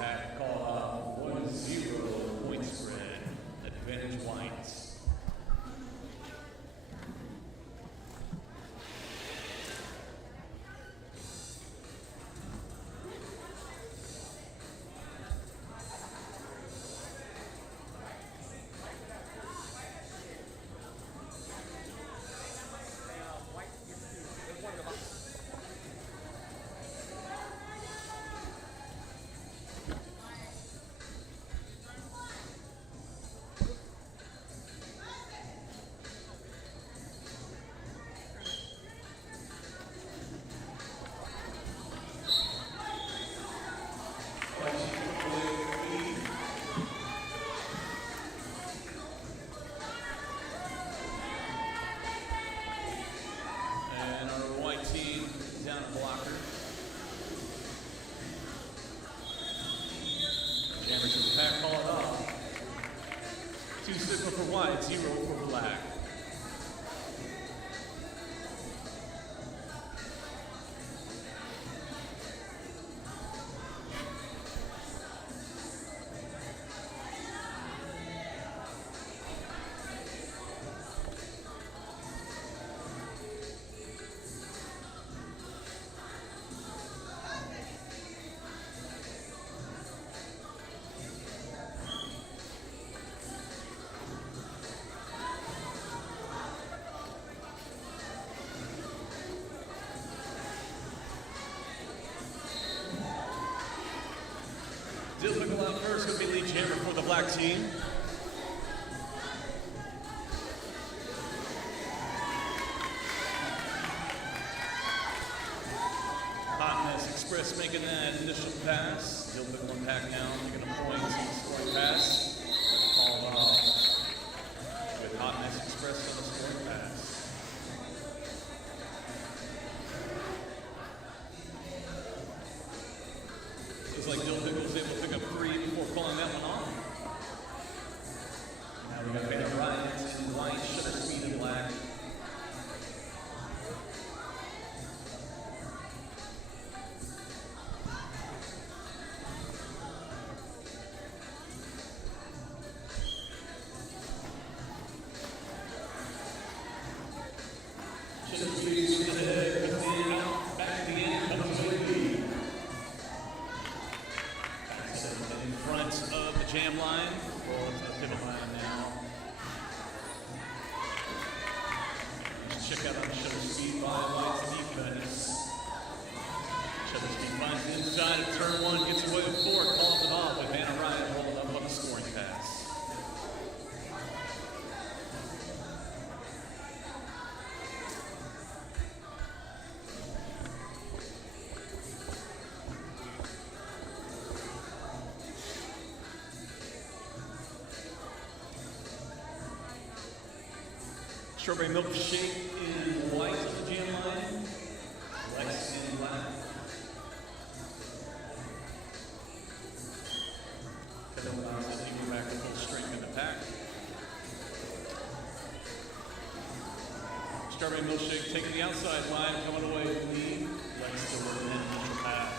pack, call off 1-0 point spread, advantage whites. Call it off. 2 signal for white, 0 for black. Dilfickle out first, going to be lead jammer for the black team. Hotness Express making that initial pass. Dilfickle and pack now, making a point, scoring pass. Called off with Hotness Express on the scoring pass. Looks like Dilfickle was able to pick up 3 before calling that one off. Now we got Peter Ryan in white, shutter speed in black. Shutter speed is ahead, comes in, out, back to the end, comes to the lead. In front of the jam line, roll up to the pivot line now. Just check out on the shutter speed by White's defense. Shutter speed finds inside of turn 1, gets away with 4, calls it off with Hannah Ryan rolling up on the scoring pass. Strawberry milkshake in white on the jam line. Lex in black. Kevin allows it to go back to full strength in the pack. Strawberry milkshake taking the outside line, coming away with the lead. Lex still working in the pass.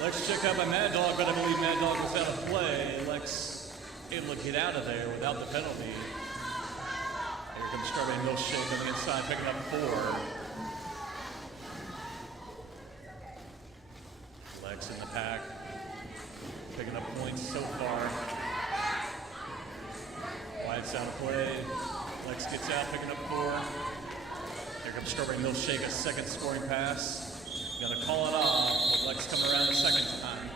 Lex check out by Mad Dog, but I believe Mad Dog was out of play. Lex able to get out of there without the penalty. Here comes Strawberry Milkshake on the inside, picking up 4. Lex in the pack, picking up points so far. White's out of play. Lex gets out, picking up 4. Here comes Strawberry Milkshake, a second scoring pass. Gonna call it off with Lex coming around the second time.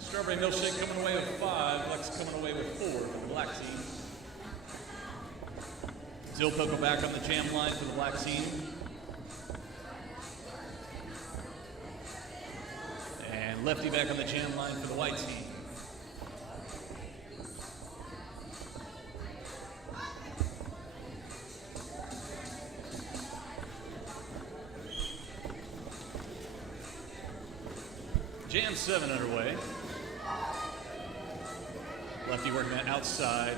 Strawberry Milkshake coming away with 5, Lex coming away with 4 for the black team. Dilfickle back on the jam line for the black team. And Lefty back on the jam line for the white team. Jam 7 underway. Lefty working that outside.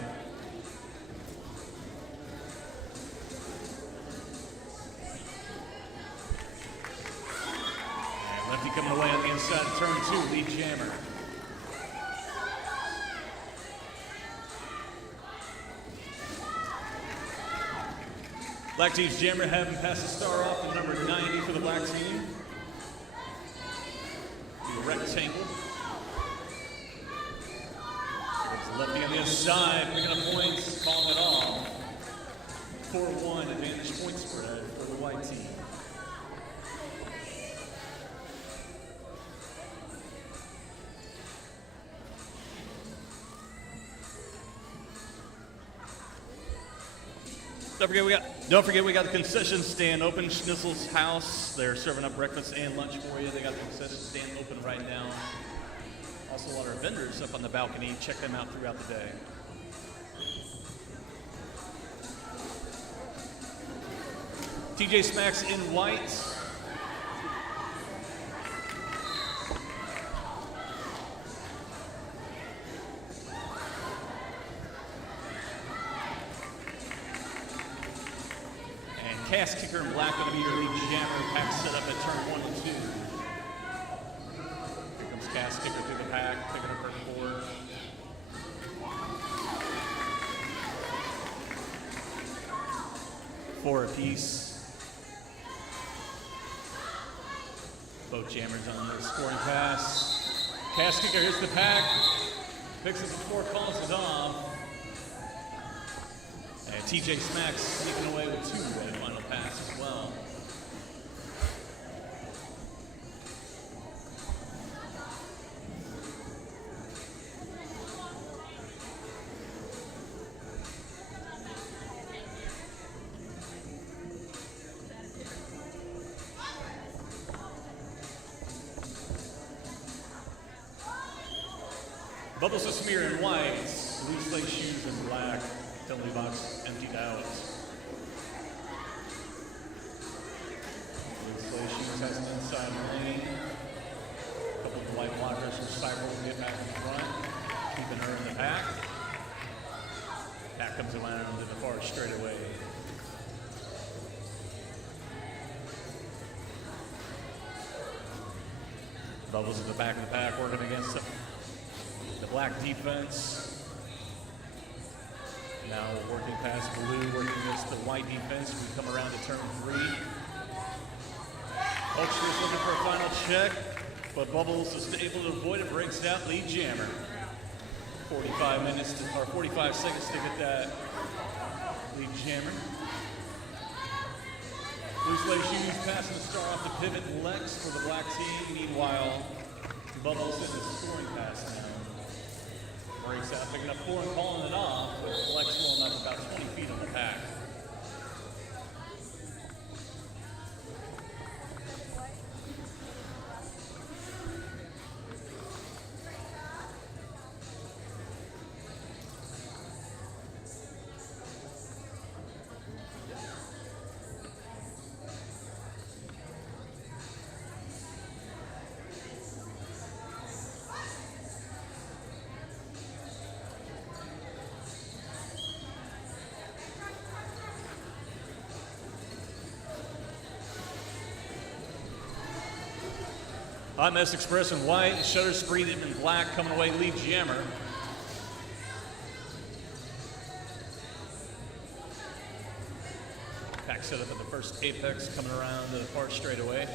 And lefty coming away on the inside of turn 2, lead jammer. Black team's jammer having passed the star off to number 90 for the black team. The rectangle. There's lefty on the inside, picking up points, calling it off. 4-1 advantage point spread for the white team. Don't forget we got the concession stand open. Schnitzel's House. They're serving up breakfast and lunch for you. They got the concession stand open right now. Also a lot of vendors up on the balcony. Check them out throughout the day. TJ Smacks in white. Cast kicker in black going to be your lead jammer. Pack set up at turn 1 and 2. Here comes cast kicker through the pack, picking up her 4. 4 apiece. Both jammers on the scoring pass. Cast kicker hits the pack, picks up the 4, calls it off. And TJ Smacks sneaking away with 2 at the final pass as well. Bubbles a smear in white, loose lace shoes in black. Penalty box emptied out. Loose lace shoes has an inside lane. A couple of white blockers from Cyber will get back in front, keeping her in the pack. Pack comes around to the far straightaway. Bubbles at the back of the pack working against the black defense. Now working past blue, working against the white defense. We come around to turn 3. Ulster's looking for a final check, but Bubbles is able to avoid it, breaks out, lead jammer. 45 seconds to get that lead jammer. Loose lace shoes passing the star off the pivot Lex for the black team. Meanwhile, Bubbles in the scoring pass now. Breaks out, picking up 4 and calling it off, with Lex rolling up about 20 feet on the pack. Hot Mess Express in white, Shutter Spree in black, coming away lead jammer. Pack set up at the first apex, coming around to the far straightaway.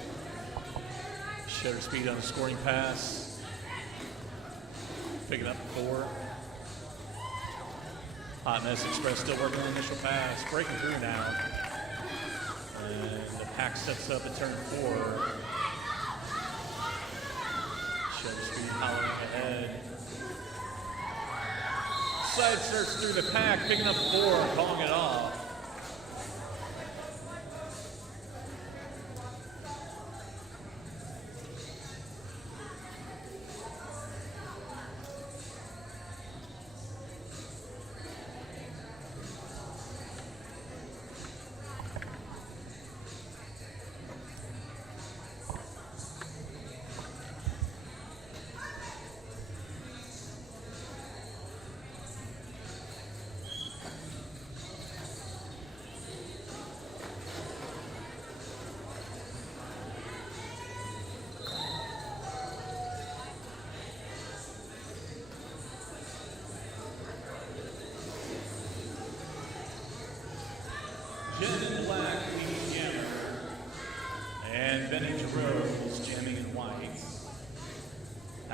Shutter Speed on the scoring pass. Picking up 4. Hot Mess Express still working on the initial pass, breaking through now. And the pack sets up at turn 4. Speed hollering ahead. Side search through the pack, picking up 4, calling it off.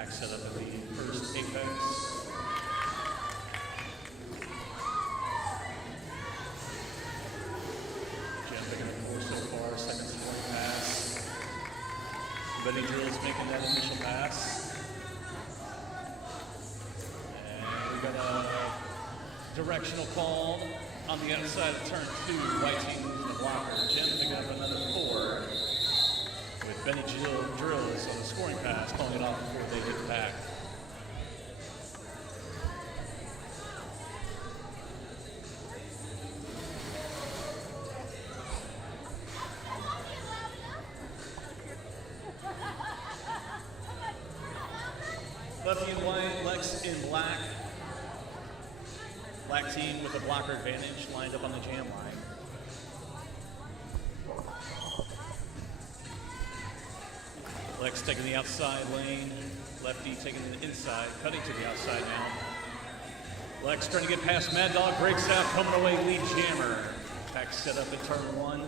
Pack set up at the first apex. Jam picking up 4 so far, second scoring pass. Benny Drill's making that initial pass. And we've got a directional call on the outside of turn 2. White team losing the blocker. Jam picking up another 4. With Benny Drills on the scoring pass, calling it off before they get back. Lefty in white, Lex in black. Black team with a blocker advantage lined up on the jam line. Lex taking the outside lane, Lefty taking the inside, cutting to the outside now. Lex trying to get past Mad Dog, breaks out, coming away, lead jammer. Pack set up in turn 1.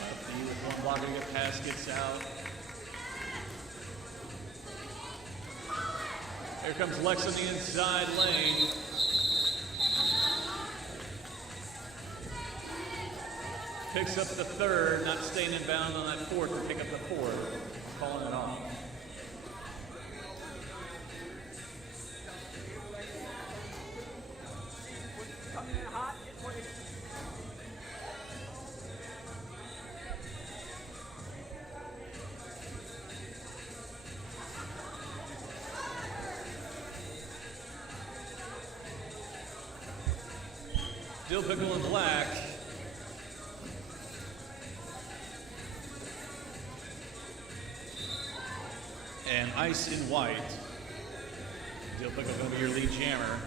Lefty with one blocker to get past, gets out. Here comes Lex on the inside lane. Picks up the 3rd, not staying in bound on that 4th to pick up the 4th, calling it off. Dill Pickle in black. And Ice in white. Dill Pickle going to be your lead jammer.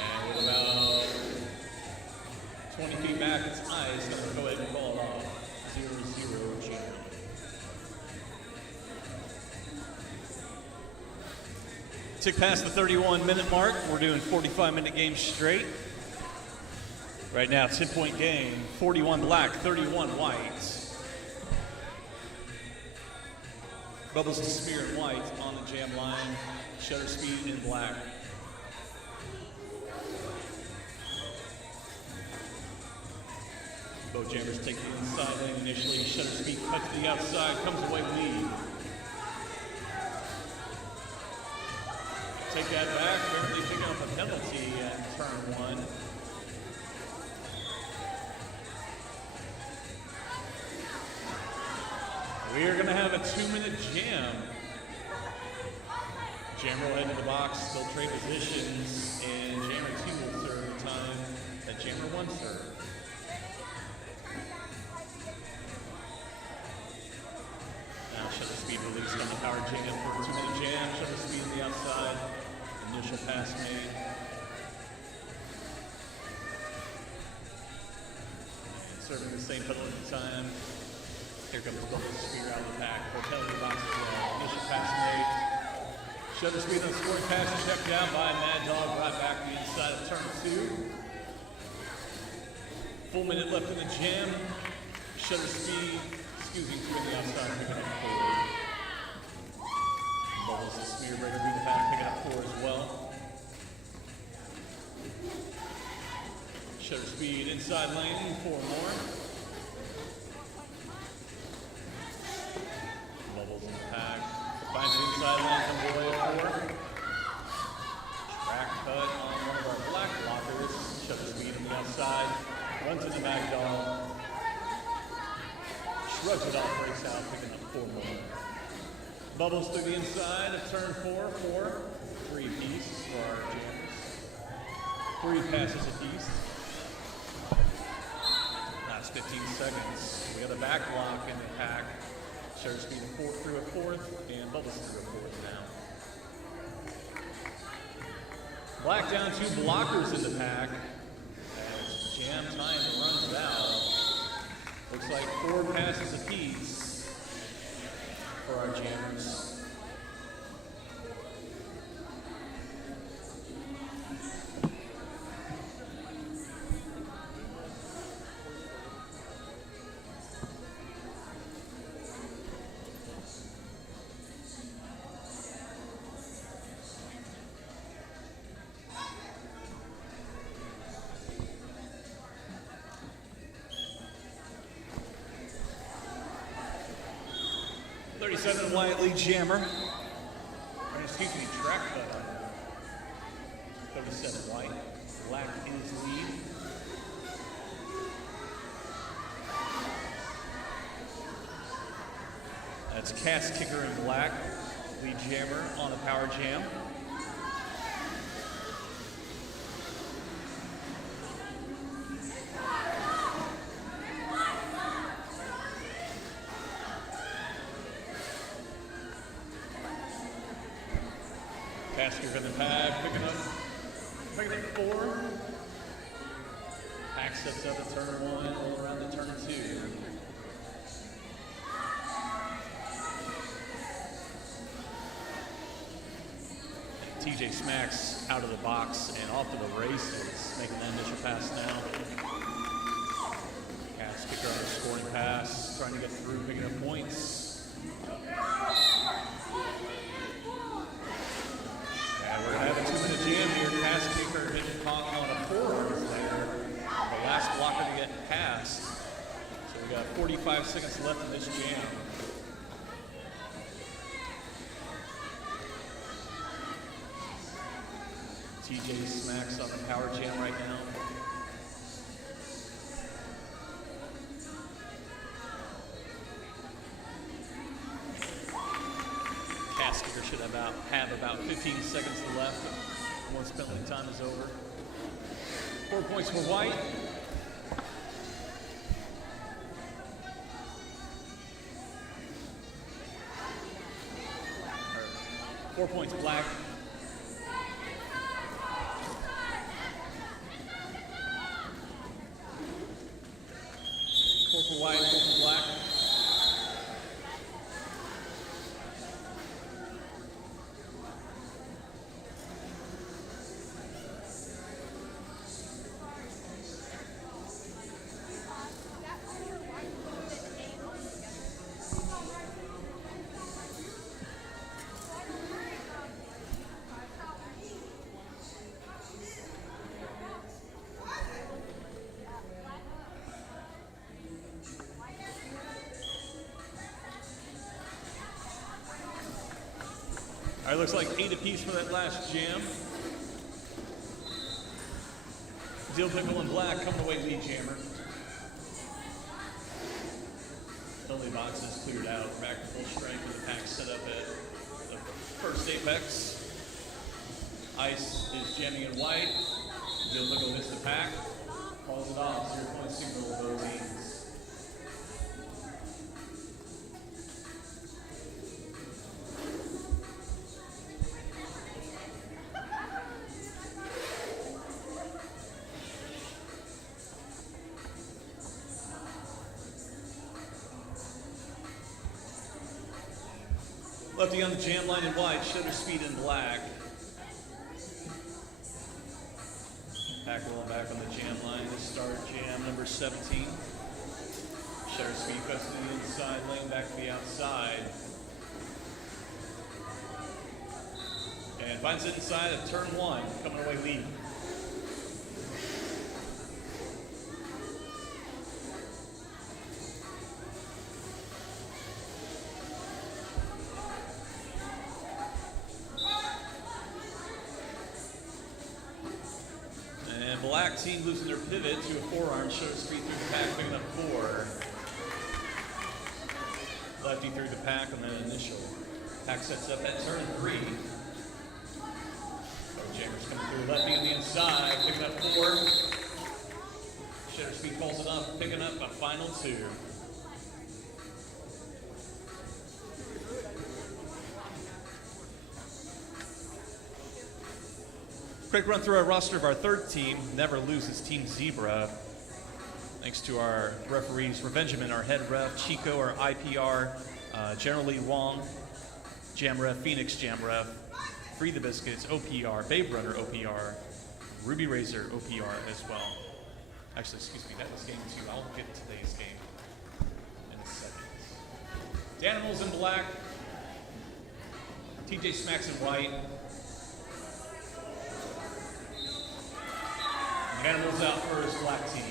And with about 20 feet back, it's Ice going to go ahead and call it off. 0-0 jammer. Tick past the 31-minute mark. We're doing 45-minute games straight. Right now, 10-point game. 41 black, 31 white. Bubbles to Smear in white on the jam line. Shutter Speed in black. Both jammers take the inside lane initially. Shutter Speed cut to the outside, comes away lead. Take that back, currently picking up a penalty in turn 1. We are going to have a 2-minute jam. Jammer will head to the box, they'll trade positions, and Jammer 2 will serve the time that Jammer 1 served. Now Shutter Speed released on the power jam for a 2-minute jam. Shutter Speed on the outside, initial pass made. And serving the same penalty time. Here comes the double spear out of the pack. Hotel in the box as well. Initial pass made. Shutter Speed on the scoring pass checked down by Mad Dog right back to the inside of turn 2. Full minute left in the jam. Shutter Speed, excusing 2 on the outside, picking up 4. Bubbles the spear breaker through the pack, picking up 4 as well. Shutter Speed inside lane, 4 more. Bubbles in the pack. Finds the inside line, comes away at 4. Track cut on one of our black blockers. Shutter Speed on the outside. Runs in the Mad Dog. Shrugs it off, breaks out, picking up 4 more. Bubbles through the inside of turn 4. 3 apiece for our jammers. 3 passes apiece. That's 15 seconds. We got a back block in the pack. Shutter Speed through a 4th, and Bubbles through a 4th now. Black down 2 blockers in the pack. As jam time runs out. Looks like 4 passes apiece for our jammers. 37 white, lead jammer. Or excuse me, track cutter. 37 white, black is lead. That's cast kicker in black, lead jammer on a power jam. Cast kicker in the pack, picking up 4. Pack steps up at turn 1, roll around to turn 2. TJ smacks out of the box and off to the races, making that initial pass now. Cast kicker on a scoring pass, trying to get through, picking up points. Yeah, we're having a 2-minute jam here. Cast kicker hitting Conk on a forearm there. The last blocker to get past. So we got 45 seconds left in this jam. TJ smacks on the power jam right now. Cast kicker should have about 15 seconds left once penalty time is over. 4 points for white. 4 points black. 4 for white, 4 for black. All right, looks like 8 apiece for that last jam. Dill Pickle and Black coming away lead jammer. Penalty box is cleared out. Back to full strength with the pack set up at the first apex. Ice is jamming in white. Dill Pickle hits the pack. Calls it off. 0-point signal of those leads. Lefty on the jam line in white, shutter speed in black. Pack rolling back on the jam line to start jam number 17. Shutter speed cuts to the inside, lane back to the outside. And finds it inside of turn 1, coming away lead. Black team losing their pivot to a forearm, shutter speed through the pack, picking up 4. Lefty through the pack on that initial. Pack sets up at turn 3. Jammers coming through, lefty on the inside, picking up 4. Shutter speed calls it up, picking up a final 2. Quick run through our roster of our third team, Never Loses Team Zebra. Thanks to our referees, Revengeman, our head ref, Chico, our IPR, General Lee Wong, Jam Ref, Phoenix Jam Ref, Free the Biscuits, OPR, Babe Runner, OPR, Ruby Razor, OPR as well. Actually, excuse me, that was game 2. I'll get today's game in a second. Danimals in black, TJ Smacks in white, Animals out first, black team.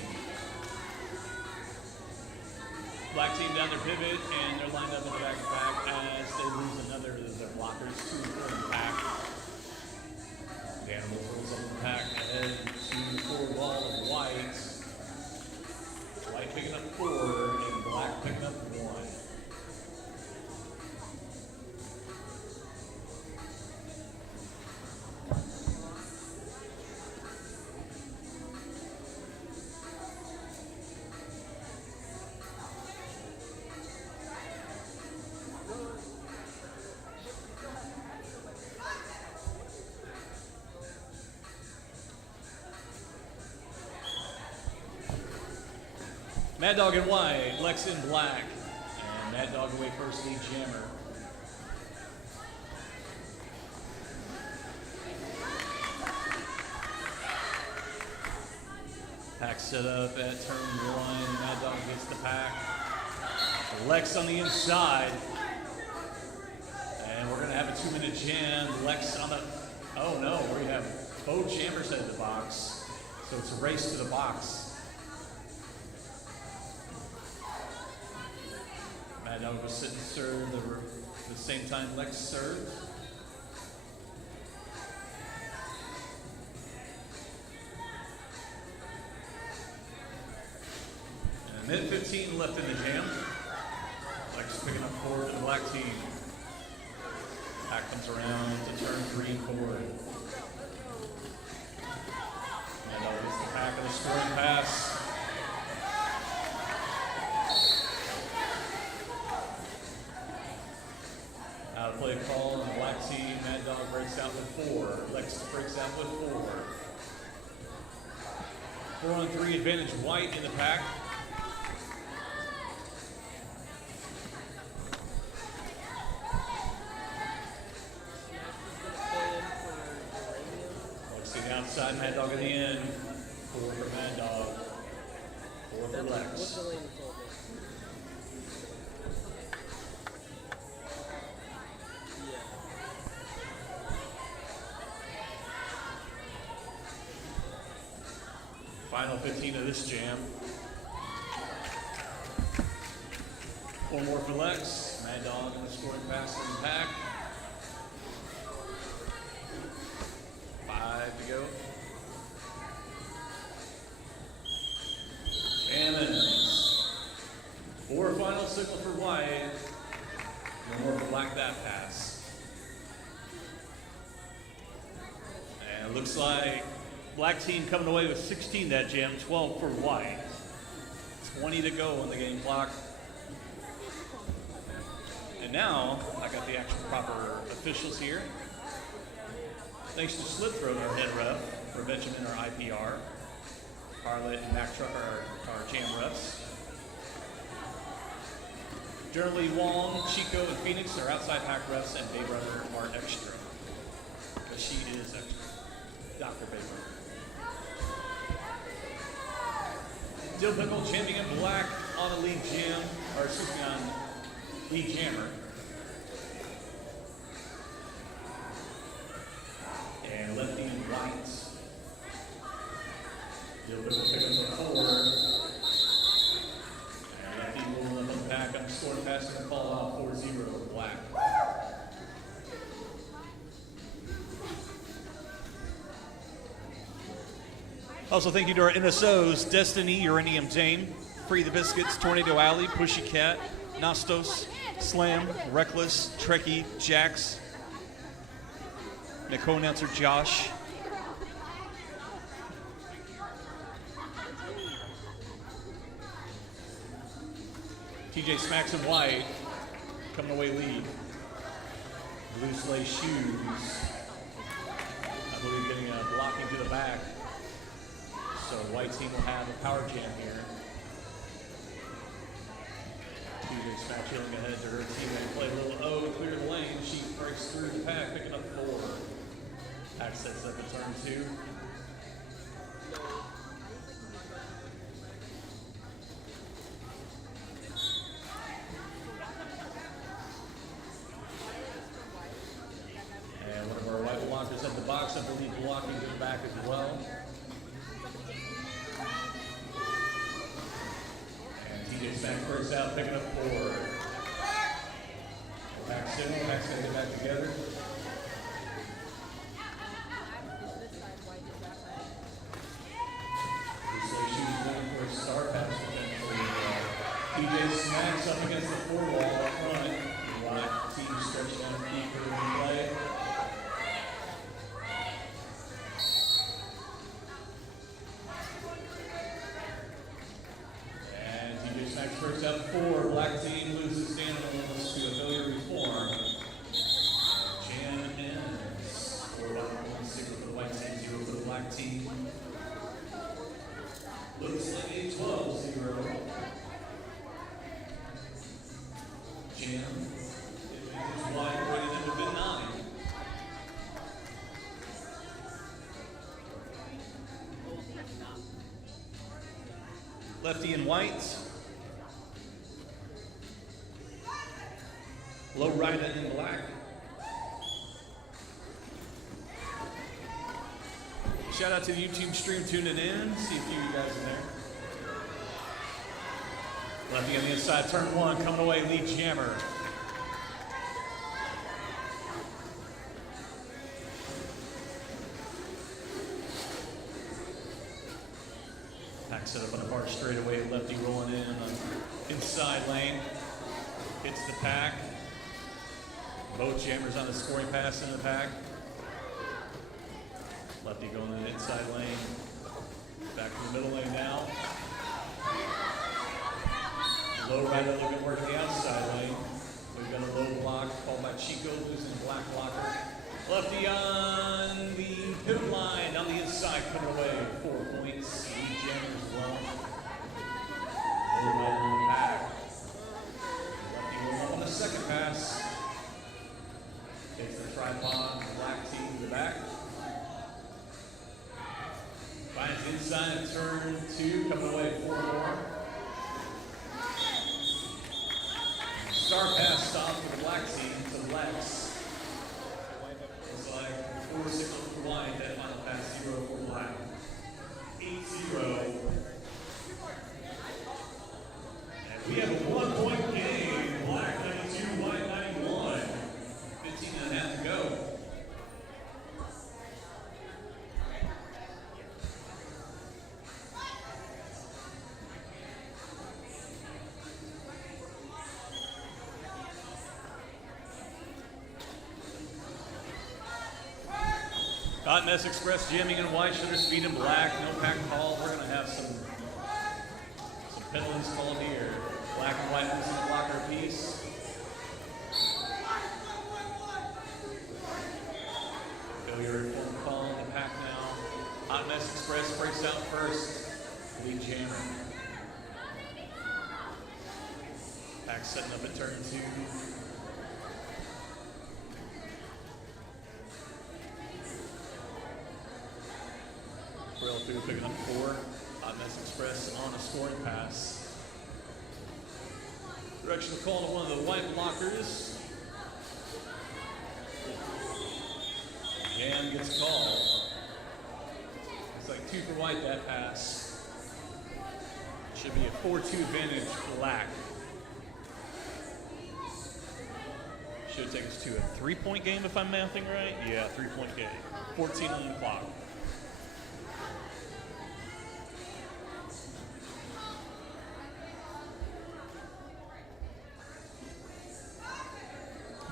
Black team down their pivot, and they're lined up in the back of the pack as they lose another of their blockers. 2 and 4 in the pack. The animal pulls up the pack ahead to the forward wall of white. White picking up 4, and black picking up 1. Mad Dog in white, Lex in black, and Mad Dog away first, lead jammer. Pack set up at turn 1, Mad Dog gets the pack. Lex on the inside, and we're gonna have a 2-minute jam. Lex on the, oh no, we have both jammers at the box, so it's a race to the box. Mad Dog was sitting serve the same time Lex served. And minute 15 left in the jam. Lex picking up 4 to the black team. Pack comes around to turn 3 and 4. Mad Dog gets the pack of the scoring pass. Play call on the black team. Mad Dog breaks out with 4. Lex breaks out with 4. 4 on 3 advantage white in the pack. Lex to the outside. Mad Dog at the end. 4 for Mad Dog. 4 for Lex. Final 15 of this jam. 4 more for Lex. Mad Dog in the scoring pass in the pack. 5 to go. And then 4 final signal for white. No more for black that pass. And it looks like black team coming away with 16 that jam, 12 for white. 20 to go on the game clock. And now, I got the actual proper officials here. Thanks to Slip Throat, our head ref, for Benjamin, our IPR. Carlet and Mac Truck, our jam refs. Generally, Wong, Chico, and Phoenix are outside pack refs, and Bay Brother are extra. But she is extra. Dr. Bay Brother. Dill Pickle champion black on a lead jam, or excuse me, on lead jammer. And lefty and white. Dill Pickle picking up the 4. And lefty rolling up on the back on the scoring pass and call out 4-0 black. Also, thank you to our NSOs, Destiny, Uranium Tame, Free the Biscuits, Tornado Alley, Pushy Cat, Nostos, Slam, Reckless, Trekkie, Jax, the co-announcer Josh. TJ Smacks and White coming away lead. Blue Sleigh Shoes, I believe getting a blocking to the back. So the white team will have a power jam here. TJ Smack chilling ahead to her teammate. Play a little O, clear the lane. She breaks through the pack, picking up 4. Pack sets up at turn 2. And one of our white blockers at the box, I believe, blocking to the back as well. back first out, picking up 4. Back signal, back's going to get back together. Star pass TJ smacks up against the 4 wall up front. The black team stretched down deeper in play. And TJ smacks first out 4. Black team loses animals to affiliate reform. Jam ends. 4-1 for the white team, 0 for the black team. Looks like a 12-0. Jam. It's wide right into the 9. Lefty and white. Low right in black. Shout out to the YouTube stream tuning in. See a few of you guys in there. Lefty on the inside, turn 1, coming away, lead jammer. Pack set up on a bar straight away, lefty rolling in on the inside lane. Hits the pack. Both jammers on the scoring pass in the pack. Lefty going in the inside lane. Back to the middle lane now. Low rider looking to work the outside lane. We've got a low block called by Chico, who's in the black blocker. Lefty on the pivot line on the inside, coming away. 4 points. Lead jammer as well. Low rider in the back. Lefty going up on the second pass. Takes the tripod, the black team to the back. Finds inside and turn 2, coming away 4 more. Star pass stop for the black team to Lex. Looks like 4 signal for white, that final pass 0 for black. 8-0. And we have a 1-point game. Black 92, white 91. 15.5 to go. Hot Mess Express jamming in white, shutter speed in black, no pack call. We're gonna have some penalties called here. Black and white missing the blocker piece. Failure reform call in the pack now. Hot Mess Express breaks out first. Lead jammer. Pack setting up at turn 2. Rail through picking up 4. Hot Mess Express on a scoring pass. Directional call to one of the white blockers. Jam gets called. It's like 2 for white that pass. Should be a 4-2 advantage black. Should take us to a 3-point game if I'm mathing right. Yeah, 3-point game. 14 on the clock.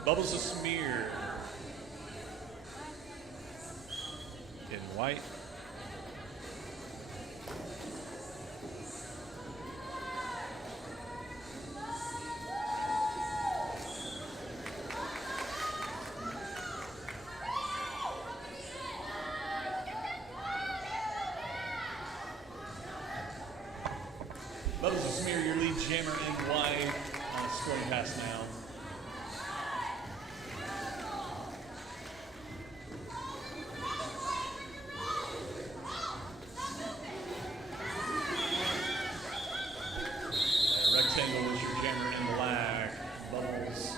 Bubbles a smear in white. Bubbles a smear, your lead jammer in white on a scoring pass now. Rectangle is your jammer in black. Bubbles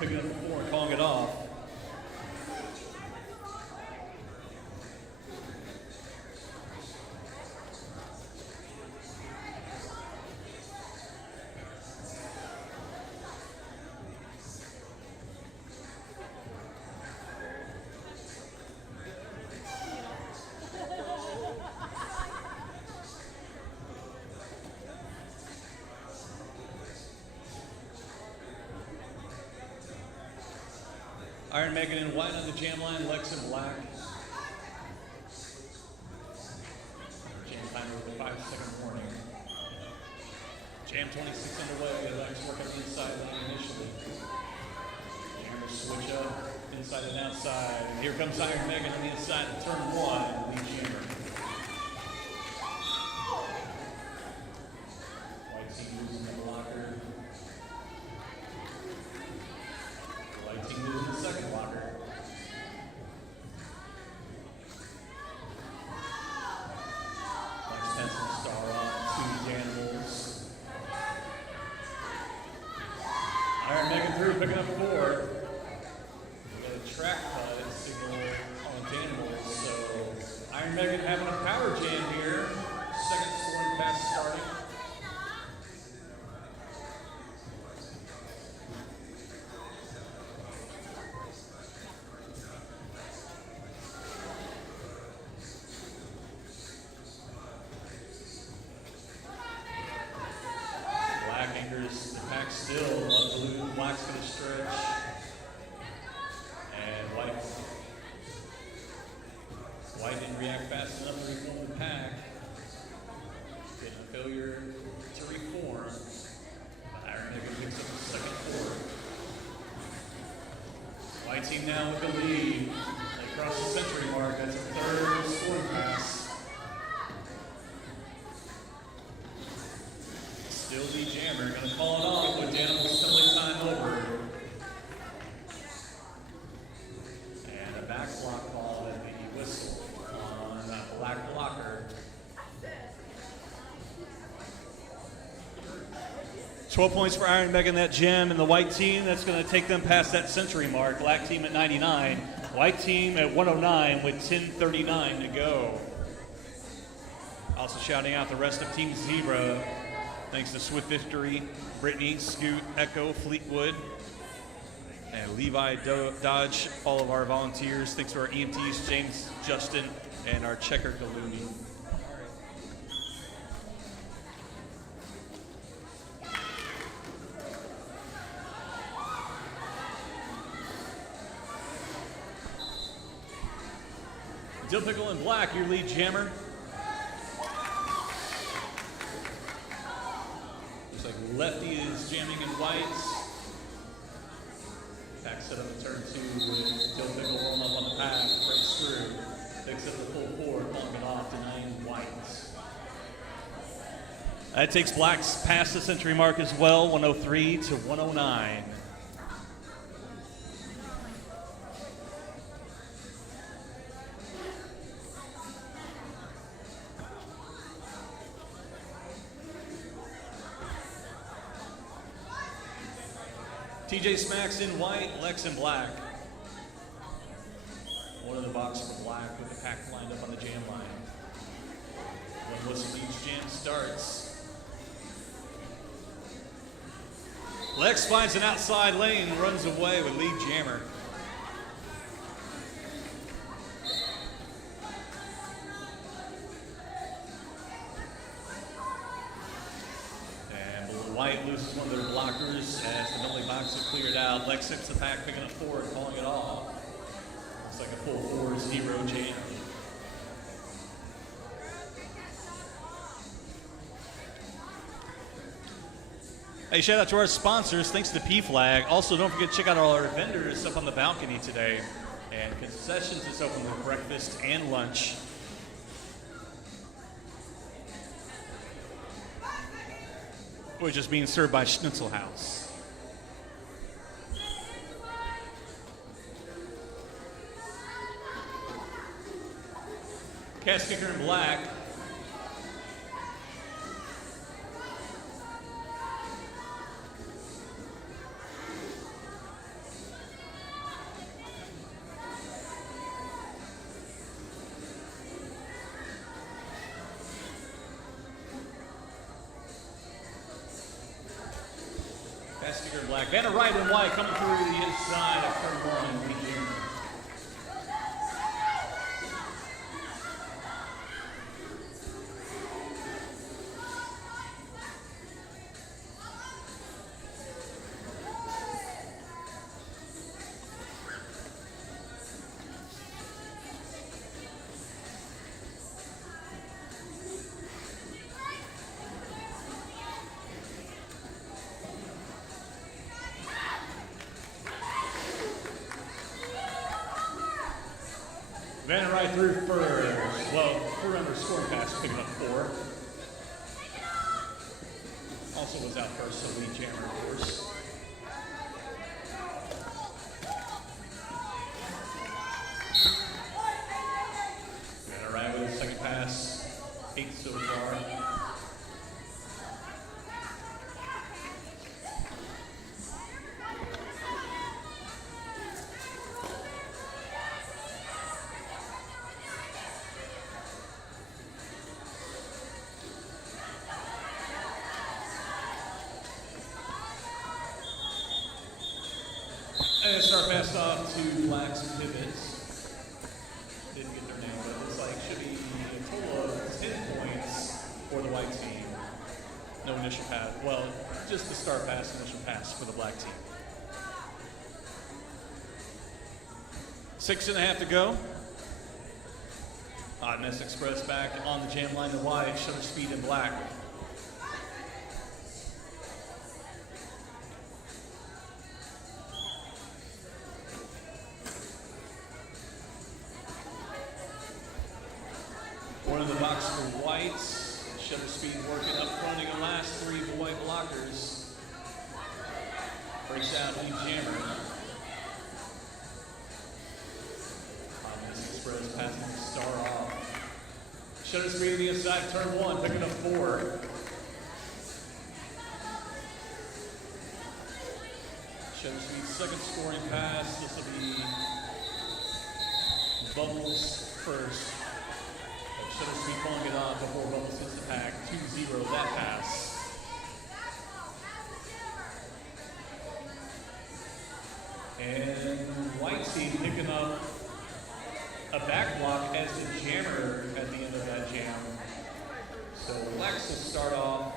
picking up the 4 and calling it off. Iron Megan in white on the jam line, Lex in black. Jam timer with a 5-second warning. Jam 26 underway. Lex working the inside lane initially. Jammer switch up, inside and outside. And here comes Iron Megan on the inside of turn one, lead jammer. White team losing the blocker. White team losing the second blocker. Lex Benson star off, two Janimals. Iron Megan through, picking up four. We got a track cut signal on Janimals, so Iron Megan having a power jam here. Second scoring pass starting. Black anchors the pack still, love blue, black's gonna stretch. And white didn't react fast enough to reform the pack. Getting a failure to reform. But Iron Megan picks up the second quarter. White team now with the lead. They cross the century mark. That's a third scoring pass. Still the jammer, gonna call it off with Janimals filling time over. And a back block ball at the whistle on that black blocker. 12 points for Iron Megan, that gem, and the white team, that's gonna take them past that century mark. Black team at 99, white team at 109 with 10:39 to go. Also shouting out the rest of Team Zebra. Thanks to Swift Victory, Brittany, Scoot, Echo, Fleetwood, and Levi Dodge, all of our volunteers. Thanks to our EMTs, James, Justin, and our checker, Galuni. Dill Pickle in black, your lead jammer. Looks like Lefty is jamming in whites. Pack set up in turn two with Dill Pickle rolling up on the pack, breaks through, picks up the full forward, calling it off, denying whites. That takes blacks past the century mark as well, 103 to 109. TJ Smacks in white, Lex in black. One in the box for black with the pack lined up on the jam line. One whistle each jam starts. Lex finds an outside lane and runs away with lead jammer. White loses one of their blockers as the penalty box is cleared out. Lex sips the pack, picking up four and calling it off. Looks like a full four zero jam. Hey, shout out to our sponsors. Thanks to P-Flag. Also, don't forget to check out all our vendors up on the balcony today. And concessions is open for breakfast and lunch. We're just being served by Schnitzel House. Cast kicker in black. Sticker in black. Vanna Wright in white coming through the inside of turn one. Van right through first. Well, through scoring pass, picking up 4. Also was out first, so lead jammer, of course. Van right with the second pass, 8 so far. And start pass off to Black's pivots. Didn't get their name, but it looks like should be a total of 10 points for the white team. No initial pass. Well, just the start pass, initial pass for the black team. 6.5 to go. Oddness Express back on the jam line to white. Shutter speed in black. One in the box for white. Shutter speed working up fronting the last 3 of the white blockers. Breaks out lead jammer. Oddness Express passing the star off. Shutter speed to the inside, turn 1, picking up 4. Shutter speed second scoring pass. This will be Bubbles first. Shutter speed pulling it off before Bubbles hits the pack. 2-0 that pass. And white team picking up a back block as the jammer at the end of that jam. So Lex will start off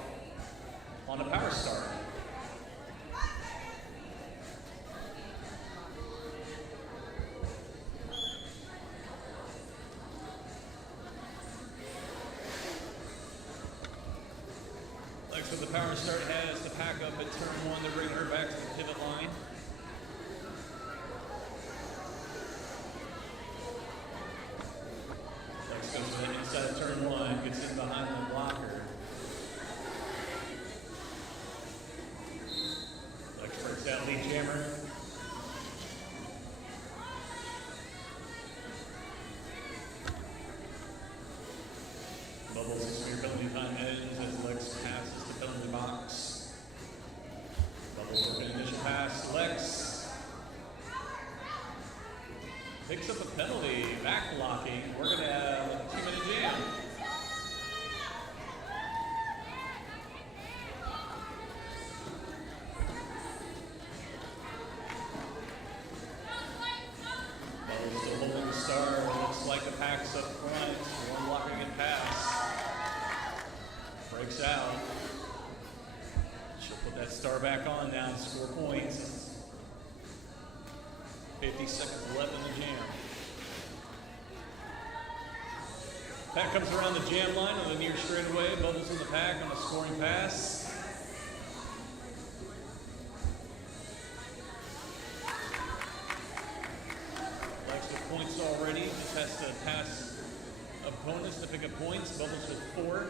on a power start. Lex with the power start has to pack up at turn 1 to bring her back to the pivot line. Lex goes to the inside of turn 1, gets in behind the blocker. Lex breaks out lead jammer. Bubbles is your penalty time ends as Lex passes the penalty box. Bubbles working initial pass. Lex picks up a penalty, back blocking. We're going to have a 2-minute jam. Bubbles still holding the star. It looks like the pack's up front. One blocking and pass. Breaks out. She'll put that star back on now and score points. 50 seconds left in the jam. Pack comes around the jam line on the near straightaway. Bubbles in the pack on a scoring pass. Lex with points already. Just has to pass opponents to pick up points. Bubbles with 4.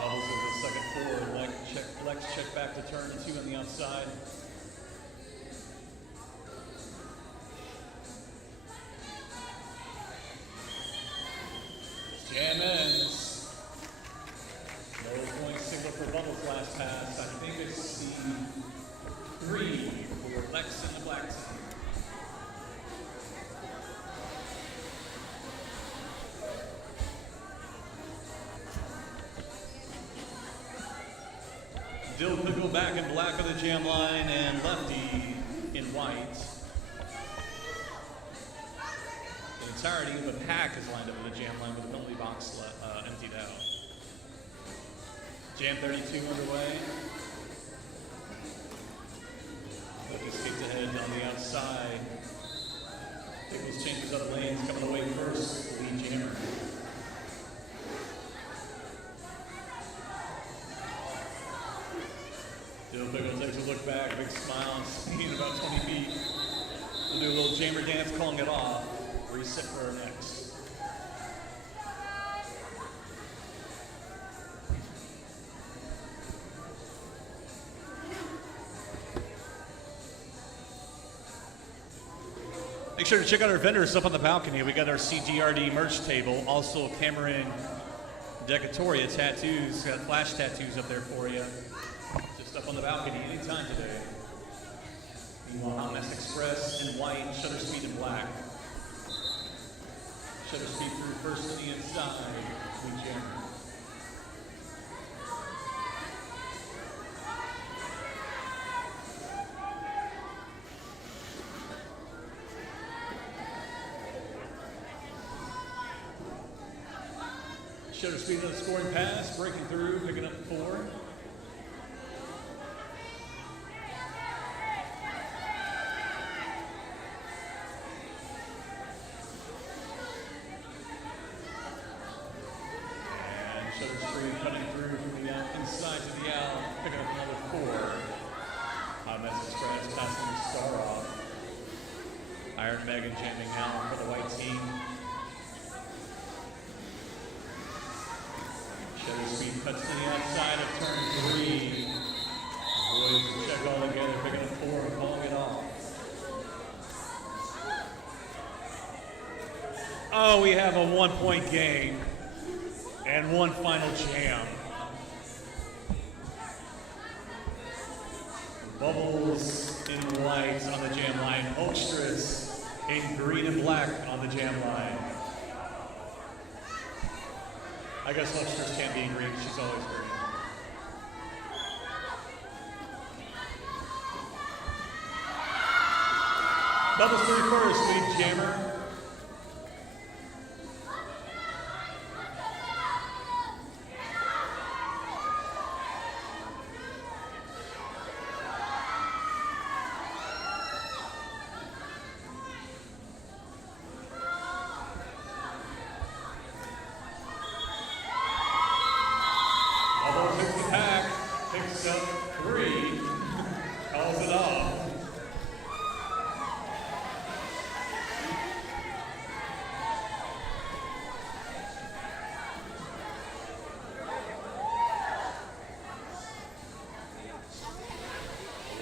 Bubbles with the second forward. Lex check back to turn 2 on the outside. Jam ends. No point signal for Bubbles last pass. I think it's the 3 for Lex and the black team. Dill Pickle back in black of the jam line and Lefty in white. The entirety of the pack is lined up in the jam line with the penalty box emptied out. Jam 32 underway. Lucas kicks ahead on the outside. Pickles changes up lanes, coming away first. Lead Dill Pickle takes a look back, big smile, skiing about 20 feet. We'll do a little jammer dance, calling it off. Reset for our next. Make sure to check out our vendors up on the balcony. We got our CGRD merch table, also Cameron Decatoria tattoos. Got flash tattoos up there for you. Just up on the balcony anytime today. Meanwhile, Hamas Express in white, shutter speed in black. Shutter speed through first to the inside. Sweet jammer. Shutter speed on the scoring pass, breaking through, picking up the 4. And shutter speed cutting through from the inside to the out, picking up another 4. Hamas Express passing the star off. Iron Megan jamming out for the white team. Shutter speed cuts to the outside of turn 3. Boys check all together, picking up 4 and calling it off. Oh, we have a 1-point game and one final jam. Bubbles in white on the jam line. Oakstress in green and black on the jam line. I guess Oakstress can't be in green, she's always green. Bubbles 31st, lead jammer.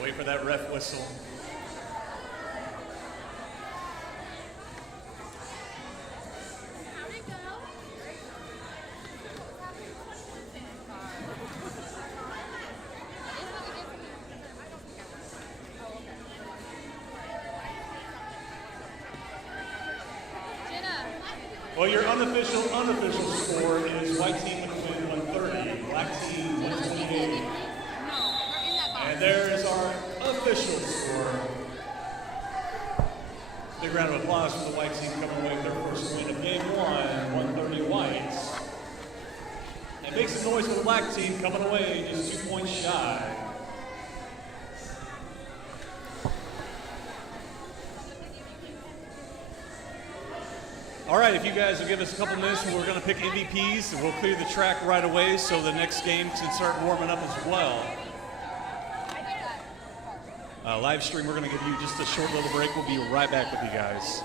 Wait for that ref whistle. Well, your unofficial score is white team McQuinn 130, black team 128. And there is our official score. Big round of applause for the white team coming away with their first win of game 1, 130 whites. And make some noise for the black team coming away just 2 points shy. All right, if you guys will give us a couple minutes, we're going to pick MVPs, and we'll clear the track right away so the next game can start warming up as well. Live stream, we're going to give you just a short little break. We'll be right back with you guys.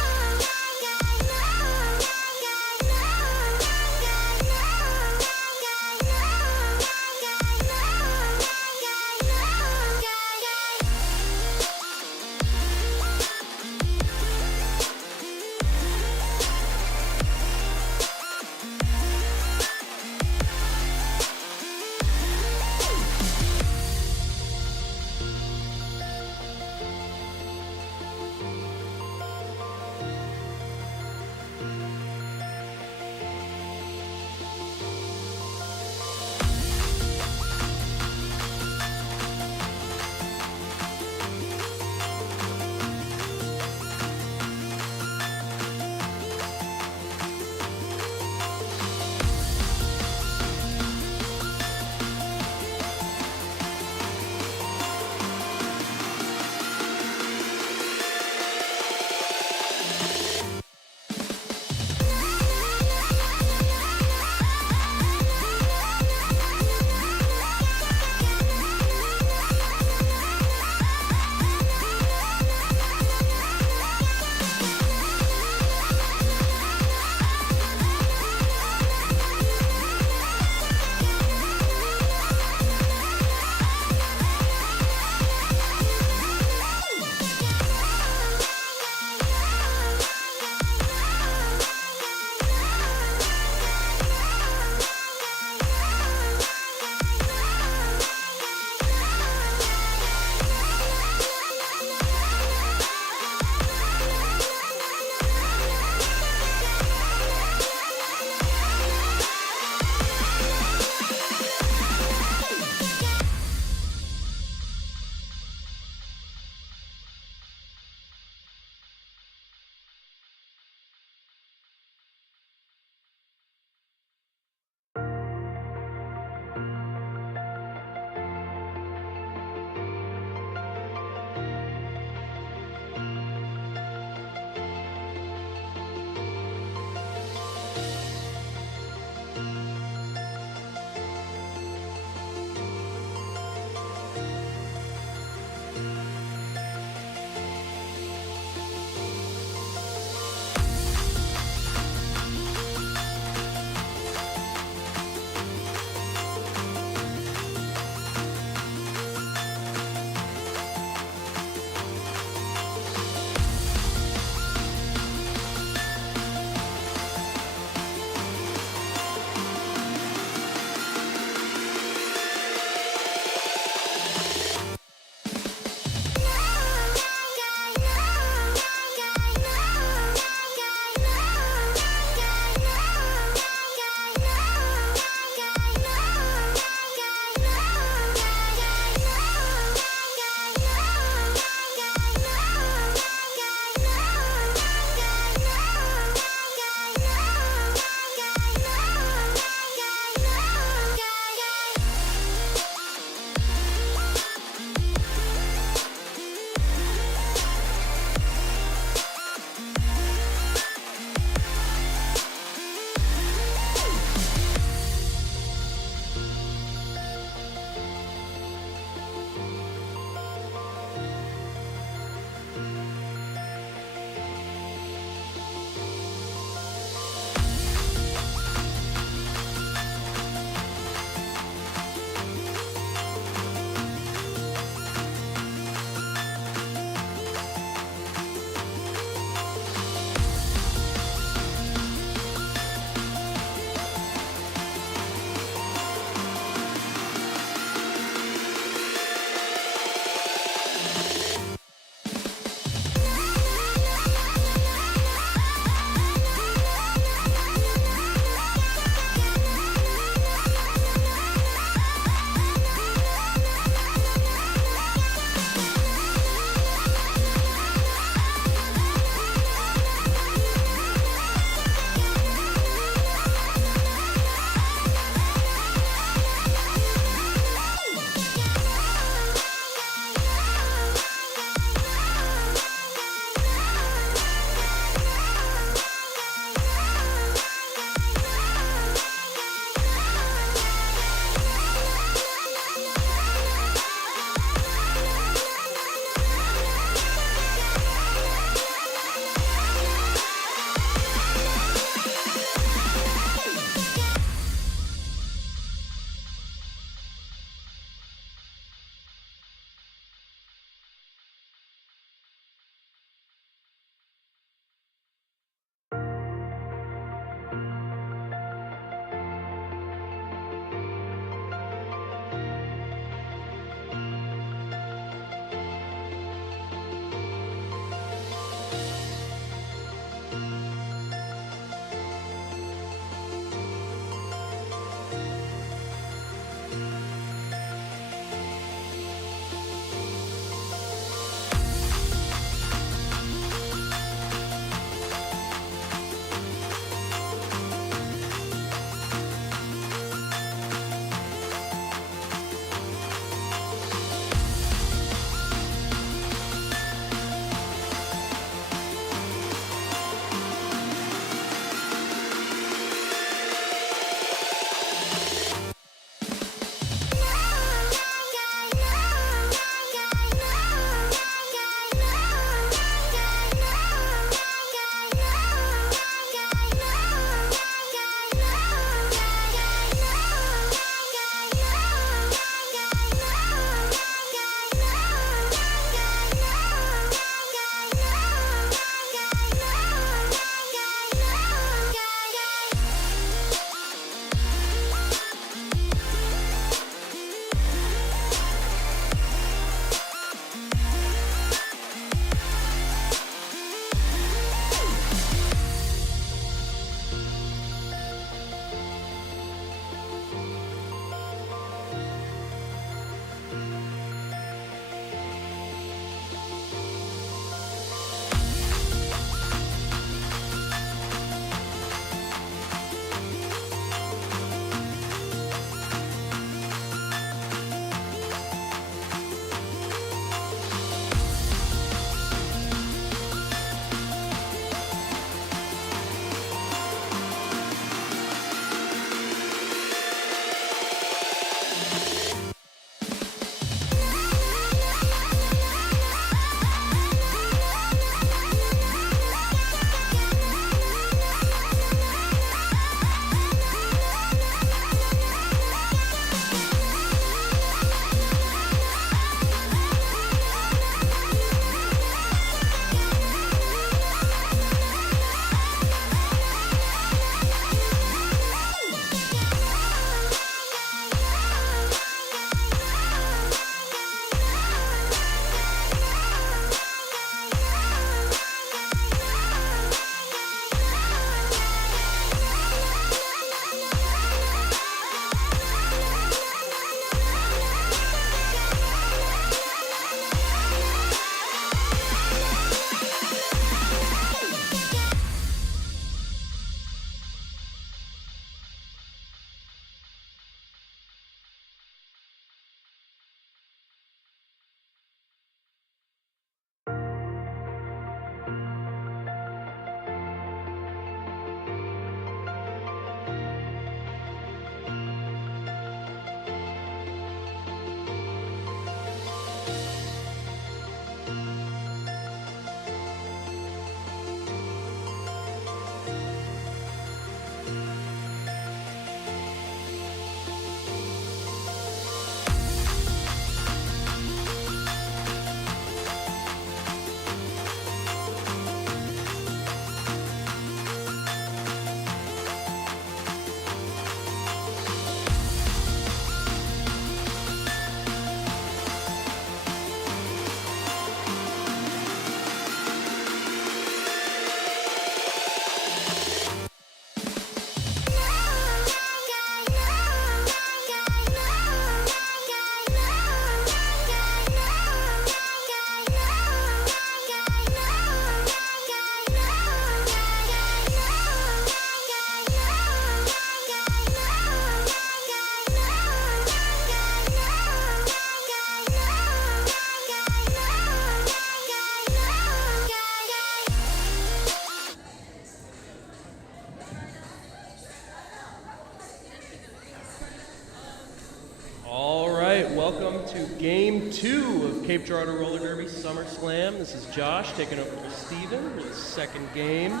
Game 2 of Cape Girardeau Roller Derby Summer Slam. This is Josh taking over for Steven for the second game.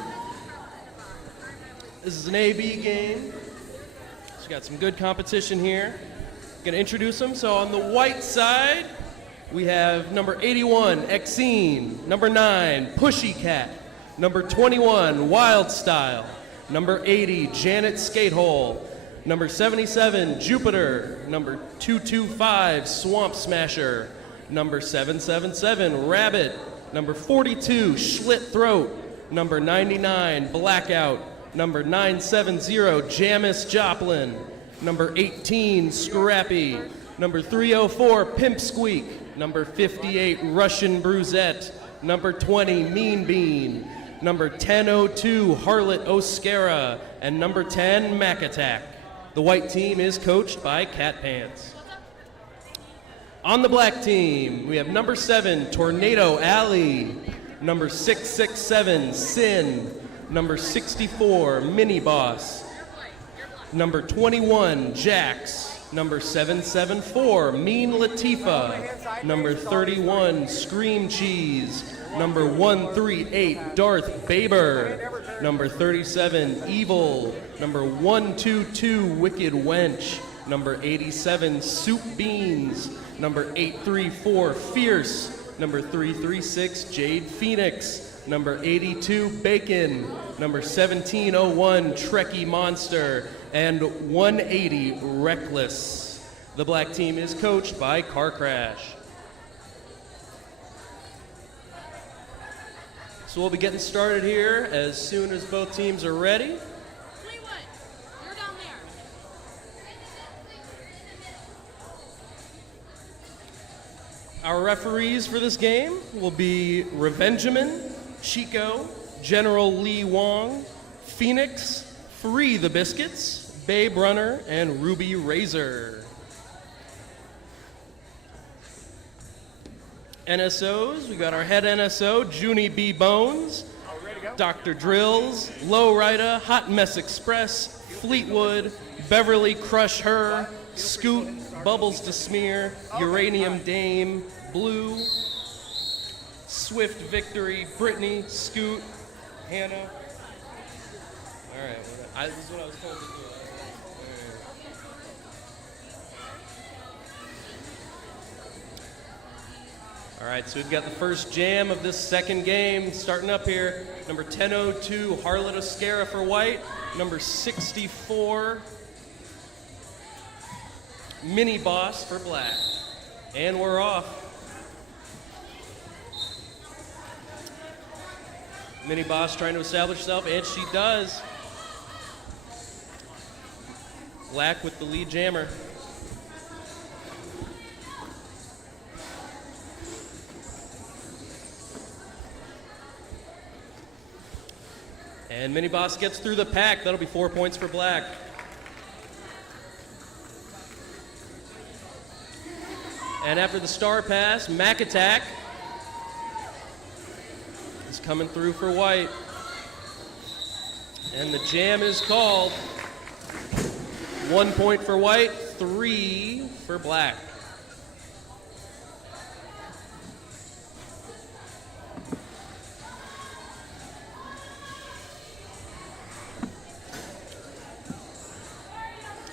This is an A-B game. So we got some good competition here. Gonna introduce them. So on the white side, we have number 81, Exene, number 9, Pussycat, number 21, Wild Style, number 80, Janet Skatehole, number 77, Jupiter, number 225, Swamp Smasher, number 777, Rabbit, number 42, Schlitt Throat, number 99, Blackout, number 970, Jamis Joplin, number 18, Scrappy, number 304, Pimp Squeak, number 58, Russian Bruzette, number 20, Mean Bean, number 1002, Harlot Oscara, and number 10, Mac Attack. The white team is coached by Cat Pants. On the black team, we have number 7, Tornado Alley, number 667, Sin, number 64, Mini Boss, number 21, Jax, number 774, Mean Latifah, number 31, Scream Cheese, number 138, Darth Baber, number 37, Evil, number 122, Wicked Wench, number 87, Soup Beans, number 834, Fierce, number 336, Jade Phoenix, number 82, Bacon, number 1701, Trekkie Monster, and 180, Reckless. The black team is coached by Car Crash. So we'll be getting started here as soon as both teams are ready. Fleetwood, you're down there. Our referees for this game will be Revengeman, Chico, General Lee Wong, Phoenix, Free the Biscuits, Babe Runner, and Ruby Razor. NSOs, we got our head NSO, Junie B. Bones, Dr. Drills, Lowrider, Hot Mess Express, Fleetwood, Beverly Crush Her, Scoot, Bubbles to Smear, Uranium Dame, Blue, Swift Victory, Brittany, Scoot, Hannah. All right, this is what I was told to do. All right, so we've got the first jam of this second game starting up here. Number 1002, Harlot Oscara for white. Number 64, Mini Boss for black. And we're off. Mini Boss trying to establish herself, and she does. Black with the lead jammer. And Mini Boss gets through the pack. That'll be 4 points for black. And after the star pass, Mac Attack is coming through for white. And the jam is called. 1 point for white, 3 for black.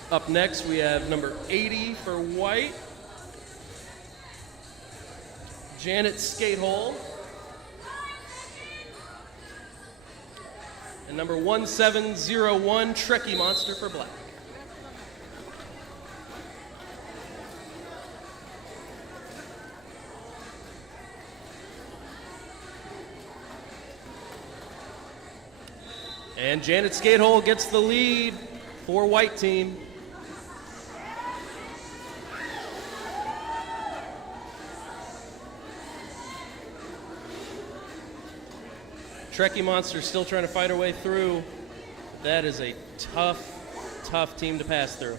Up next, we have number 80 for white, Janet Skatehole, and number 1701, Trekkie Monster for black. And Janet Skatehole gets the lead for white team. Trekkie Monster still trying to fight her way through. That is a tough team to pass through.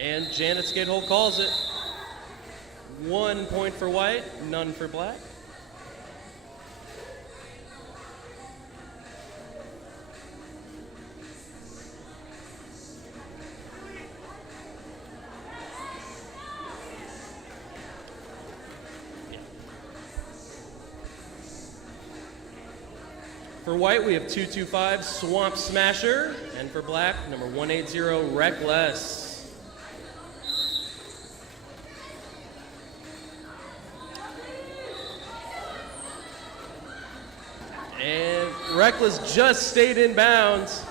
And Janet Skatehold calls it. 1 point for white, none for black. For white, we have 225 Swamp Smasher, and for black, number 180 Reckless. And Reckless just stayed in bounds.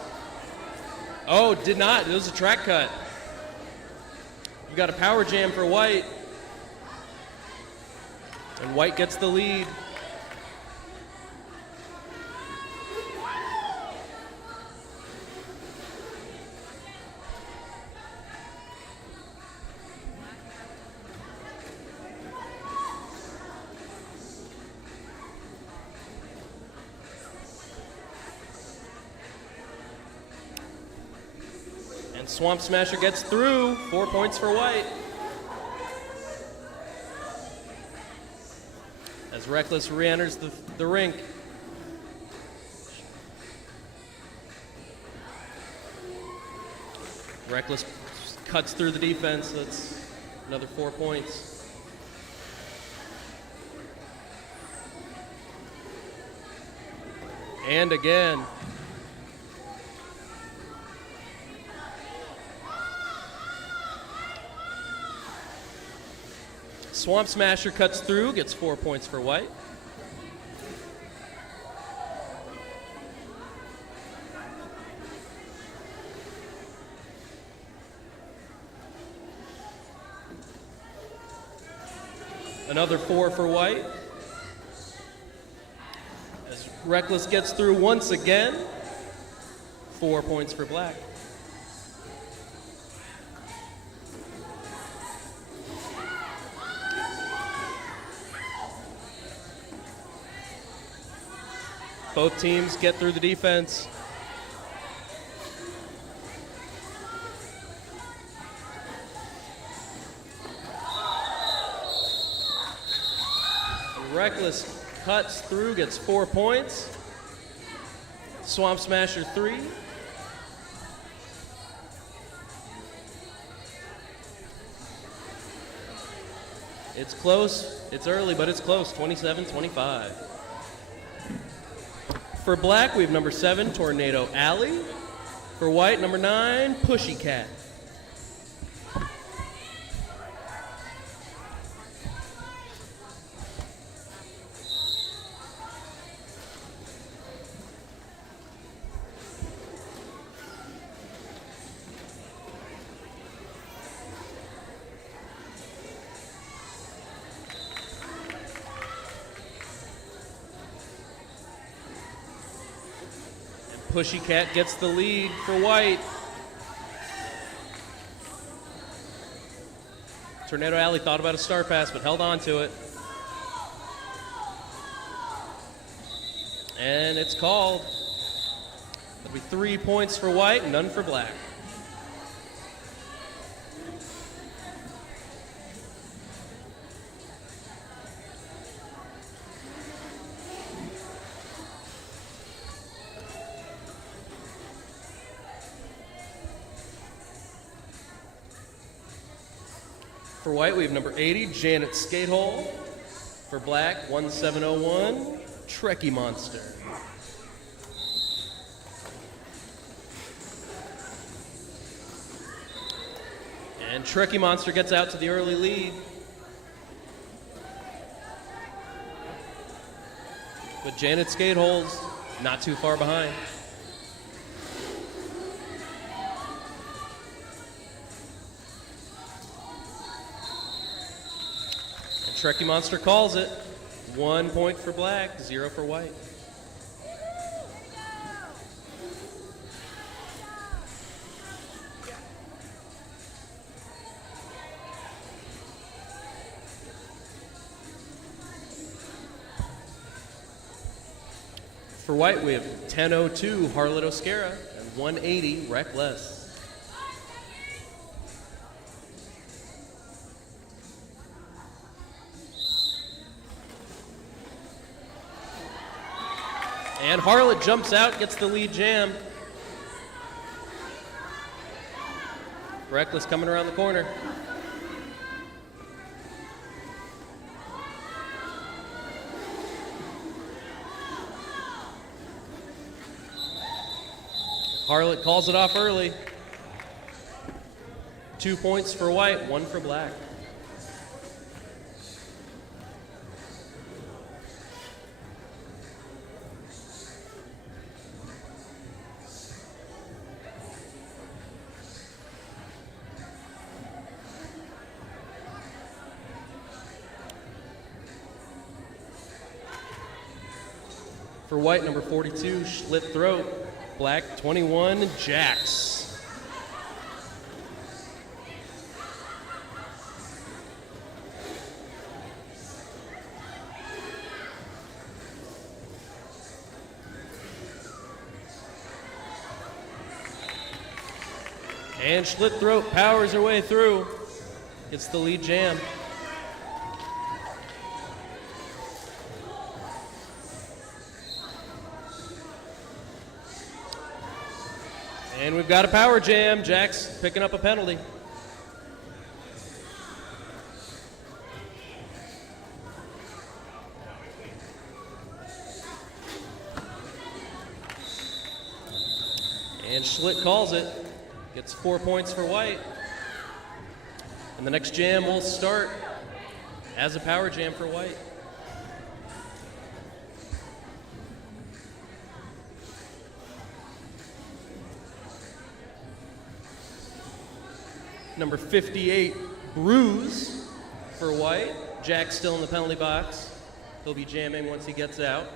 Oh, did not. It was a track cut. You got a power jam for white. And white gets the lead. Swamp Smasher gets through. 4 points for white. As Reckless re-enters the rink. Reckless cuts through the defense. That's another 4 points. And again. Swamp Smasher cuts through, gets 4 points for white. Another 4 for white. As Reckless gets through once again, 4 points for black. Both teams get through the defense. And Reckless cuts through, gets 4 points. Swamp Smasher 3. It's close. It's early, but it's close. 27-25. For black, we have number 7, Tornado Alley. For white, number 9, Pushy Cat. Pushy Cat gets the lead for white. Tornado Alley thought about a star pass, but held on to it. And it's called. That'll be 3 points for white, none for black. For white, we have number 80, Janet Skatehole. For black, 1701, Trekkie Monster. And Trekkie Monster gets out to the early lead. But Janet Skatehole's not too far behind. Trekkie Monster calls it. 1 point for black, 0 for white. For white, we have 1002 Harlot Oscara and 180 Reckless. And Harlot jumps out, gets the lead jam. Reckless coming around the corner. Harlot calls it off early. 2 points for white, 1 for black. For white, number 42, slit throat. Black, 21, jacks. And slit throat powers her way through. Gets the lead jam. And we've got a power jam. Jack's picking up a penalty. And Schlitt calls it. Gets 4 points for white. And the next jam will start as a power jam for white. Number 58, Bruise for white. Jack's still in the penalty box. He'll be jamming once he gets out.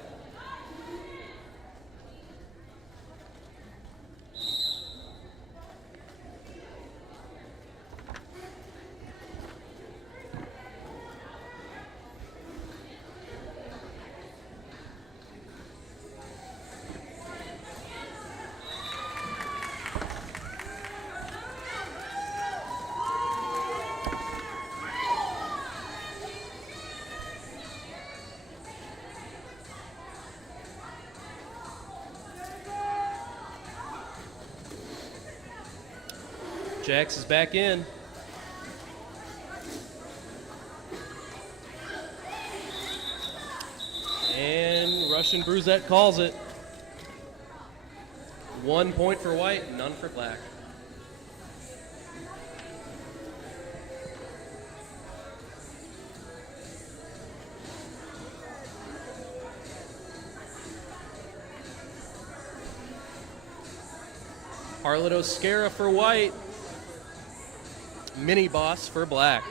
Jax is back in. And Russian Bruzette calls it. 1 point for white, none for black. Harlot Oscara for white. Mini Boss for black.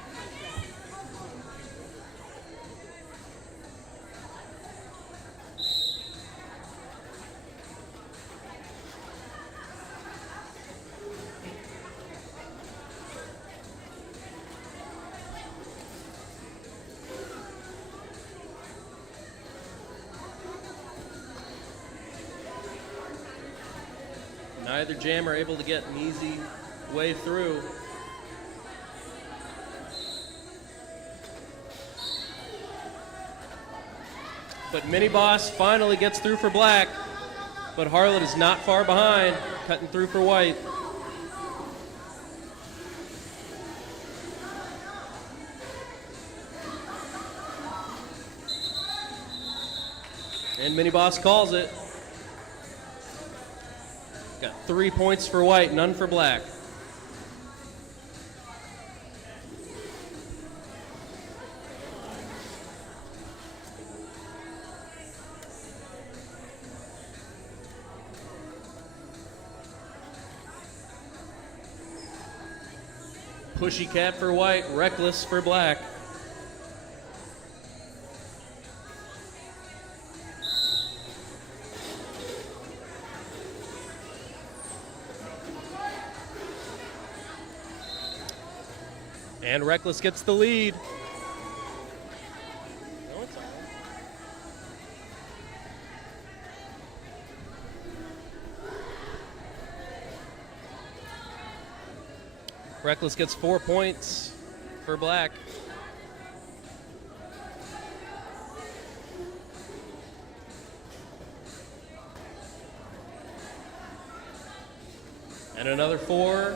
Neither jam are able to get an easy way through. But Mini Boss finally gets through for black. But Harlot is not far behind, cutting through for white. And Mini Boss calls it. Got 3 points for white, none for black. Pussycat for white, Reckless for black. And Reckless gets the lead. No, it's all right. Reckless gets 4 points for black. And another 4.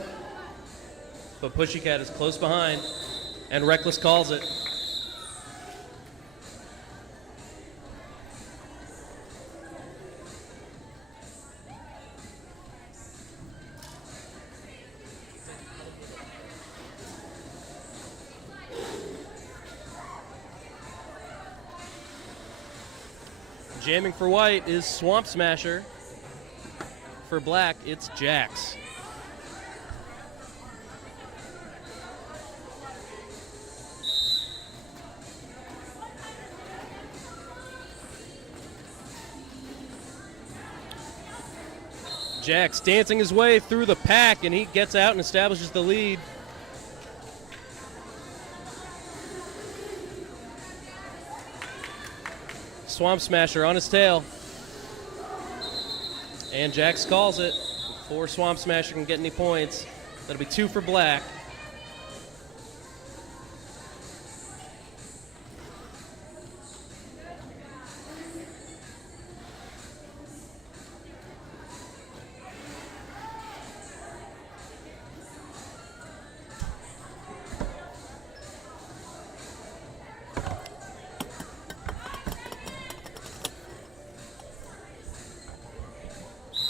But Pussycat is close behind. And Reckless calls it. Jamming for white is Swamp Smasher. For black, it's Jax. Jax dancing his way through the pack, and he gets out and establishes the lead. Swamp Smasher on his tail. And Jax calls it. Before Swamp Smasher can get any points, that'll be 2 for black.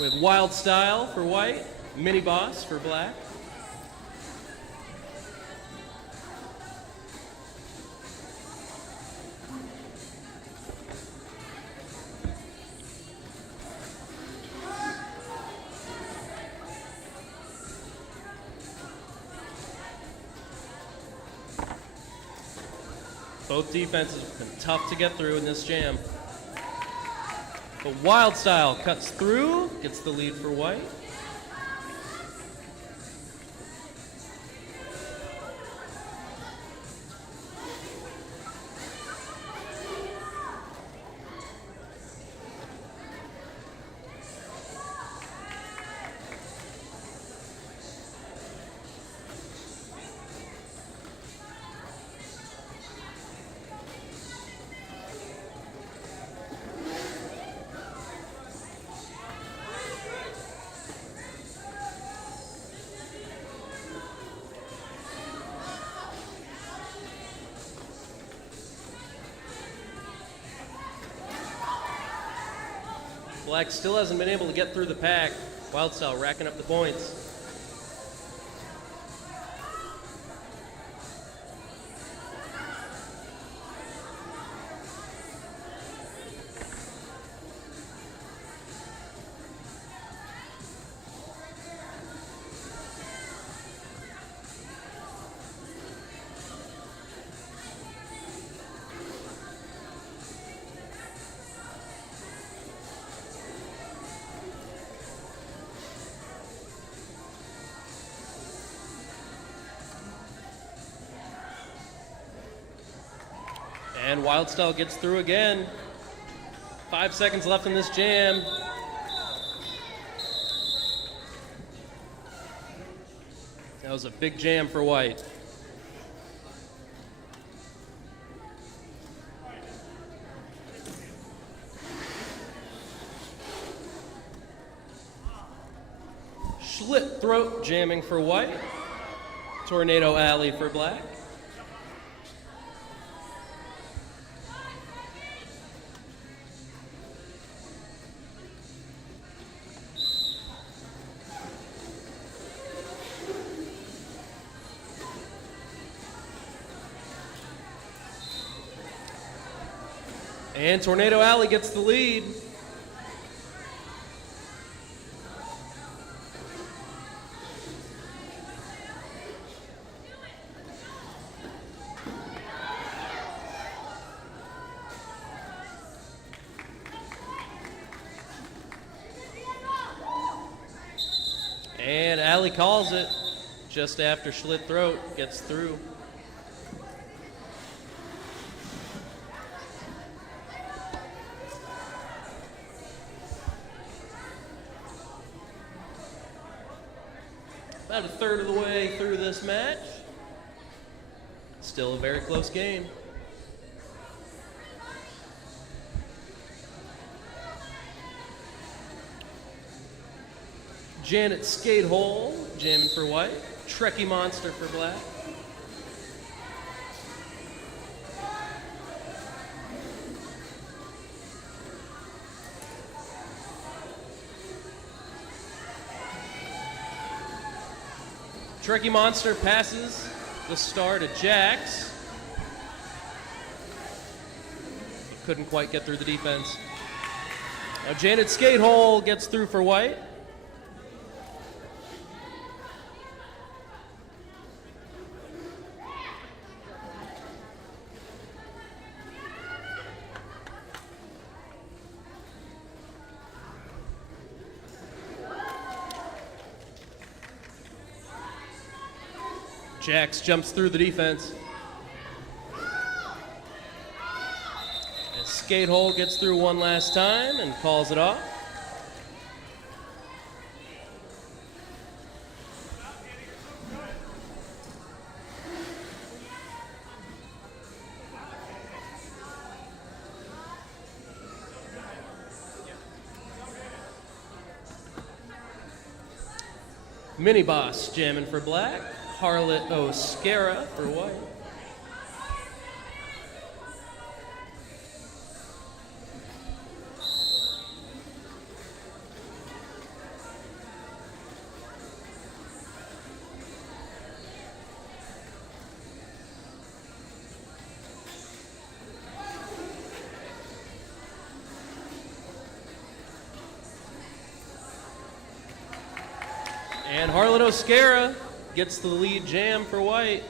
With Wild Style for white, Mini Boss for black. Both defenses have been tough to get through in this jam. But Wild Style cuts through, gets the lead for white. Black still hasn't been able to get through the pack. Wild Style racking up the points. And Wild Style gets through again. 5 seconds left in this jam. That was a big jam for white. Slit Throat jamming for white. Tornado Alley for black. And Tornado Alley gets the lead. And Alley calls it just after Slit Throat gets through. About a third of the way through this match. Still a very close game. Janet Skate Hole, jamming for white. Trekkie Monster for black. Trekkie Monster passes the star to Jax. He couldn't quite get through the defense. Now Janet Skate Hole gets through for white. Jax jumps through the defense. And Skate Hole gets through one last time and calls it off. Mini Boss jamming for black. Harlot O'Scara for white. And Harlot O'Scara gets the lead jam for white.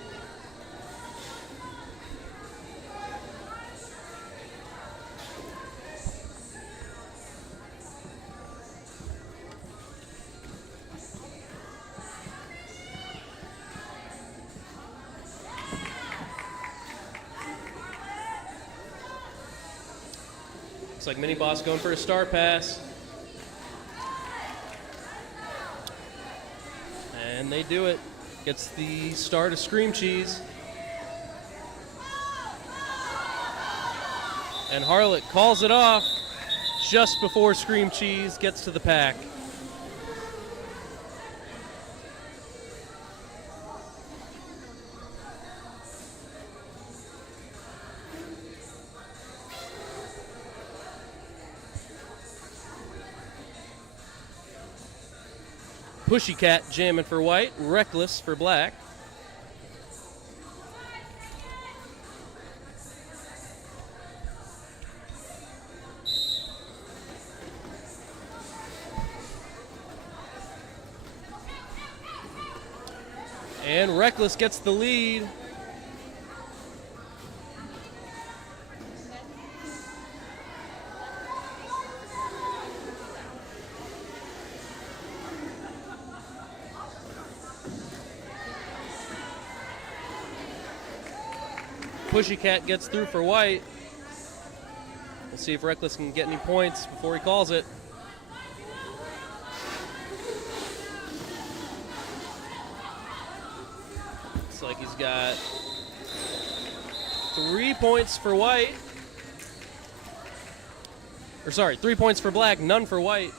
Looks like Mini Boss going for a star pass. And they do it. Gets the star to Scream Cheese. And Harlot calls it off just before Scream Cheese gets to the pack. Pussycat jamming for white, Reckless for black. And Reckless gets the lead. Pussycat gets through for white. We'll see if Reckless can get any points before he calls it. Looks like he's got 3 points for white. Or sorry, 3 points for black, none for white.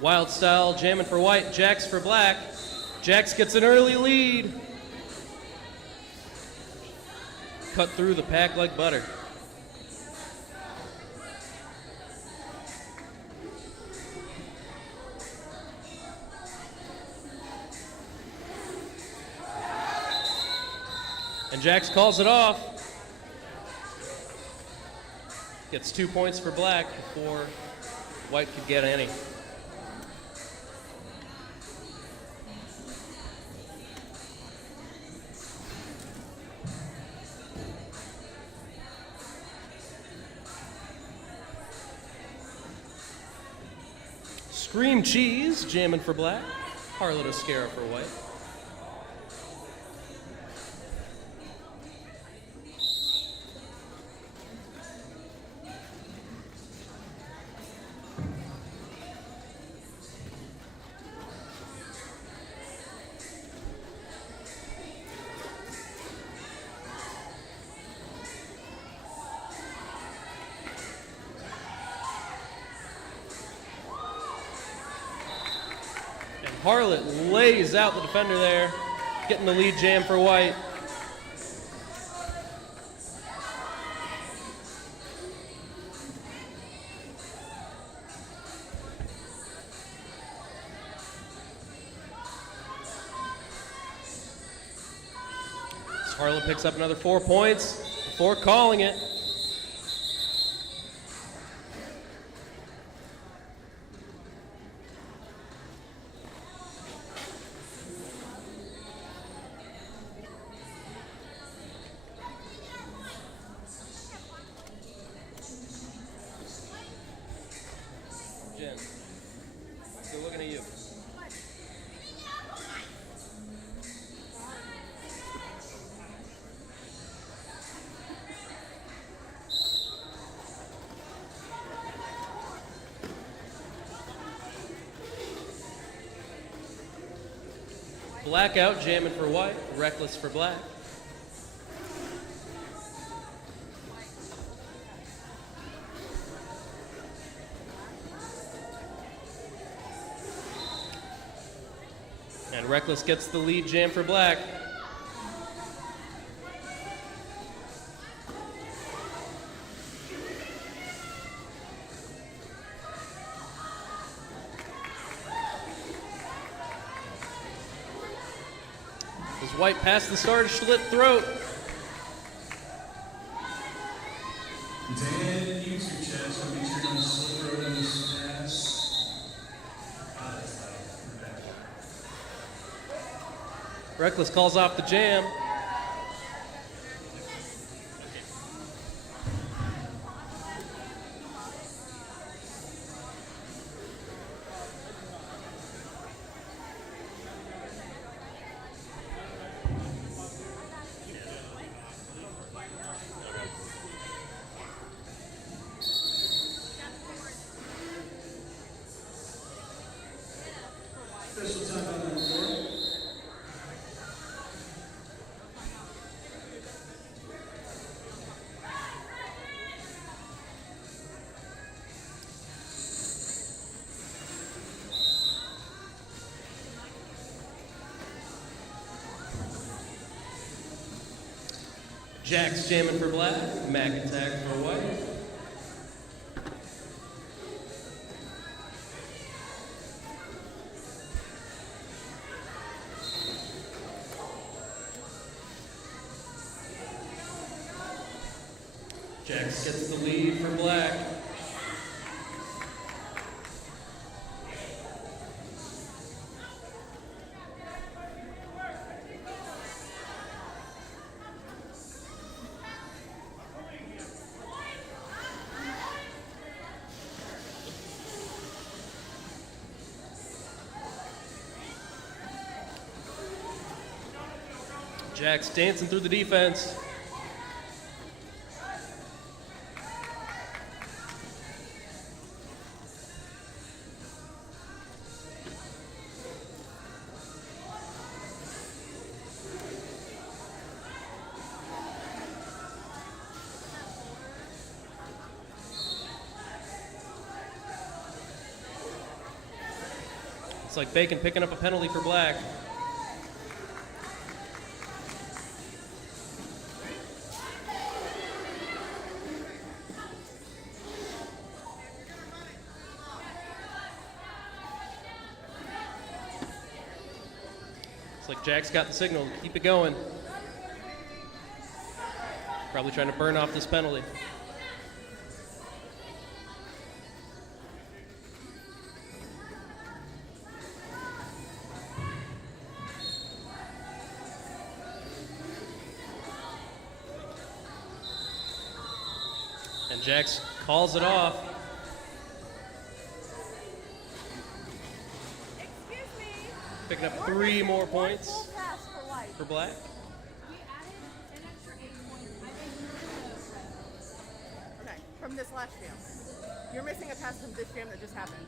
Wild Style jamming for white, Jax for black. Jax gets an early lead. Cut through the pack like butter. And Jax calls it off. Gets 2 points for black before white could get any. Scream Cheese jamming for black. Harlot O'Scara for white. Harlot lays out the defender there, getting the lead jam for white. Harlot picks up another 4 points before calling it. Jen, still looking at you. Blackout jamming for white, reckless for black. And reckless gets the lead jam for black. As white past the start, slit throat. Dan, use your chest when you turn on slit throat on this pass. Reckless calls off the jam. Special time on the floor. Jack's jamming for black, Mac attack for white. Jax gets the lead for black. Jax dancing through the defense. It's like Bacon picking up a penalty for black. It's like Jack's got the signal. Keep it going. Probably trying to burn off this penalty. And Jax calls it off. Excuse me. Picking up 3 more points Full pass for white. for black. We added an extra 8 points. I think Okay, from this last jam. You're missing a pass from this jam that just happened.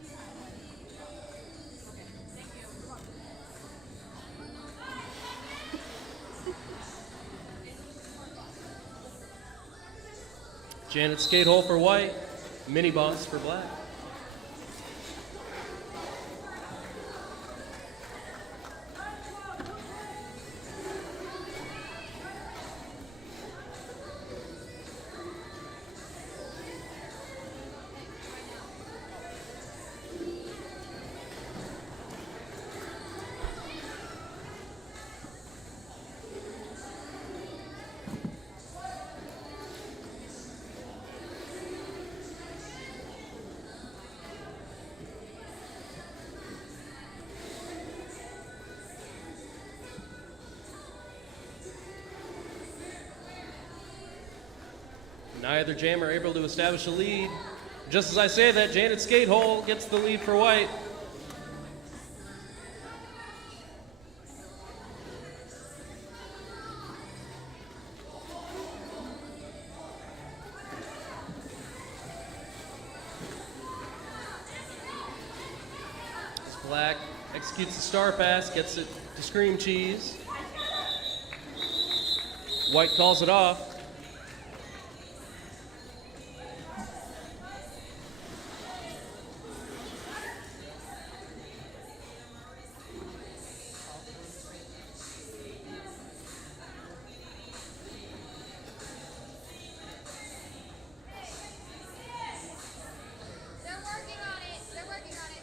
Janet skate hole for white. Mini boss for black. Neither jam are able to establish a lead. Just as I say that, Janet Skatehole gets the lead for white. Black executes the star pass, gets it to Scream Cheese. White calls it off. They're working on it. They're working on it.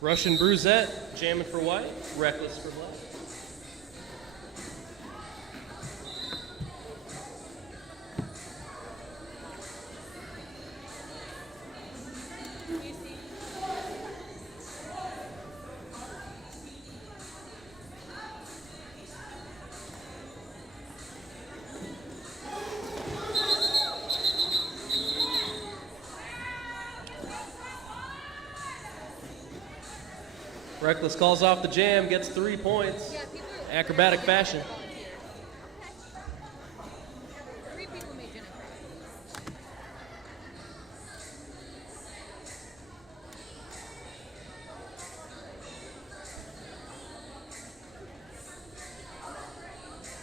Russian Brusette jamming for white, reckless for black. Reckless calls off the jam, gets 3 points. Yeah, people are Acrobatic fashion. volunteers. Okay. 3 people made Jenna cry.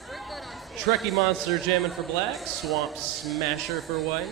We're good on score. Trekkie Monster jamming for black, Swamp Smasher for white.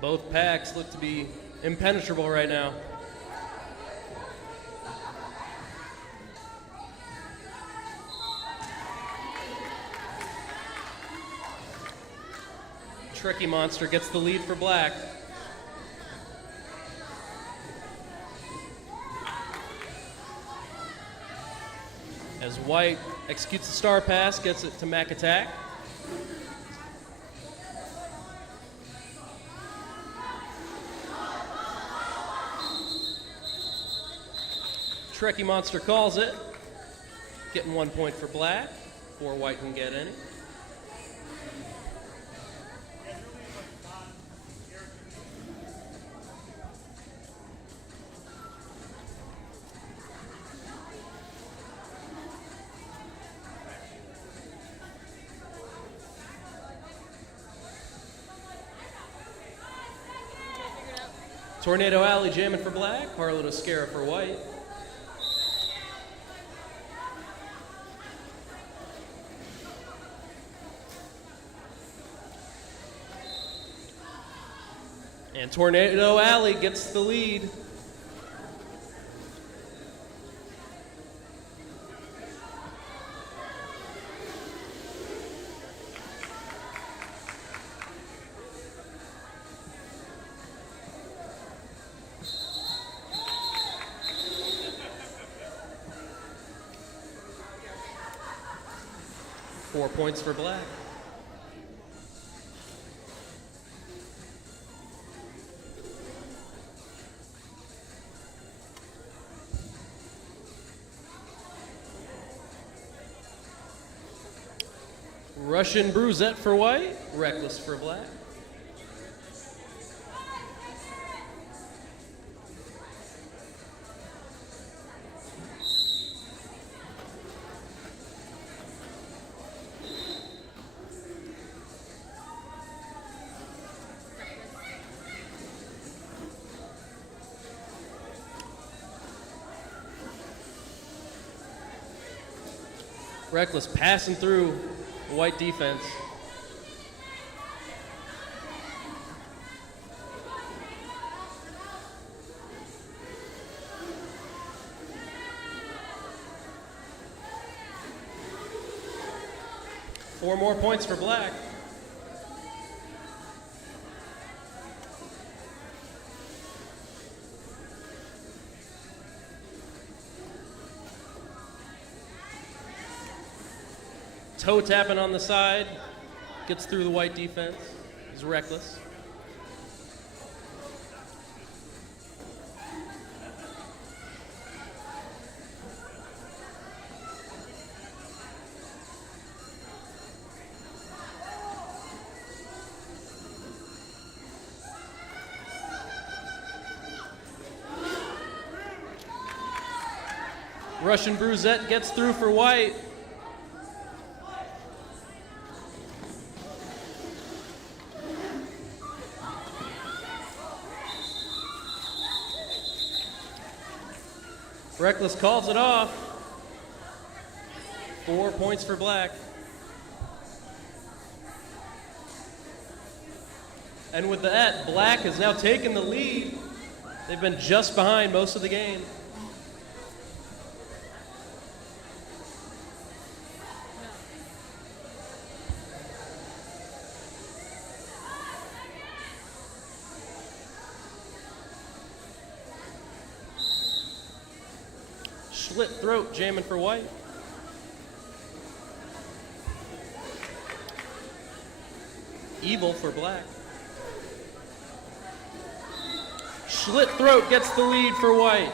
Both packs look to be impenetrable right now. Trekkie Monster gets the lead for black. As white executes the star pass, gets it to Mac Attack. Trekkie Monster calls it. Getting 1 point for black, before white can get any. Tornado Alley jamming for black, Harlow Oscara for white. And Tornado Alley gets the lead. Four points for black. Russian Brusette for white, reckless for black. Reckless passing through the white defense. Four more points for Black. Toe tapping on the side, gets through the white defense. He's Reckless. Russian Bruzette gets through for white. Reckless calls it off. 4 points for Black. And with that, Black has now taken the lead. They've been just behind most of the game. Slit throat jamming for white. Evil for Black. Slit throat gets the lead for white.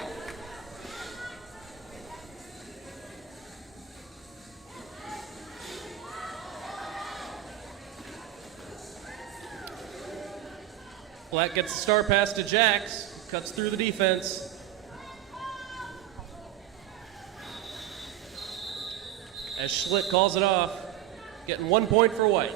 Black gets the star pass to Jax, cuts through the defense. As Schlitt calls it off, getting 1 point for white.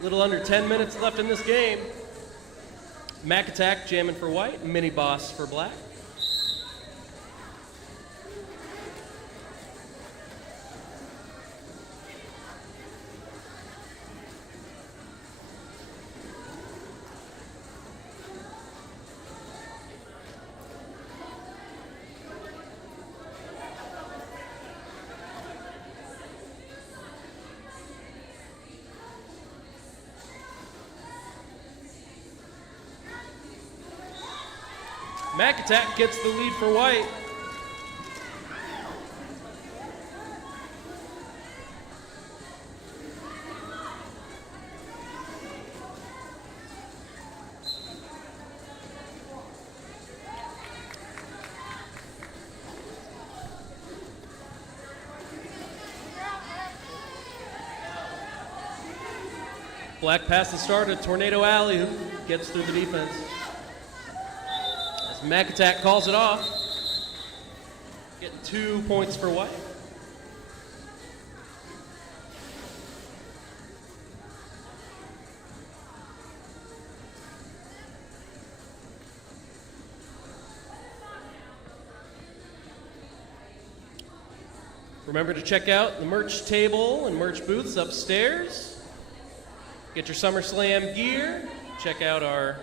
Little under 10 minutes left in this game. Mac Attack jamming for white, Mini Boss for Black. Mac Attack gets the lead for white. Black pass the start to Tornado Alley, who gets through the defense. Mac Attack calls it off. Getting 2 points for white. Remember to check out the merch table and merch booths upstairs. Get your SummerSlam gear. Check out our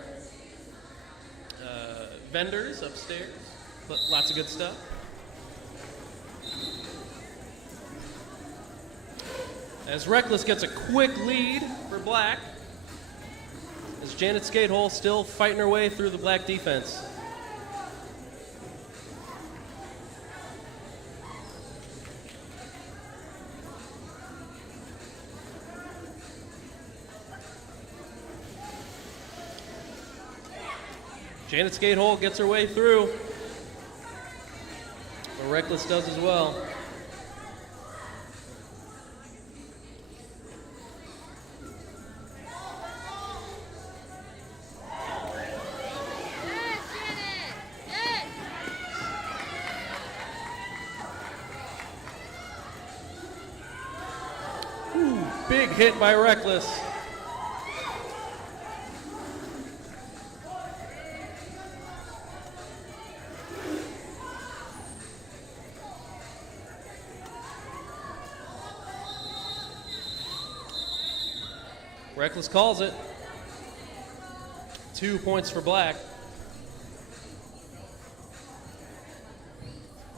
vendors upstairs, but lots of good stuff. As Reckless gets a quick lead for Black, as Janet Skatehole still fighting her way through the Black defense. Janet Skatehole gets her way through. But Reckless does as well. Yes, Janet! Yes! Big hit by Reckless. Reckless calls it. 2 points for Black.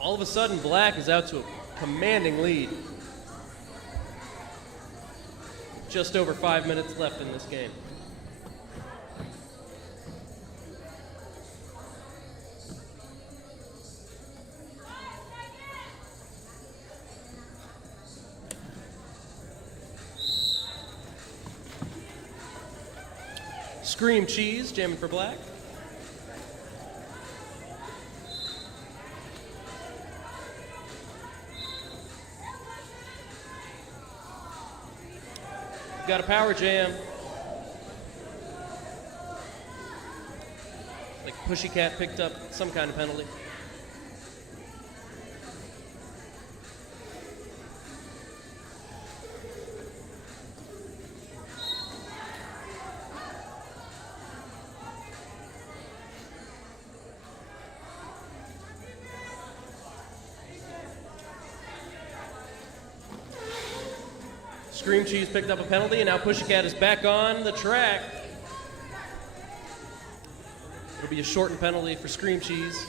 All of a sudden, Black is out to a commanding lead. Just over 5 minutes left in this game. Scream Cheese, jamming for Black. Got a power jam. Like Pussycat picked up some kind of penalty. Scream Cheese picked up a penalty, and now Pussycat is back on the track. It'll be a shortened penalty for Scream Cheese.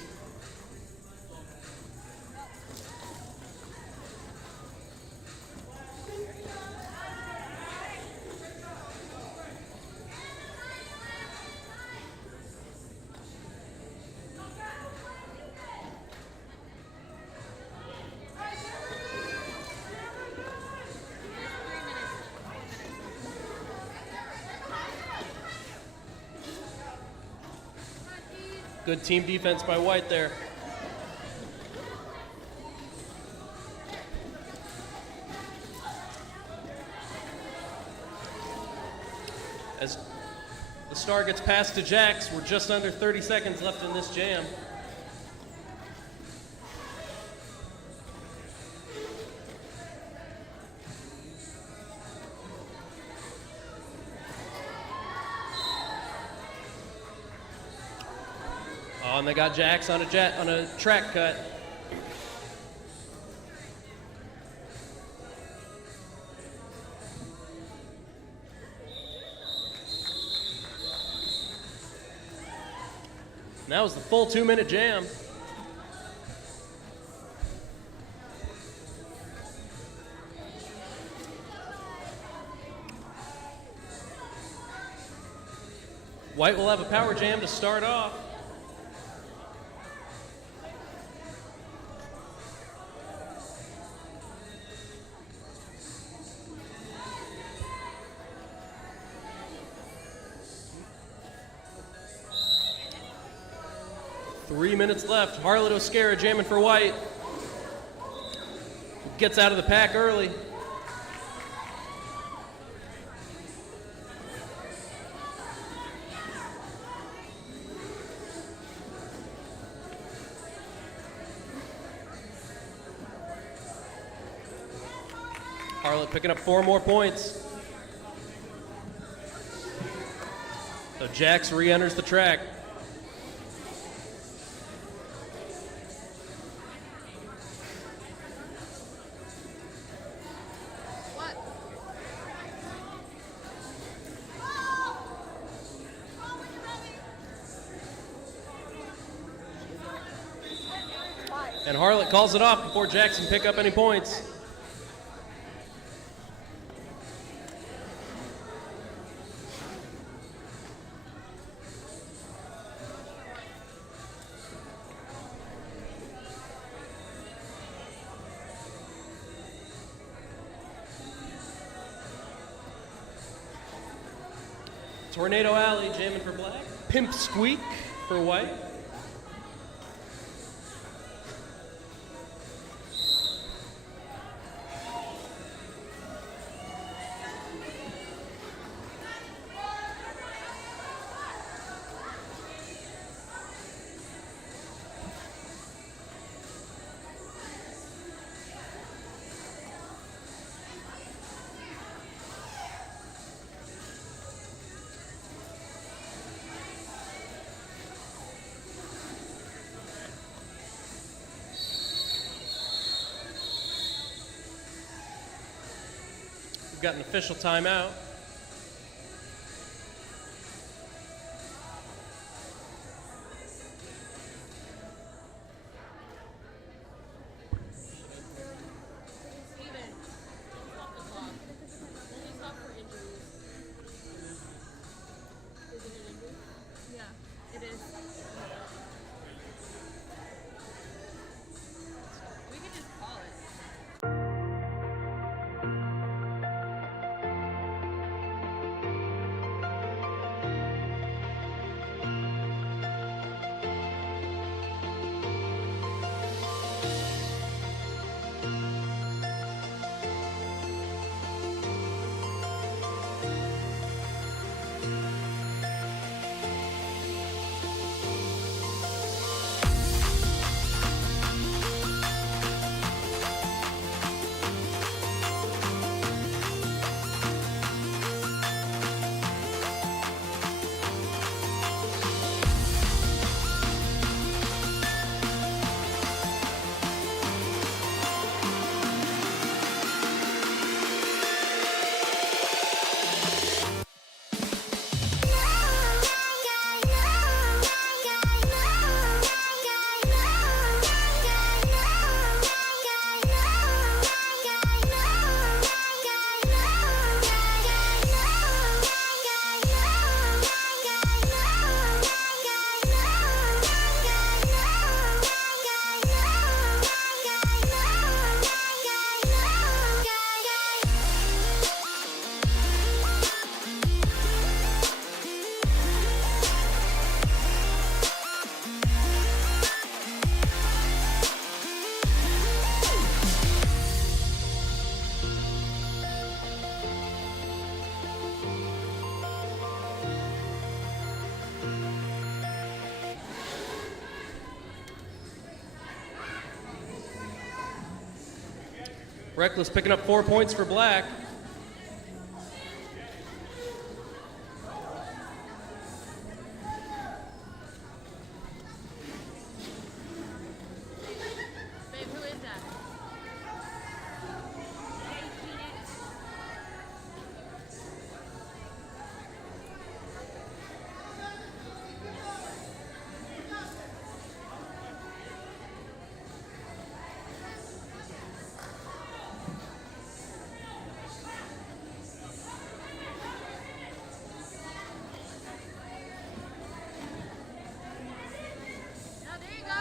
Good team defense by White there. As the star gets passed to Jax, we're just under 30 seconds left in this jam. Oh, and they got Jax on a track cut. And that was the full 2-minute jam. White will have a power jam to start off. Three minutes left. Harlot Oscara jamming for White. Gets out of the pack early. Harlot picking up 4 more points. So Jax re-enters the track. And Harlot calls it off before Jackson pick up any points. Tornado Alley jamming for Black. Pimp Squeak for White. We've got an official timeout. Steven, stop the clock. Only stop for injuries. Is it an injury? Yeah, it is. We can just call it. Reckless picking up 4 points for Black. Babe, who is that? Oh, there you go.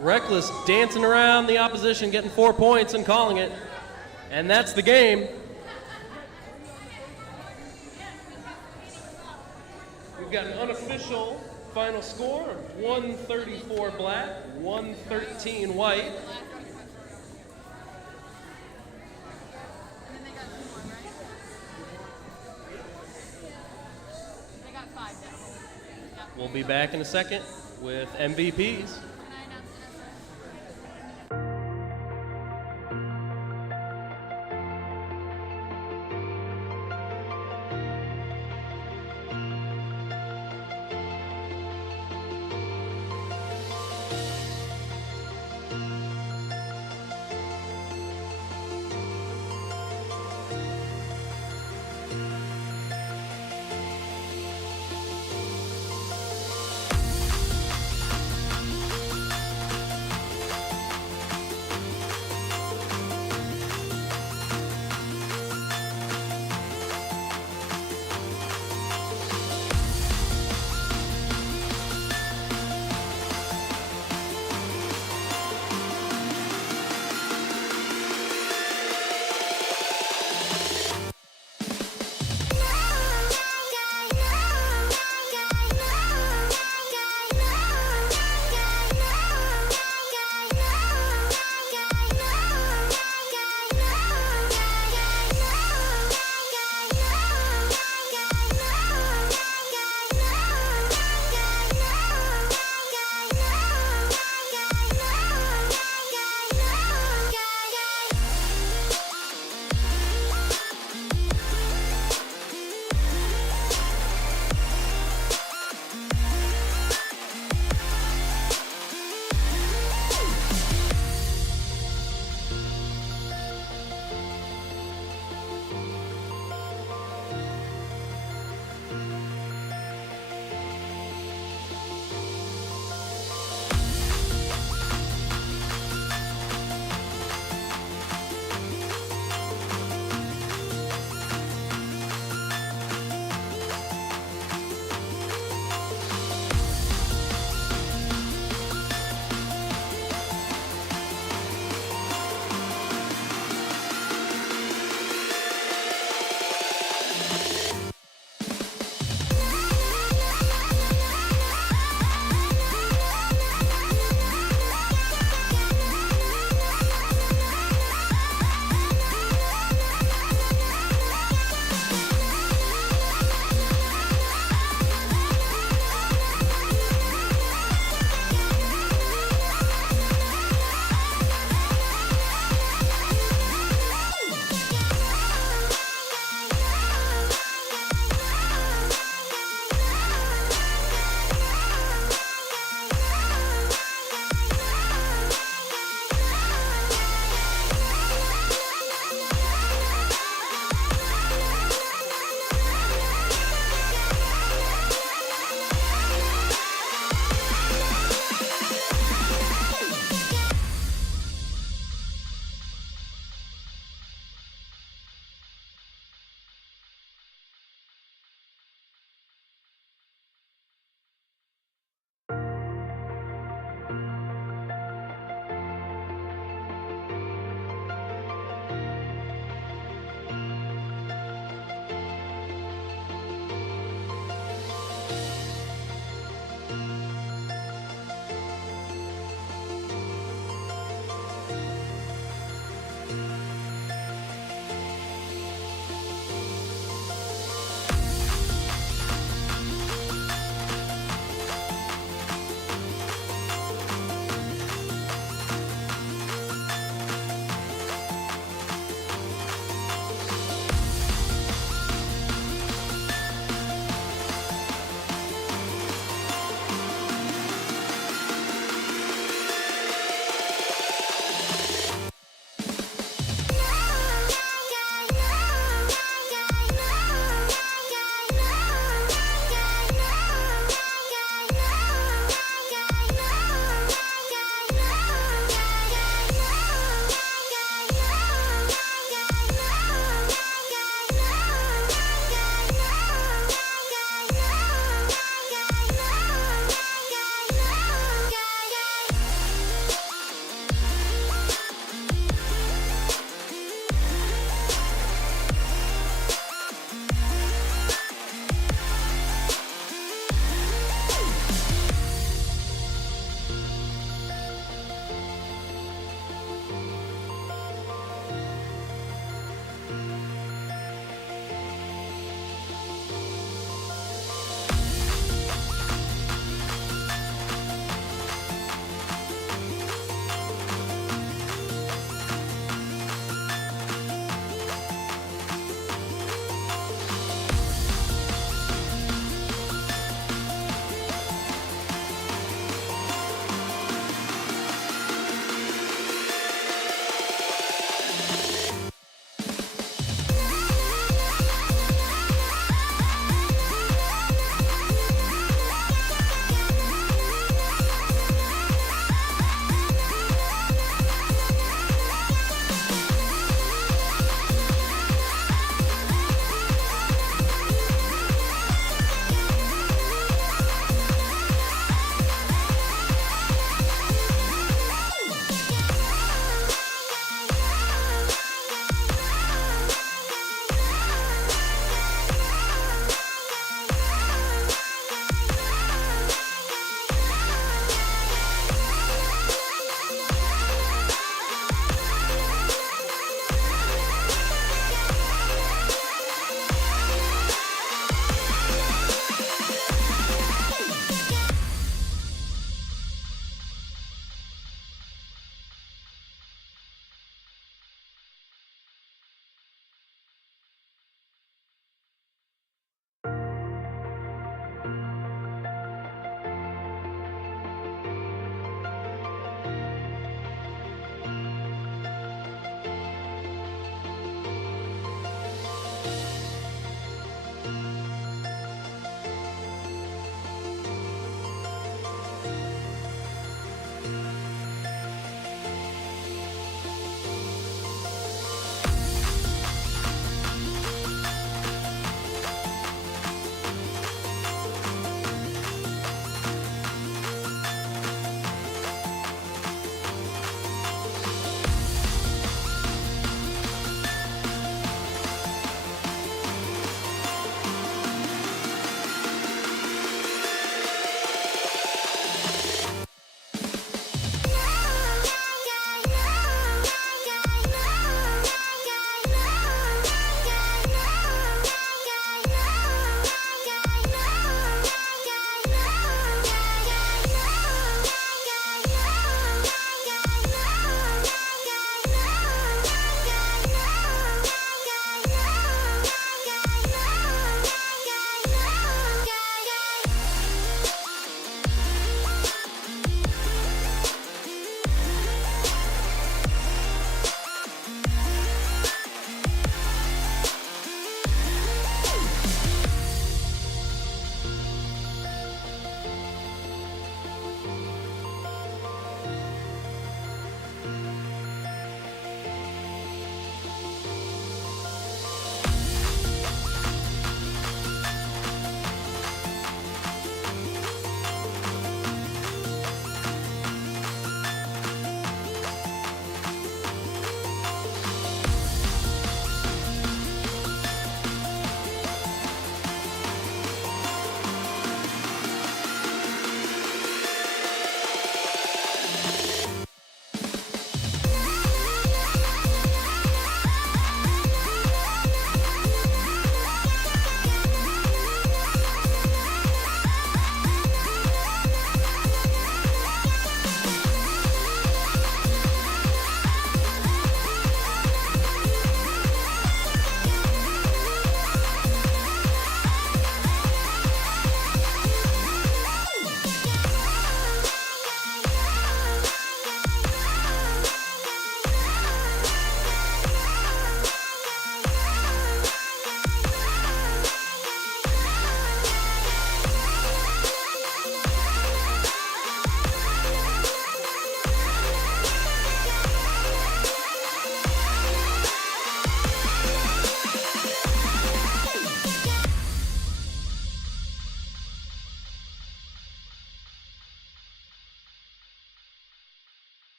Reckless dancing around the opposition, getting 4 points and calling it. And that's the game. We've got an unofficial final score of 134 Black, 113 White. And then they got 2 more, right? They got 5 now. Yep. We'll be back in a second with MVPs. Can I announce it?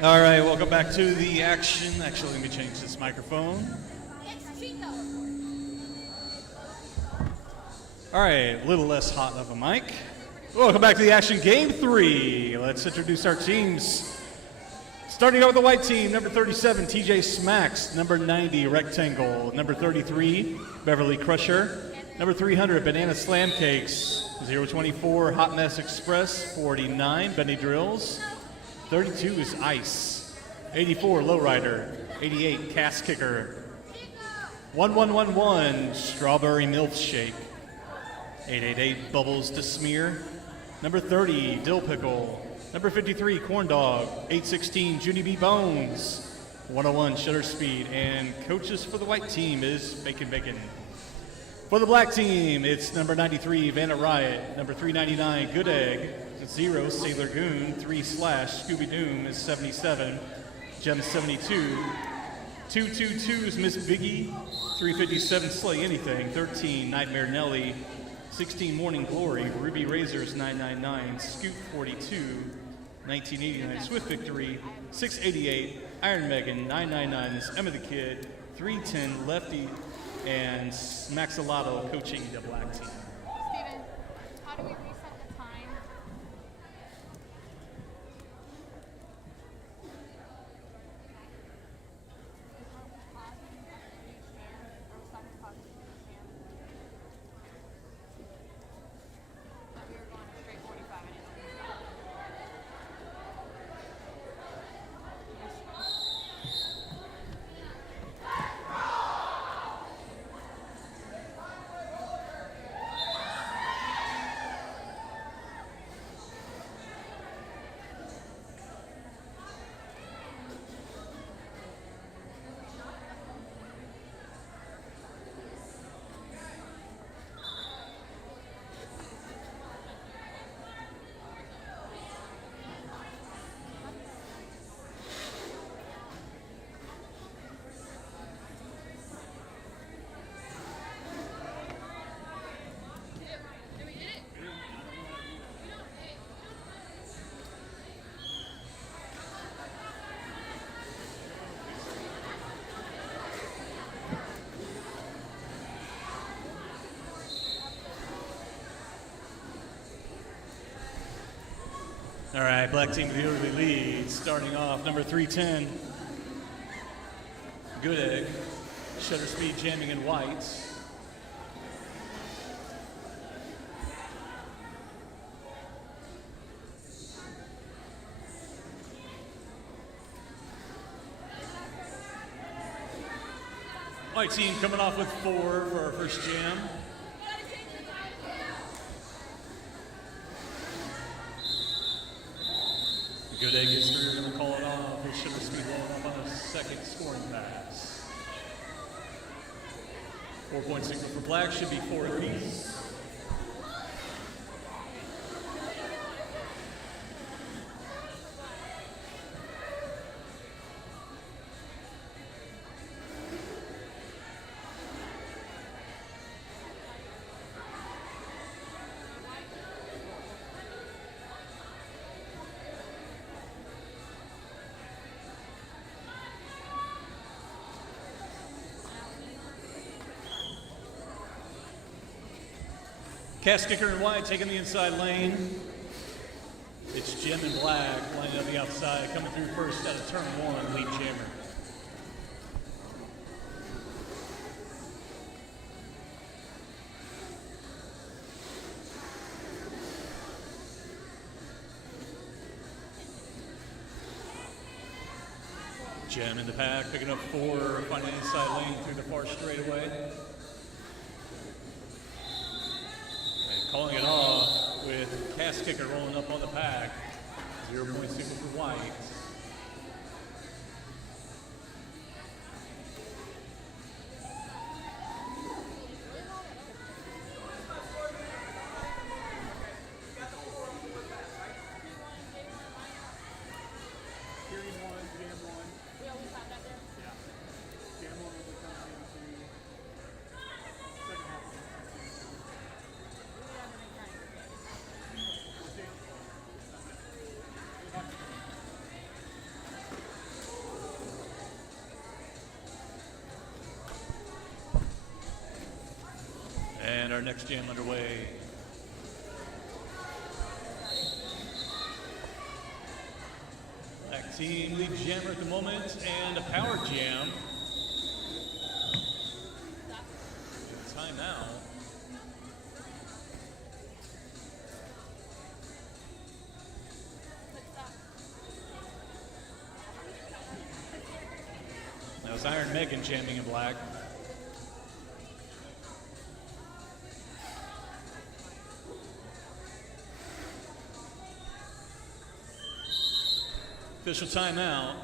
All right, welcome back to the action. Actually, let me change this microphone. All right, a little less hot of a mic. Welcome back to the action, game 3. Let's introduce our teams. Starting out with the white team, number 37, TJ Smacks. Number 90, Rectangle. Number 33, Beverly Crusher. Number 300, Banana Slam Cakes. 024, Hot Mess Express. 49, Benny Drills. 32 is Ice. 84, Lowrider. 88, Cast Kicker. 1111, Strawberry Milkshake. 888, Bubbles to Smear. Number 30, Dill Pickle. Number 53, Corn Dog. 816, Judy B. Bones. 101, Shutter Speed. And coaches for the white team is Bacon Bacon. For the black team, it's number 93, Vanna Riot. Number 399, Good Egg. 0, Sailor Goon. 3 Slash, Scooby Doom is 77. Gem 72. 222 is Miss Biggie. 357, Slay Anything. 13, Nightmare Nelly. 16, Morning Glory. Ruby Razors 999. Scoop 42. 1989, Swift Victory. 688, Iron Megan. 999 is Emma the Kid. 310, Lefty. And Maxalato coaching the black team. Steven, how do we reset the time? All right, black team with the early lead. Starting off, number 310, Good Egg. Shutter Speed jamming in white. White team coming off with 4 for our first jam. Good Egg gets through, going to call it off. With Sugar Speed rolling up on a second scoring pass. 4-point signal for black, should be 4 apiece. Cast Kicker in white, taking the inside lane. It's Jim in black, lining up the outside, coming through first out of turn 1, lead jammer. Jim in the pack, picking up 4, finding the inside lane through the far straightaway. Calling it off with Cast Kicker rolling up on the pack. 0-point signal for white. our next jam underway. Black team lead jammer at the moment, and a power jam. Timeout. That was Iron Megan jamming in black. Official timeout.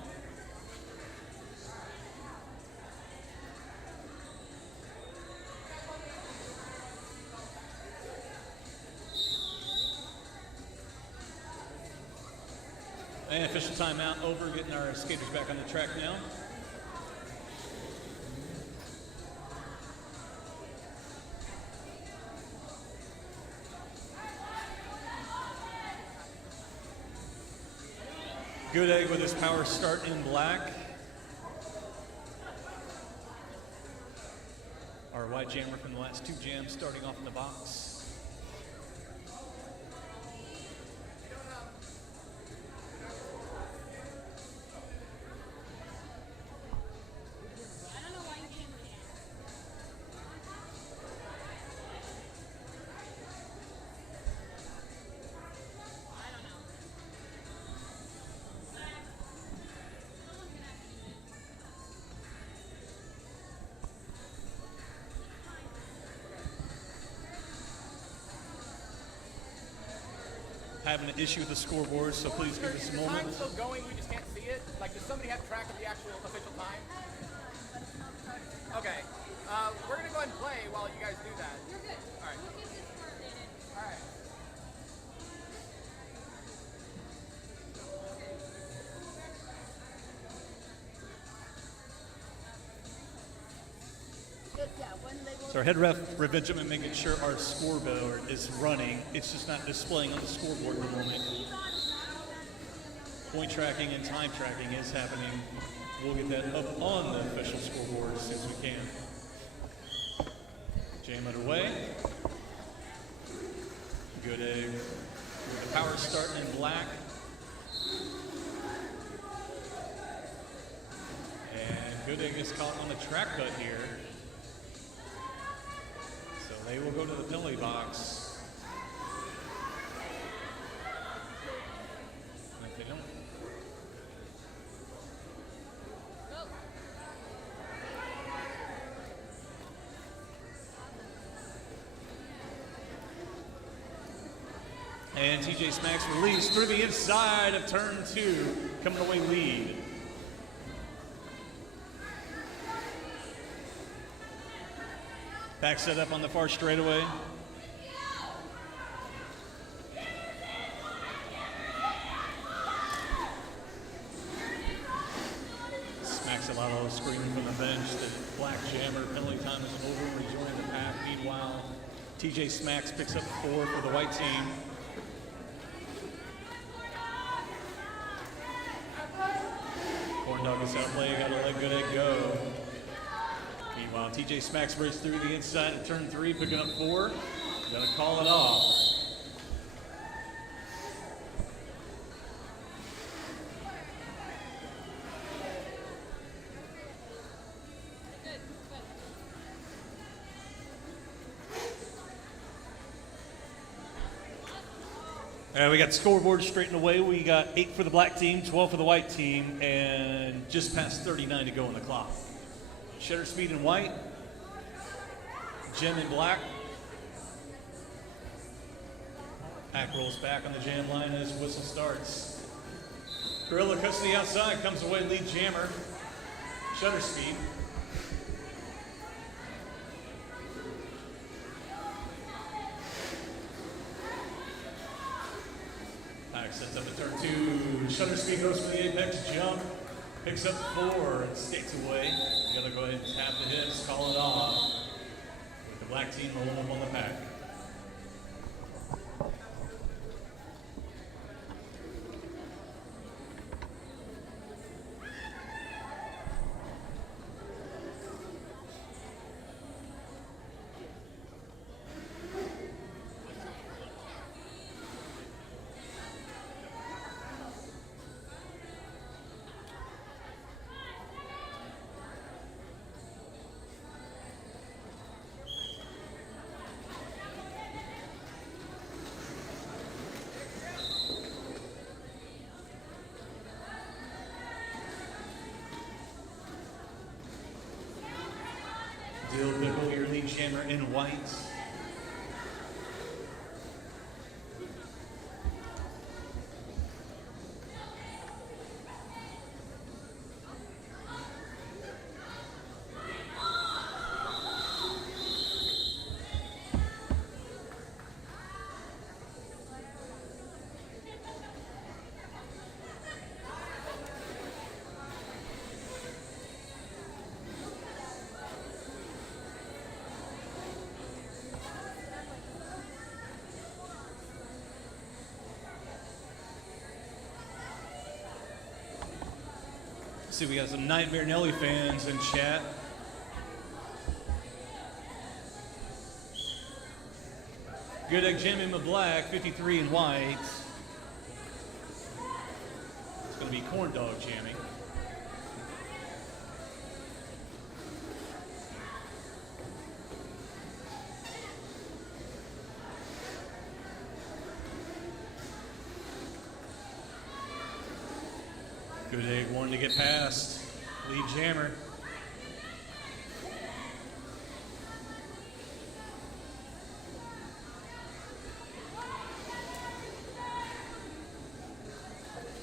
And official timeout over, getting our skaters back on the track now. Good egg with his power start in black. Our white jammer from the last two jams starting off in the box. Having an issue with the scoreboard, so please give us a moment. Is the time still going? We just can't see it. Like, does somebody have track of the actual official time? Okay. We're gonna go ahead and play while you guys do that. You're good. All right. We'll get this coordinated. All right. So our head ref, Benjamin, making sure our scoreboard is running. It's just not displaying on the scoreboard at the moment. Point tracking and time tracking is happening. We'll get that up on the official scoreboard as soon as we can. Jam underway. Good egg. With the power starting in black. And Good egg is caught on the track cut here. So they will go to the penalty box. And if they don't, and TJ Smacks released through the inside of turn 2, coming away lead. Back set up on the far straightaway. Smacks a lot of screaming from the bench. The black jammer penalty time is over. Rejoining the pack. Meanwhile, TJ Smacks picks up 4 for the white team. Corn dog is outplayed. Got to let Good Egg go. Meanwhile, TJ Smacks raced through the inside of turn 3, picking up 4. Gonna call it off. We got scoreboard straightened away. We got 8 for the black team, 12 for the white team, and just past 39 to go on the clock. Shutter speed in white, Jim in black. Pack rolls back on the jam line as whistle starts. Gorilla cuts to the outside, comes away lead jammer. Shutter speed. Pack sets up a turn 2. Shutter speed goes for the apex jump. Picks up 4 and skates away. You gotta go ahead and tap the hips, call it off. With the black team rolling up on the pack. jammer in white. See, we got some Nightmare Nelly fans in chat. Good Egg Jam in the black, 53 in white. It's going to be corn dog jamming. Good Egg wanting to get past. Lead jammer.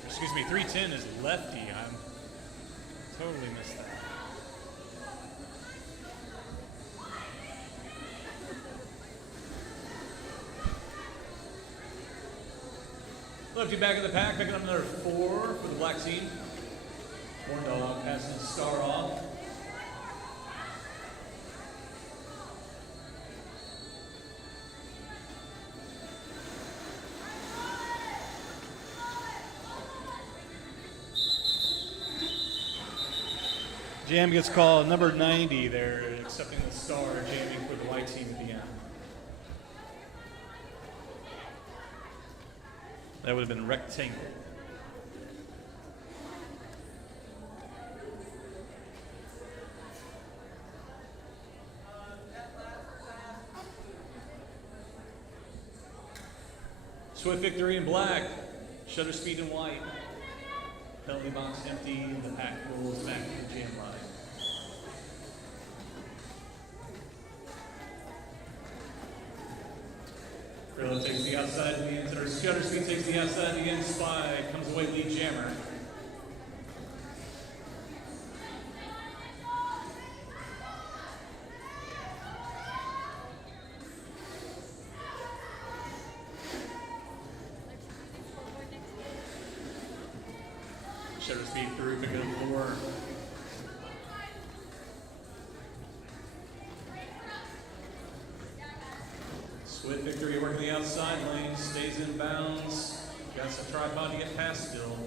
Excuse me, 310 is lefty. I'm totally missed that. Lefty back in the pack, picking up another 4 for the black team. Corn dog passing the star off. Jam gets called number 90 there, accepting the star, jamming for the white team at the end. That would have been rectangle. Swift victory in black, shutter speed in white. Penalty box empty, and the pack rolls back to the jam line. Frillo takes the outside to the end, or shutter speed takes the outside to the end, spy, comes away lead jammer. Shutter speed through, pick up 4. Swift victory working the outside lane, stays in bounds. Got some tripod to get past still.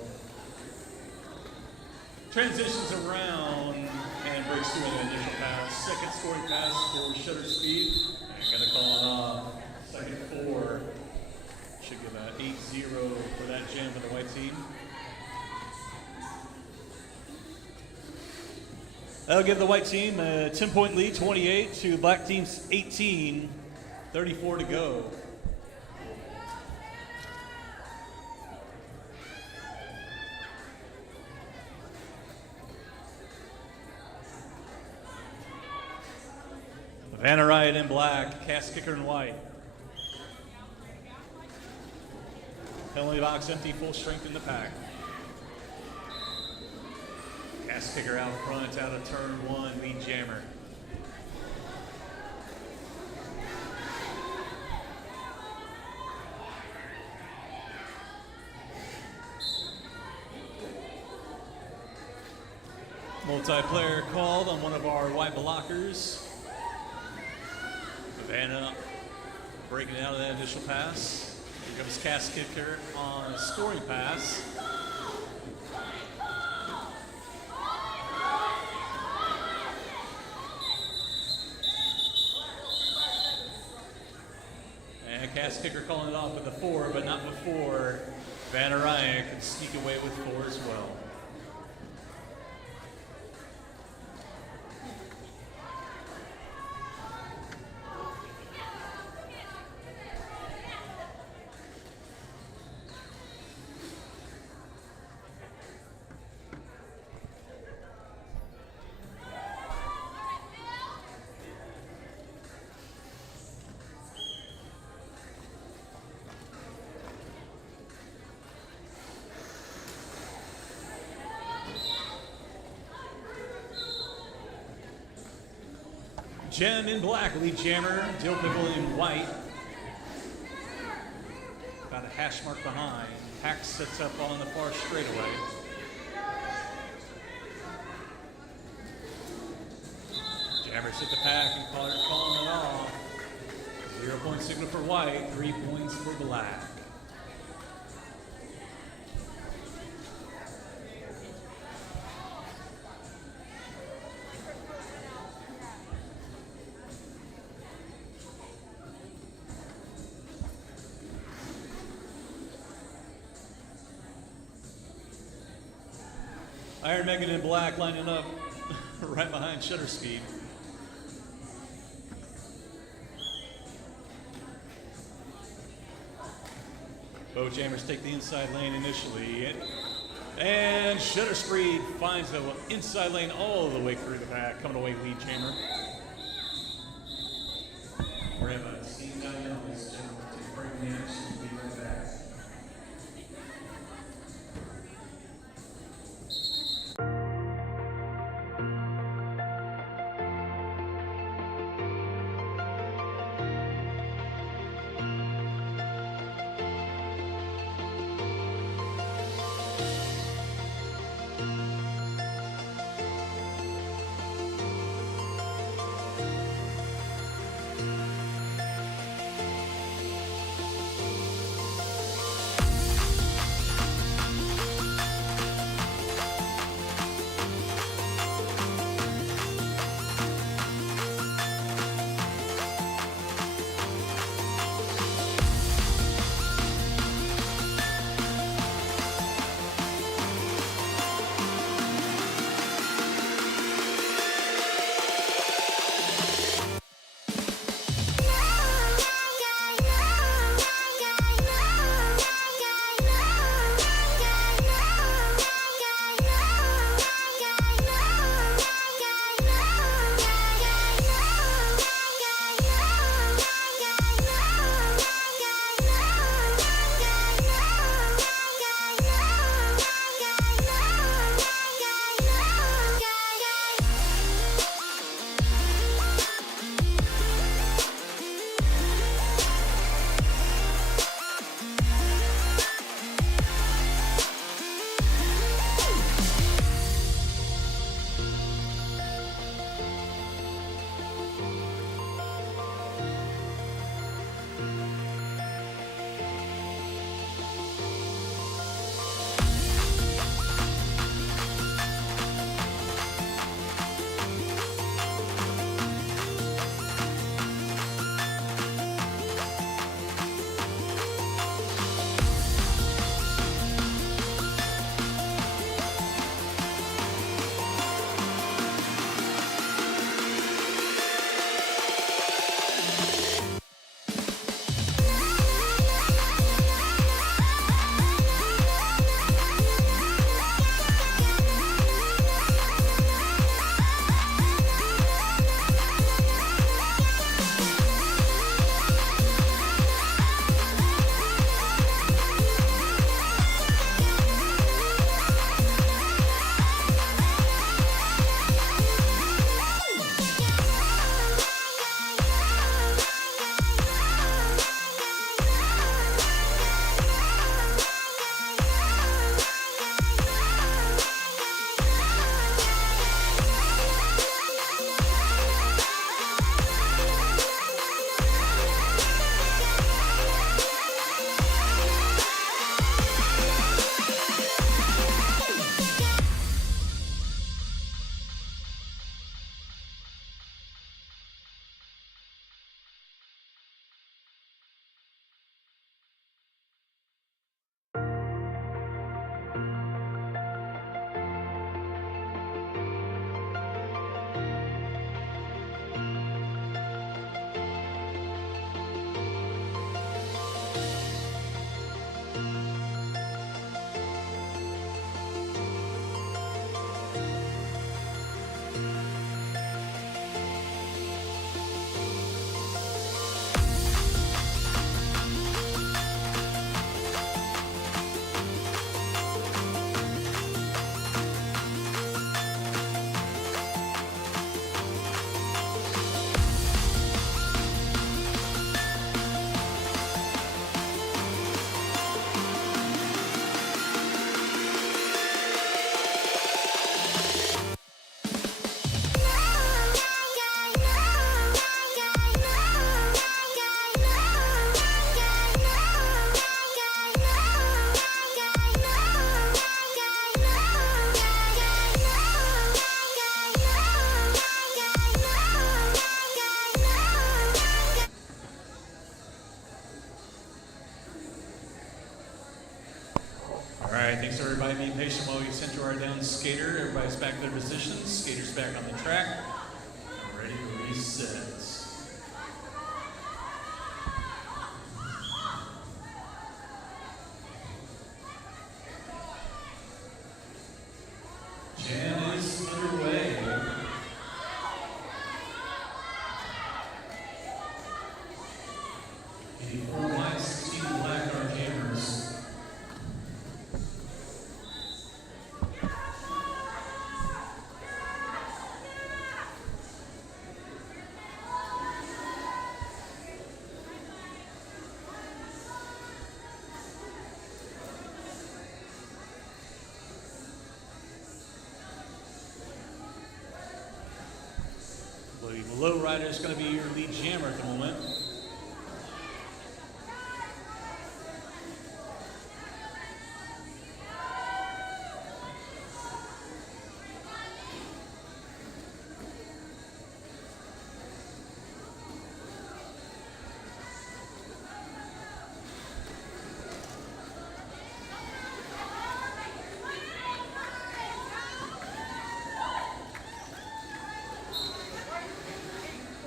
Transitions around and breaks through an initial pass. Second scoring pass for shutter speed. And gotta call it off. Second 4. Should give an 8-0 for that jam for the white team. That'll give the white team a 10-point lead, 28 to black team's 18, 34 to go. Vanna Riot in black, cast kicker in white. Penalty box empty, full strength in the pack. Cast kicker out front, out of turn 1, lead jammer. Multiplayer called on one of our white blockers. Vanna breaking out of that initial pass. Here comes cast kicker on a scoring pass. And cast kicker calling it off with a 4, but not before Vanna Ryan can sneak away with 4 as well. Gem in black, lead jammer. Dill pickle in white. About a hash mark behind. Hack sets up on the far straightaway. Jammers hit the pack and calling it off. 0 point signal for white, 3 points for black. Iron Megan in black lining up right behind Shutter Speed. Both jammers take the inside lane initially. And Shutter Speed finds the inside lane all the way through the back, coming away lead jammer. We're going to have a Steve Daniels to bring the action and be right back. right, thanks to everybody being patient while we sent to our down skater. Everybody's back in their positions. Skaters back on the track. Ready to reset. Jam is underway. 84 white, 16 black are jammers. The low rider is going to be your lead jammer at the moment.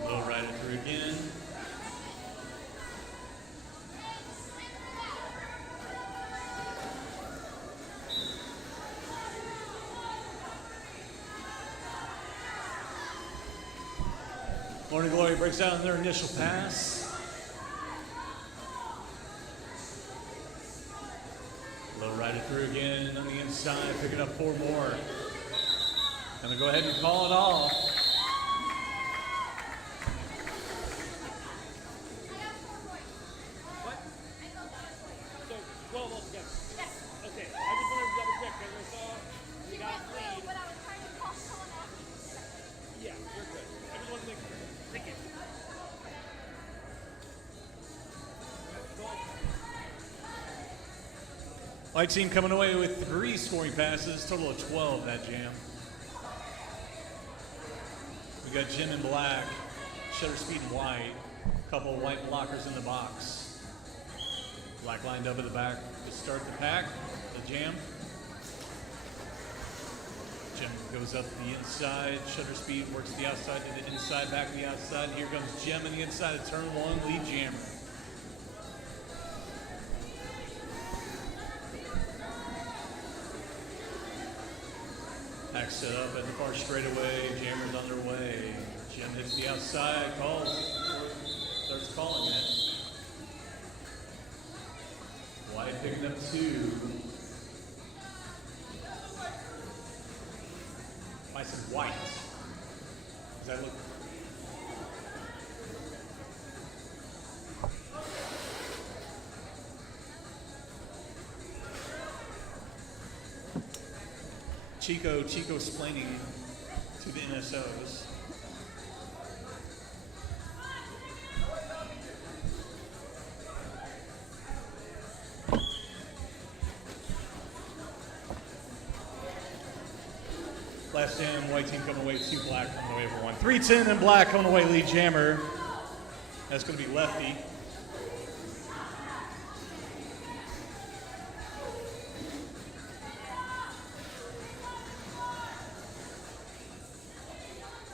Low rider through again. Morning Glory breaks down their initial pass. Low rider through again on the inside, picking up 4 more. Gonna go ahead and call it off. So 12 altogether. Yes. Okay. I just wanted to double check because I saw you got clean. But I was trying to call someone off. Yeah, you're good. I just wanted to make sure. Thank you. White team coming away with 3 scoring passes, total of 12 that jam. We got Jim in black, shutter speed in white, a couple of white blockers in the box. Black lined up at the back to start the pack, the jam. Jim goes up the inside, shutter speed works the outside to the inside, back to the outside. Here comes Jim on the inside of turn 1, lead jammer. Pack set up at the far straightaway, jammers on their way. Jim hits the outside, starts calling it. White picking up 2. I said white. Does that look? Chico explaining to the NSOs. Last jam, white team coming away with 2 black, coming away for 1. 3-10 and black coming away lead jammer. That's going to be lefty.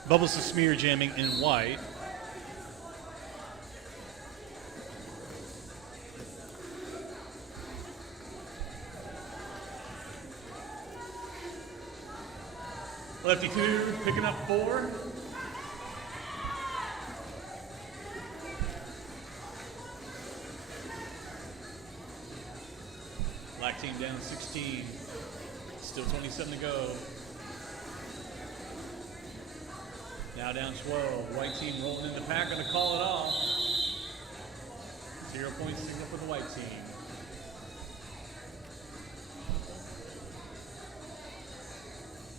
Bubbles to smear jamming in white. Lefty 2 picking up 4. Black team down 16. Still 27 to go. Now down 12. White team rolling in the pack, going to call it off. 0 point signal for the white team.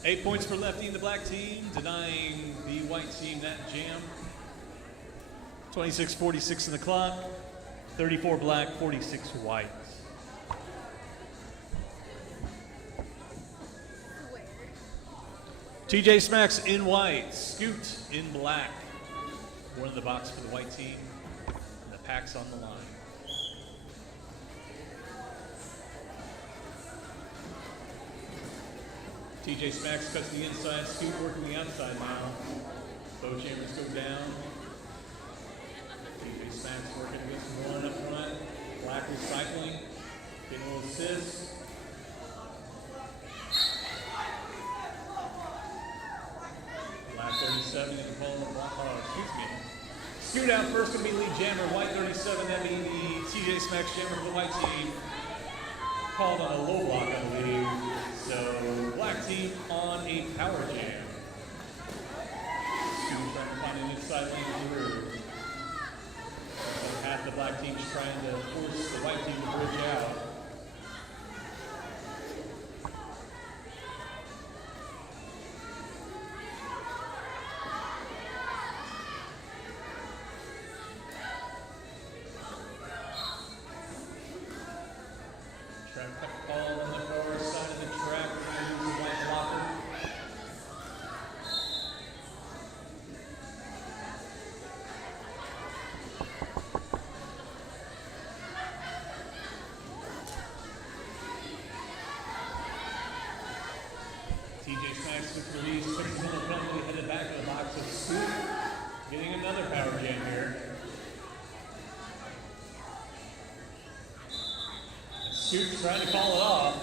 Eight points for lefty in the black team, denying the white team that jam. 26:46 in the clock. 34 black, 46 white. TJ Smacks in white, Scoot in black. One in the box for the white team, and the pack's on the line. TJ Smacks cuts the inside, Scoot working the outside now. Both chambers go down. TJ Smacks working against one up front. Black recycling, getting a little assist. Black 37 and excuse me. Scoot out first gonna be lead jammer. White 37, that being the TJ Smacks jammer for the white team. Called on a low block, I believe. So black team on a power jam. Scoot trying to find an inside lane through. Half the black team's trying to force the white team to bridge out. Track ball on the far side of the track. We're going to use the white blocker. TJ Smacks with the lead, puts him abruptly headed back to the box of Scoot. Getting another power jam here. Scoot's trying to call it off.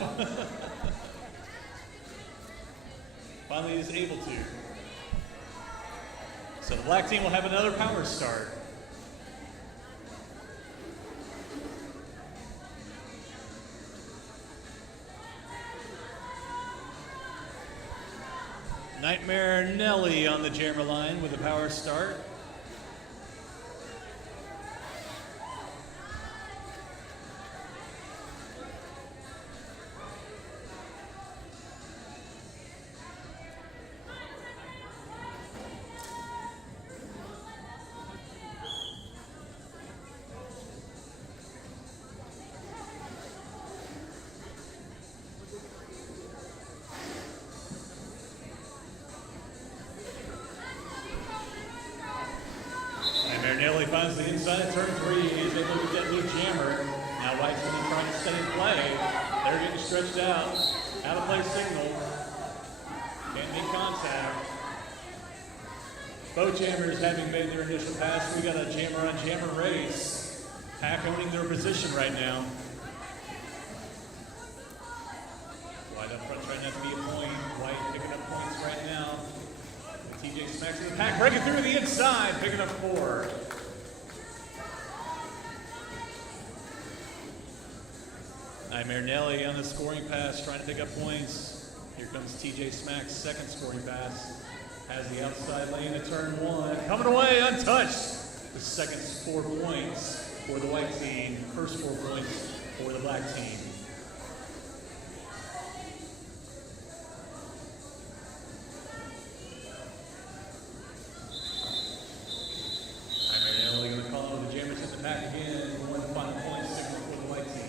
Finally is able to. So the black team will have another power start. Nightmare Nelly on the jammer line with a power start. Nelly finds the inside, turn three, he's able to get new jammer. Now White's going to try to stay in play. They're getting stretched out. Out of play signal. Can't make contact. Both jammers having made their initial pass. We got a jammer on jammer race. Pack owning their position right now. White up front trying not to be a point. White picking up points right now. TJ Smacks in the pack, breaking through the inside, picking up 4. Nightmare Nelly on the scoring pass, trying to pick up points. Here comes TJ Smacks' second scoring pass. Has the outside lane to turn 1. Coming away untouched. The second 4 points for the white team. First 4 points for the black team. Nightmare Nelly going to call over the jammers at the back again. One final point signal for the white team.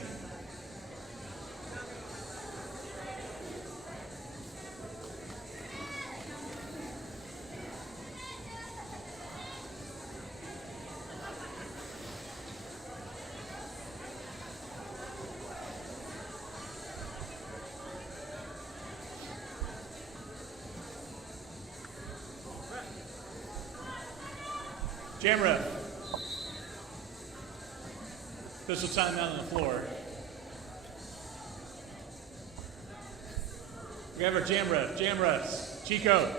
Jam ref. Official timeout on the floor. We have our jam refs. Chico.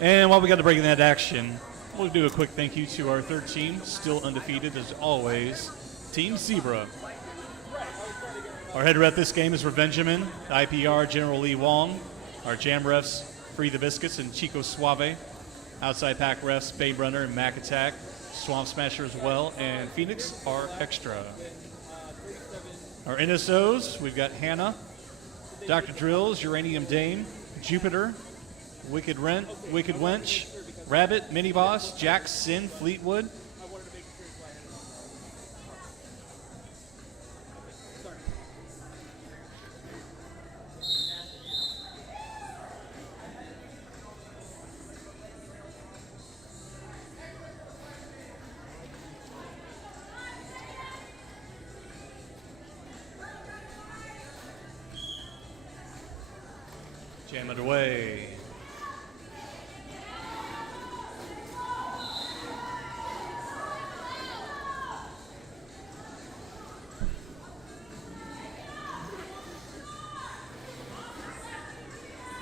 And while we got the break in that action, we'll do a quick thank you to our third team, still undefeated as always, Team Zebra. Our head ref this game is Revengeman, IPR General Lee Wong. Our jam refs, Free the Biscuits and Chico Suave. Outside pack refs, Babe Runner and Mac Attack. Swamp Smasher as well, and Phoenix are extra. Our NSOs, we've got Hannah, Dr. Drills, Uranium Dame, Jupiter, Wicked Wench, Rabbit, Mini Boss, Jack, Sin, Fleetwood. Jam underway.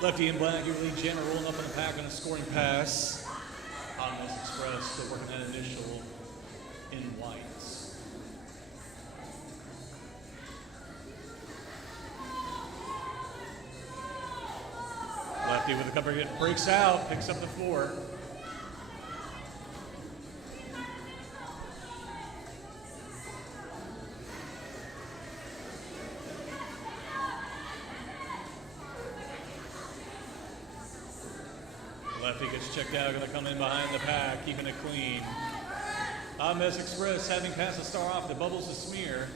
Lefty in black, your lead jammer rolling up in the pack on a scoring pass. Autonomous Express still working that initial in whites. Lefty with a cover hit, breaks out, picks up the 4. Lefty gets checked out, going to come in behind the pack, keeping it clean. Ames Express having passed the star off to Bubbles the Smear.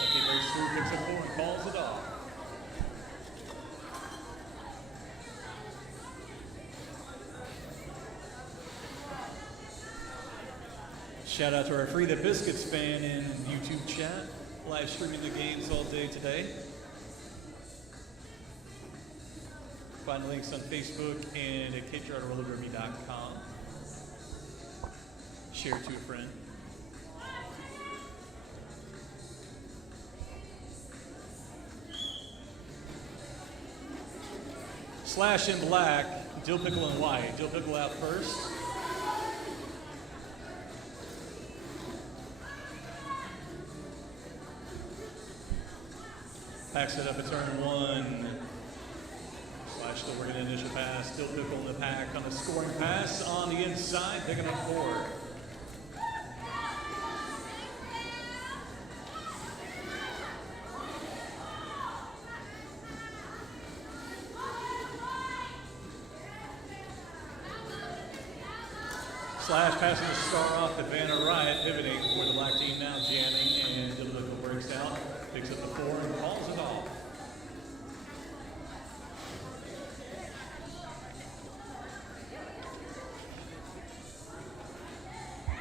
Lefty breaks through, picks up 4 and calls it off. Shout out to our Free the Biscuits fan in YouTube chat, live streaming the games all day today. Find the links on Facebook and at CapeGirardeauRollerDerby.com. Share to a friend. Slash in black, Dill Pickle in white. Dill Pickle out first. Packs it up at turn 1. Slash still working an initial pass. Still Pickle in the pack on a scoring pass on the inside, picking up 4. Slash passing the star off to Vanna Riot, pivoting for the black team now, jamming, and Dill Pickle breaks out, picks up the 4 and calls it off.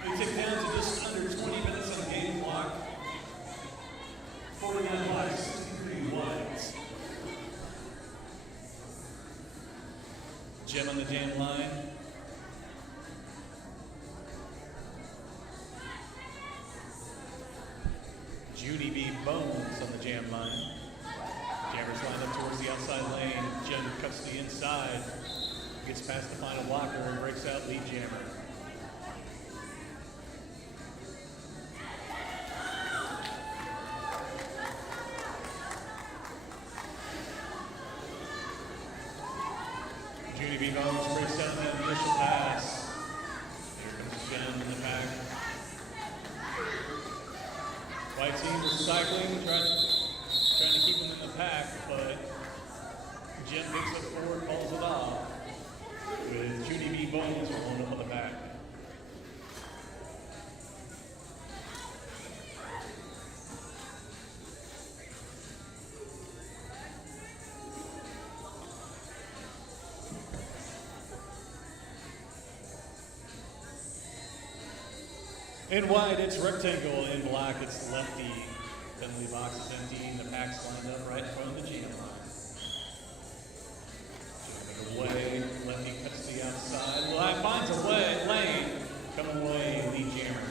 We tick down to just under 20 minutes on the game clock. 49 blacks, 63 whites. Jim on the jam line. Judy B. Bones on the jam line. Jammers lined up towards the outside lane. Jim cuts the inside. Gets past the final blocker and breaks out lead jammer. Judy B. Bones breaks down that initial pass. Here comes Jen in the pack. White team recycling, trying to keep them in the pack, but Jen picks up 4, calls it off, with Judy B. Bones rolling up on the back. In white, it's rectangle. In black, it's lefty. Penalty box is empty, and the pack's lined up right in front of the jam line. Jamming away, lefty cuts the outside. Black finds a lane. Coming away, lead jammer.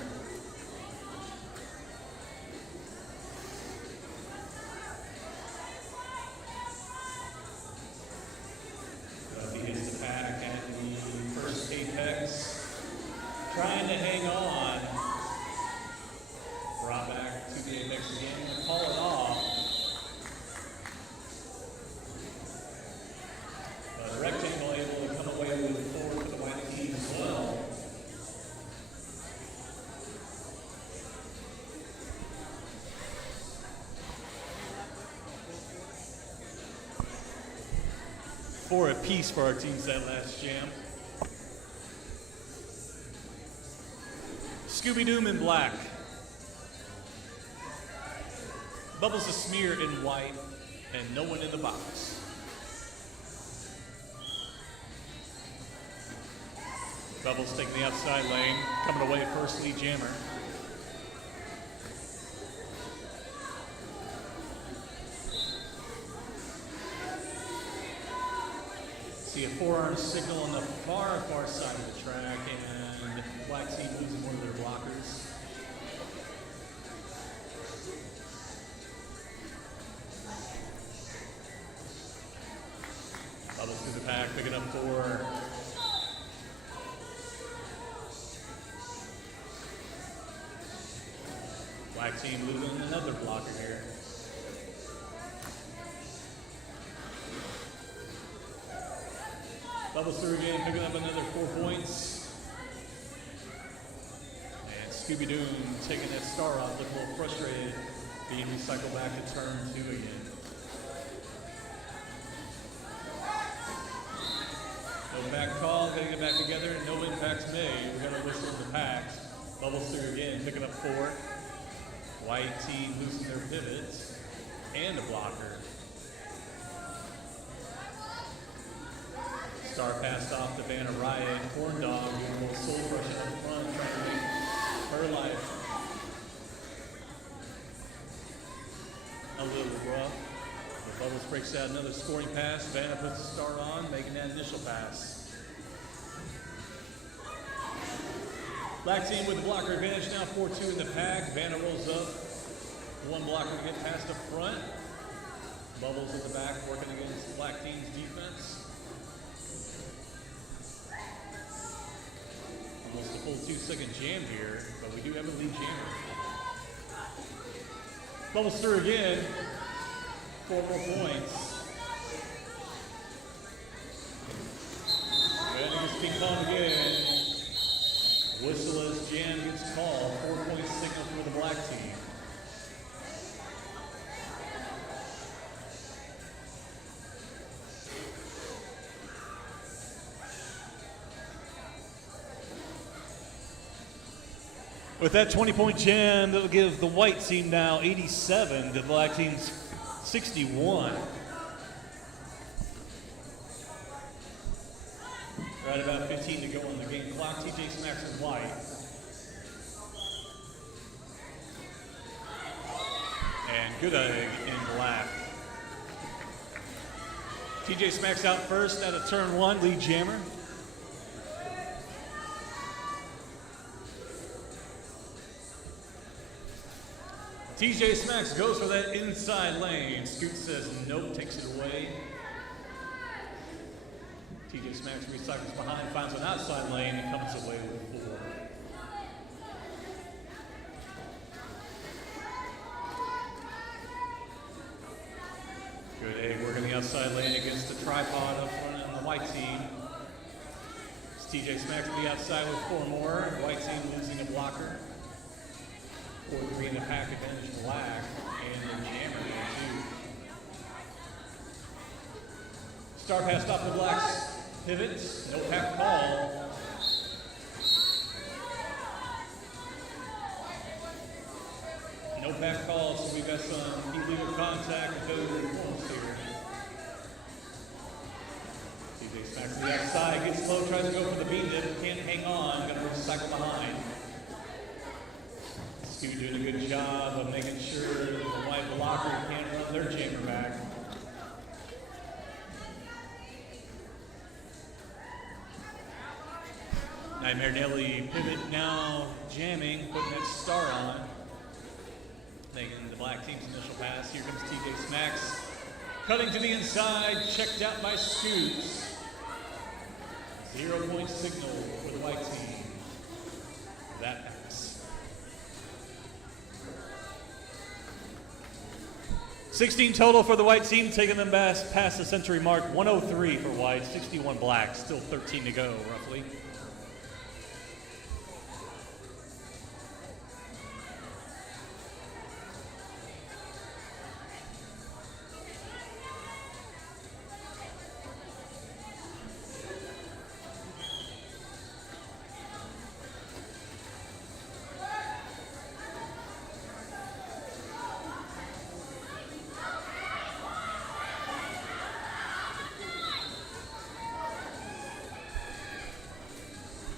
Lefty hits the pack at the first apex. Trying to hang on. Brought back to the apex again and call it off. But rectangle able to come away with 4 for the white team as well. Four apiece for our teams that last jam. Scooby-Doo in black. Bubbles the Smear in white, and no one in the box. Bubbles taking the outside lane, coming away first lead jammer. See a forearm signal on the far side of the track, and black team losing one of their blockers. Bubbles through the pack, picking up 4. Black team losing another blocker here. Bubbles through again, picking up another 4 points. And Scooby-Doo taking that star off, looking a little frustrated, being recycled back to turn 2 again. No back call, gotta get back together, no impacts made. We got a whistle in the packs. Bubbles through again, picking up 4. White team losing their pivots and a blocker. Star passed off to Vanna Riot. Corn Dog doing a little soul crushing up front, trying to make her life a little rough. But Bubbles breaks out another scoring pass. Vanna puts the star on, making that initial pass. Black team with the blocker advantage now, 4-2 in the pack. Vanna rolls up. 1 blocker to get past the front. Bubbles in the back working against black team's defense. Almost a full 2-second jam here, but we do have a lead jammer. Bubbles through again. 4 more points. And it gets ping pong again. Whistle as jam gets called. 4-point signal for the black team. With that 20-point jam, that'll give the white team now 87 to the black team's 61. Right about 15 to go on the game clock. TJ Smacks in white. And good egg in black. TJ Smacks out first out of turn 1, lead jammer. TJ Smacks goes for that inside lane. Scoot says nope, takes it away. TJ Smacks recycles behind, finds an outside lane, and comes away with 4. Good egg working the outside lane against the tripod up front on the white team. It's TJ Smacks to the outside with 4 more. White team losing a blocker. 4-3 in the pack advantage black, and the jammer there too. Star pass off the blacks. Pivots, no pack call. No pack call, so we've got some illegal contact and those points here. TJ Smacks to the outside, gets low, tries to go for the beat dip, can't hang on, gonna recycle behind. Scoot doing a good job of making sure the white blocker can't run their jammer back. Nightmare Nelly pivot now jamming, putting that star on. Making the black team's initial pass. Here comes TJ Smacks. Cutting to the inside, checked out by Scoots. 0-point signal for the white team. That pass. 16 total for the white team, taking them past the century mark. 103 for white, 61 black. Still 13 to go, roughly.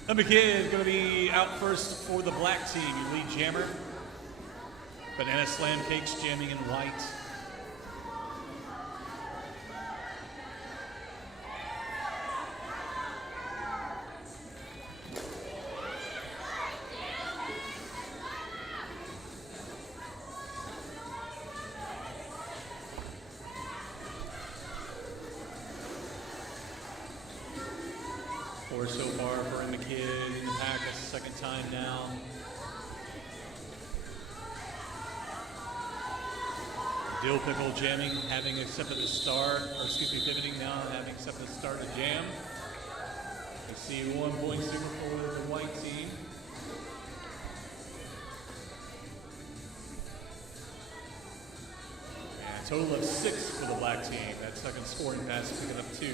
Number kid going to be out first for the black team, your lead jammer. Banana slam cakes jamming in white. second time now. Dill Pickle jamming, having accepted a star, or excuse me, pivoting now, having accepted a star to jam. We see 1 point super for the white team. And a total of 6 for the black team. That second scoring pass picking up 2.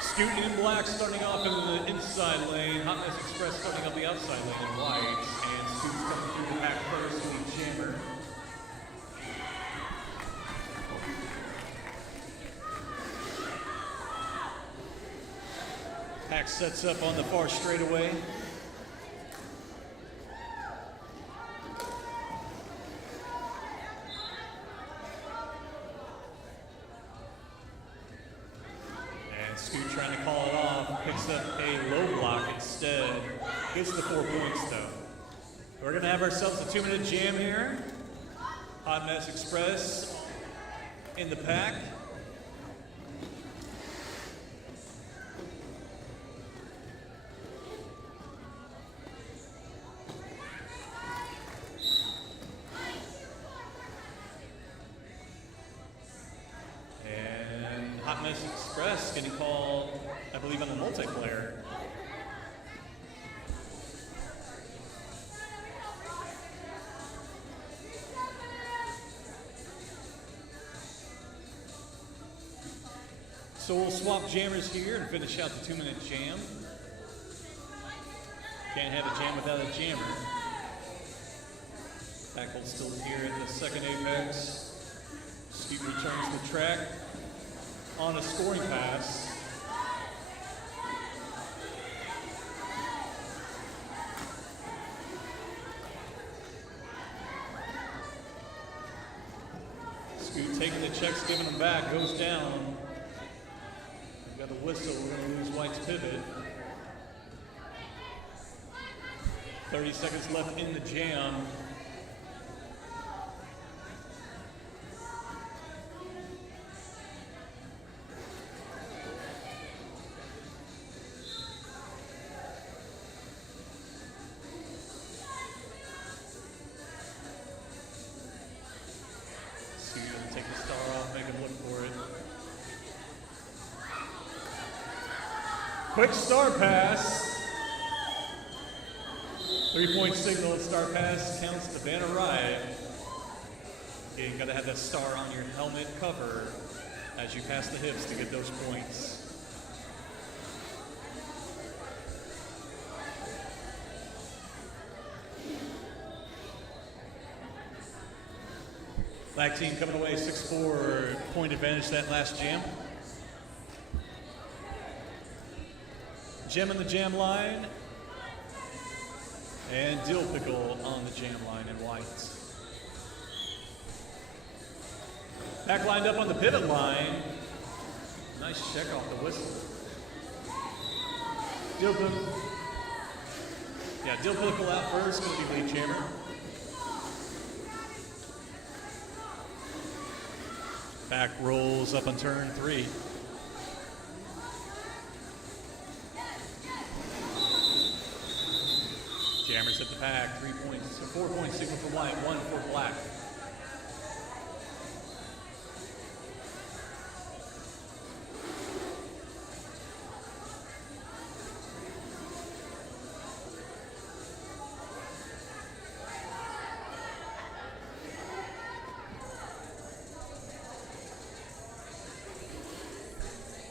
Scooting in black starting off in the inside lane. Hot Mess Express starting up the outside lane in white. And Scoot's coming through the pack first with the jammer. Pack sets up on the far straightaway. Scoot trying to call it off, picks up a low block instead. Gets the 4 points though. We're gonna have ourselves a 2-minute jam here. Hot Mess Express in the pack. Hot Mess Express getting called, I believe, on the multiplayer. So we'll swap jammers here and finish out the 2-minute jam. Can't have a jam without a jammer. Tackle still here at the second apex. Scoot returns the track on a scoring pass. Scoot taking the checks, giving them back, goes down. We got a whistle, we're gonna lose White's pivot. 30 seconds left in the jam. Take the star off, make him look for it. Quick star pass. 3-point signal of star pass counts the banner ride. You gotta have that star on your helmet cover as you pass the hips to get those points. Black team coming away 6-4, point advantage that last jam. Gem in the jam line. And Dill Pickle on the jam line in white. Back lined up on the pivot line. Nice check off the whistle. Dill Pickle out first, going to be lead jammer. Back rolls up on turn 3. Jammers hit the pack, 3 points, 4 points signal for white, 1 for black.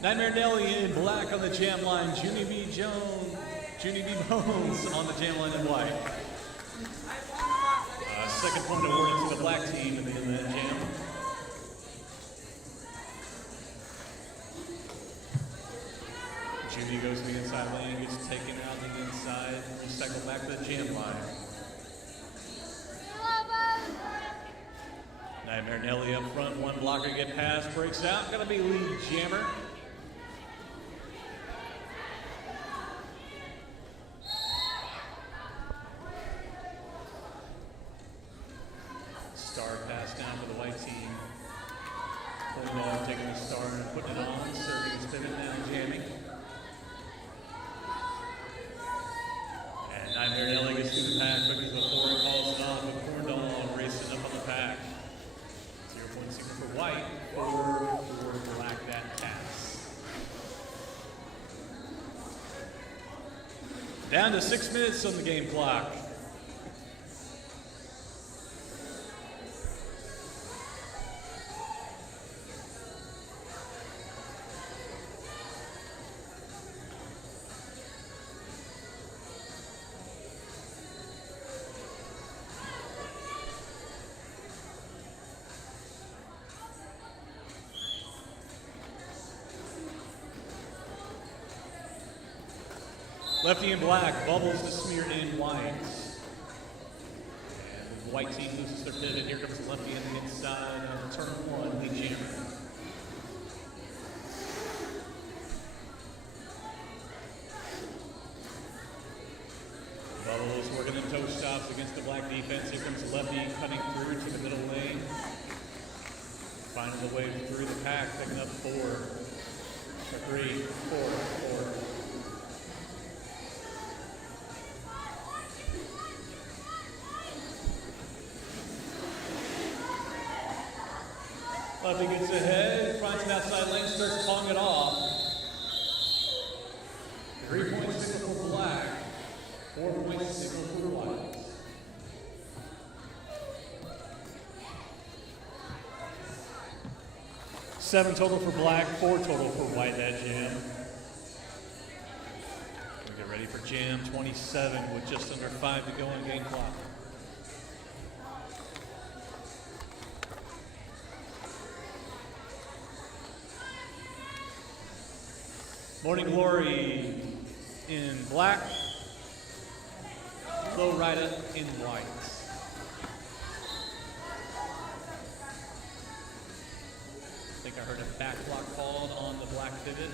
Nightmare Nelly in black on the jam line. Junie B. Bones on the jam line in white. Second point awarded to the black team in the jam. Junie goes to the inside lane, gets taken out to the inside, recycle back to the jam line. Nightmare Nelly up front, one blocker get past, breaks out, gonna be lead jammer. Down to 6 minutes on the game clock. Lefty in black, bubbles to smear in white. And the white team loses their pivot. Here comes the lefty in the inside of turn one, the jammer. Bubbles working in toe stops against the black defense. Here comes the lefty cutting through to the middle lane. Finding the way through the pack, picking up 4. 3, 4. Lefty gets ahead, finds an outside lane, starts pawing it off. 3-point signal for black, 4-point signal for white. Seven total for black, 4 total for white that jam. We get ready for jam 27 with just under 5 to go on game clock. Morning Glory in black, Low Rider in white. I think I heard a back block called on the black pivot.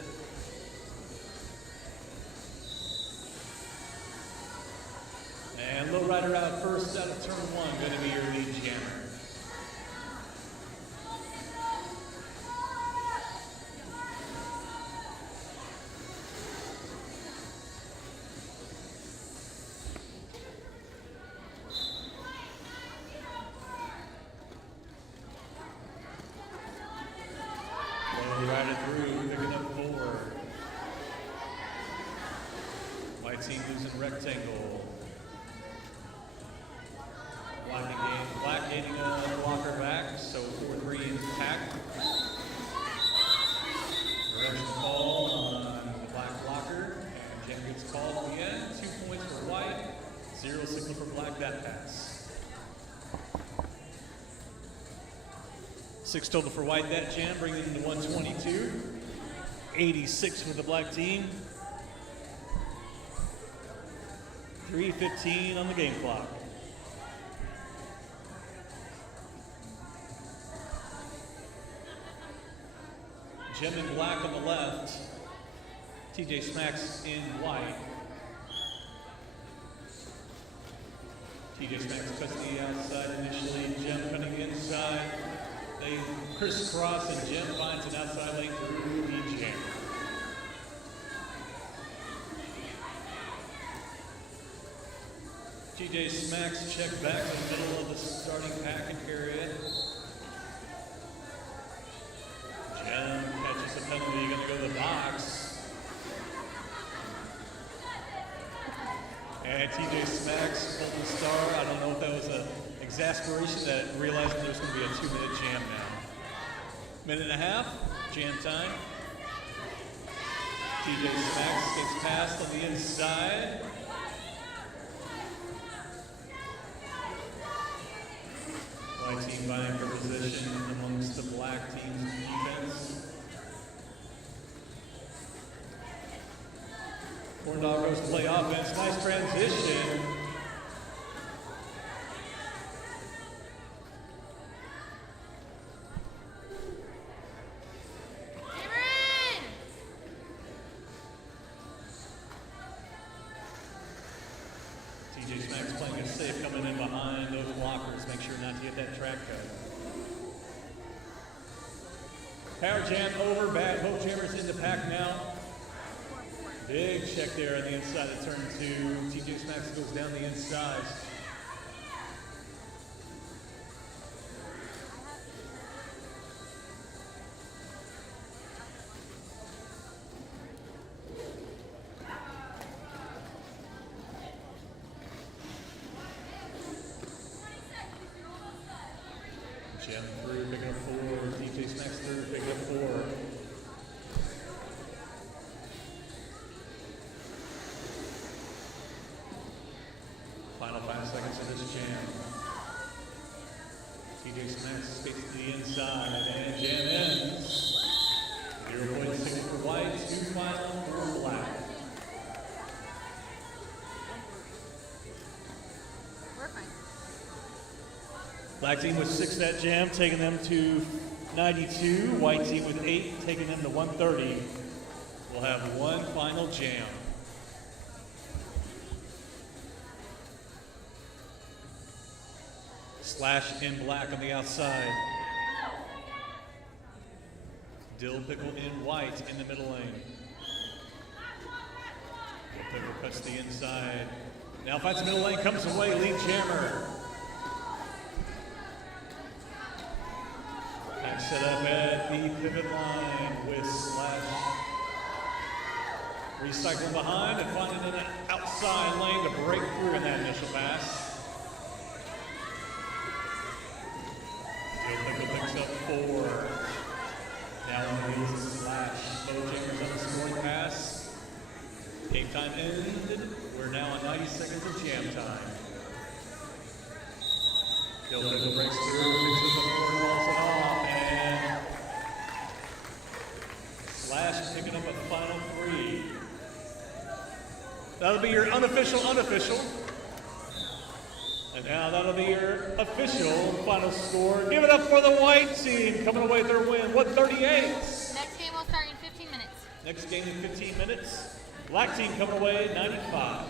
And Low Rider out first out of turn one, going to be your lead jammer. Rider through, picking up 4. White team losing rectangle. Black getting a blocker back, so 4-3 in pack. Correction call on the black blocker, and jam gets called at the end. 2 points for white, 0 signal for black, that pass. 6 total for white that jam, bringing it into 122. 86 for the black team. 3:15 on the game clock. Gem in black on the left. TJ Smacks in white. TJ Smacks cuts the outside initially. Gem cutting inside. They crisscross and Jim finds an outside lane through the jam. TJ Smacks check back in the middle of the starting pack area. Jim catches a penalty, going to go to the box. And TJ Smacks pulled the star. I don't know if that was a exasperation that realized there's going to be a 2-minute jam now. Minute and a half, jam time. TJ Smacks gets passed on the inside. White team vying for position amongst the black team's defense. Corn Dog goes play offense, nice transition. TJ Smacks playing it safe, coming in behind those blockers. Make sure not to get that track cut. Power jam over, bad. Both jammers in the pack now. Big check there on the inside of turn 2. TJ Smacks goes down the inside. Jam through, picking up 4. DJ Snacks through, picking up 4. Final 5 seconds of this jam. DJ Snacks skates to the inside, and jam ends. 0.6 for white, 2 final for black. We're fine. Black team with 6 that jam, taking them to 92. White team with 8, taking them to 130. We'll have one final jam. Slash in black on the outside. Dill pickle in white in the middle lane. Dill pickle cuts the inside. Now fights the middle lane, comes away, lead jammer. Back set up at the pivot line with Slash. Recycling behind and finding an outside lane to break through in that initial pass. Dill pickle picks up 4. Now on the Slash. Bojangles on the scoring pass. Game time ended. We're now on 90 seconds of jam time. Dill pickle breaks through, fixes the 4, calls it off, and Slash picking up a final 3. That'll be your unofficial. And now that'll be your official final score. Give it up for the white team coming away with their win. 138. Next game will start in 15 minutes. Next game in 15 minutes. Black team coming away 95.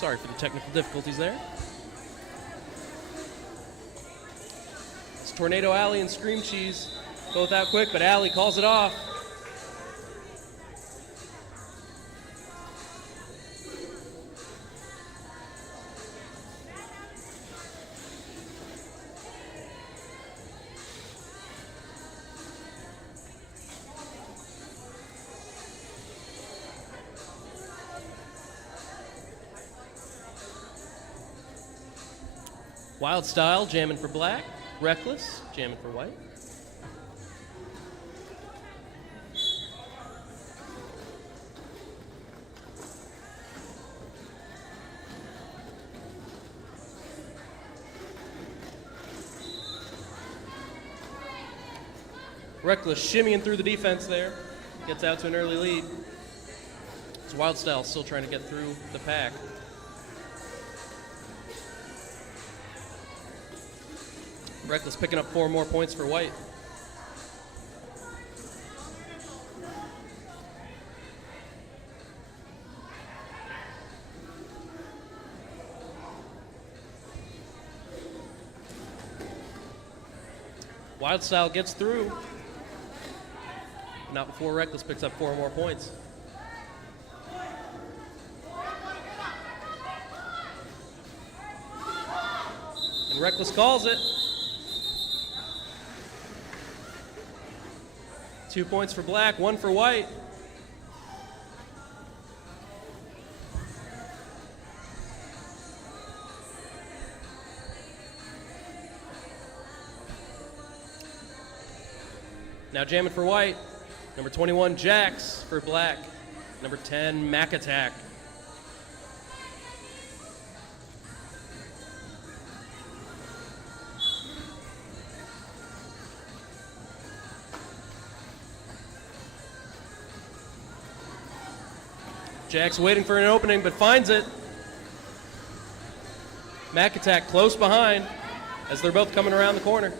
Sorry for the technical difficulties there. It's Tornado Alley and Scream Cheese, both out quick, but Alley calls it off. Wild Style jamming for black. Reckless jamming for white. Reckless shimmying through the defense there. Gets out to an early lead. It's Wild Style still trying to get through the pack. Reckless picking up 4 more points for white. Wild Style gets through. Not before Reckless picks up 4 more points. And Reckless calls it. 2 points for black, 1 for white. Now jamming for white. Number 21, Jax for black. Number 10, Mac Attack. Jax waiting for an opening, but finds it. Mac Attack close behind as they're both coming around the corner.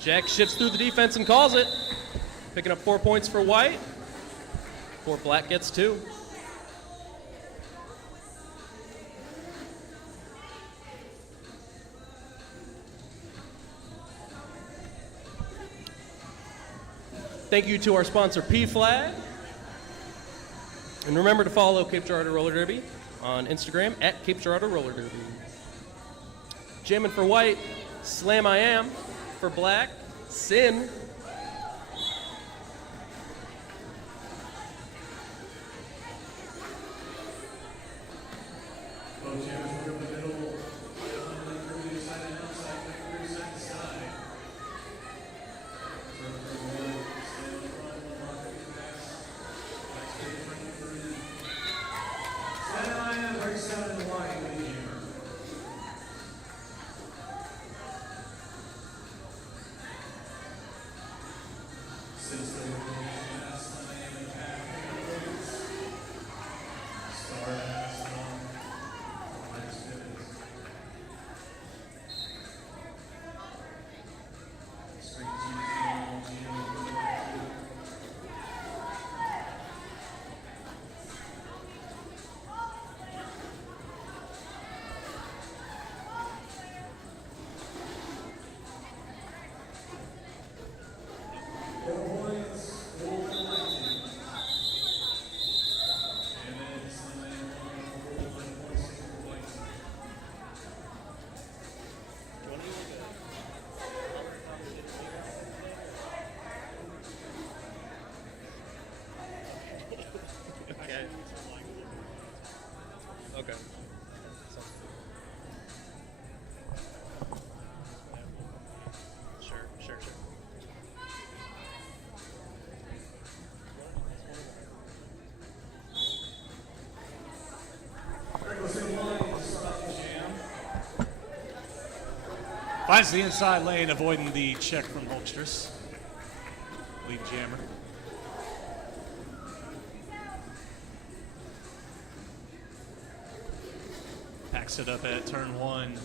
Jax shifts through the defense and calls it. Picking up 4 points for white. Before black gets 2. Thank you to our sponsor, P-Flag. And remember to follow Cape Girardeau Roller Derby on Instagram at Cape Girardeau Roller Derby. Jamming for white, Slam I Am. For black, Sin. Okay. Sure. Finds the inside lane, avoiding the check from Holmstress. Lead jammer. Packs it up at turn 1.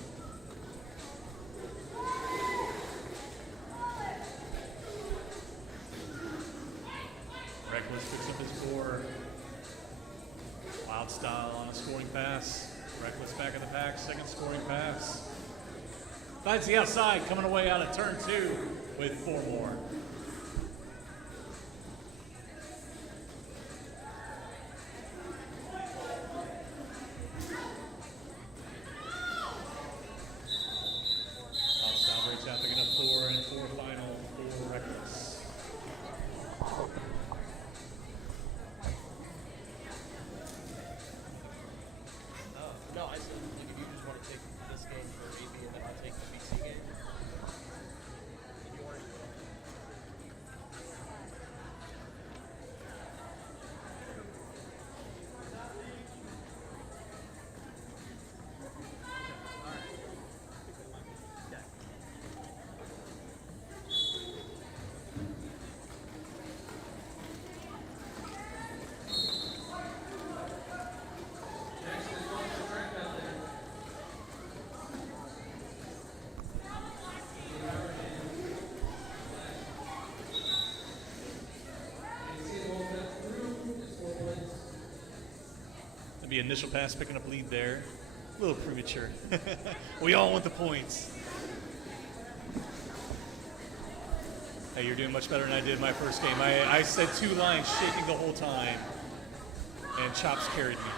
Reckless picks up his 4. Wild Style on a scoring pass. Reckless back in the pack, second scoring pass. Finds the outside, coming away out of turn 2 with 4 more. Wild Style breaks out, picking up 4 and 4 final for Reckless. No, I said, like, if you just want to take this game for AB and then I'll take the BC game. And you already will. That'd be initial pass picking up lead there. A little premature. We all want the points. Hey, you're doing much better than I did my first game. I said 2 lines shaking the whole time, and Chops carried me.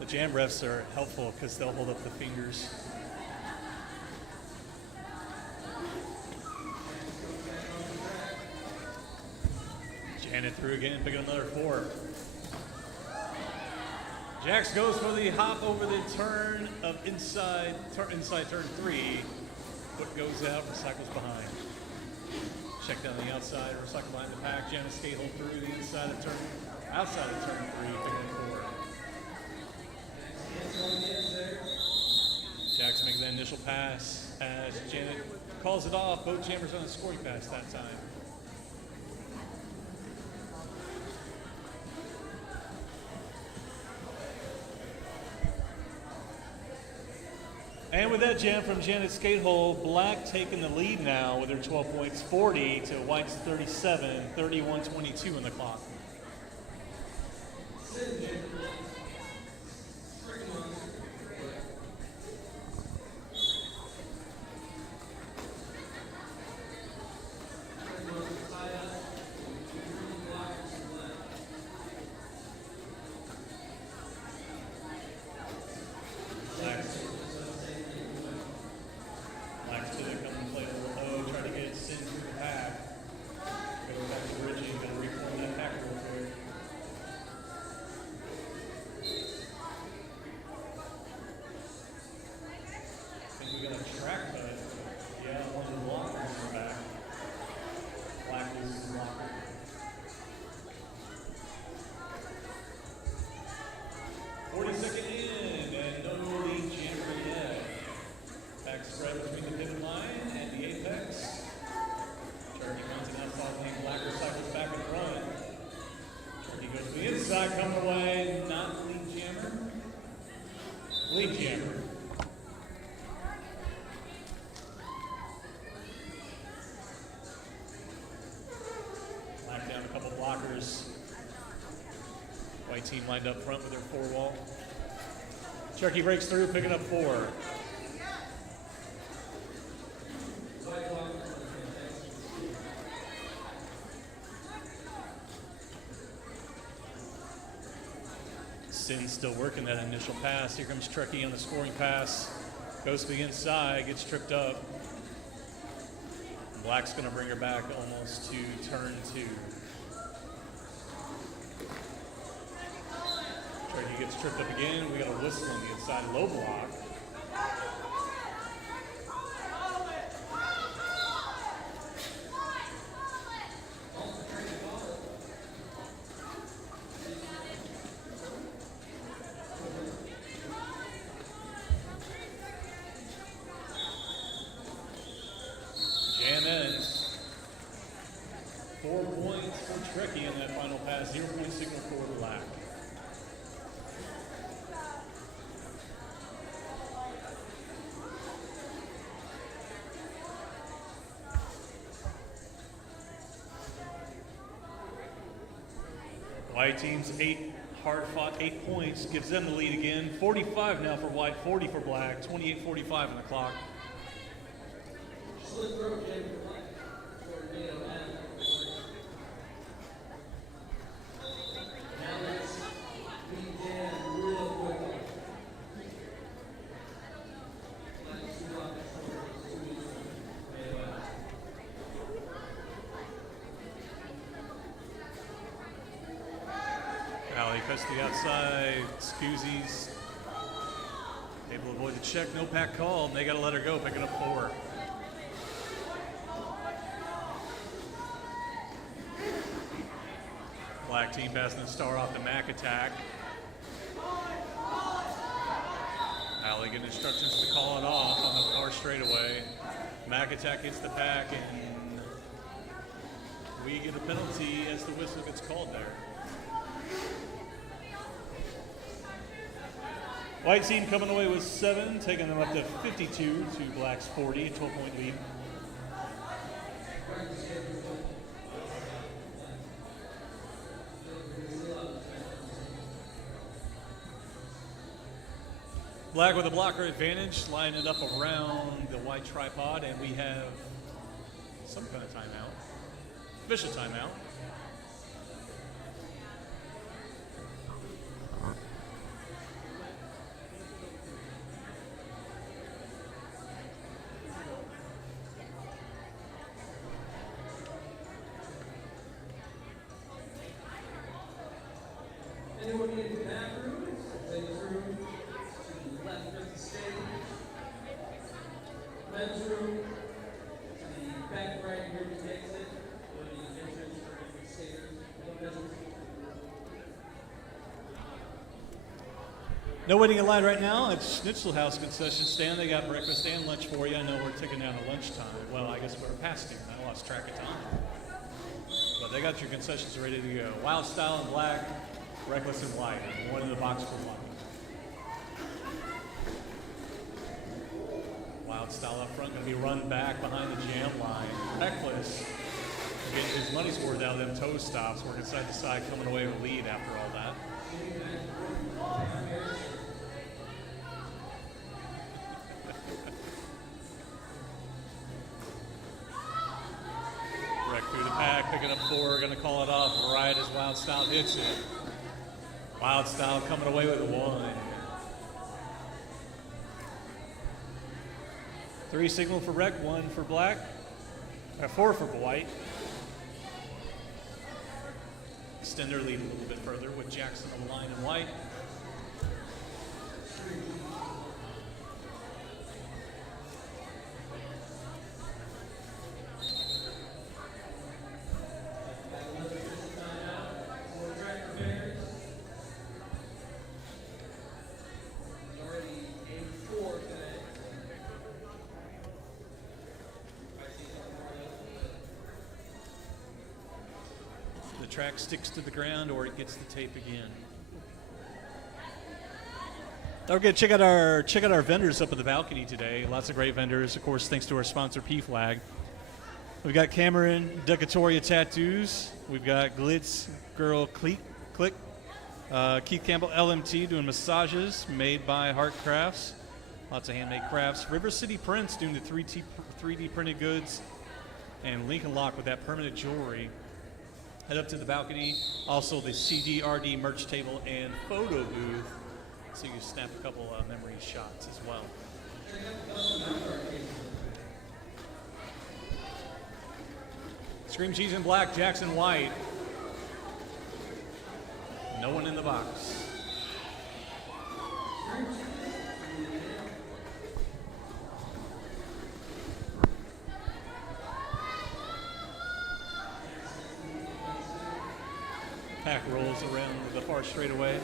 The jam refs are helpful because they'll hold up the fingers. Janet through again, picking up another 4. Jax goes for the hop over the turn of inside turn 3. Foot goes out, recycles behind. Check down the outside, recycle behind the pack. Janet skate hold through the outside of turn 3, picking up 4. Jax makes that initial pass as Janet calls it off. Both jammers on a scoring pass that time. And with that jam from Janet's skate hole, Black taking the lead now with her 12 points, 40 to White's 37, 31-22 in the clock. Black's to the come and play a little low, try to get it sin through the pack. Go back to bridging, gotta reform that pack real quick. I think we got a track cut. Yeah, one of the blockers are back. Black loses the blocker. Second in, and no lead jammer yet. Back spread between the pivot line and the apex. Turkey runs an outside lane, Black recycles back in front. Turkey goes to the inside, coming away, not lead jammer. Lead jammer. Black down a couple blockers. White team lined up front with their 4 wall. Turkey breaks through, picking up 4. Sin still working that initial pass. Here comes Truckee on the scoring pass. Goes to the inside, gets tripped up. Black's going to bring her back almost to turn 2. Turkey gets tripped up again. We got a whistle on the inside, low block. Jam ends. 4 points for Trekkie in that final pass. 0 point signal for Black. White team's hard fought 8 points, gives them the lead again. 45 now for white, 40 for black, 28:45 on the clock. Alley cuts to the outside. Scuzzi's able to avoid the check. No pack call, and they got to let her go, picking up 4. Black team passing the star off the Mac attack. Alley getting instructions to call it off on the far straightaway. Mac attack hits the pack, and we get a penalty as the whistle gets called there. White team coming away with 7, taking them up to 52 to Black's 40, a 12-point lead. Black with a blocker advantage, lining it up around the white tripod, and we have some kind of timeout. Official timeout. Anyone need the bathroom? Ladies' room to the left of the stage. Men's room to the back right here to the exit, or the entrance for the stairs. No waiting in line right now at Schnitzel House concession stand. They got breakfast and lunch for you. I know we're ticking down to lunchtime. Well, I guess we're past it. I lost track of time. But they got your concessions ready to go. Wild Style in black, Reckless in white. One in the box for one. Wild Style up front, going to be run back behind the jam line. Reckless getting his money's worth out of them toe stops, working side to side, coming away with a lead after all that. Wreck through the pack, picking up 4, going to call it off right as Wild Style hits it. Wild Style coming away with 1. 3 signal for Wreck, 1 for black, 4 for white. Extend their lead a little bit further with Jackson on the line in white. Track sticks to the ground or it gets the tape again. Don't forget, check out our vendors up at the balcony today. Lots of great vendors, of course, thanks to our sponsor P-Flag. We've got Cameron Ducatoria Tattoos. We've got Glitz Girl Click. Keith Campbell LMT doing massages made by Heart Crafts. Lots of handmade crafts. River City Prints doing the 3D printed goods. And Lincoln Lock with that permanent jewelry. Head up to the balcony, also the CDRD merch table and photo booth, so you can snap a couple memory shots as well. Scream Cheese in black, Jackson white. No one in the box. Pack rolls around the far straightaway.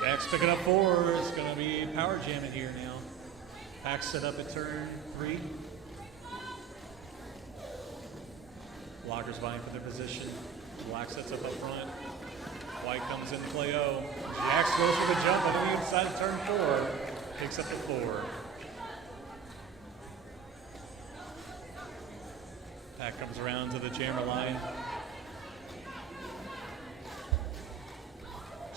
Jack's picking up 4. It's going to be power jamming here now. Pack set up at turn 3. Blockers vying for their position. Black sets up front. White comes in to play O. Jax goes for the jump on the inside of turn 4. Picks up the 4. Pack comes around to the jammer line.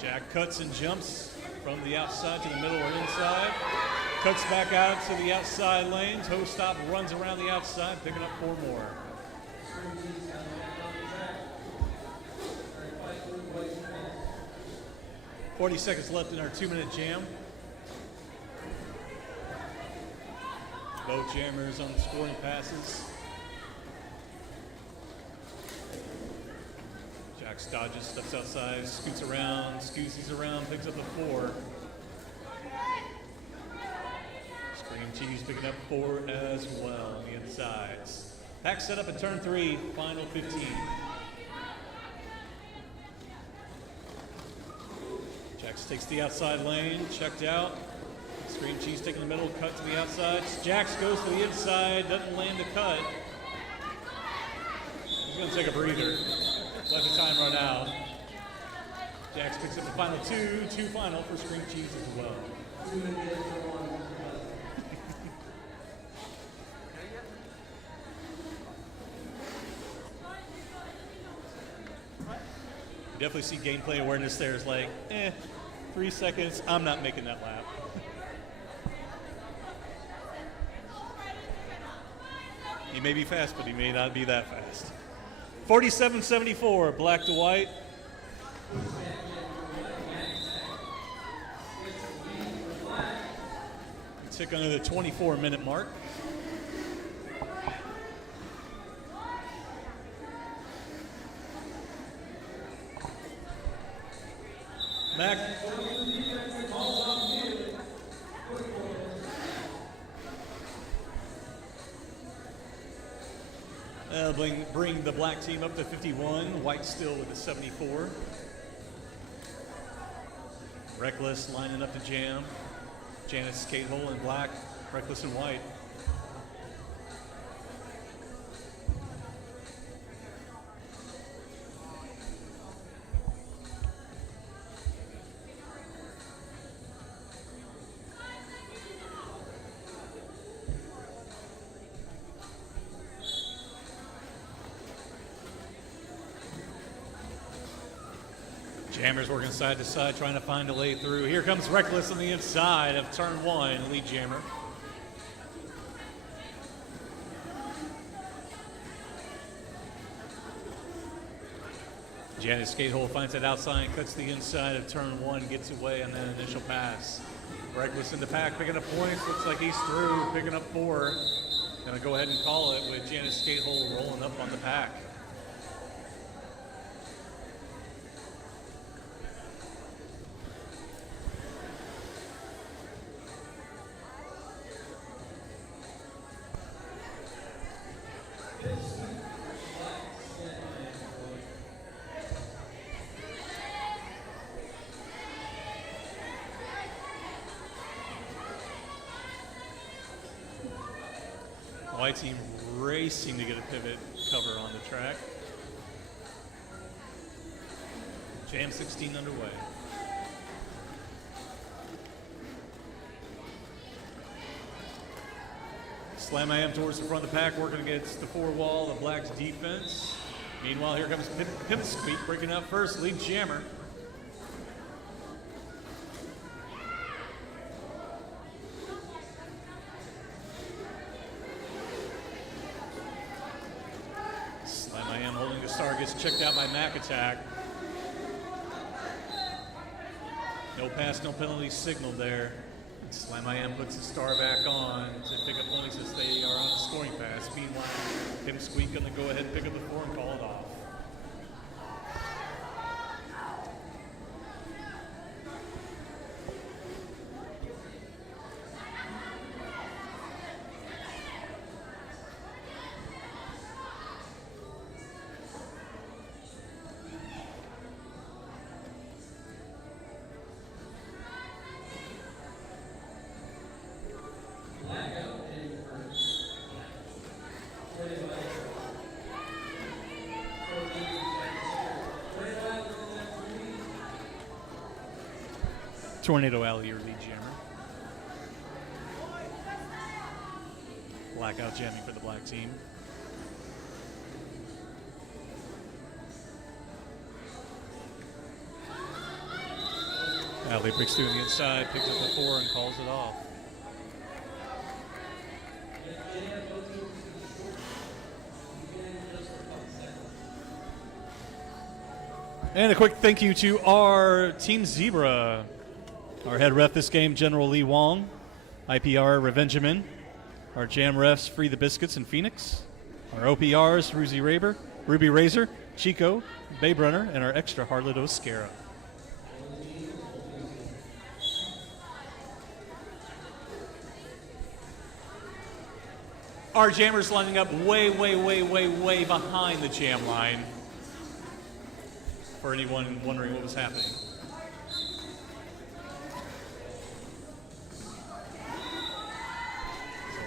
Jack cuts and jumps from the outside to the middle or inside. Cuts back out to the outside lane. Toe stop runs around the outside, picking up 4 more. "40 seconds left in our 2-minute jam. Both jammers on scoring passes. Jax dodges, steps outside, scoots around, scoosies around, picks up the 4. Scream Cheese picking up 4 as well on the insides. Pack set up at turn 3, final 15. Jax takes the outside lane, checked out. Scream Cheese taking the middle, cut to the outside. Jax goes to the inside, doesn't land the cut. He's going to take a breather. Let the time run out. Jax picks up the final 2, 2 final for Scream Cheese as well. You definitely see gameplay awareness there is like, 3 seconds, I'm not making that lap. He may be fast, but he may not be that fast. 47-74, black to white. Tick under the 24-minute mark. Mac. Bring the black team up to 51. White still with a 74. Reckless lining up to jam. Janice skate hole in black. Reckless in white. Jammers working side to side, trying to find a lay through. Here comes Reckless on the inside of turn 1, lead jammer. Janice skate hole finds that outside, cuts the inside of turn 1, gets away on that initial pass. Reckless in the pack, picking up points. Looks like he's through, picking up 4. Gonna go ahead and call it with Janice skate hole rolling up on the pack. White team racing to get a pivot cover on the track. Jam 16 underway. Slam I am towards the front of the pack, working against the 4 wall of Black's defense. Meanwhile, here comes Pimp Squeak breaking out first, lead jammer. Gets checked out by Mac Attack. No pass, no penalty signal there. Slam I Am puts the star back on to pick up points as they are on the scoring pass. Meanwhile, Pimp Squeak going to go ahead and pick up the 4 and call it off. Tornado Alley, your lead jammer. Blackout jamming for the black team. Alley breaks through on the inside, picks up the 4 and calls it off. And a quick thank you to our Team Zebra. Our head ref this game, General Lee Wong. IPR, Revengeman. Our jam refs, Free the Biscuits and Phoenix. Our OPRs, Ruby Razor, Chico, Babe Runner, and our extra Harlot Oscara. Our jammers lining up way behind the jam line. For anyone wondering what was happening. So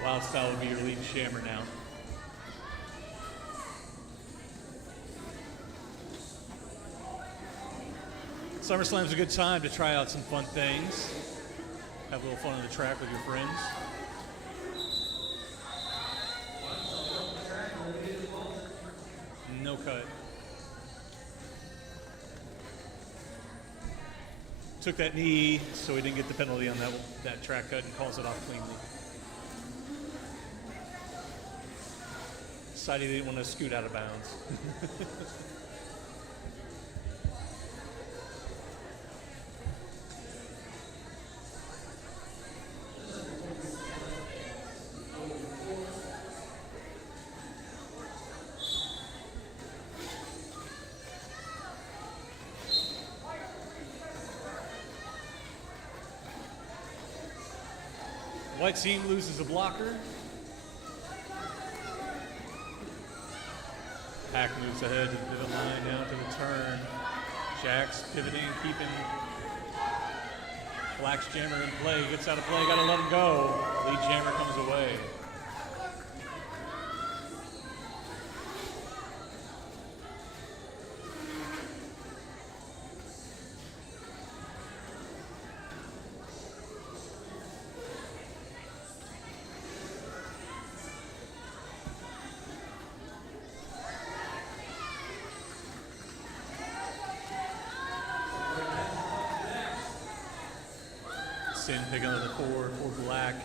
Wild Style would be your lead jammer now. SummerSlam's a good time to try out some fun things. Have a little fun on the track with your friends. No cut. Took that knee, so he didn't get the penalty on that track cut and calls it off cleanly. Decided he didn't want to scoot out of bounds. White team loses a blocker. Pack moves ahead to the pivot line, down to the turn. Jack's pivoting, keeping Black's jammer in play. Gets out of play, gotta let him go. Lead jammer comes away. Sin picking up the 4 for Black.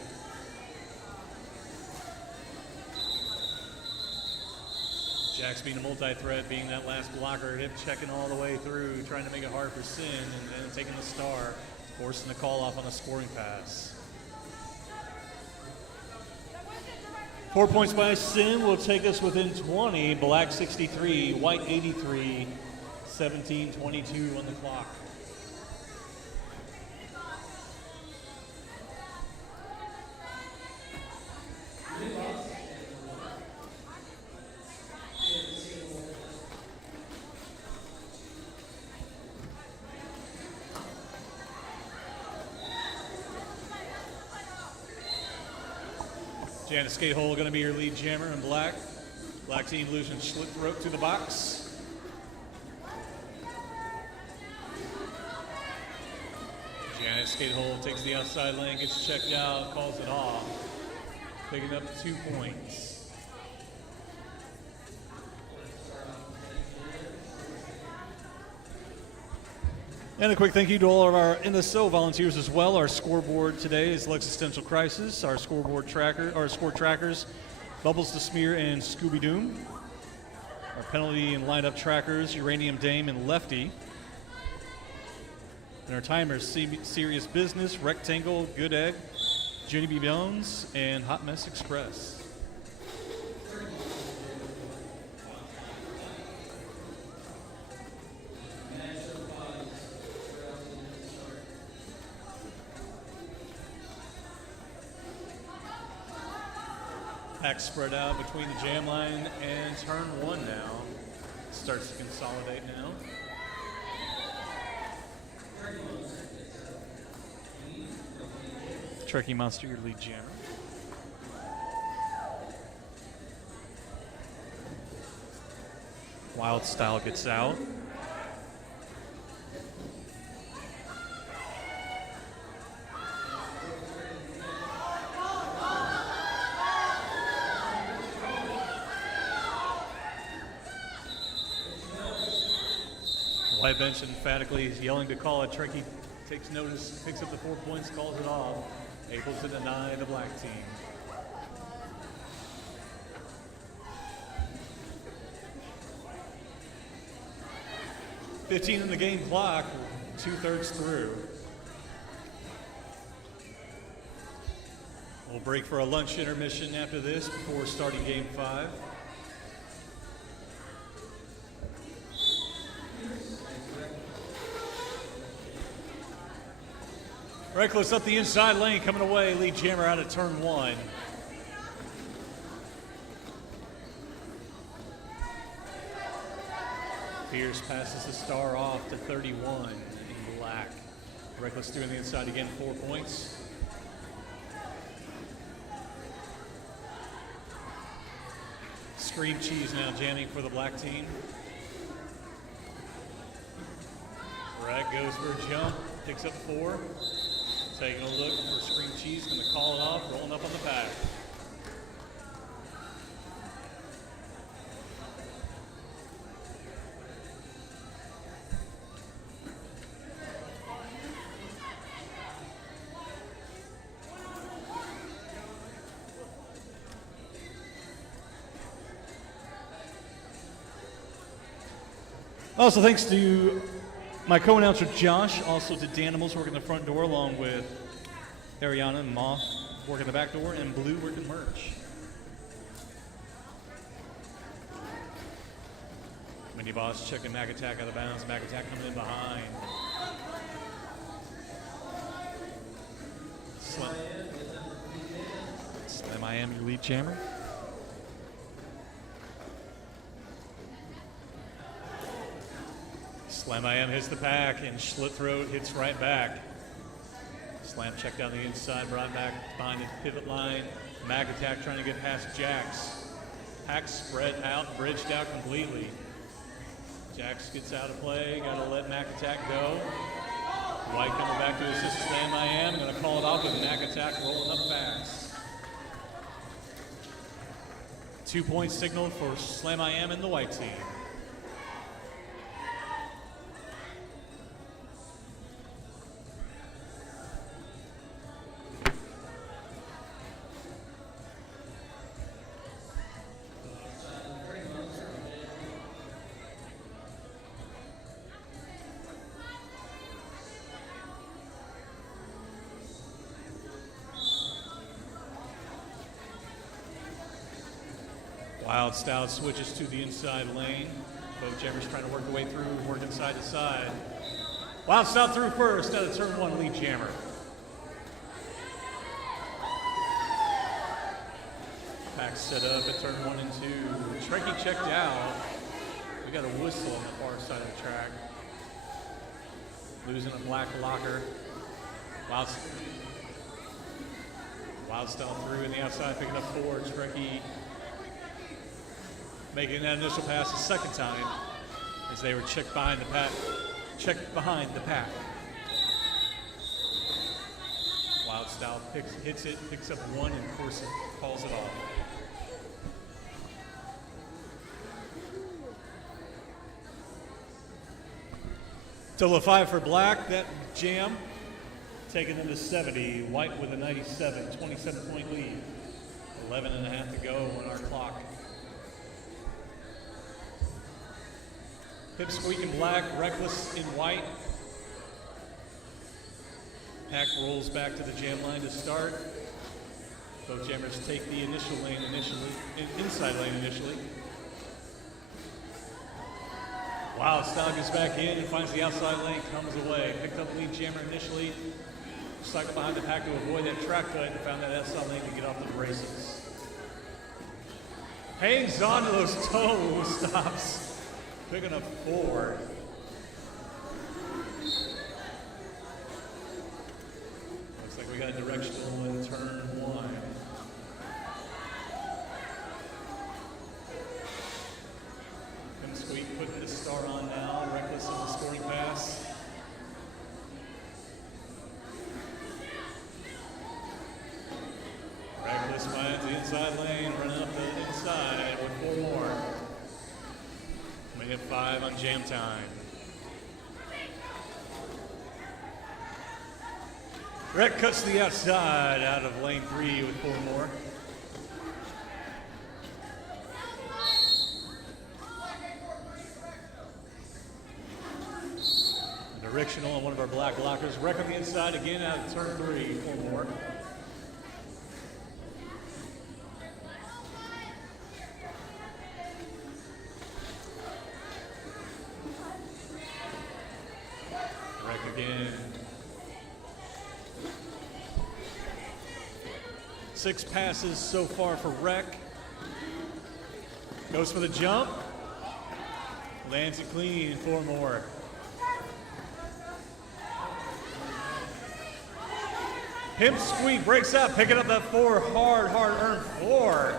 Jack's being a multi-threat, being that last blocker, hip checking all the way through, trying to make it hard for Sin, and then taking the star, forcing the call off on a scoring pass. 4 points by Sin will take us within 20. Black 63, White 83, 17:22 on the clock. Janice Skate Hole going to be your lead jammer in Black. Black team losing slip rope to the box. Janice Skate Hole takes the outside lane, gets checked out, calls it off. Picking up 2 points. And a quick thank you to all of our NSO volunteers as well. Our scoreboard today is Existential Crisis. Our score trackers, Bubbles to Smear and Scooby Doom. Our penalty and lineup trackers, Uranium Dame and Lefty. And our timers, Serious Business, Rectangle, Good Egg, Jenny B. Bones, and Hot Mess Express. Pack spread out between the jam line and turn 1 now. Starts to consolidate now. Trekkie Monster, your lead jammer. Wild Style gets out. White bench emphatically yelling to call it. Tricky takes notice, picks up the 4 points, calls it off. Able to deny the black team. "15 in the game clock, 2/3 through. We'll break for a lunch intermission after this before starting game 5. Reckless up the inside lane, coming away. Lead jammer out of turn 1. Pierce passes the star off to 31 in black. Reckless doing the inside again, 4 points. Scream Cheese now jamming for the black team. Rag goes for a jump, picks up 4. Taking a look for Scream Cheese, going to call it off, rolling up on the back. Also, thanks to my co-announcer Josh, also to Danimals working the front door, along with Ariana and Moth working the back door, and Blue working merch. Mini Boss checking Mac Attack out of bounds. Mac Attack coming in behind. Slam Miami lead jammer. Slam IM hits the pack, and Schlit Throat hits right back. Slam check down the inside, brought back behind the pivot line. Mag Attack trying to get past Jax. Pack spread out, bridged out completely. Jax gets out of play, gotta let Mac Attack go. White coming back to assist Slam IM, gonna call it off with Mac Attack rolling up fast. 2 points signaled for Slam IM and the white team. Wild Style switches to the inside lane. Both jammers trying to work their way through, working side to side. Wild Style through first out of turn 1, lead jammer. Pack set up at turn 1 and 2. Trekkie checked out. We got a whistle on the far side of the track. Losing a black locker. Wild Style through in the outside, picking up 4. Trekkie making that initial pass a second time as they were checked behind the pack. Wild Style hits it, picks up 1, and of course it calls it off. Total of 5 for black. That jam taking them to 70. White with a 97, 27-point lead. 11 and a half to go on our clock. Pipsqueak in black, Reckless in white. Pack rolls back to the jam line to start. Both jammers take the inside lane initially. Wild Style gets back in and finds the outside lane, comes away. Picked up lead jammer initially, stuck behind the pack to avoid that track cut and found that outside lane to get off the races. Hangs on to those toe stops. Picking up 4. Looks like we got directional in turn 1. Pipsqueak putting the star on now. Reckless on the scoring pass. Reckless finds the inside lane, running up the inside with 4 more. We have 5 on jam time. Rhett cuts to the outside out of lane 3 with 4 more. Directional on one of our black lockers. Wreck on the inside again out of turn 3, 4 more. Wreck again. 6 passes so far for Wreck. Goes for the jump. Lands it clean, 4 more. Him squeak breaks out, picking up that 4, hard-earned 4.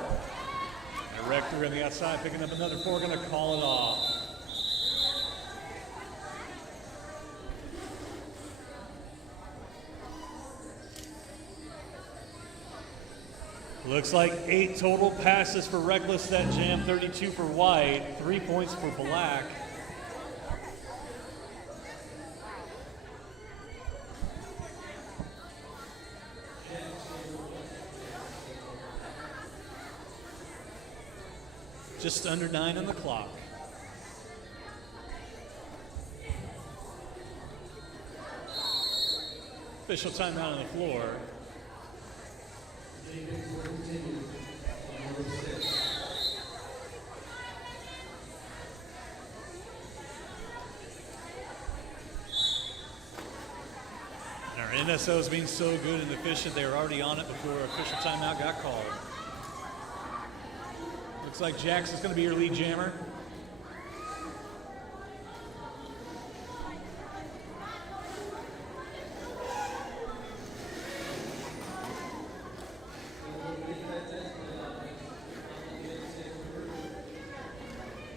And Wreck through on the outside, picking up another 4, gonna call it off. Looks like 8 total passes for Reckless that jam, 32 for White, 3 points for Black. Just under 9 on the clock. Official timeout on the floor. And our NSOs being so good and efficient, they were already on it before official timeout got called. Looks like Jax is going to be your lead jammer.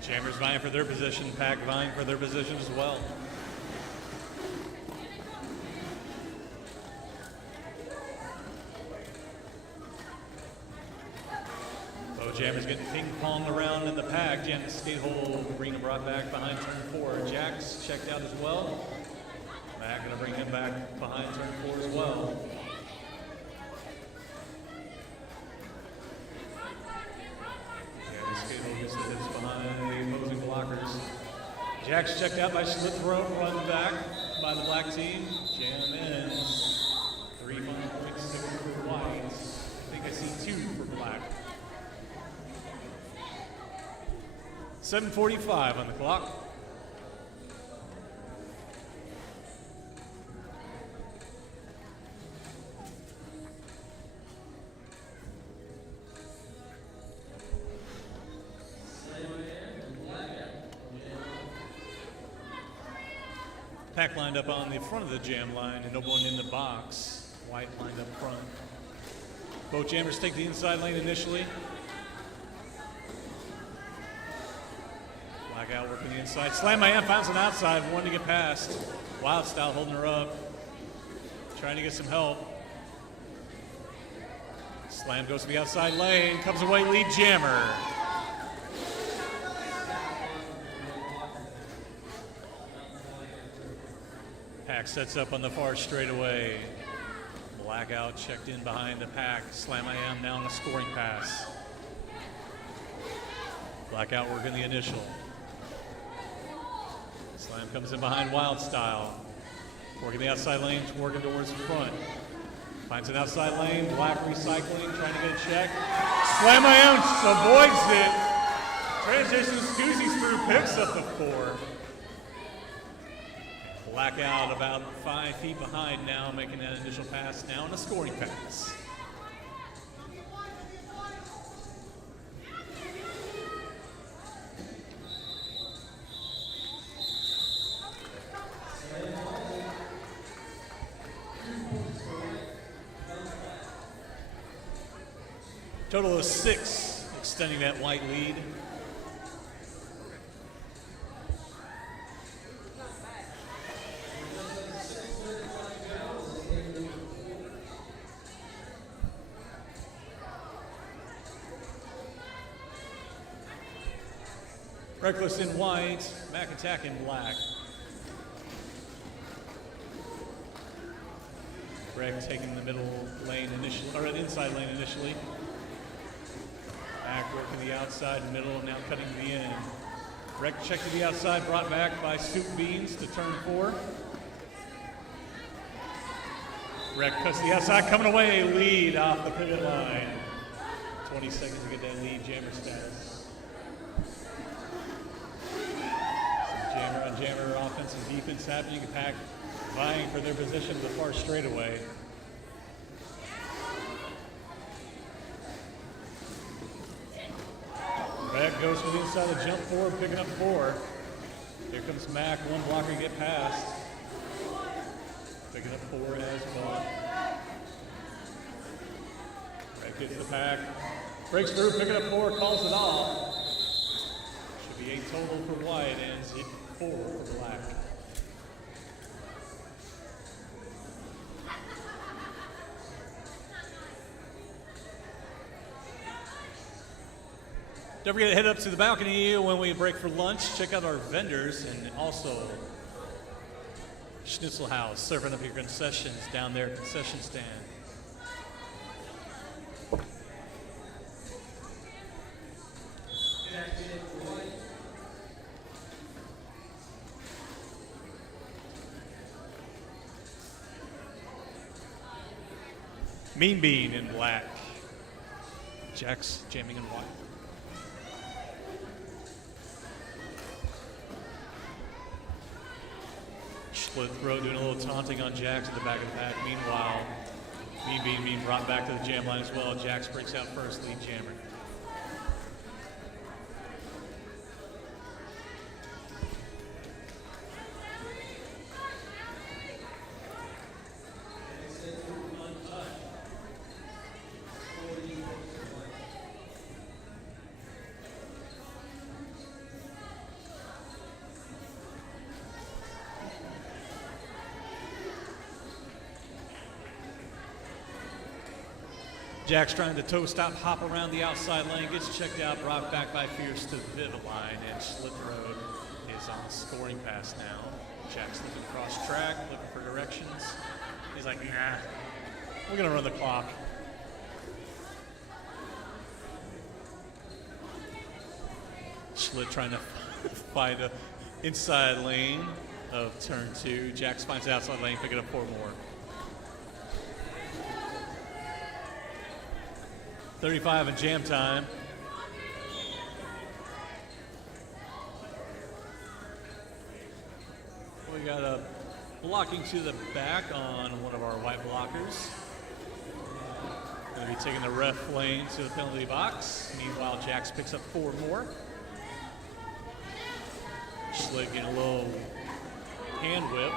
Jammers vying for their position, Pack vying for their position as well. Both jammers getting ping-ponged around in the pack. Jam the skate hole, bring him brought back behind turn 4. Jax checked out as well. Mac gonna bring him back behind turn 4 as well. Behind the opposing blockers. Jax checked out by slip rope, run back by the black team. Jam ends. 3 final points for White. I think I see 2 for Black. 7:45 on the clock. Pack lined up on the front of the jam line and no one in the box. White lined up front. Both jammers take the inside lane initially. Black out working the inside. Slam my hand, finds an outside, one to get past. Wild Style holding her up. Trying to get some help. Slam goes to the outside lane, comes away lead jammer. Pack sets up on the far straightaway. Blackout checked in behind the pack. Slam I am now on a scoring pass. Blackout working the initial. Slam comes in behind Wild Style. Working the outside lane, working towards the front. Finds an outside lane, Black recycling, trying to get a check. Slam I am, avoids it. Transition, Scoozies through, picks up the 4. Blackout about 5 feet behind now, making that initial pass now on a scoring pass. Total of 6, extending that White lead. Reckless in white, Mac Attack in black. Greg taking the middle lane initially, or an inside lane initially. Back working the outside, middle, now cutting to the end. Greg check to the outside, brought back by Soup Beans to turn 4. Greg cuts to the outside, coming away, lead off the pivot line. 20 seconds to get that lead jammer status. Some jammer on jammer offense and defense happening. Pack vying for their position to the far straightaway. Greg goes to the inside of the jump forward, picking up 4. Here comes Mac, one blocker get past. Picking up 4 as well. Greg gets the pack. Breaks through, picking up 4, calls it off. Should be 8 total for white, ends at 4 for black. Don't forget to head up to the balcony when we break for lunch. Check out our vendors and also Schnitzel House, serving up your concessions down there, concession stand. Mean Bean in black. Jack's jamming in white. Split throw, doing a little taunting on Jax at the back of the pack. Meanwhile, Mean Bean being brought back to the jam line as well. Jax breaks out first, lead jammer. Jack's trying to toe stop, hop around the outside lane, gets checked out, brought back by Fierce to the pivot line, and Slip Road is on scoring pass now. Jack's looking cross track, looking for directions. He's like, nah, we're gonna run the clock. Schlitt trying to find a inside lane of turn 2. Jax finds the outside lane, picking up 4 more. 35 in jam time. We got a blocking to the back on one of our white blockers. Going to be taking the ref lane to the penalty box. Meanwhile, Jax picks up 4 more. Schlick getting a little hand whip.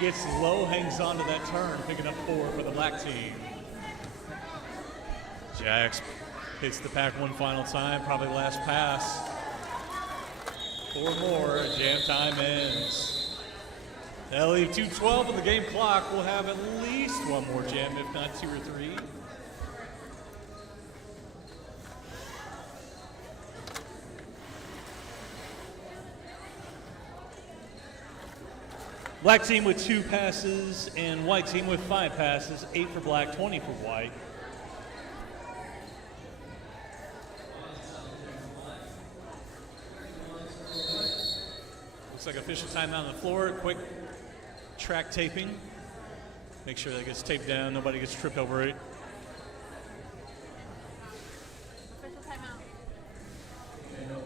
Gets low, hangs on to that turn, picking up 4 for the black team. Jax hits the pack one final time, probably last pass. 4 more, jam time ends. That'll leave 2:12 on the game clock. We'll have at least 1 more jam, if not 2 or 3. Black team with 2 passes and white team with 5 passes, 8 for black, 20 for white. Looks like official timeout on the floor. Quick track taping. Make sure that gets taped down. Nobody gets tripped over it. Official timeout.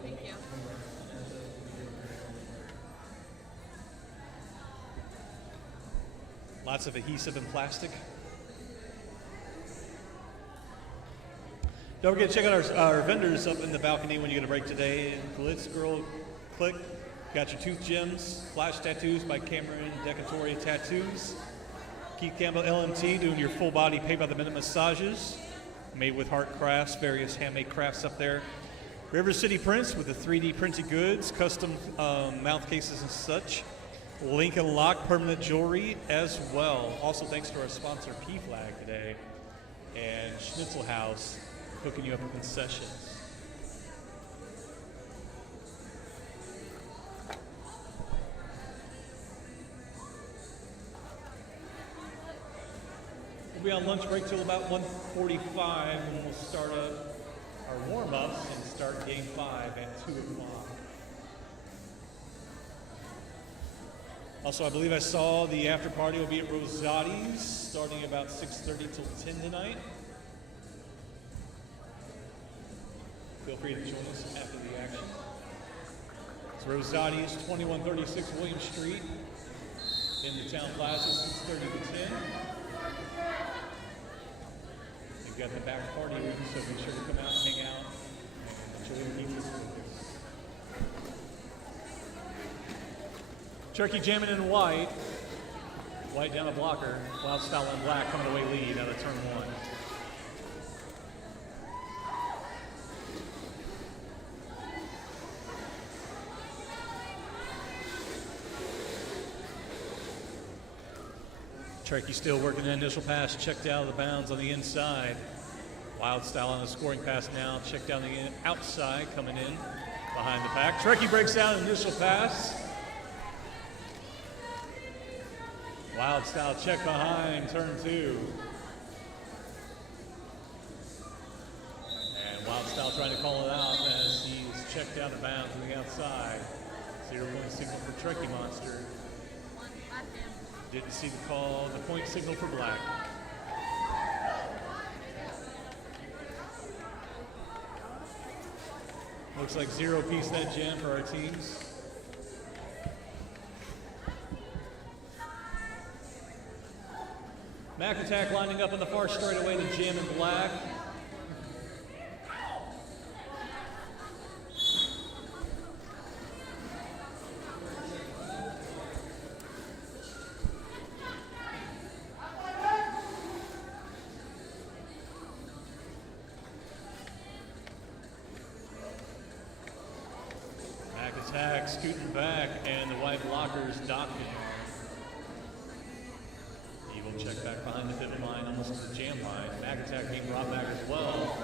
Thank you. Lots of adhesive and plastic. Don't forget to check out our vendors up in the balcony when you get a break today. Glitz Girl Click. Got your tooth gems, flash tattoos by Cameron Decatoria Tattoos. Keith Campbell LMT doing your full body pay by the minute massages. Made with heart crafts, various handmade crafts up there. River City Prints with the 3D printed goods, custom mouth cases and such. Lincoln Lock permanent jewelry as well. Also thanks to our sponsor P-Flag today. And Schnitzel House hooking you up with concessions. We'll be on lunch break till about 1:45, and we'll start up our warm-ups and start game 5 at 2 o'clock. Also, I believe I saw the after party will be at Rosati's starting about 6:30 till 10 tonight. Feel free to join us after the action. It's Rosati's, 2136 William Street in the town plaza, 6:30 to 10. You've got the back party room, so be sure to come out and hang out and enjoy the evening's focus. Turkey jamming in white. White down the blocker. Wild Style in black coming away lead out of turn 1. Turkey still working the initial pass, checked out of the bounds on the inside. Wild Style on the scoring pass now, checked down the outside, coming in behind the pack. Turkey breaks down initial pass. Wild Style check behind, turn 2. And Wild Style trying to call it out as he's checked out of bounds on the outside. 0-1 signal for Turkey Monster. Didn't see the call, the point signal for black. Looks like 0 piece that jam for our teams. Mac Attack lining up on the far straightaway to jam in black. Mac Attack scooting back, and the white blockers docking. Evil check back behind the pivot line, almost to the jam line. Mac Attack being brought back as well.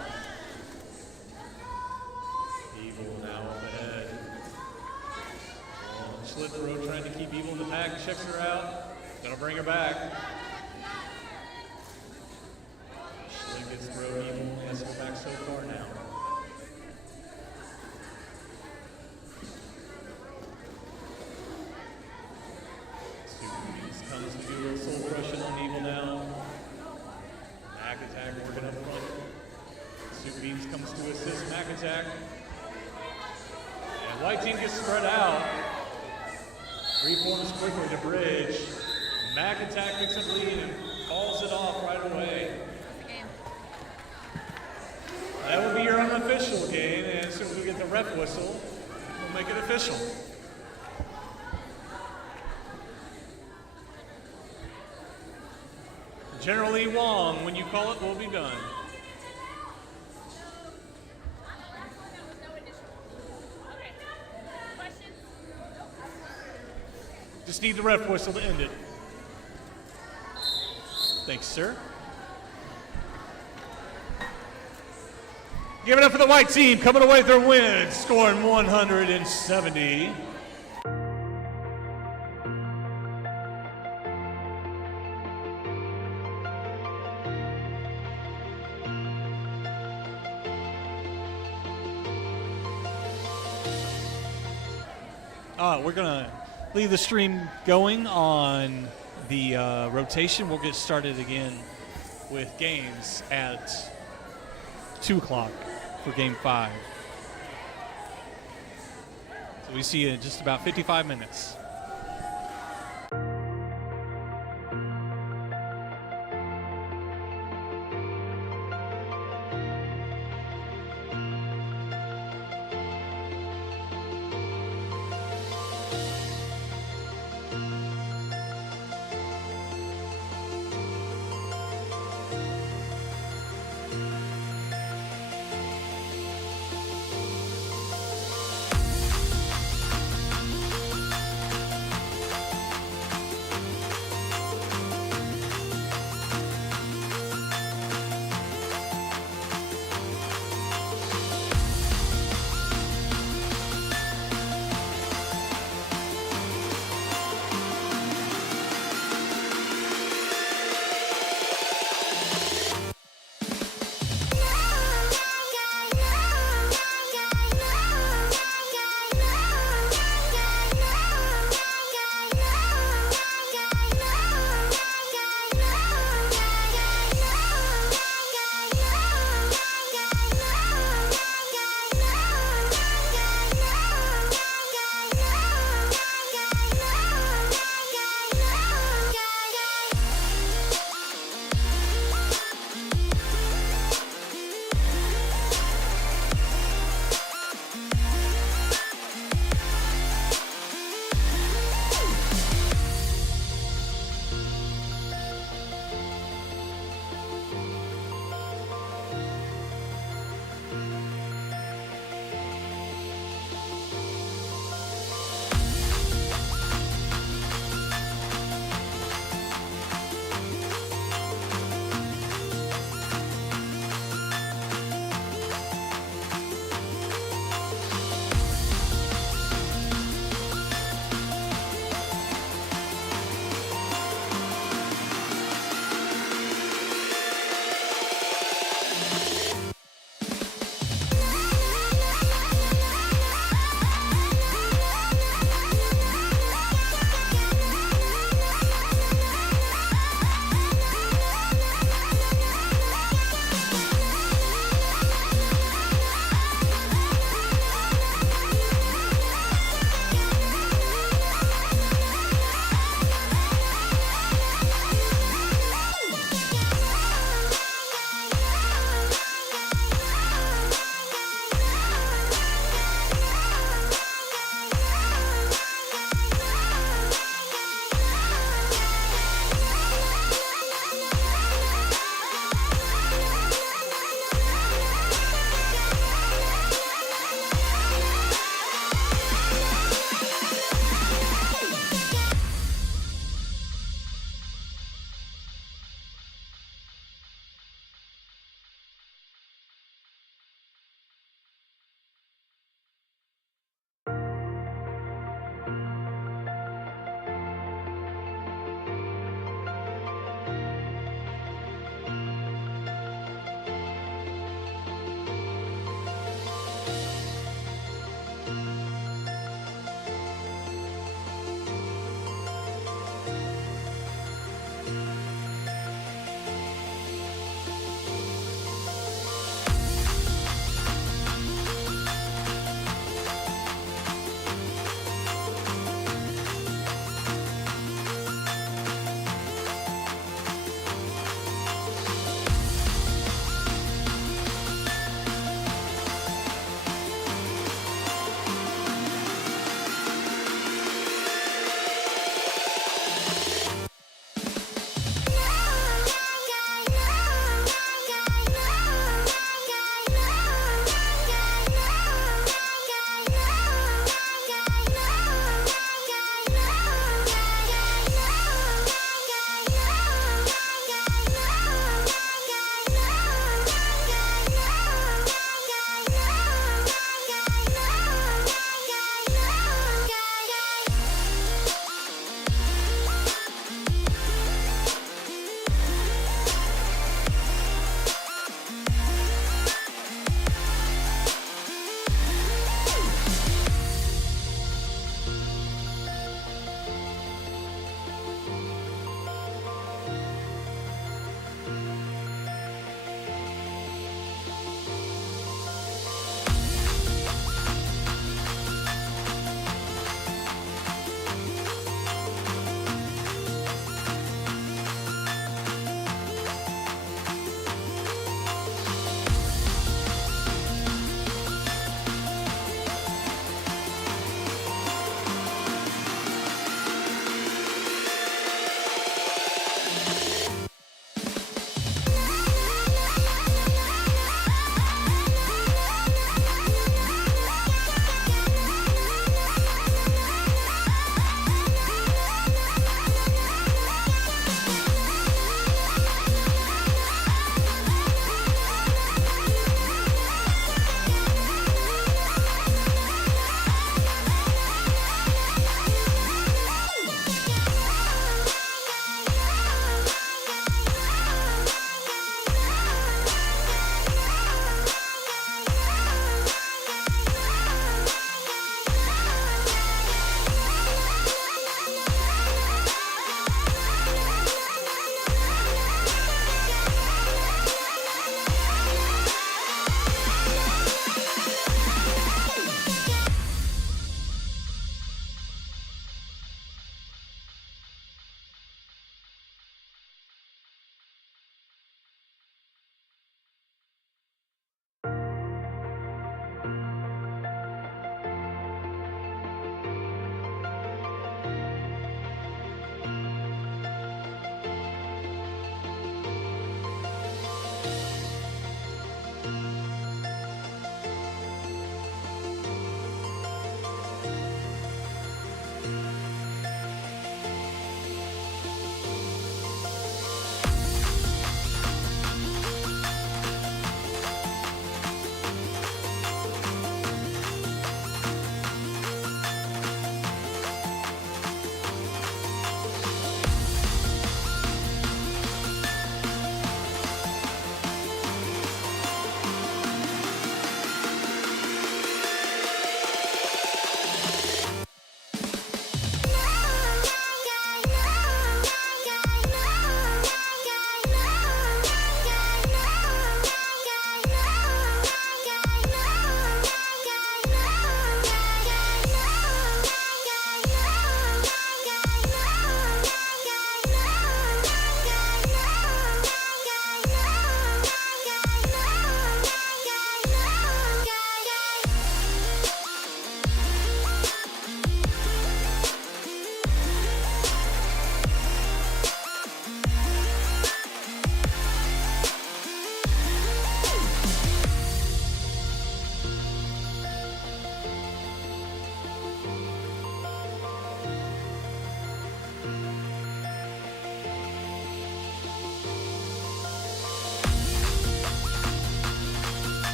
Evil now up ahead. Slit throw trying to keep Evil in the pack, checks her out. Gonna bring her back. Schlick gets thrown, Evil has to go back so far now. Comes to do a soul crushing on Evil now. Mac Attack working up front. Super Beans comes to assist Mac Attack. And white team gets spread out. Reforms quickly to bridge. Mac Attack picks up lead and calls it off right away. That will be your unofficial game, and as soon as we get the ref whistle, we'll make it official. General Lee Wong, when you call it, will be done. Just need the ref whistle to end it. Thanks, sir. Give it up for the white team coming away with their win, scoring 170. We're going to leave the stream going on the rotation. We'll get started again with games at 2 o'clock for Game 5. So we see you in just about 55 minutes.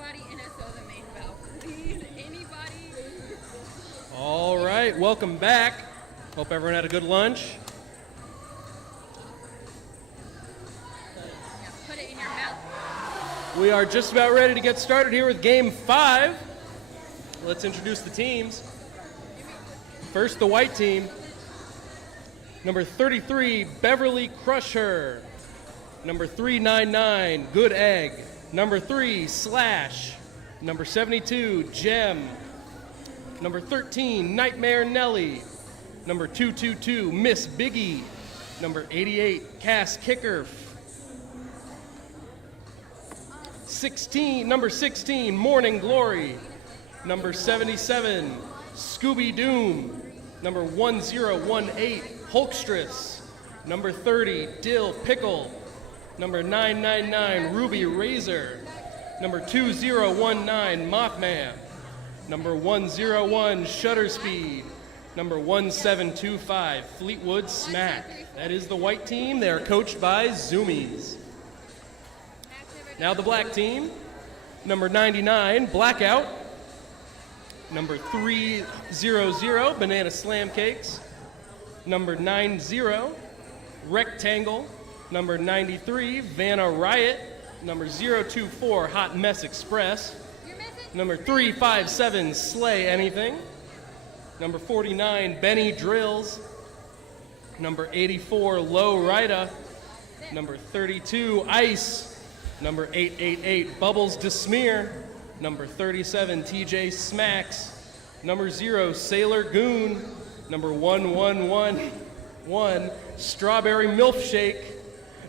Anybody NSO the main bell, please. Anybody? All right, welcome back. Hope everyone had a good lunch. Yeah, put it in your mouth. We are just about ready to get started here with Game 5. Let's introduce the teams. First, the white team. Number 33, Beverly Crusher. Number 399, Good Egg. Number 3, Slash. Number 72, Gem. Number 13, Nightmare Nelly. Number 222, Miss Biggie. Number 88, Cass Kicker. Number 16, Morning Glory. Number 77, Scooby Doom. Number 1018, Hulkstress. Number 30, Dill Pickle. Number 999, Ruby Razor. Number 2019, Mothman. Number 101, Shutter Speed. Number 1725, Fleetwood Smack. That is the white team. They are coached by Zoomies. Now the black team. Number 99, Blackout. Number 300, Banana Slam Cakes. Number 90, Rectangle. Number 93, Vanna Riot. Number 024, Hot Mess Express. Number 357, Slay Anything. Number 49, Benny Drills. Number 84, Low Rida. Number 32, Ice. Number 888, Bubbles Desmear. Number 37, TJ Smacks. Number 0, Sailor Goon. Number 1111, Strawberry Milkshake.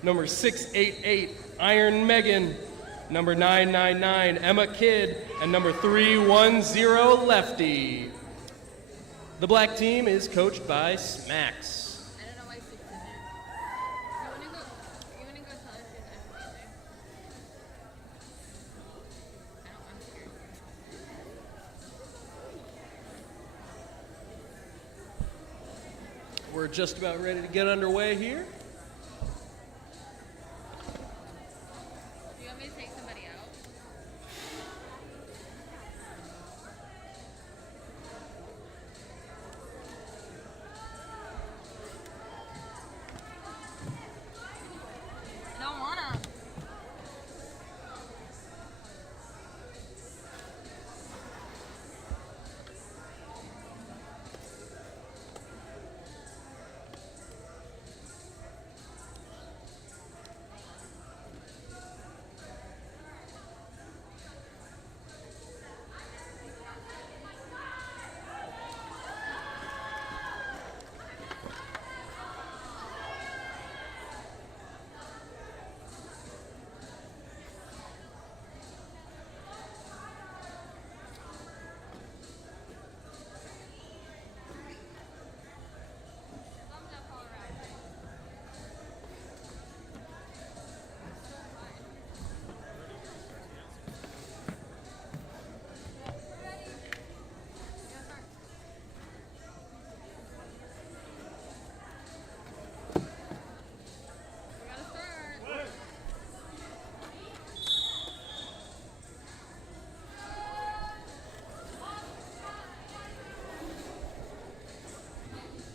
Number 688, Iron Megan. Number 999, Emma Kidd. And number 310, Lefty. The black team is coached by Smacks. I don't know why 6 in there. You wanna go tell us your time? I'm scared. We're just about ready to get underway here. Do you want me to take somebody out? I don't wanna.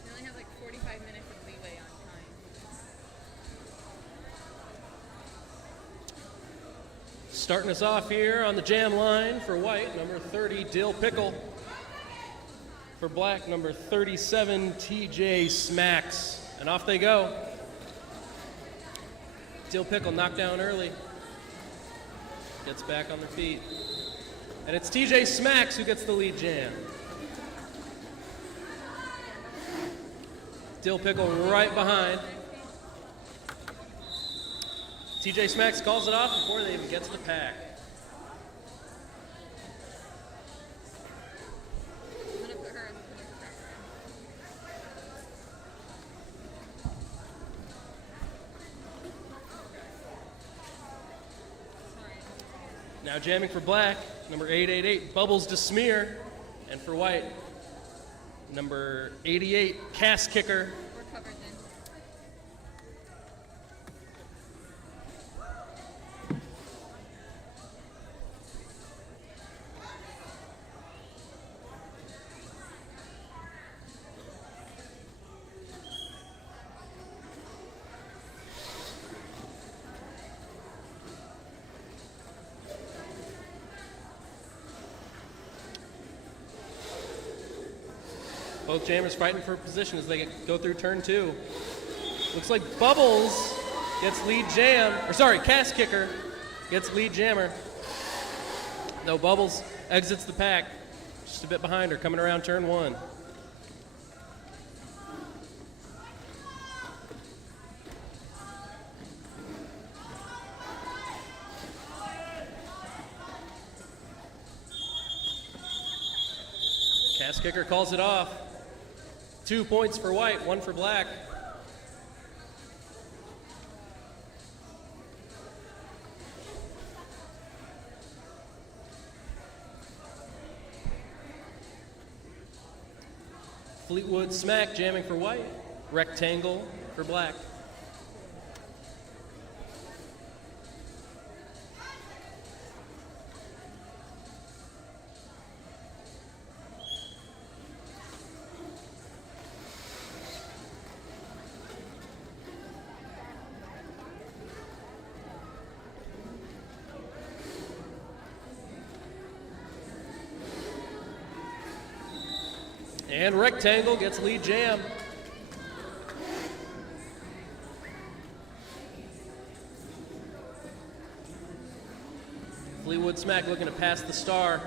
We only have like 45 minutes of leeway on time. Starting us off here on the jam line for white, number 30, Dill Pickle. For black, number 37, TJ Smacks. And off they go. Dill Pickle knocked down early. Gets back on their feet. And it's TJ Smacks who gets the lead jam. Dill Pickle right behind. TJ Smacks calls it off before they even get to the pack. I'm gonna put her in the pressure. Now jamming for black, number 888, Bubbles Desmear. And for white, number 88, Cass Kicker. We're covered then. Both jammers fighting for position as they go through turn 2. Looks like Bubbles gets lead jam, or sorry, Cast Kicker gets lead jammer. No, Bubbles exits the pack, just a bit behind her, coming around turn 1. Cast Kicker calls it off. 2 points for white, 1 for black. Fleetwood Smack jamming for white, Rectangle for black. And Rectangle gets lead jam. Fleetwood Smack looking to pass the star.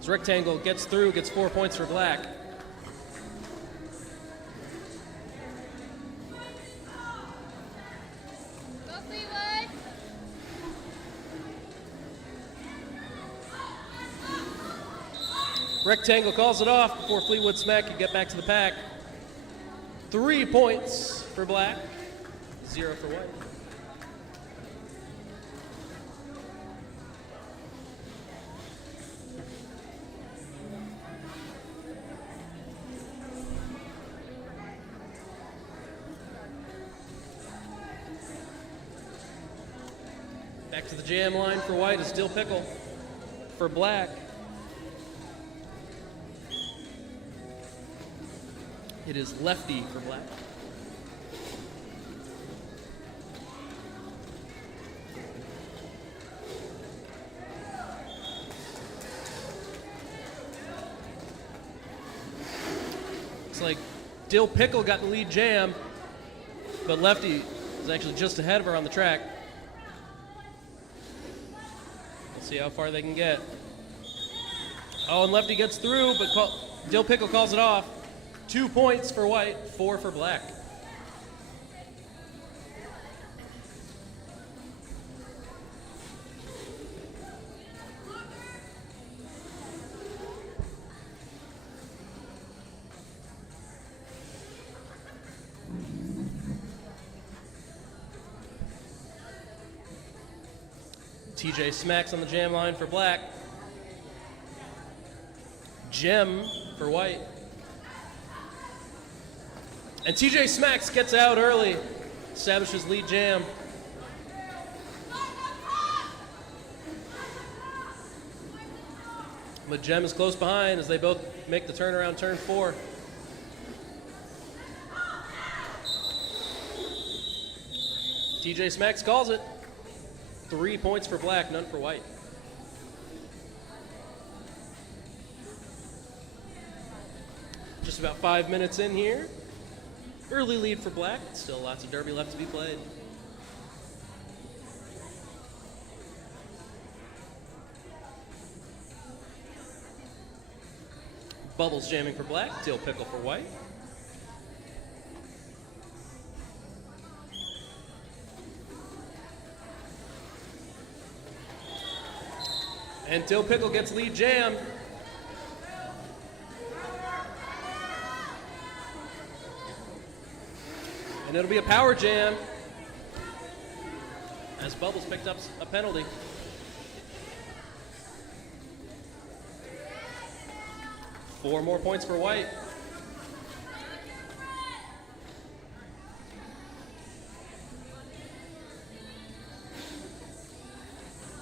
As Rectangle gets through, gets 4 points for black. Go Fleetwood! Rectangle calls it off before Fleetwood Smack can get back to the pack. 3 points for black, 0 for white. Back to the jam line for white is Dill Pickle. For black, it is Lefty for black. Looks like Dill Pickle got the lead jam, but Lefty is actually just ahead of her on the track. Let's see how far they can get. Oh, and Lefty gets through, but Dill Pickle calls it off. 2 points for white, 4 for black. TJ Smacks on the jam line for black. Gem for white. And TJ Smacks gets out early, establishes lead jam. But Gem is close behind as they both make the turnaround turn 4. TJ Smacks calls it. 3 points for black, none for white. Just about 5 minutes in here. Early lead for black. Still lots of derby left to be played. Bubbles jamming for black. Dill Pickle for white. And Dill Pickle gets lead jam. And it'll be a power jam as Bubbles picked up a penalty. Four more points for white.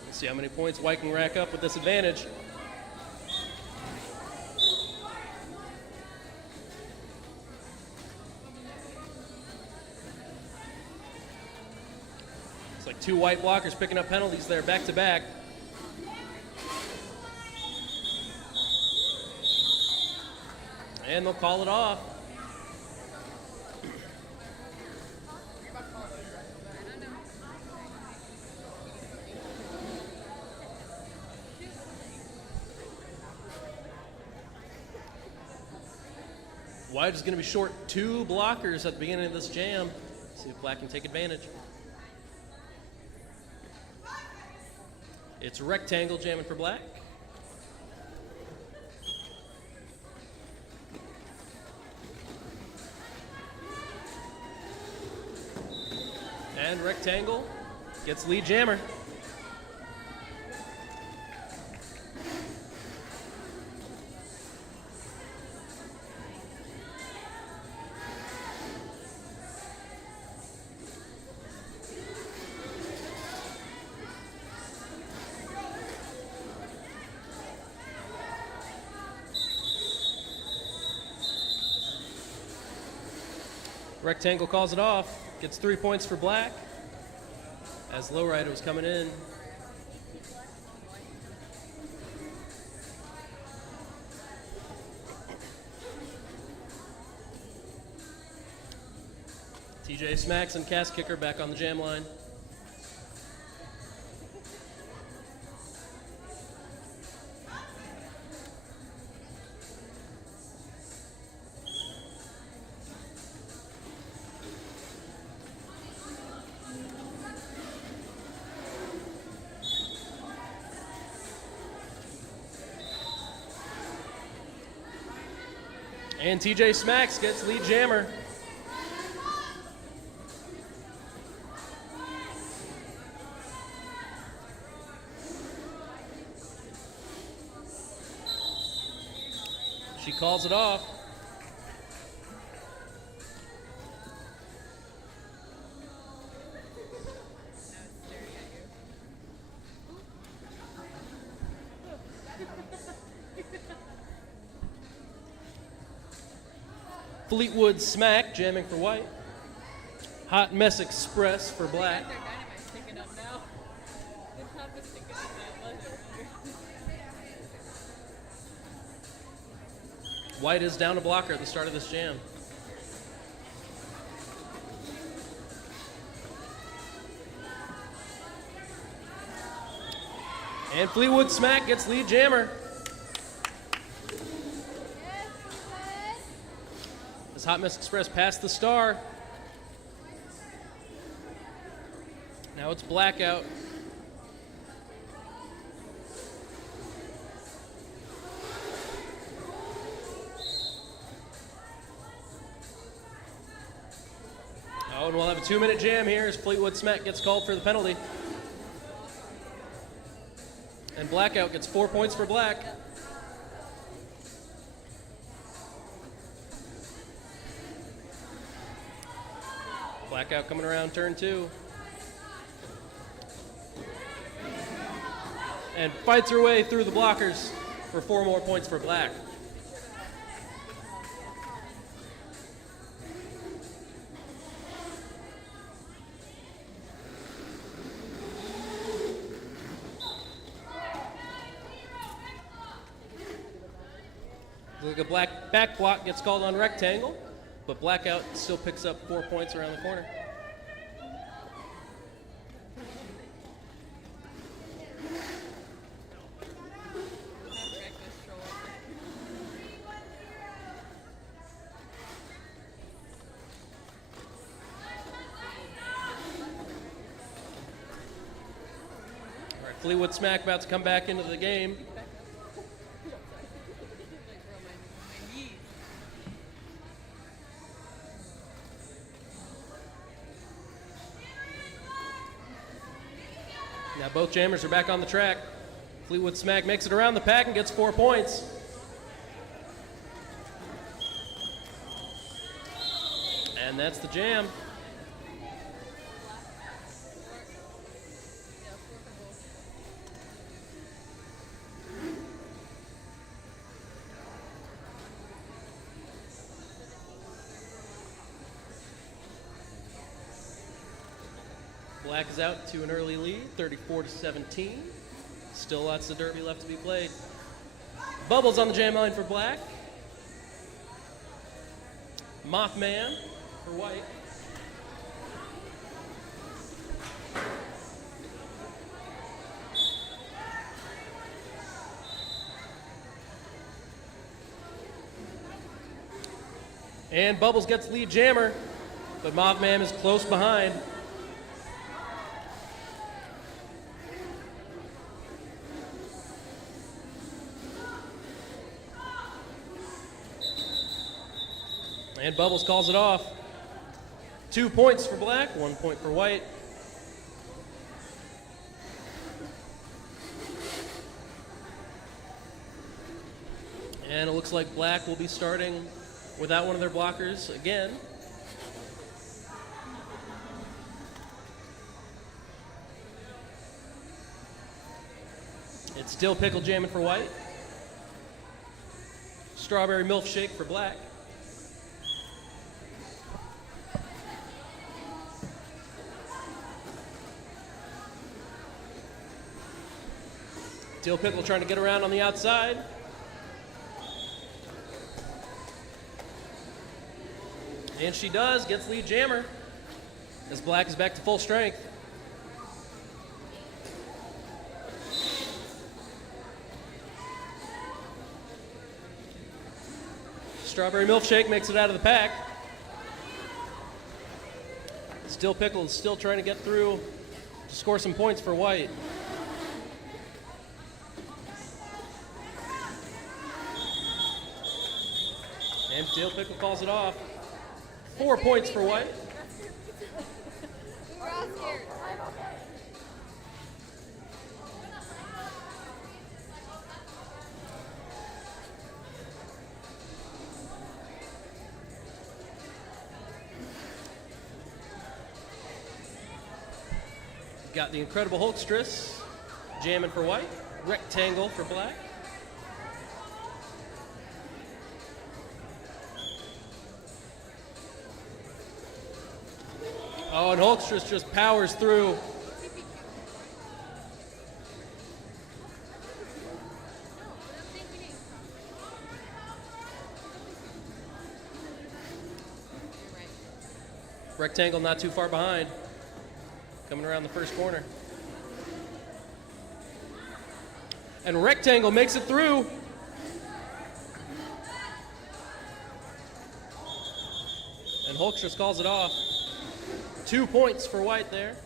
Let's see how many points white can rack up with this advantage. It's like two white blockers picking up penalties there back to back. And they'll call it off. White is going to be short 2 blockers at the beginning of this jam. See if Black can take advantage. It's rectangle jamming for Black. And rectangle gets lead jammer. Rectangle calls it off, gets 3 points for Black as Lowrider was coming in. TJ Smacks and Cast Kicker back on the jam line. And TJ Smacks gets lead jammer. She calls it off. Fleetwood Smack jamming for White. Hot Mess Express for Black. Their dynamite's picking up now. The top is picking up that leather. White is down a blocker at the start of this jam. And Fleetwood Smack gets lead jammer. As Hot Mess Express past the star. Now it's Blackout. Oh, and we'll have a 2-minute jam here as Fleetwood Smack gets called for the penalty. And Blackout gets 4 points for Black. Blackout coming around turn 2. And fights her way through the blockers for 4 more points for Black. Look like a Black back block gets called on rectangle, but Blackout still picks up 4 points around the corner. All right, Fleetwood Smack about to come back into the game. Now both jammers are back on the track. Fleetwood Smack makes it around the pack and gets 4 points. And that's the jam. Black is out to an early lead, 34-17. Still lots of derby left to be played. Bubbles on the jam line for Black. Mothman for white. And Bubbles gets lead jammer, but Mothman is close behind. And Bubbles calls it off. 2 points for black, 1 point for white. And it looks like black will be starting without one of their blockers again. It's still pickle jamming for white. Strawberry milkshake for black. Dill Pickle trying to get around on the outside. And she does, gets lead jammer as black is back to full strength. Strawberry milkshake makes it out of the pack. Still Pickle is still trying to get through to score some points for white. And Dill Pickle calls it off. 4 points for white. We're all scared. Got the Incredible Hulkstress jamming for white. Rectangle for black. Oh, and Hulkstress just powers through. Rectangle not too far behind. Coming around the first corner. And Rectangle makes it through. And Hulkstress calls it off. 2 points for white there.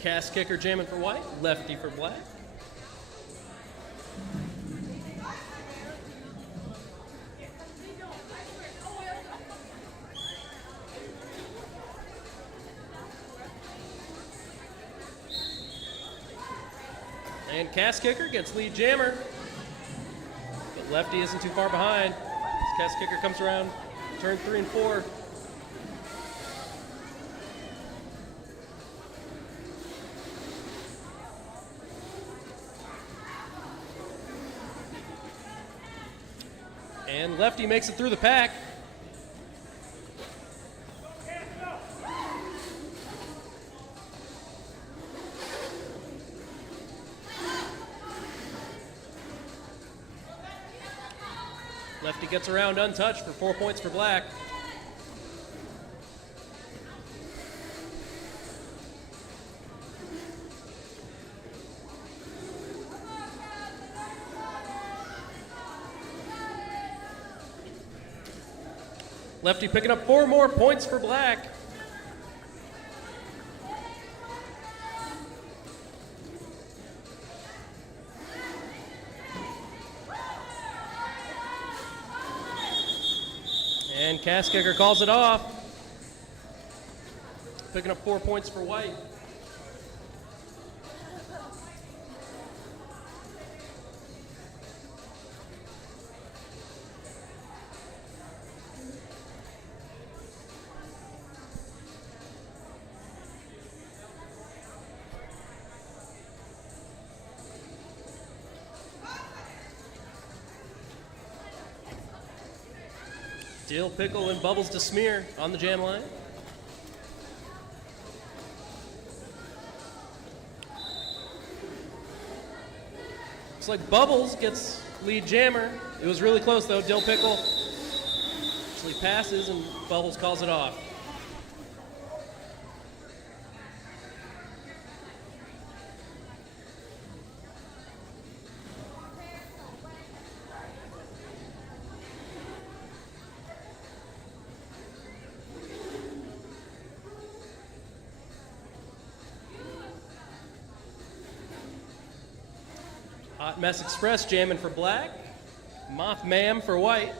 Cast kicker jamming for white, lefty for black. And cast kicker gets lead jammer. But lefty isn't too far behind. As cast kicker comes around turn 3 and 4. And lefty makes it through the pack. Lefty gets around untouched for 4 points for black. Lefty picking up 4 more points for black. And cast kicker calls it off. Picking up 4 points for white. Dill Pickle and Bubbles to smear on the jam line. Looks like Bubbles gets lead jammer. It was really close though. Dill Pickle actually passes and Bubbles calls it off. Hot Mess Express jamming for black. Moth Ma'am for white.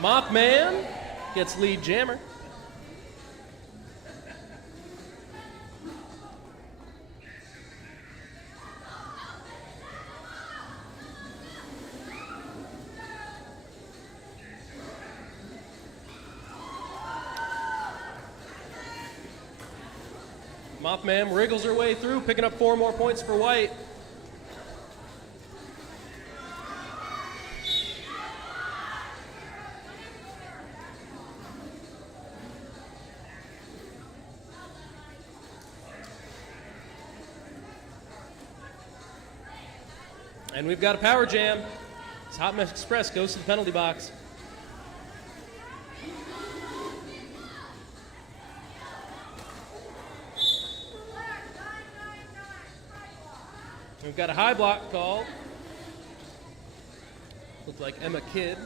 Mothman gets lead jammer. Mothman wriggles her way through, picking up 4 more points for white. And we've got a power jam. This Hot Mess Express goes to the penalty box. We've got a high block called. Looks like Emma Kidd.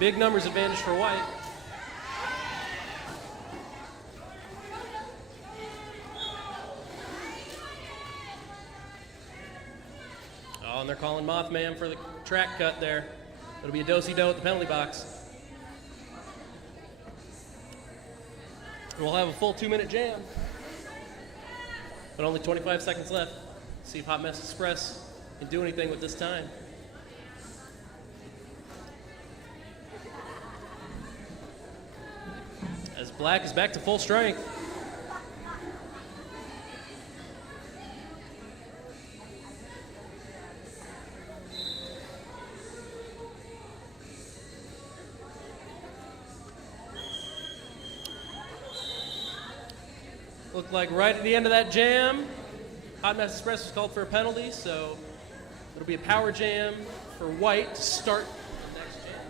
Big numbers advantage for white. Oh, and they're calling Mothman for the track cut there. It'll be a do-si-do at the penalty box. We'll have a full 2-minute jam. But only 25 seconds left. See if Hot Mess Express can do anything with this time. As black is back to full strength. Looked like right at the end of that jam, Hot Mess Express was called for a penalty, so it'll be a power jam for white to start the next jam.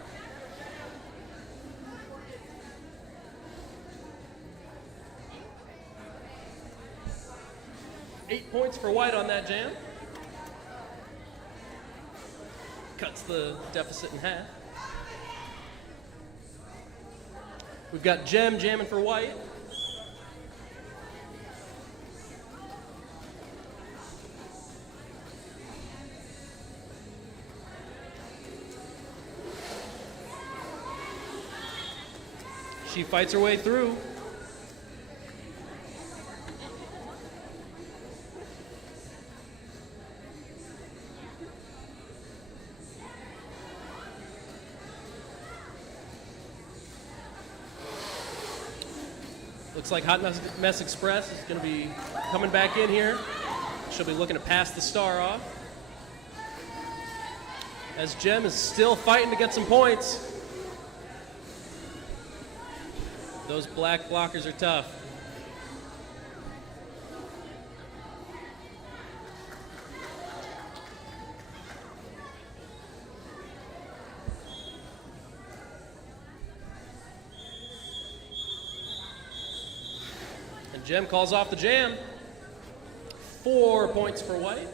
8 points for white on that jam. Cuts the deficit in half. We've got Gem jamming for white. She fights her way through. Looks like Hot Mess Express is going to be coming back in here. She'll be looking to pass the star off. As Gem is still fighting to get some points. Those black blockers are tough. And Gem calls off the jam. 4 points for white.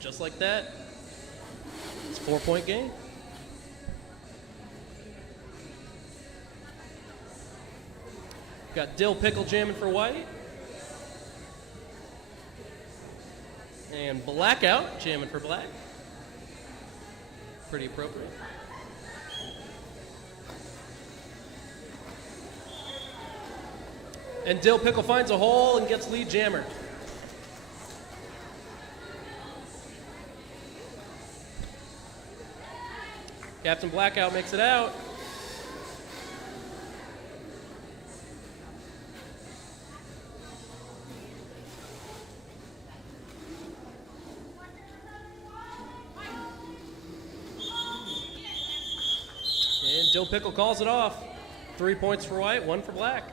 Just like that. It's a 4-point game. Got Dill Pickle jamming for white. And Blackout jamming for black. Pretty appropriate. And Dill Pickle finds a hole and gets lead jammer. Captain Blackout makes it out. And Dill Pickle calls it off. 3 points for white, 1 for black.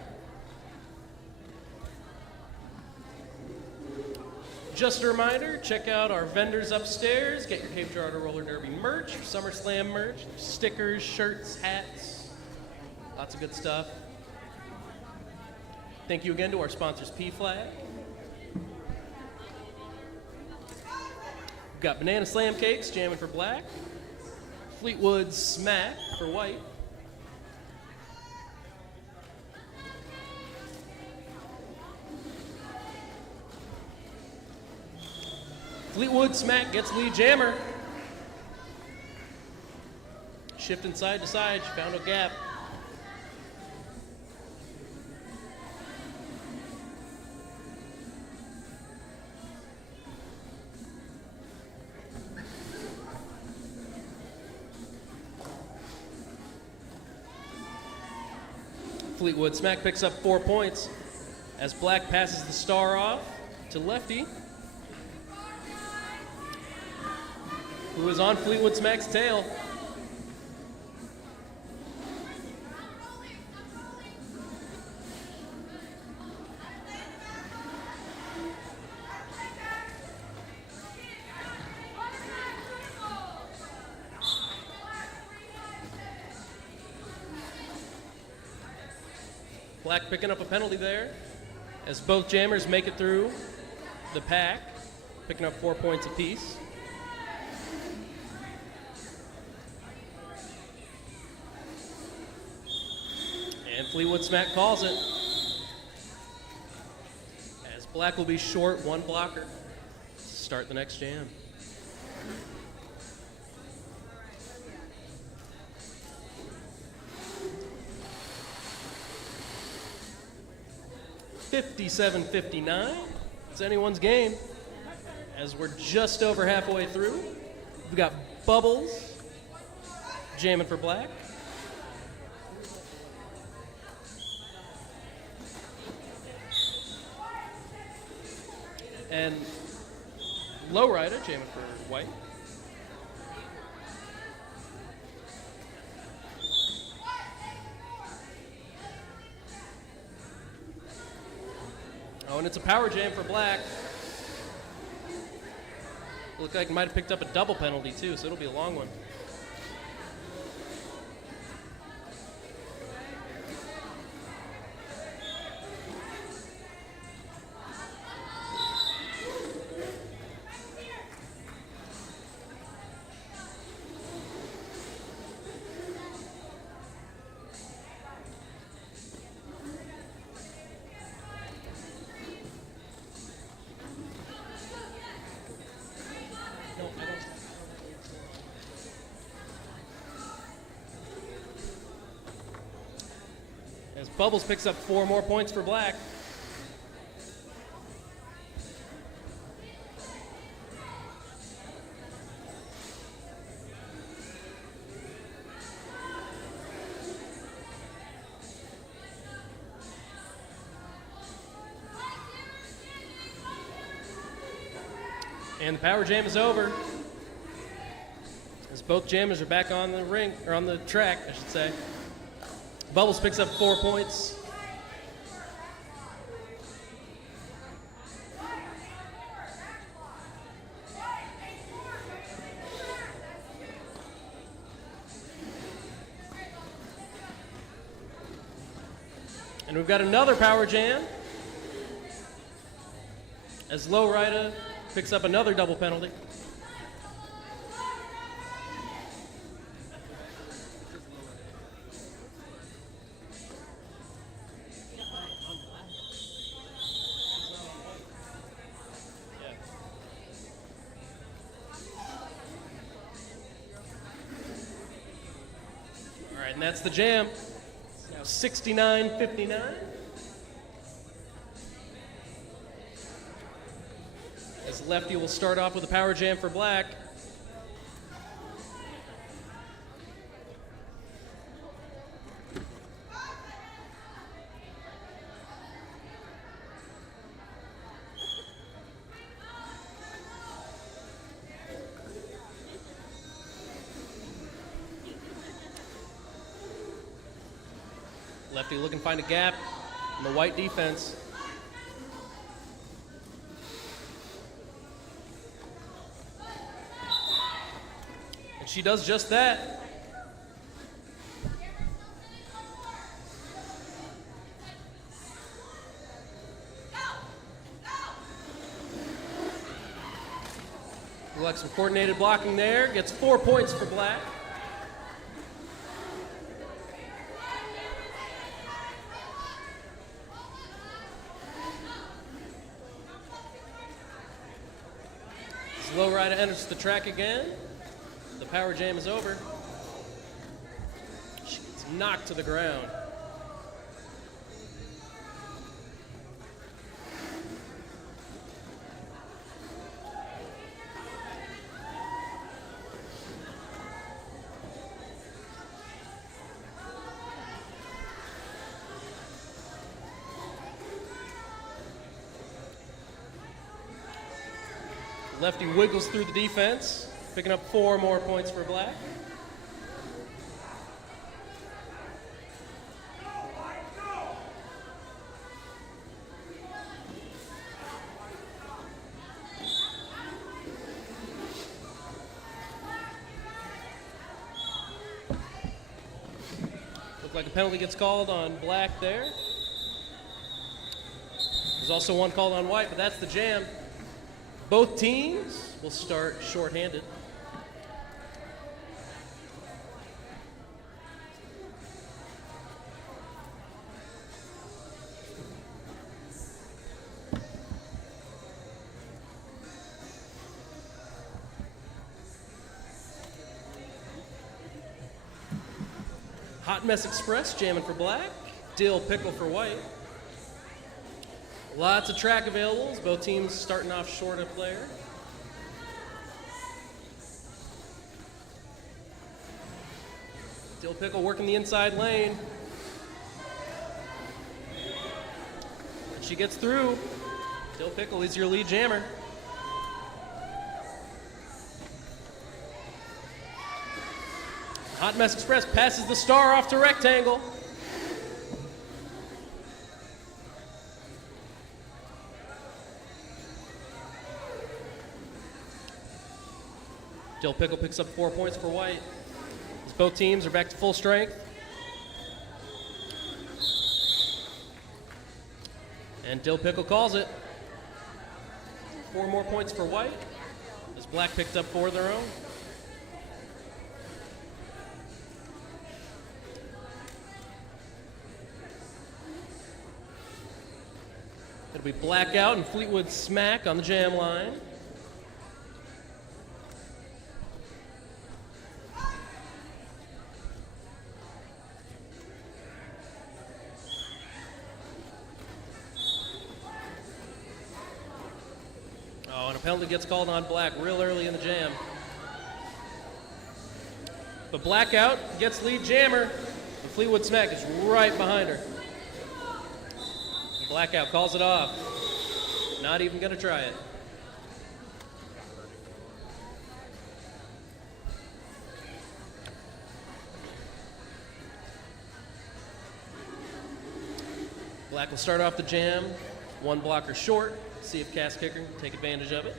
Just a reminder, check out our vendors upstairs. Get your Cape Girardeau Roller Derby merch, SummerSlam merch, stickers, shirts, hats, lots of good stuff. Thank you again to our sponsors, P-Flag. We've got Banana Slam Cakes, jamming for black. Fleetwood Smack for white. Fleetwood Smack gets lead jammer. Shifting side to side, she found a gap. Fleetwood Smack picks up 4 points as black passes the star off to lefty, who is on Fleetwood Smack's tail. Black picking up a penalty there as both jammers make it through the pack, picking up 4 points apiece. And Fleetwood Smack calls it, as black will be short 1 blocker to start the next jam. $57.59. It's anyone's game, as we're just over halfway through. We've got Bubbles jamming for black. And Lowrider jamming for white. Oh, and it's a power jam for black. Looked like it might have picked up a double penalty too, so it'll be a long one. As Bubbles picks up 4 more points for black. And the power jam is over, as both jammers are back on the ring, or on the track, I should say. Bubbles picks up 4 points. And we've got another power jam, as Lowrider picks up another double penalty. All right, and that's the jam. Now 69-59. As lefty will start off with a power jam for black. Lefty looking to find a gap in the white defense. And she does just that. Like some coordinated blocking there. Gets 4 points for black. Slow rider enters the track again. The power jam is over. She gets knocked to the ground. Lefty wiggles through the defense, picking up 4 more points for black. Looked like a penalty gets called on black there. There's also one called on white, but that's the jam. Both teams will start shorthanded. Hot Mess Express jamming for black. Dill Pickle for white. Lots of track availables. Both teams starting off short a player. Dill Pickle working the inside lane. She gets through. Dill Pickle is your lead jammer. Hot Mess Express passes the star off to rectangle. Dill Pickle picks up 4 points for white. As both teams are back to full strength. And Dill Pickle calls it. 4 more points for white. As black picked up 4 of their own. It'll be Blackout and Fleetwood Smack on the jam line. Oh, and a penalty gets called on black real early in the jam. But Blackout gets lead jammer. And Fleetwood Smack is right behind her. Blackout calls it off. Not even going to try it. Black will start off the jam. 1 blocker short. See if Cast Kicker can take advantage of it.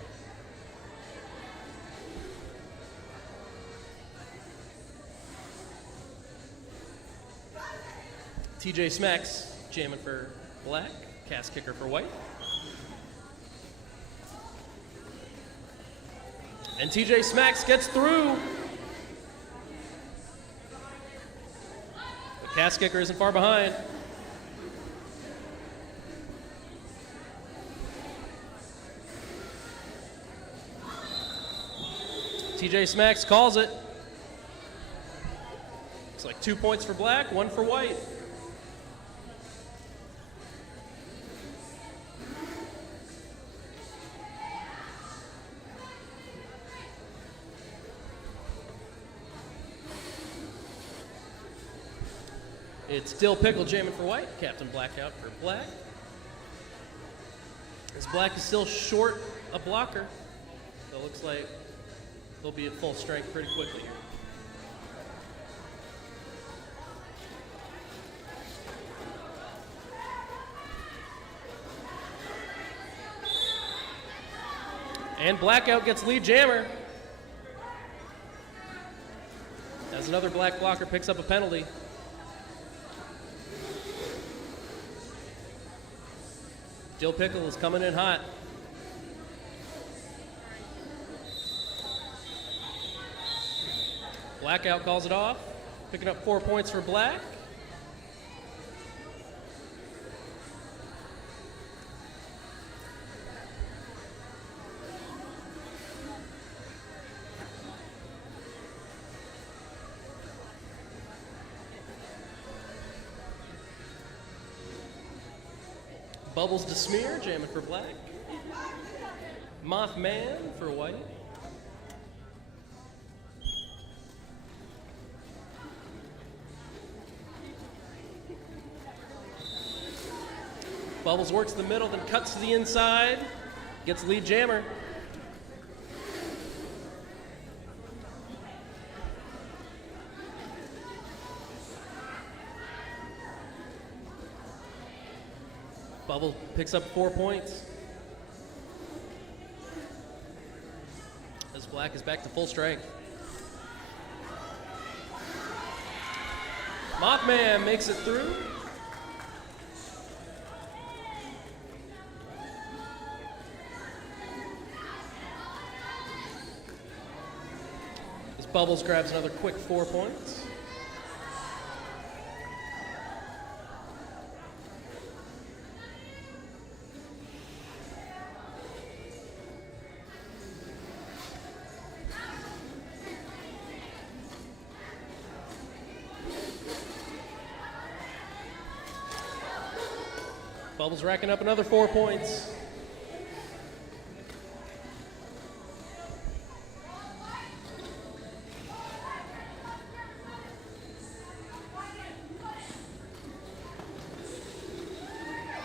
TJ Smacks jamming for black. Cast Kicker for white. And TJ Smacks gets through. The Cast Kicker isn't far behind. TJ Smacks calls it. Looks like 2 points for black, 1 for white. It's Dill Pickle jamming for white, Captain Blackout for black. As black is still short a blocker, so it looks like they'll be at full strength pretty quickly here. And Blackout gets lead jammer. As another black blocker picks up a penalty. Dill Pickle is coming in hot. Blackout calls it off, picking up 4 points for Black. Bubbles to Smear, jamming for Black. Mothman for White. Bubbles works the middle, then cuts to the inside. Gets lead jammer. Bubble picks up 4 points. As Black is back to full strength. Mothman makes it through. As Bubbles grabs another quick 4 points. Bubbles racking up another 4 points.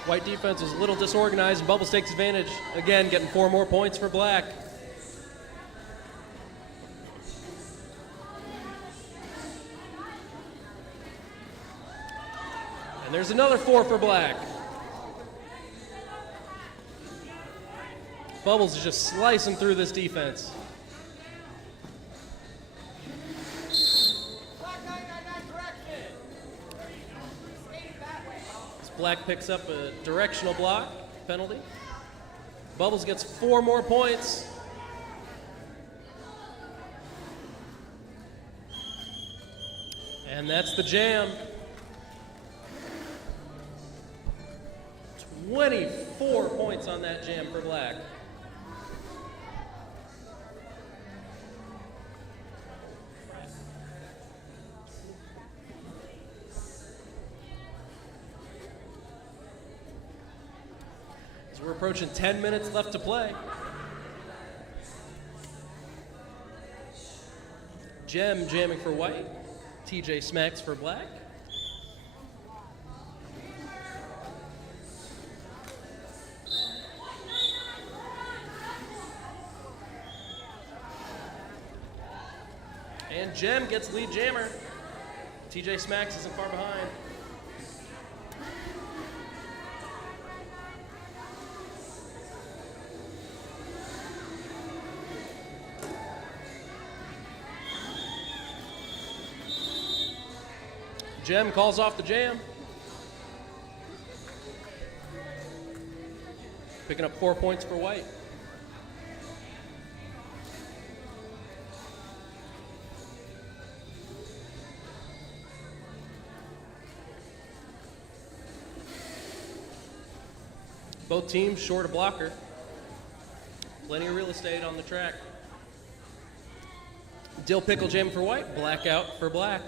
White defense was a little disorganized, and Bubbles takes advantage. Again, getting 4 more points for Black. And there's another 4 for Black. Bubbles is just slicing through this defense. As Black picks up a directional block penalty. Bubbles gets 4 more points. And that's the jam. 24 points on that jam for Black. As we're approaching 10 minutes left to play. Gem jamming for White. TJ smacks for Black. And Gem gets lead jammer. TJ Smacks isn't far behind. Gem calls off the jam. Picking up 4 points for White. Both teams short a blocker. Plenty of real estate on the track. Dill Pickle jam for White, Blackout for Black.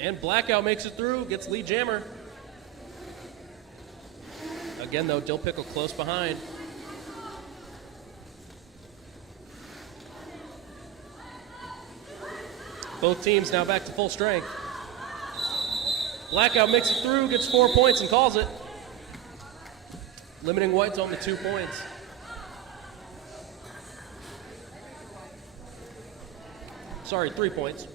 And Blackout makes it through, gets lead jammer. Again though, Dill Pickle close behind. Both teams now back to full strength. Blackout makes it through, gets 4 points and calls it. Limiting White to only 2 points. Sorry, 3 points.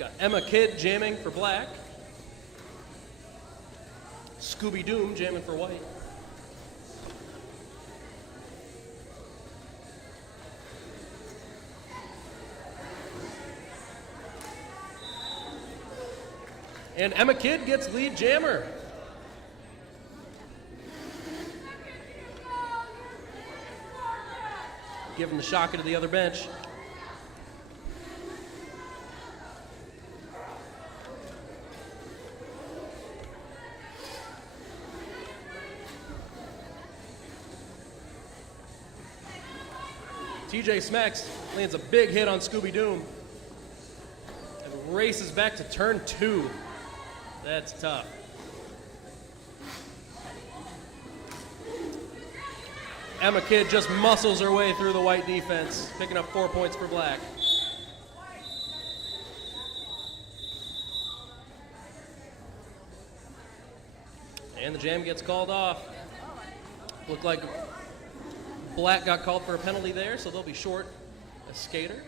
Got Emma Kidd jamming for black. Scooby Doom jamming for white. And Emma Kidd gets lead jammer. Giving the shocker to the other bench. TJ Smacks lands a big hit on Scooby Doom and races back to turn 2. That's tough. Emma Kidd just muscles her way through the white defense, picking up 4 points for black. And the jam gets called off. Looked like black got called for a penalty there, so they'll be short a skater.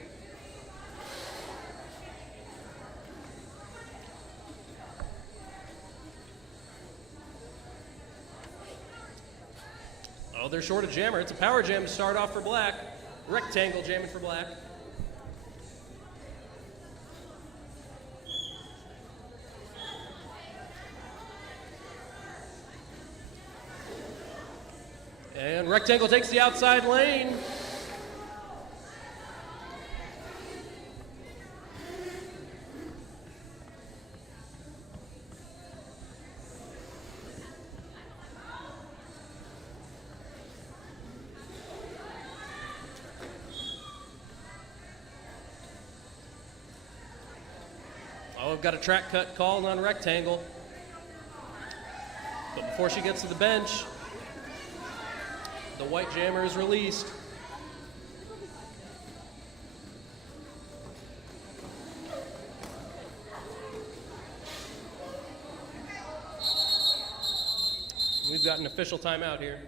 Oh, they're short a jammer. It's a power jam to start off for black. Rectangle jamming for black. And rectangle takes the outside lane. Oh, we've got a track cut called on rectangle. But before she gets to the bench, the white jammer is released. We've got an official timeout here.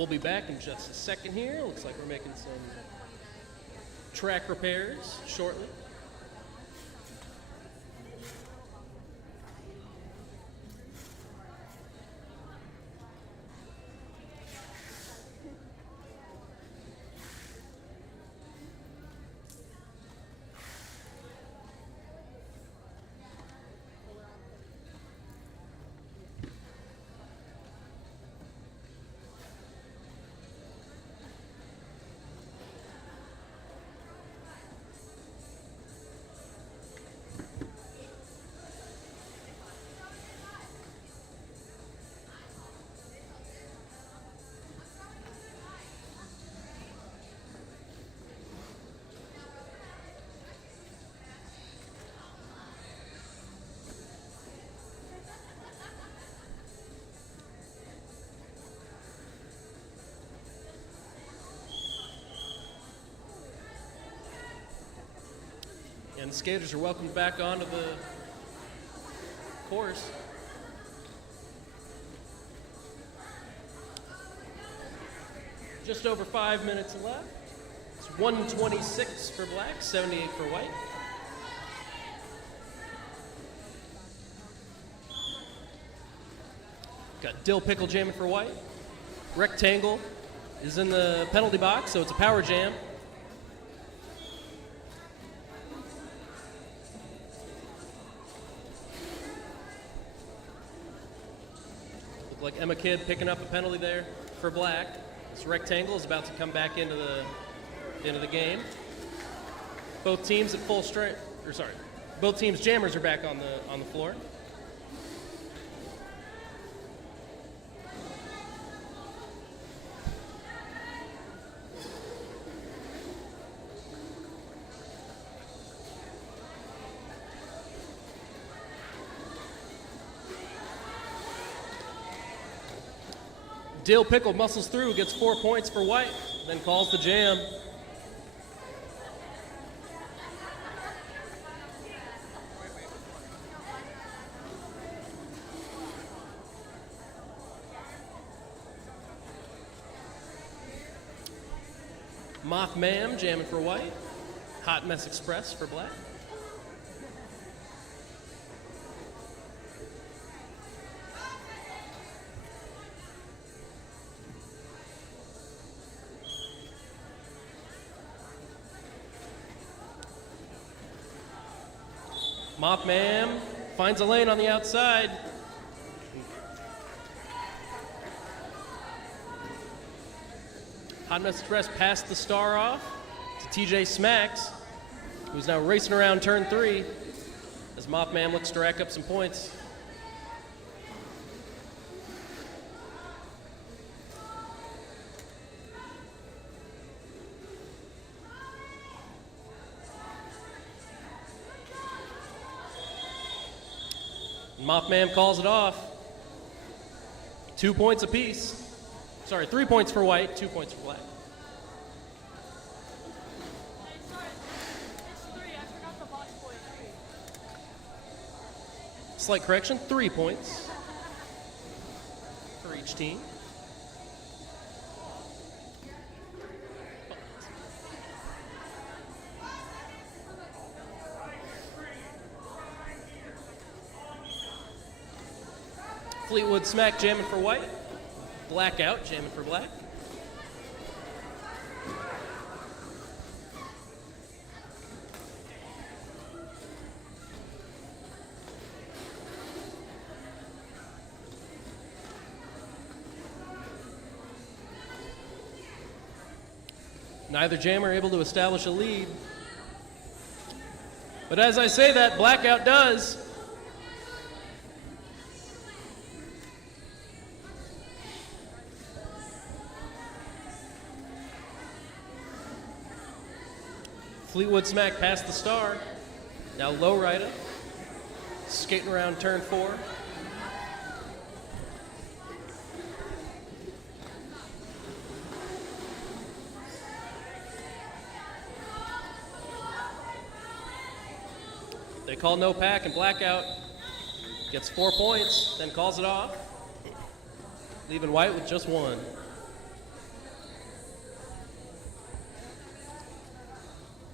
We'll be back in just a second here. Looks like we're making some track repairs shortly. And the skaters are welcomed back onto the course. Just over 5 minutes left. It's 126 for black, 78 for white. Got dill pickle jamming for white. Rectangle is in the penalty box, so it's a power jam. Looked like Emma Kidd picking up a penalty there for black. This rectangle is about to come back into the game. Both teams at full strength, both teams' jammers are back on the floor. Dill Pickle muscles through, gets 4 points for white, then calls the jam. Moth Ma'am jamming for white. Hot Mess Express for black. Mothman finds a lane on the outside. Hot Mess Express passed the star off to TJ Smacks, who's now racing around turn 3 as Mothman looks to rack up some points. Mothman calls it off. 2 points apiece. Sorry, 3 points for white, 2 points for black. Hey, sorry. It's 3. I forgot the box point. Slight correction, 3 points for each team. Fleetwood Smack jamming for white. Blackout jamming for black. Neither jammer able to establish a lead. But as I say that, Blackout does. Fleetwood Smack past the star. Now low rider. Skating around turn 4. They call no pack, and Blackout gets 4 points, then calls it off, leaving white with just 1.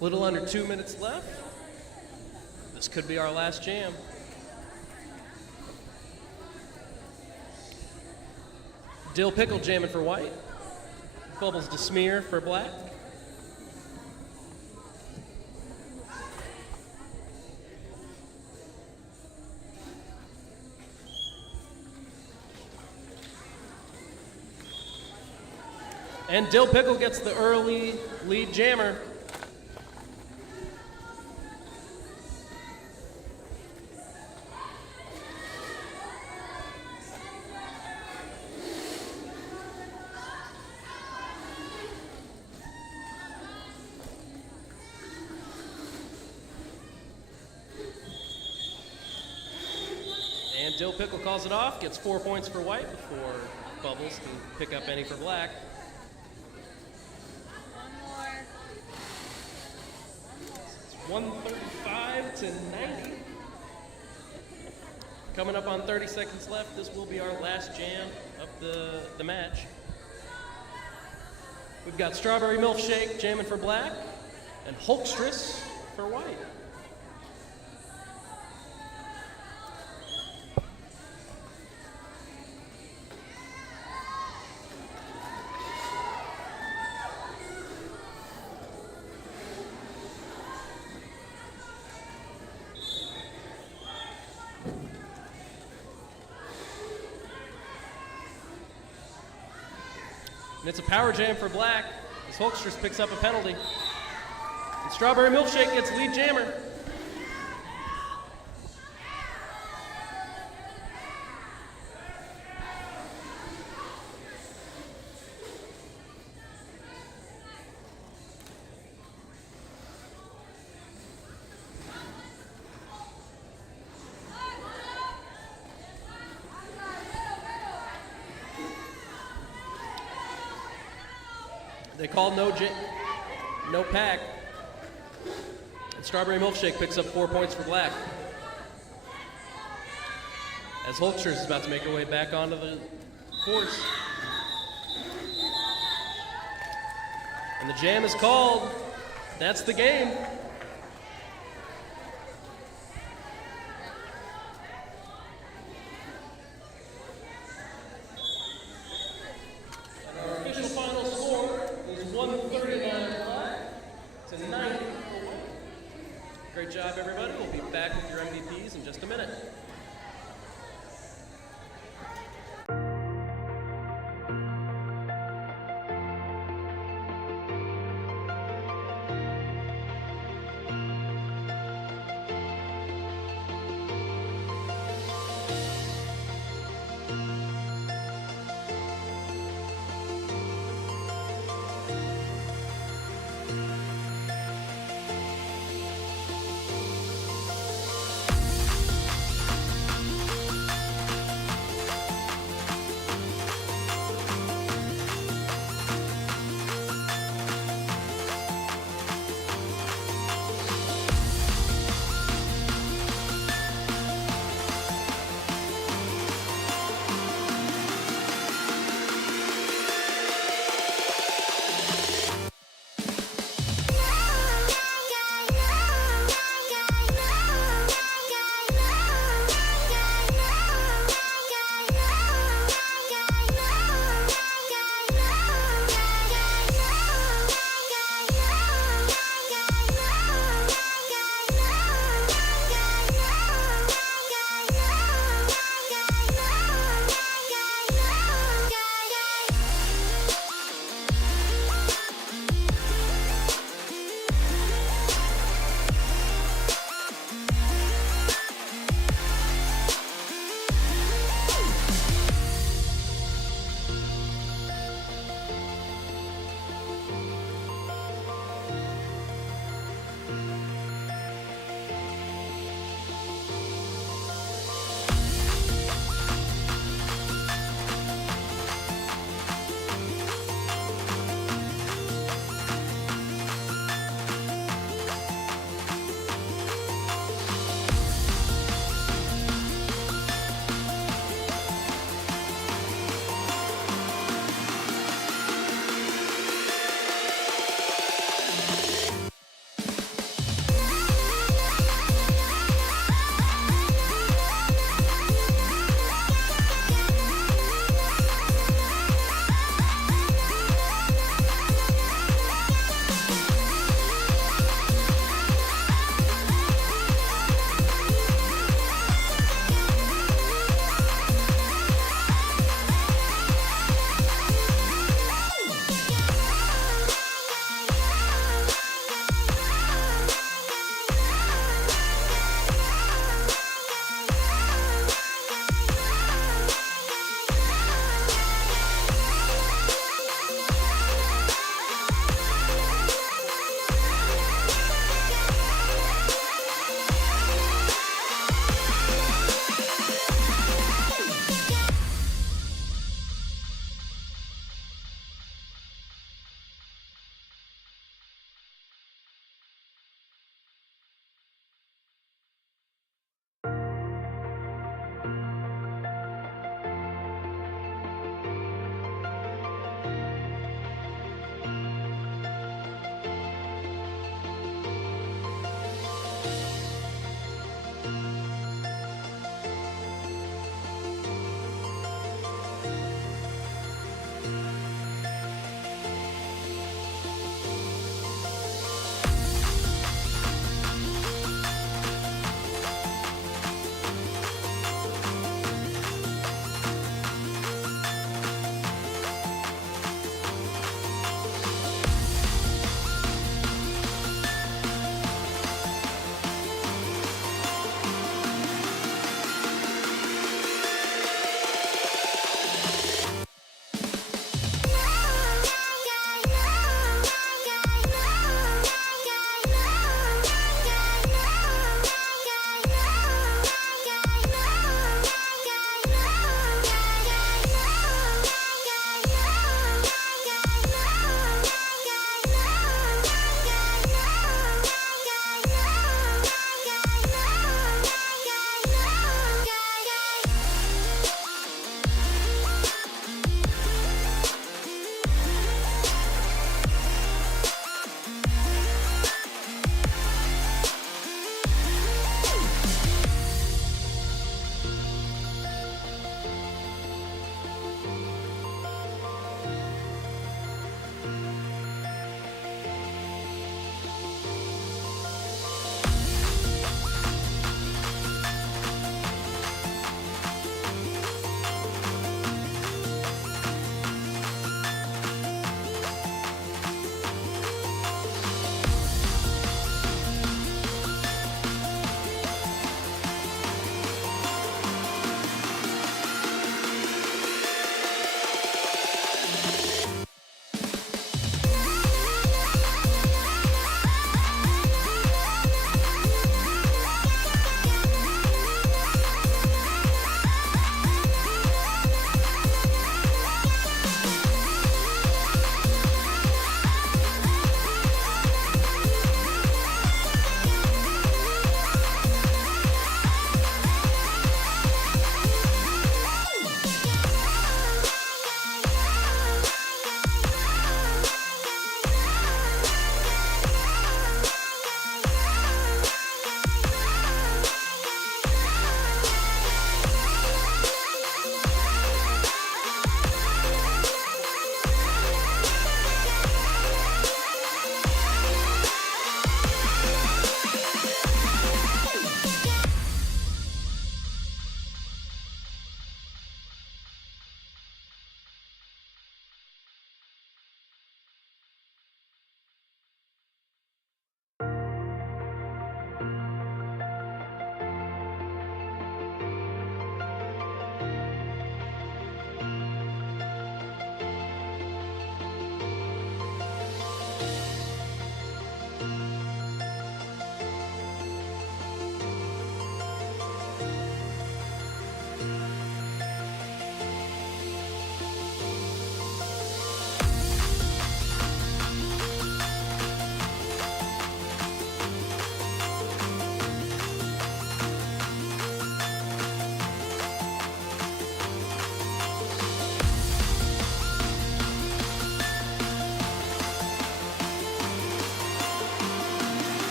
Little under 2 minutes left. This could be our last jam. Dill pickle jamming for white. Bubbles to smear for black. And Dill Pickle gets the early lead jammer. And Dill Pickle calls it off, gets 4 points for white before Bubbles can pick up any for black. One more. 135 to 90. Coming up on 30 seconds left, this will be our last jam of the match. We've got Strawberry Milkshake jamming for black and Hulkstress for white. And it's a power jam for black as Hulkstress picks up a penalty. And Strawberry Milkshake gets lead jammer. They called no pack. And Strawberry Milkshake picks up 4 points for black. As Hulkstress is about to make her way back onto the course. And the jam is called. That's the game. And our official final score is 139 black to 90 for white. Great job, everybody. We'll be back with your MVPs in just a minute.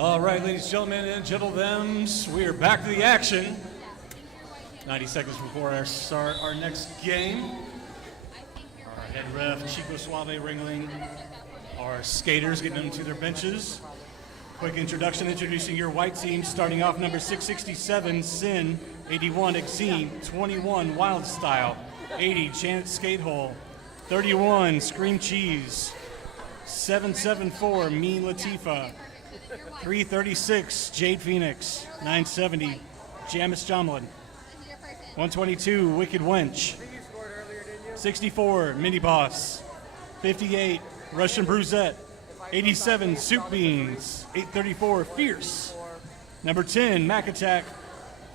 All right, ladies and gentlemen and gentlemen, we are back to the action. 90 seconds before our start, our next game. Our head ref, Chico Suave, ringling. Our skaters getting them to their benches. Quick introduction, introducing your white team, starting off number 667, Sin, 81, Exene, 21, Wild Style, 80, Janet Skatehole, 31, Scream Cheese, 774, Mean Latifa, 336, Jade Phoenix, 970, Jamis Jomlin, 122, Wicked Wench, 64, Mini Boss, 58, Russian Bruzette, 87, Soup Beans, 834, Fierce, number 10, Mac Attack,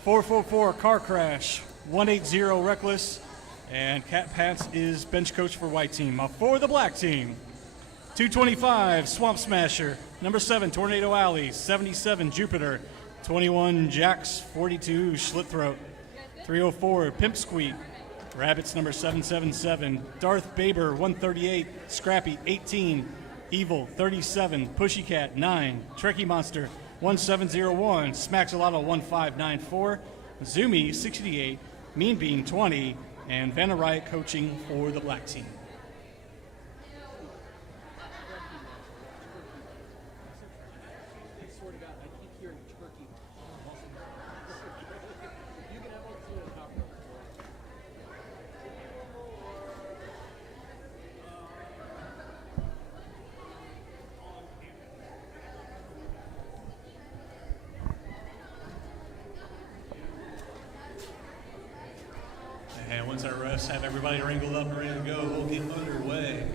444, Car Crash, 180, Reckless, and Cat Pats is bench coach for white team. For the black team, 225, Swamp Smasher, number 7, Tornado Alley, 77, Jupiter, 21, Jax, 42, Schlit Throat, 304, Pimp Squeak, Rabbits number 777, Darth Baber, 138, Scrappy, 18, Evil, 37, Pussycat, 9, Trekkie Monster, 1701, Smaxolotto, 1594, Zoomy, 68, Mean Bean, 20, and Vanna Riot coaching for the black team. And once our refs have everybody wrinkled up and ready to go, we'll get underway.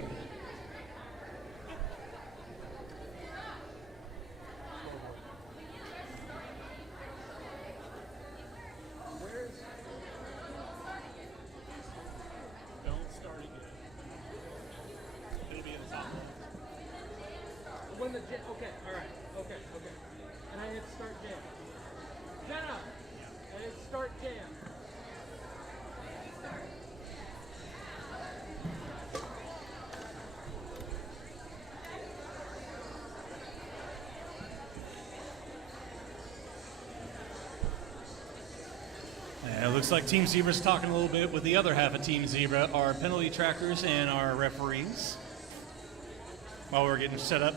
Don't start it yet. It'll be in the top. When the jam, okay, all right, okay. And I hit start jam. Jenna! I hit start jam. And it looks like Team Zebra's talking a little bit with the other half of Team Zebra, our penalty trackers and our referees. While we're getting set up,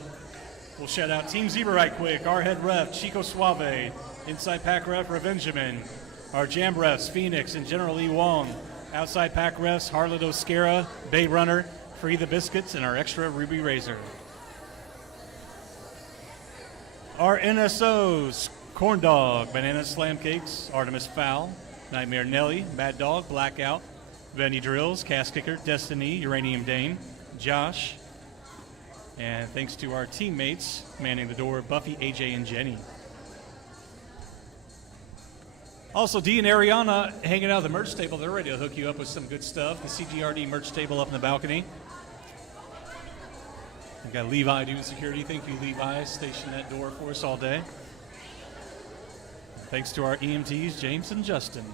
we'll shout out Team Zebra right quick. Our head ref, Chico Suave. Inside pack ref, Revengeman. Our jam refs, Phoenix and General Lee Wong. Outside pack refs, Harlot Oscara, Bay Runner, Free the Biscuits, and our extra Ruby Razor. Our NSOs, Corn Dog, Banana Slam Cakes, Artemis Fowl, Nightmare Nelly, Mad Dog, Blackout, Benny Drills, Cast Kicker, Destiny, Uranium Dame, Josh, and thanks to our teammates manning the door, Buffy, AJ, and Jenny. Also, Dee and Ariana hanging out at the merch table. They're ready to hook you up with some good stuff. The CGRD merch table up in the balcony. We've got Levi doing security. Thank you, Levi, stationed that door for us all day. Thanks to our EMTs, James and Justin.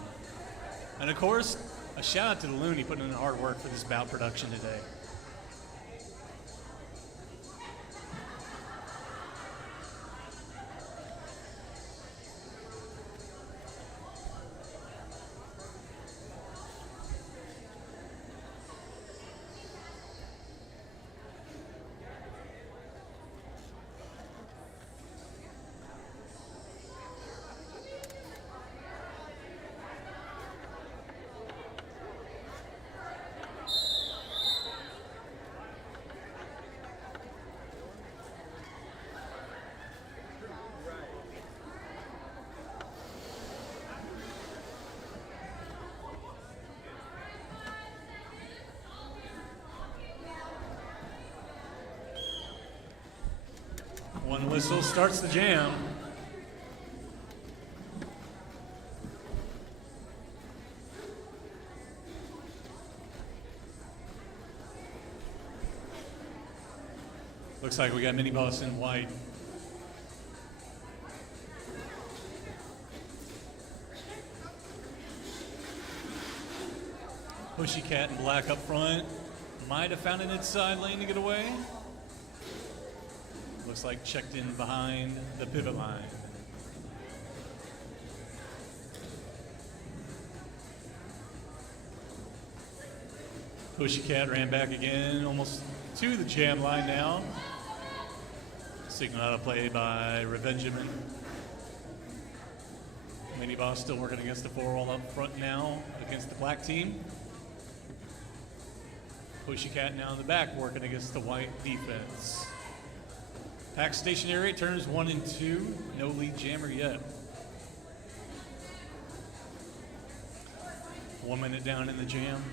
And of course, a shout out to the Looney putting in hard work for this bout production today. One whistle starts the jam. Looks like we got Mini Boss in white. Pussycat in black up front. Might have found an inside lane to get away. Looks like checked in behind the pivot line. Pussycat ran back again, almost to the jam line now. Signal out of play by Revengeman. Mini Boss still working against the four-wall up front now against the black team. Pussycat now in the back working against the white defense. Pack stationary, turns 1 and 2. No lead jammer yet. 1 minute down in the jam.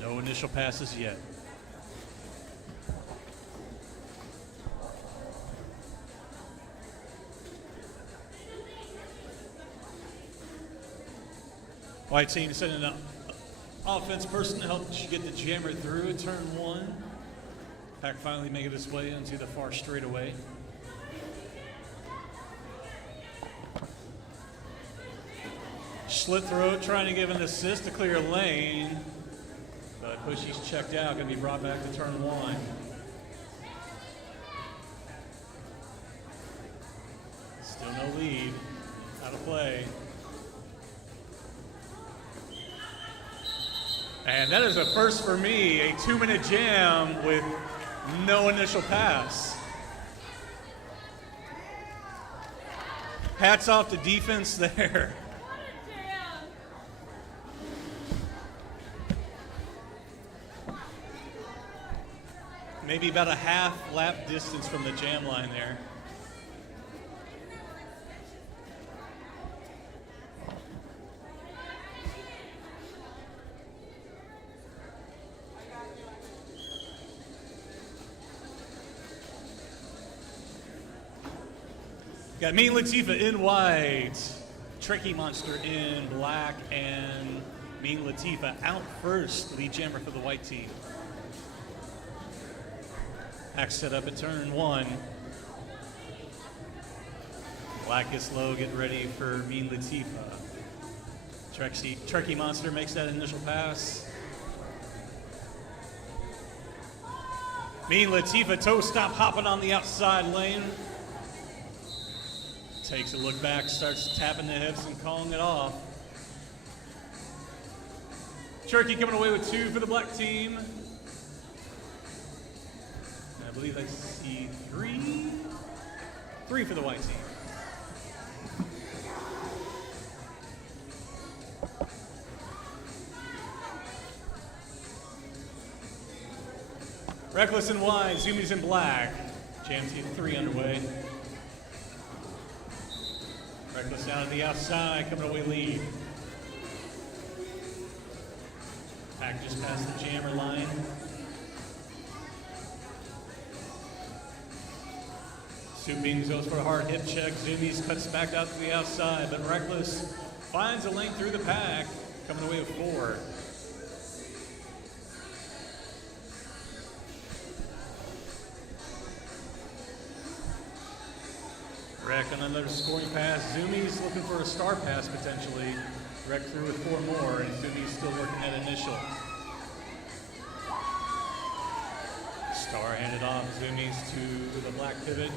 No initial passes yet. White team sending an offense person to help get the jammer through at turn 1. Pack finally making its way into the far straightaway. Slit throat trying to give an assist to clear a lane. But Pushy's checked out, going to be brought back to turn 1. Still no lead. Out of play. And that is a first for me, a 2-minute jam with no initial pass. Hats off to defense there. Maybe about a half lap distance from the jam line there. Got Mean Latifah in white, Tricky Monster in black, and Mean Latifah out first, lead jammer for the white team. Pack set up at turn 1. Black is low, getting ready for Mean Latifah. Tricky Monster makes that initial pass. Mean Latifah toe stop hopping on the outside lane. Takes a look back, starts tapping the hips and calling it off. Turkey coming away with 2 for the black team. And I believe I see 3 for the white team. Reckless in white, Zoomies in black. Jam team 3 underway. Reckless down to the outside, coming away lead. Pack just past the jammer line. Zoomies goes for a hard hip check. Zoomies cuts back out to the outside, but Reckless finds a lane through the pack, coming away with 4. Rec on another scoring pass. Zoomies looking for a star pass potentially. Rec through with 4 more, and Zoomies still working that initial. Star handed off Zoomies to the black pivot.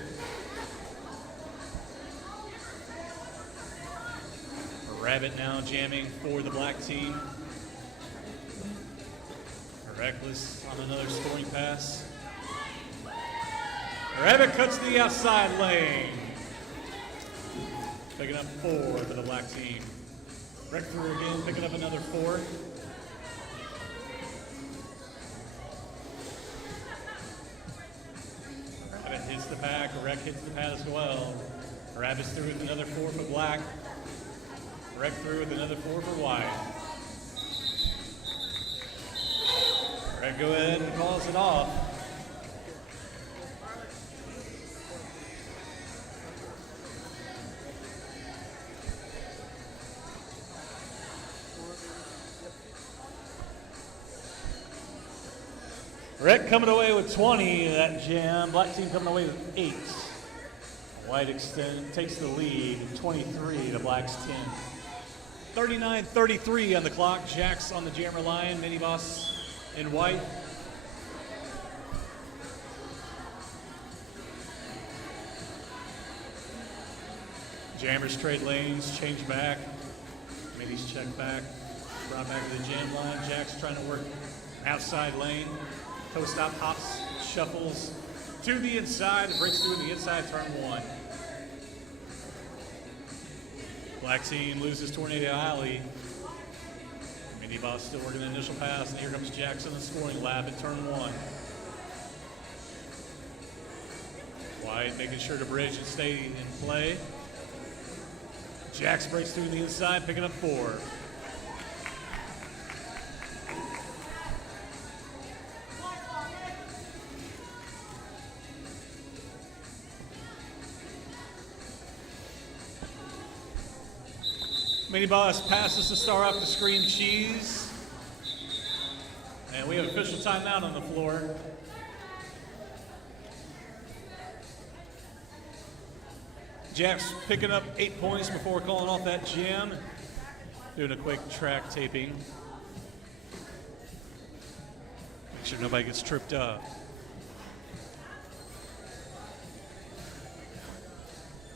Rabbit now jamming for the black team. Reckless on another scoring pass. Rabbit cuts to the outside lane. Picking up 4 for the black team. Rec through again, picking up another 4. Rabbit hits the pack, Rec hits the pad as well. Rabbit's through with another 4 for black. Rec through with another 4 for white. Rec go ahead and calls it off. Rec coming away with 20 in that jam. Black team coming away with 8. White takes the lead, 23 to Black's 10. 39:33 on the clock. Jax on the jammer line. Mini Boss in white. Jammers trade lanes, change back. Minis check back. Brought back to the jam line. Jax trying to work outside lane. Toe stop hops, shuffles to the inside. Breaks through the inside, turn one. Black team loses Tornado Alley. Mini Boss still working the initial pass, and here comes Jackson, the scoring lab at turn one. White making sure to bridge and stay in play. Jax breaks through the inside, picking up 4. Mini Boss passes the star off to Scream Cheese. And we have official timeout on the floor. Jax picking up 8 points before calling off that jam. Doing a quick track taping. Make sure nobody gets tripped up.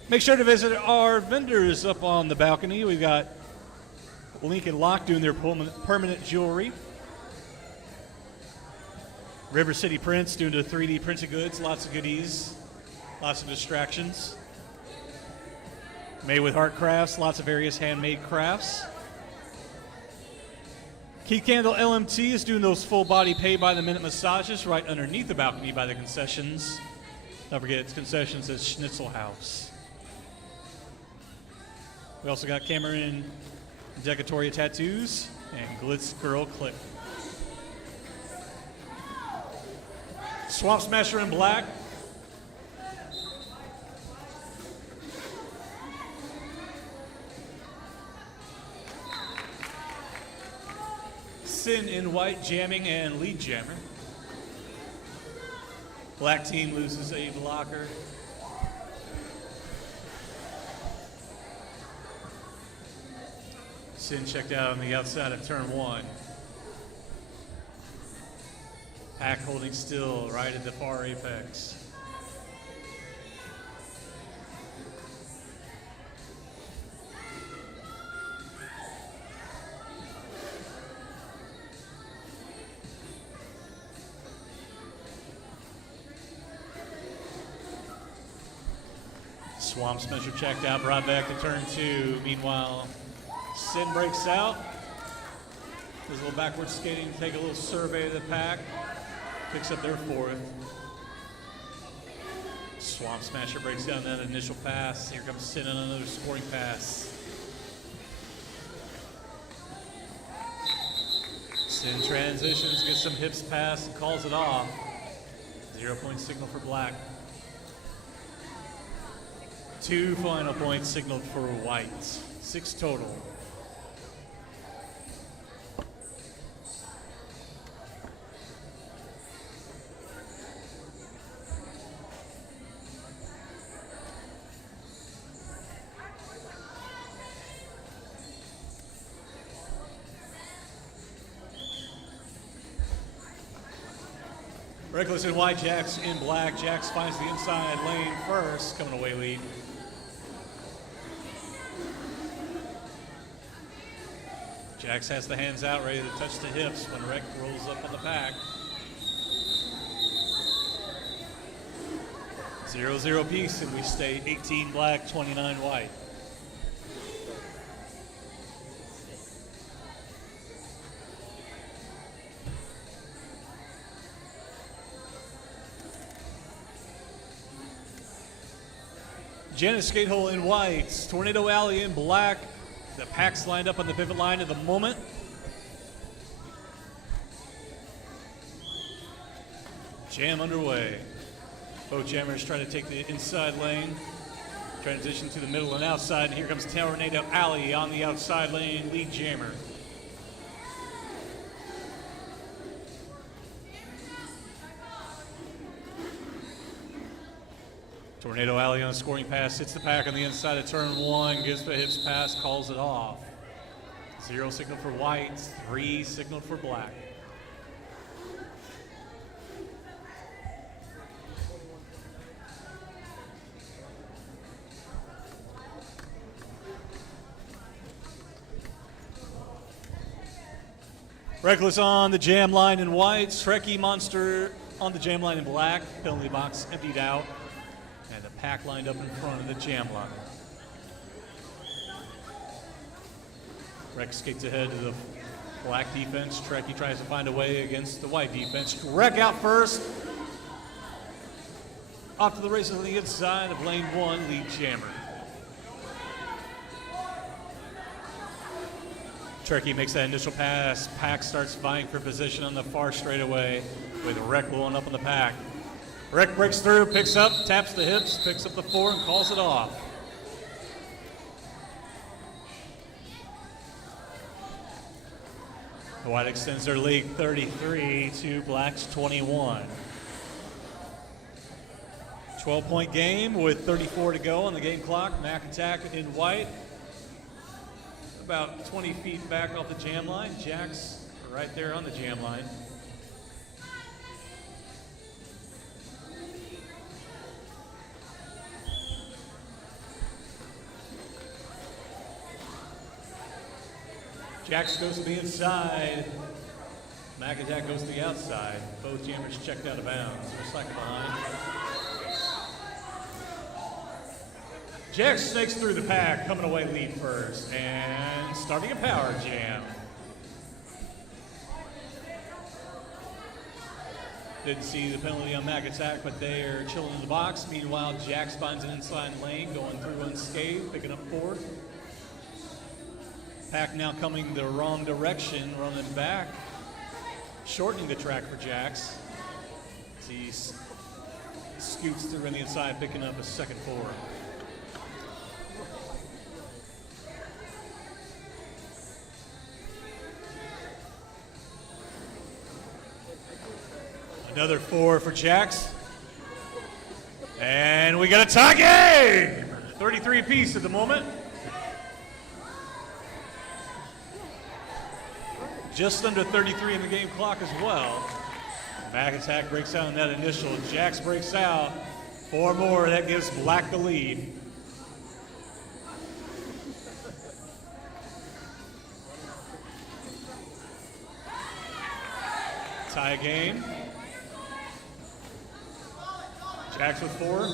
Make sure to visit our vendors up on the balcony. We've got Link and Locke doing their permanent jewelry. River City Prints doing the 3D printed goods. Lots of goodies. Lots of distractions. Made with Art Crafts. Lots of various handmade crafts. Keith Candle LMT is doing those full body pay by the minute massages right underneath the balcony by the concessions. Don't forget, it's concessions at Schnitzel House. We also got Cameron Decatoria Tattoos and Glitz Girl Clip. Swamp Smasher in black. Sin in white, jamming and lead jammer. Black team loses a blocker. Sin checked out on the outside of turn one. Pack holding still right at the far apex. Swamp Smasher checked out, brought back to turn two. Meanwhile, Sin breaks out. Does a little backward skating, take a little survey of the pack. Picks up their fourth. Swamp Smasher breaks down that initial pass. Here comes Sin on another scoring pass. Sin transitions, gets some hips pass, and calls it off. 0 point signal for black. 2 final points signaled for white. 6 total. Reckless in white, Jax in black. Jax finds the inside lane first, coming away lead. Jax has the hands out, ready to touch the hips when Rec rolls up on the pack. 0-0 piece, and we stay 18 black, 29 white. Janice skate hole in white, Tornado Alley in black. The pack's lined up on the pivot line at the moment. Jam underway. Both jammers trying to take the inside lane. Transition to the middle and outside, and here comes Tornado Alley on the outside lane, lead jammer. Tornado Alley on a scoring pass, hits the pack on the inside of turn one, gives the hips pass, calls it off. 0 signaled for white, 3 signaled for black. Reckless on the jam line in white, Trekkie Monster on the jam line in black, penalty box emptied out, and the pack lined up in front of the jam line. Rex skates ahead to the black defense. Trekkie tries to find a way against the white defense. Rec out first. Off to the races on the inside of lane 1, lead jammer. Trekkie makes that initial pass. Pack starts vying for position on the far straightaway with Rec blowing up on the pack. Rec breaks through, picks up, taps the hips, picks up the 4 and calls it off. The white extends their lead 33 to black's 21. 12-point game with 34 to go on the game clock. Mac attack in white. About 20 feet back off the jam line. Jack's right there on the jam line. Jax goes to the inside. Mac attack goes to the outside. Both jammers checked out of bounds. They're cycle behind. Jax snakes through the pack, coming away lead first, and starting a power jam. Didn't see the penalty on Mac attack, but they are chilling in the box. Meanwhile, Jax finds an inside lane, going through unscathed, picking up 4. Pack now coming the wrong direction, running back, shortening the track for Jax. As he scoots through on the inside, picking up a second 4. Another 4 for Jax. And we got a tie game! 33 apiece at the moment. Just under 33 in the game clock as well. Mac attack breaks out in that initial. Jax breaks out. 4 more. That gives black the lead. Tie game. Jax with 4.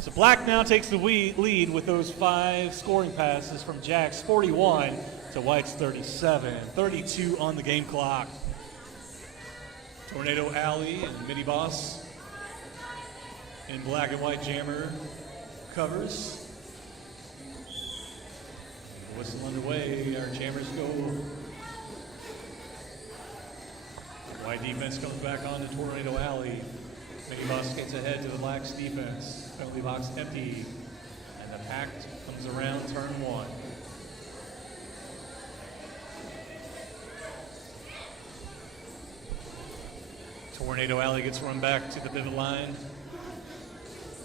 So black now takes the lead with those 5 scoring passes from Jax, 41 to white's 37. 32 on the game clock. Tornado Alley and Mini Boss in black and white jammer covers. Whistle underway, our jammers go. White defense comes back on to Tornado Alley. Mini Boss gets ahead to the black's defense. Penalty box empty. And the pack comes around turn 1. Tornado Alley gets run back to the pivot line.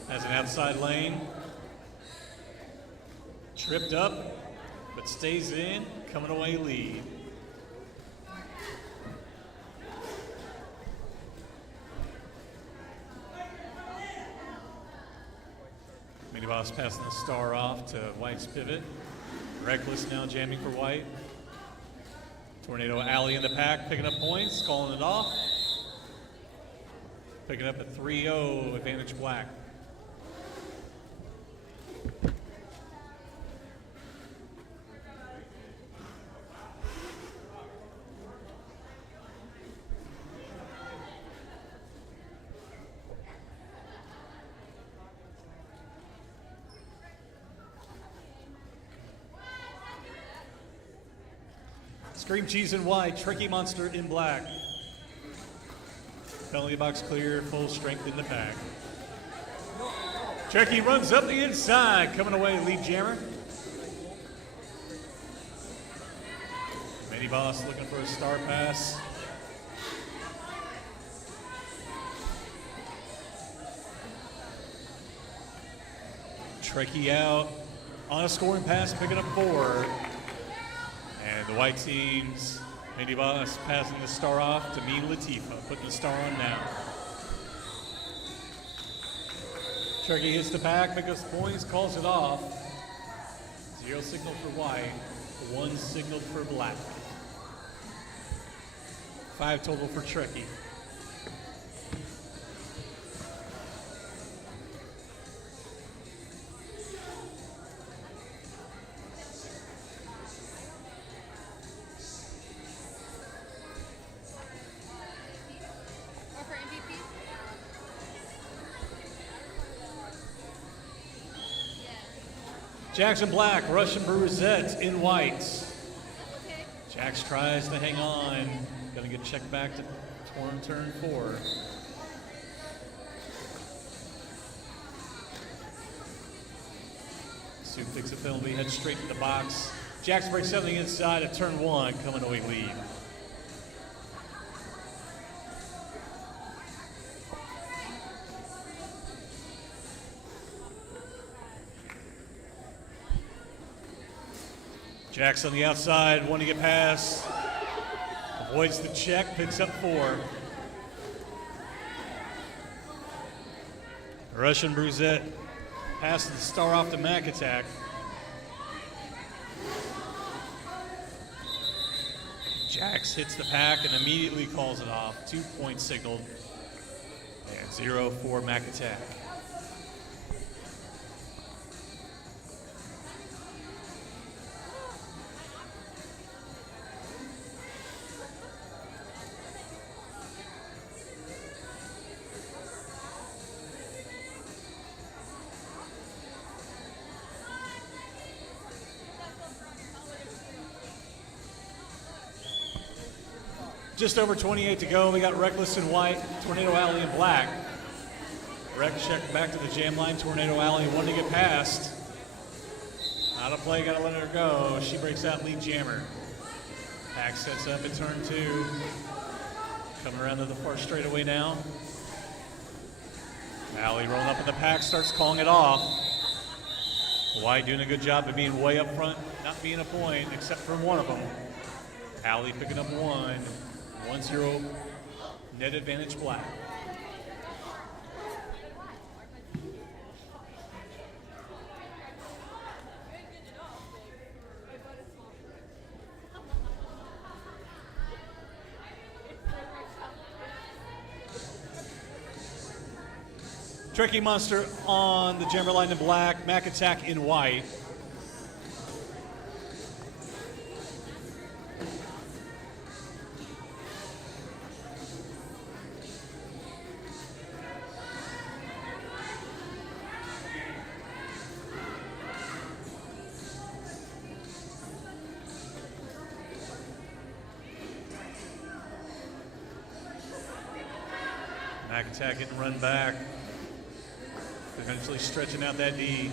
Has an outside lane. Tripped up, but stays in. Coming away lead. Mini Boss passing the star off to white's pivot. Reckless now jamming for white. Tornado Alley in the pack, picking up points, calling it off. Picking up a 3-0 advantage black. Scream Cheese in white, Trekkie Monster in black. Penalty box clear, full strength in the pack. Trekkie runs up the inside, coming away lead jammer. Mini Boss looking for a star pass. Trekkie out on a scoring pass, picking up 4. And the white team's Mini Boss passing the star off to Mean Latifah, putting the star on now. Trekkie hits the pack, picks up points, calls it off. 0 signal for white, 1 signal for black. 5 total for Trekkie. Or for MVP? Jackson Black, Russian Bruzette in white. Okay. Jax tries to hang on. Gonna get checked back to turn 4. Sue picks a penalty, heads straight to the box. Jax breaks something inside of turn 1, coming away lead. Jax on the outside, one to get past. Avoids the check, picks up 4. Russian Bruzette passes the star off to Mac Attack. Jax hits the pack and immediately calls it off. 2 points signaled. And 0 for Mac Attack. Just over 28 to go. We got Reckless in white, Tornado Alley in black. Wreck check back to the jam line. Tornado Alley, one to get past. Out of play, gotta let her go. She breaks out lead jammer. Pack sets up at turn 2. Coming around to the far straightaway now. Alley rolling up in the pack, starts calling it off. White doing a good job of being way up front, not being a point, except from one of them. Alley picking up 1. 1-0 net advantage black. Trekkie Monster on the jammer line in black, Mac Attack in white. Mac Attack getting run back. Eventually stretching out that D.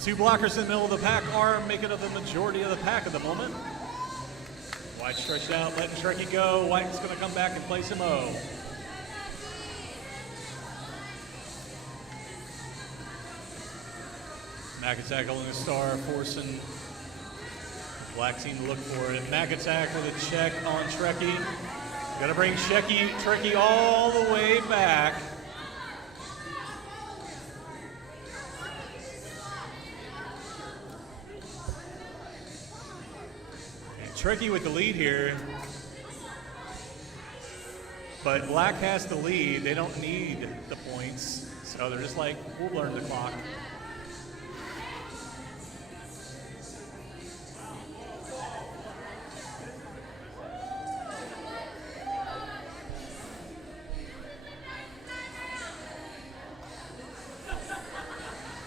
2 blockers in the middle of the pack are making up the majority of the pack at the moment. White stretched out, letting Trekkie go. White's going to come back and play some O. Mac Attack holding a star, forcing black team to look for it. Mac Attack with a check on Trekkie. Got to bring Trekkie all the way back. And Trekkie with the lead here. But black has the lead. They don't need the points. So they're just like, we'll learn the clock.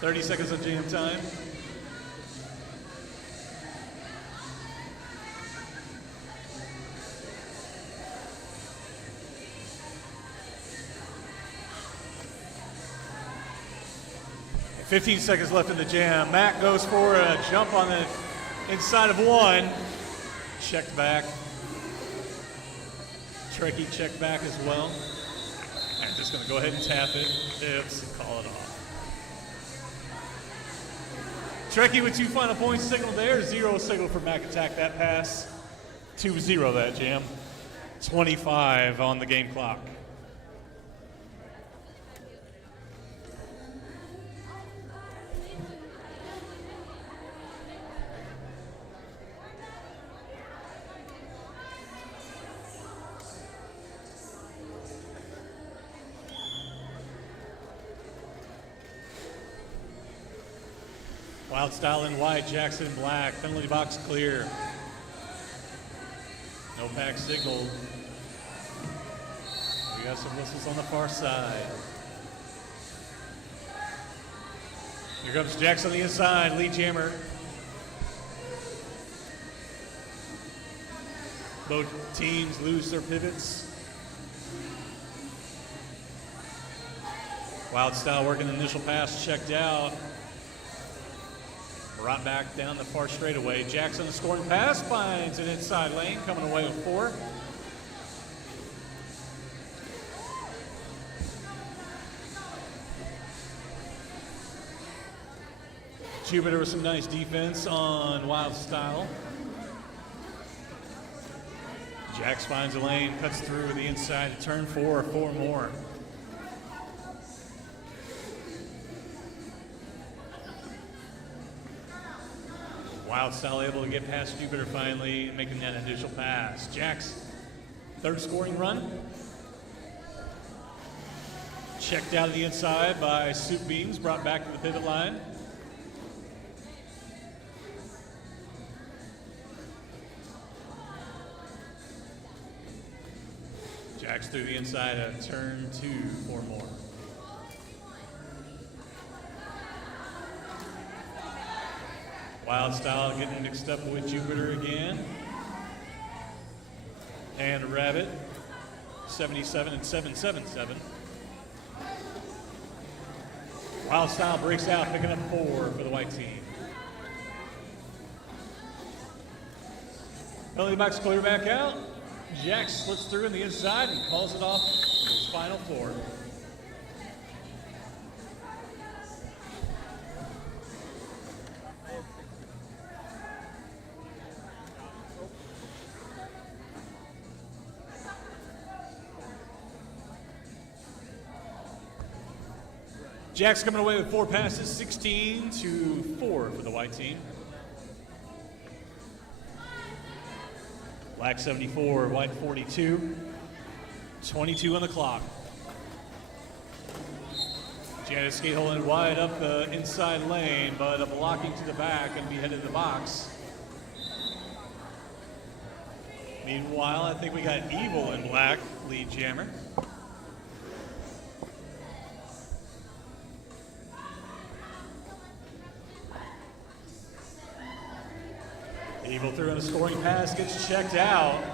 Thirty seconds of jam time. And 15 seconds left in the jam. Mac goes for a jump on the inside of 1. checked back. Trekkie checked back as well. And just going to go ahead and tap it. Tips and call it off. Trekkie with 2 final points signaled there. 0 signal for Mac Attack that pass. 2-0 that jam. 25 on the game clock. Wild Style in white, Jackson in black. Penalty box clear. No pack signal. We got some whistles on the far side. Here comes Jackson on the inside, lead jammer. Both teams lose their pivots. Wild Style working the initial pass, checked out. Brought back down the far straightaway. Jackson, the scoring pass, finds an inside lane, coming away with 4. Jupiter with some nice defense on Wild Style. Jax finds a lane, cuts through the inside to turn 4 more. Wild Style able to get past Jupiter finally, making that initial pass. Jax, third scoring run. Checked out of the inside by Soup Beans, brought back to the pivot line. Jax through the inside of turn 2, 4 more. Wild Style getting mixed up with Jupiter again. And Rabbit, 77 and 777. Wild Style breaks out, picking up 4 for the white team. Penalty box clear back out. Jax slips through on the inside and calls it off for his final 4. Jack's coming away with 4 passes, 16-4 for the white team. Black 74, white 42. 22 on the clock. Janice skate holding wide up the inside lane, but a blocking to the back and be headed to the box. Meanwhile, I think we got Evil in black, lead jammer. Evil through on a scoring pass, gets checked out.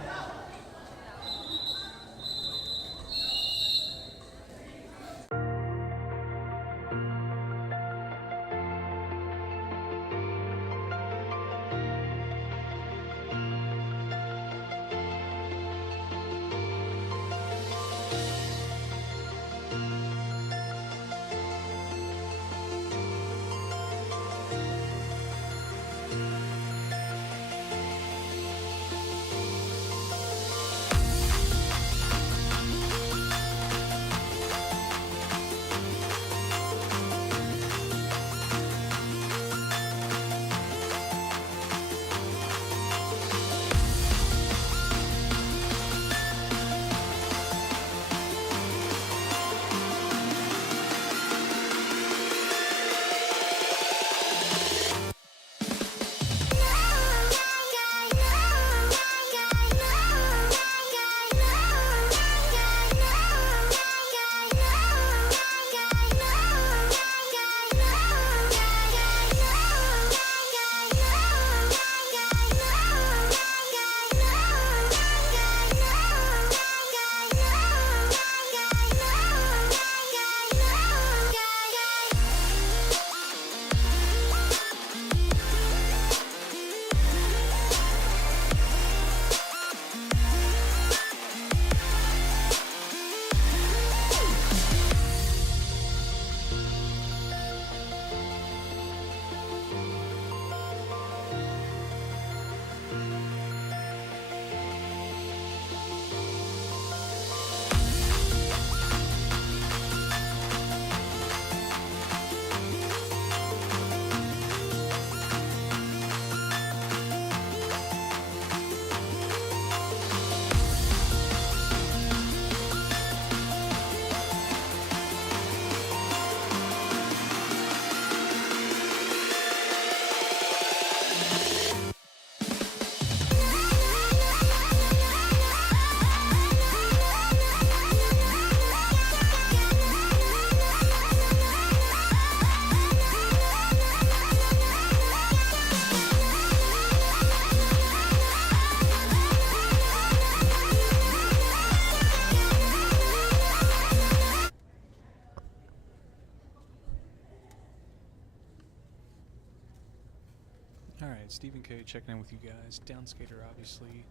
right, Stephen K checking in with you guys. Down skater, obviously.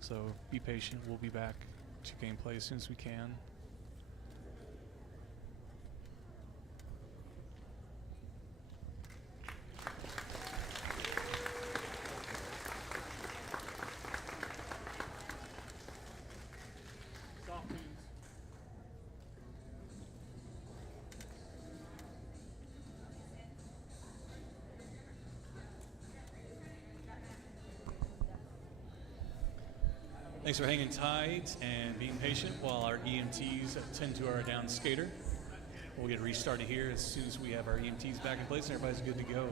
So be patient. We'll be back to gameplay as soon as we can. Thanks for hanging tight and being patient while our EMTs attend to our down skater. We'll get restarted here as soon as we have our EMTs back in place and everybody's good to go.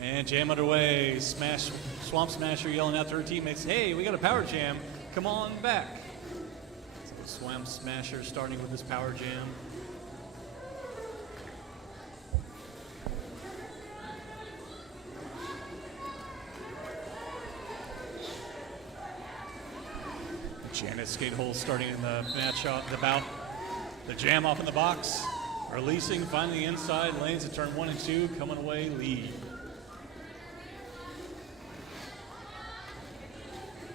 And jam underway. Swamp Smasher yelling out to her teammates, hey, we got a power jam. Come on back. So Swamp Smasher starting with this power jam. Janet Skatehole starting in the match off the bout. The jam off in the box. Releasing, finding the inside lanes at turn 1 and 2. Coming away lead.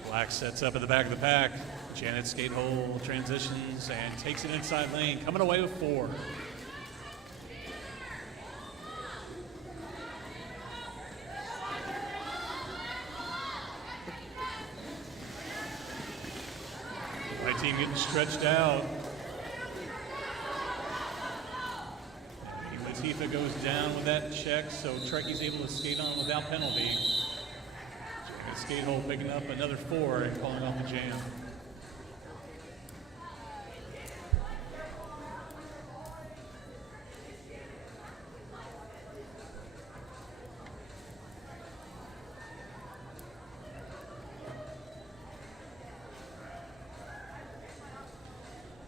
Black sets up at the back of the pack. Janet Skatehole transitions and takes an inside lane, coming away with 4. White team getting stretched out. And Latifah goes down with that check, so Trekkie's able to skate on without penalty. Skatehole picking up another 4 and calling off the jam.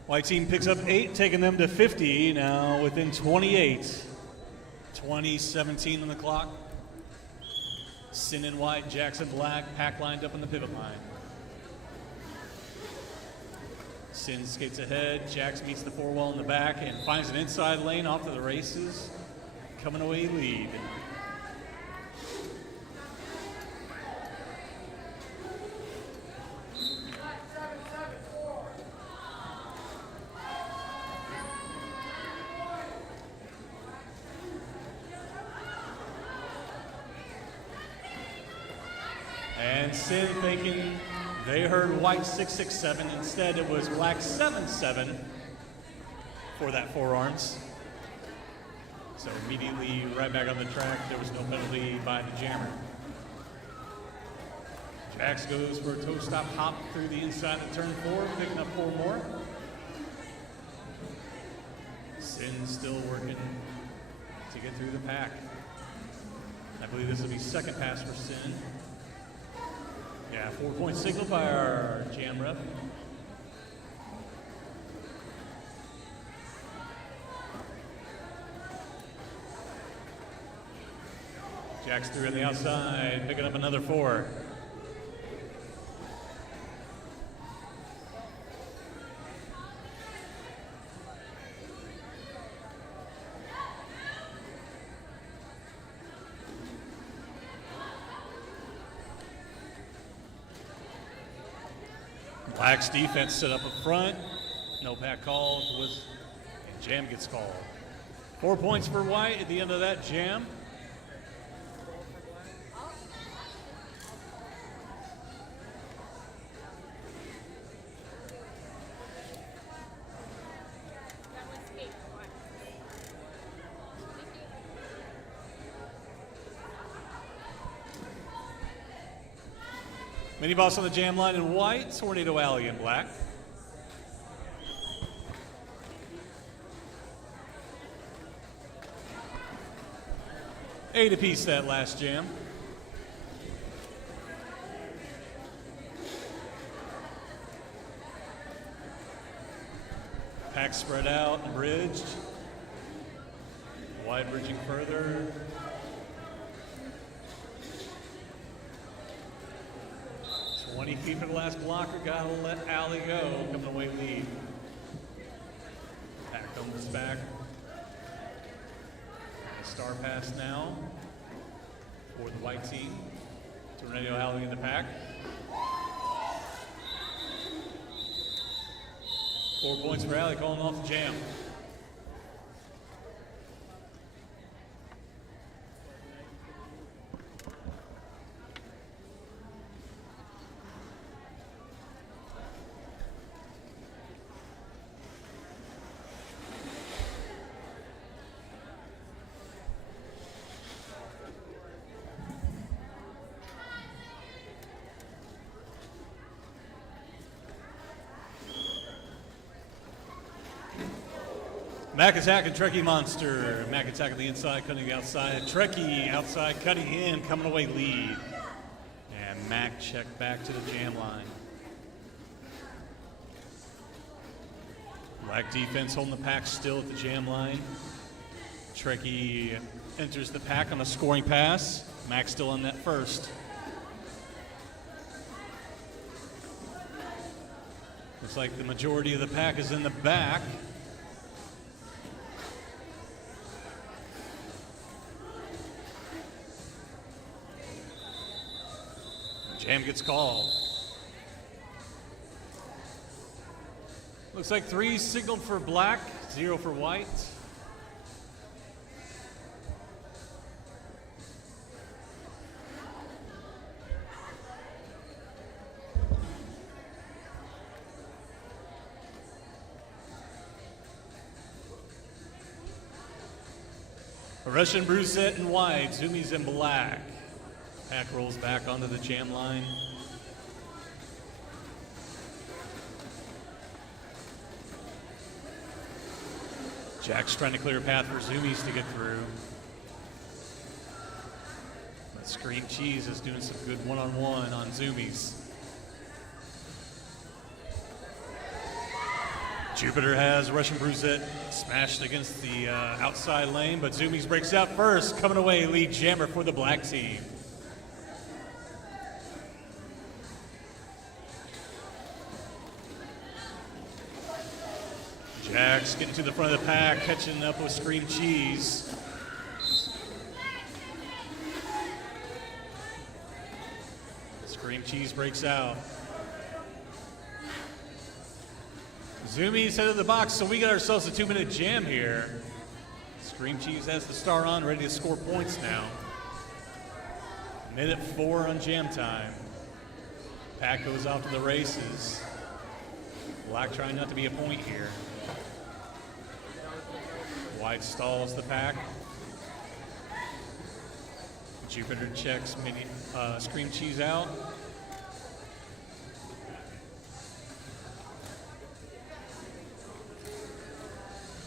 White team picks up 8, taking them to 50, now within 28. 20:17 on the clock. Sin in white, Jackson black, pack lined up on the pivot line. Sin skates ahead, Jax meets the 4 wall in the back and finds an inside lane off to the races. Coming away lead. And Sin thinking they heard white 667. Instead, it was black 77 for that forearms. So immediately right back on the track. There was no penalty by the jammer. Jax goes for a toe stop hop through the inside of turn 4, picking up 4 more. Sin still working to get through the pack. I believe this will be second pass for Sin. Yeah, 4-point signal by our jam rep. Jack's through on the outside, picking up another 4. Black's defense set up up front. No pack called. And jam gets called. 4 points for white at the end of that jam. That was 8. Mini boss on the jam line in white. Tornado Alley in black. 8 apiece that last jam. Pack spread out and bridged. Wide bridging further. Feet for the last blocker. Gotta let Allie go. Coming away lead. Pack comes back. Star pass now for the white team. Tornado Allie in the pack. 4 points for Allie, calling off the jam. Mac attack and Trekkie Monster. Mac attack on the inside, cutting the outside. Trekkie outside, cutting in, coming away lead. And Mac check back to the jam line. Black defense holding the pack still at the jam line. Trekkie enters the pack on a scoring pass. Mac still on that first. Looks like the majority of the pack is in the back. Jam gets called. Looks like 3 signaled for black, 0 for white. Russian Brusette in white, Zoomies in black. Pack rolls back onto the jam line. Jack's trying to clear a path for Zoomies to get through. But Scream Cheese is doing some good one-on-one on Zoomies. Jupiter has Russian Brusette smashed against the outside lane, but Zoomies breaks out first. Coming away, lead jammer for the black team. Jack's getting to the front of the pack, catching up with Scream Cheese. Scream Cheese breaks out. Zoomies head of the box, so we got ourselves a 2-minute jam here. Scream Cheese has the star on, ready to score points now. Minute 4 on jam time. Pack goes off to the races. Black trying not to be a point here. White stalls the pack. Jupiter checks Scream Cheese out.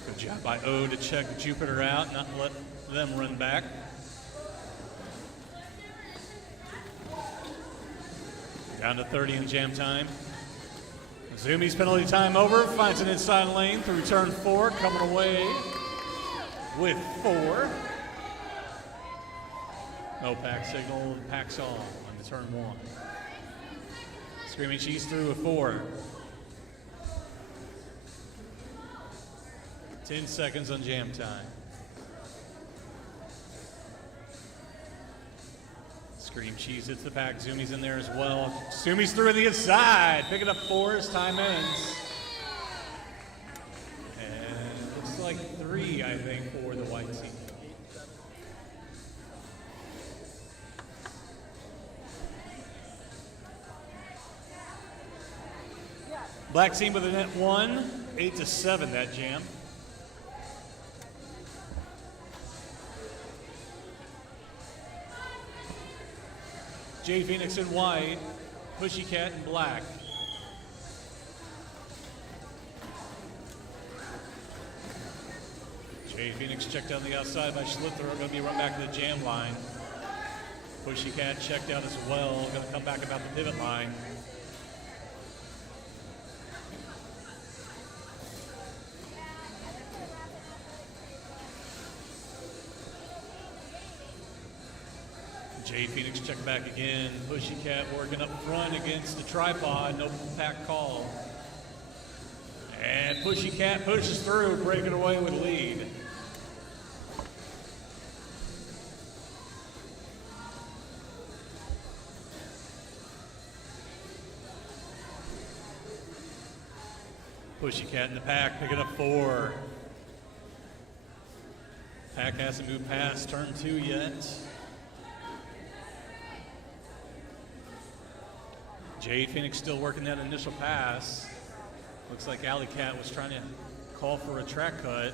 Good job by O to check Jupiter out, not let them run back. Down to 30 in jam time. Zoomies penalty time over, finds an inside lane through turn 4, coming away with 4. No pack signal, pack's on the turn 1. Screaming Cheese through a 4. 10 seconds on jam time. Scream Cheese hits the pack. Zoomies in there as well. Zoomies through on the inside. Picking up 4 as time ends. And looks like 3, I think, for the white team. Black team with a net 1. 8-7 that jam. Jay Phoenix in white, Pussycat in black. Jay Phoenix checked down the outside by Schlither. Going to be run back to the jam line. Pussycat checked out as well. Going to come back about the pivot line. Jay Phoenix checked back again. Pussycat working up front against the tripod. No pack call. And Pussycat pushes through, breaking away with lead. Pussycat in the pack, picking up 4. Pack hasn't moved past turn 2 yet. Jade Phoenix still working that initial pass. Looks like Alley Cat was trying to call for a track cut.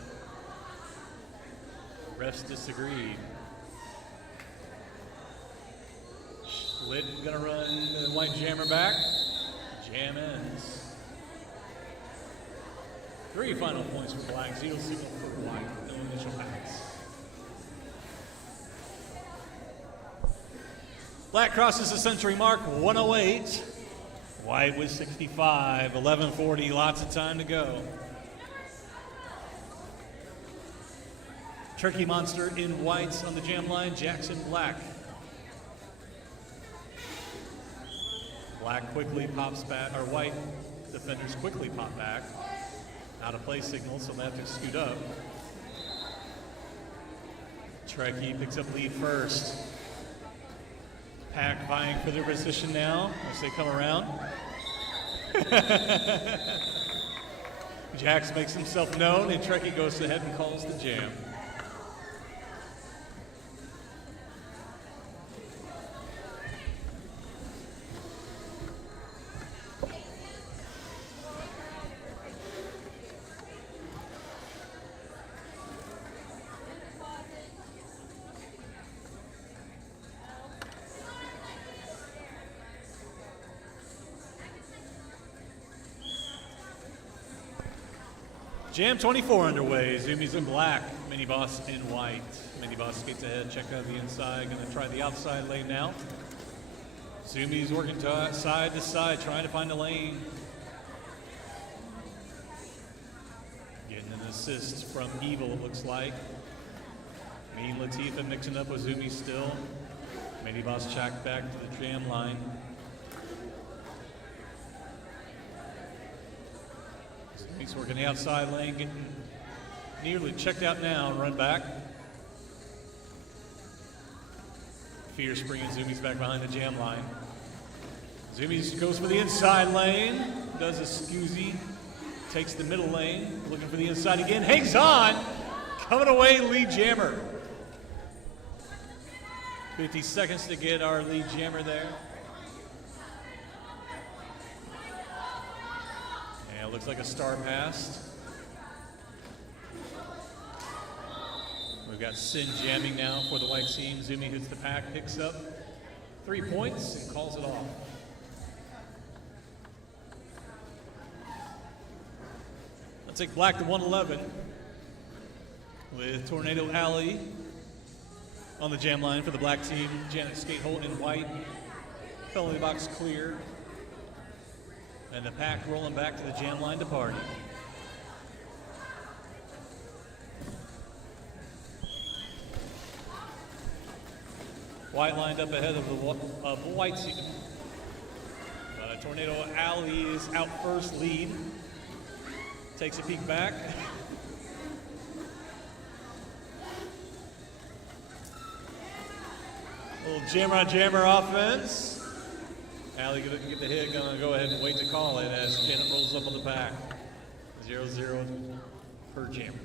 Refs disagreed. Schlitt gonna run the white jammer back. Jam ends. 3 final points for Black. 0 signal for white. No initial pass. Black crosses the century mark, 108. White with 65, 11:40, lots of time to go. Turkey Monster in whites on the jam line, Jackson Black. Black quickly pops back, or white defenders quickly pop back. Out of play signal, so they have to scoot up. Trekkie picks up lead first. Pack vying for their position now as they come around. Jax makes himself known, and Trekkie goes ahead and calls the jam. Jam 24 underway. Zoomies in black, Mini Boss in white. Mini Boss skates ahead, check out the inside. Gonna try the outside lane now. Zoomies working side to side, trying to find a lane. Getting an assist from Evil, it looks like. Mean Latifah mixing up with Zoomies still. Mini Boss checked back to the jam line. He's working the outside lane, getting nearly checked out now and run back. Fierce bringing Zoomies back behind the jam line. Zoomies goes for the inside lane, does a scoozy, takes the middle lane, looking for the inside again, hangs on, coming away lead jammer. 50 seconds to get our lead jammer there. And it looks like a star pass. We've got Sin jamming now for the white team. Zumi hits the pack, picks up 3 points, and calls it off. Let's take black to 111 with Tornado Alley on the jam line for the black team. Janet Skate Holt in white. Penalty box clear. And the pack rolling back to the jam line to party. White lined up ahead of the white team. Tornado Alley is out first lead. Takes a peek back. Little jammer on jammer offense. Alley gonna get the hit, gonna go ahead and wait to call it as Janet rolls up on the pack. 0-0 per jammer.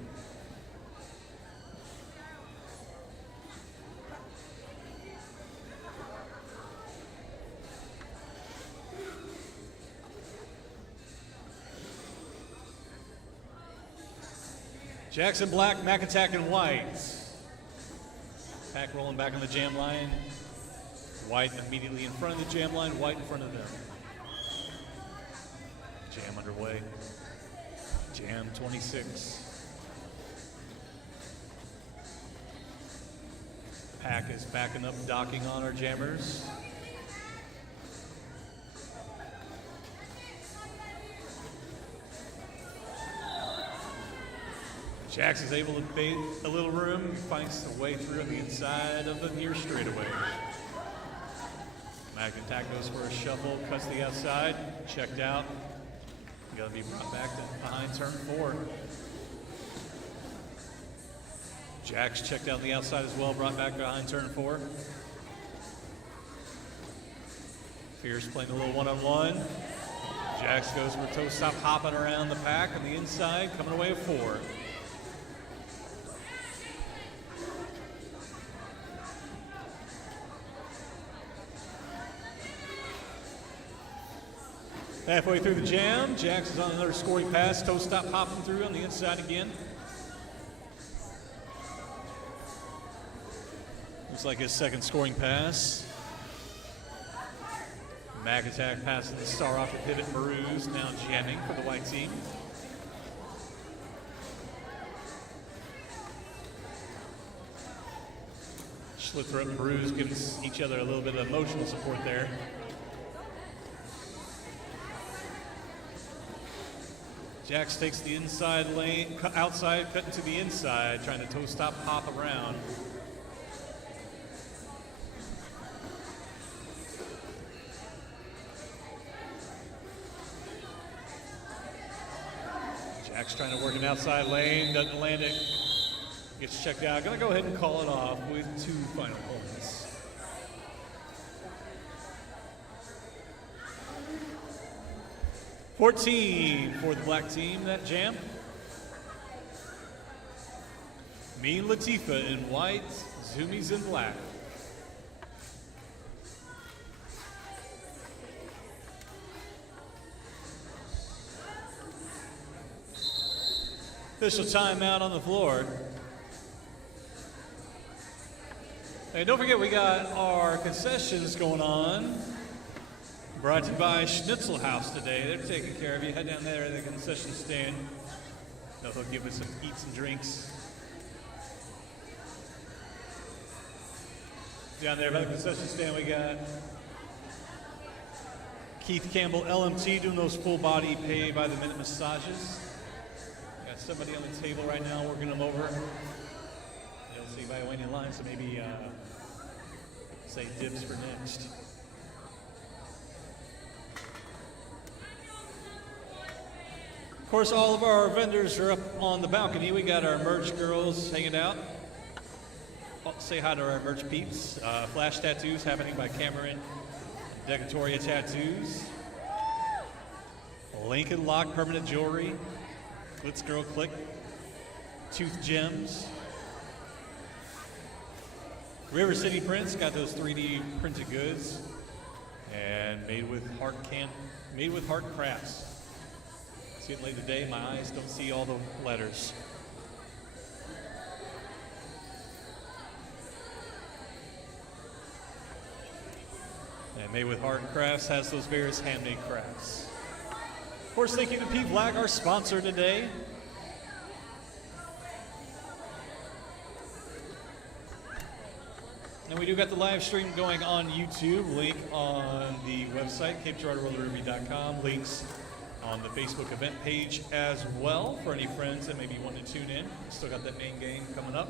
Jackson Black, Mac Attack in white. Pack rolling back on the jam line. White immediately in front of the jam line, white in front of them. Jam underway. Jam 26. pack is backing up, docking on our jammers. Jax is able to bait a little room, finds the way through on the inside of the near straightaway. Mac attack goes for a shuffle, cuts the outside, checked out. Gotta be brought back to behind turn 4. Jax checked out the outside as well, brought back behind turn 4. Fierce playing a little one-on-one. Jax goes for a toe stop, hopping around the pack on the inside, coming away with 4. Halfway through the jam, Jax is on another scoring pass, toe stop hopping through on the inside again. Looks like his second scoring pass. Mac attack passing the star off the pivot. Marouz now jamming for the white team. Schlither and Marouz giving each other a little bit of emotional support there. Jax takes the inside lane, outside, cutting to the inside, trying to toe stop, hop around. Jax trying to work an outside lane, doesn't land it, gets checked out. Gonna go ahead and call it off with 2 final points. $14 for the black team, that jam. Me and Latifah in white, Zoomies in black. Official timeout on the floor. Hey, don't forget we got our concessions going on. Brought to you by Schnitzel House today. They're taking care of you. Head down there at the concession stand. They'll hook you with some eats and drinks. Down there by the concession stand, we got Keith Campbell, LMT, doing those full body pay by the minute massages. Got somebody on the table right now working them over. You don't see by waiting in line, so maybe say dibs for next. Of course, all of our vendors are up on the balcony. We got our merch girls hanging out. Say hi to our merch peeps. Flash tattoos happening by Cameron, Decatoria Tattoos. Lincoln Lock permanent jewelry. Glitz Girl Click. Tooth Gems. River City Prints got those 3D printed goods, and made with heart crafts. It's getting late today. My eyes don't see all the letters. And Made with Heart Crafts has those various handmade crafts. Of course, thank you to P Black, our sponsor today. And we do got the live stream going on YouTube. Link on the website, CapeGirardeauRollerDerby.com. Links on the Facebook event page as well for any friends that maybe want to tune in. Still got that main game coming up.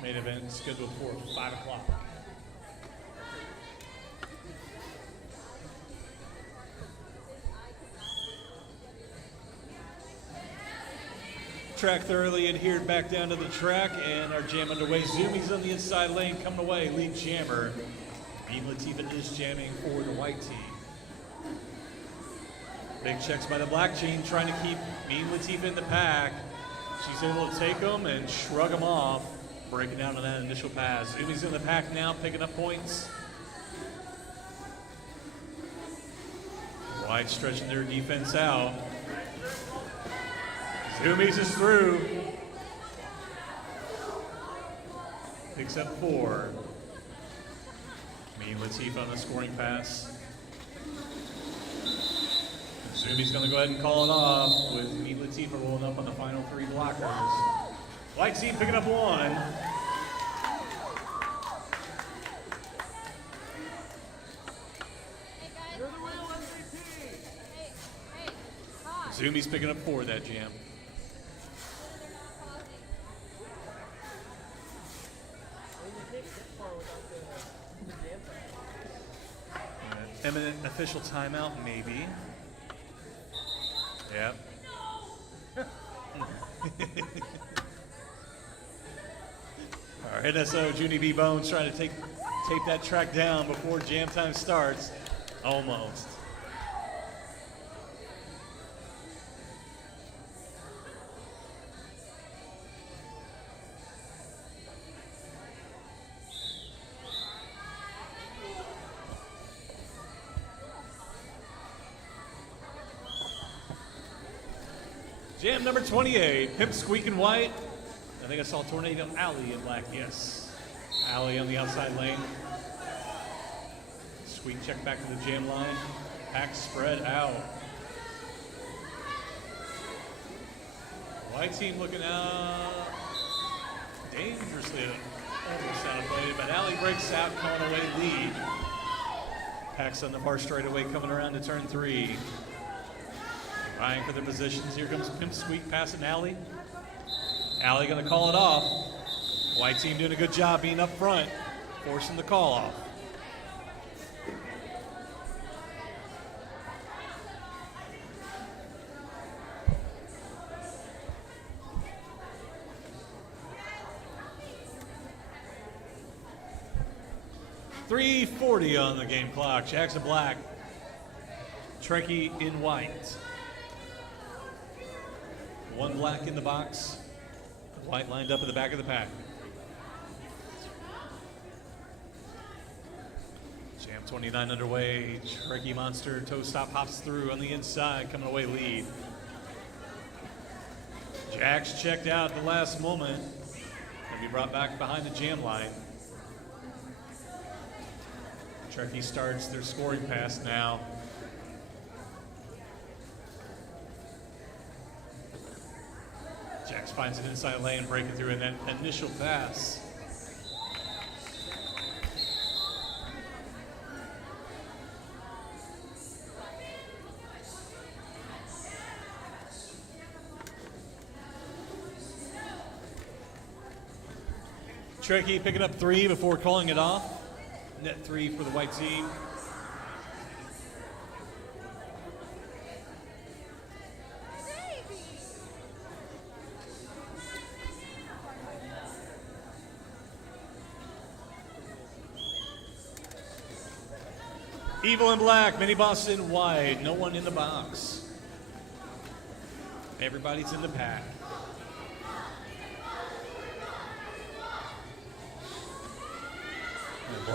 Main event scheduled for 5 o'clock. Track thoroughly adhered back down to the track, and our jam underway. Zoomies on the inside lane coming away. Lead jammer. Mean Latifah is jamming for the white team. Big checks by the black team, trying to keep Mean Latifah in the pack. She's able to take them and shrug them off, breaking down on that initial pass. Zoomies in the pack now, picking up points. White stretching their defense out. Zoomies is through. Picks up 4. Mean Latifah on the scoring pass. Zoomies going to go ahead and call it off with Mean Latifah Latifah rolling up on the final 3 blockers. White team picking up 1. Zumi's picking up 4 that jam. Eminent official timeout, maybe. Yep. Our NSO, Junie B. Bones, trying to tape that track down before jam time starts. Almost. Jam number 28, Pimp Squeak in white. I think I saw Tornado Alley in black, yes. Alley on the outside lane. Squeak check back to the jam line. Pack spread out. White team looking out dangerously almost out of play, but Alley breaks out, calling away lead. Pack's on the far straightaway coming around to turn 3. Vying for their positions. Here comes Pimp Squeak passing Alley. Alley gonna call it off. White team doing a good job being up front, forcing the call off. .340 on the game clock. Jackson Black. Trekkie in white. 1 black in the box. White lined up at the back of the pack. Jam 29 underway. Trekkie Monster toe stop hops through on the inside, coming away lead. Jax checked out at the last moment. Gonna be brought back behind the jam line. Trekkie starts their scoring pass now. Jax finds an inside lane, breaking through in that initial pass. Trekkie picking up 3 before calling it off. Net 3 for the white team. Evil in black, Mini Boss in white, no one in the box. Everybody's in the pack. The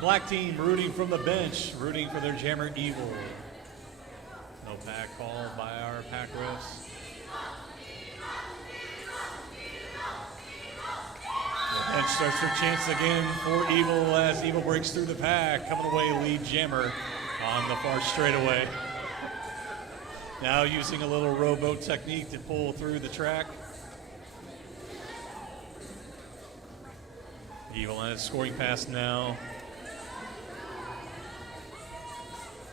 black team rooting from the bench, rooting for their jammer Evil. No pack called by our pack refs. The bench starts their chance again for Evil as Evil breaks through the pack, coming away lead jammer on the far straightaway. Now using a little rowboat technique to pull through the track. Evil on his scoring pass now.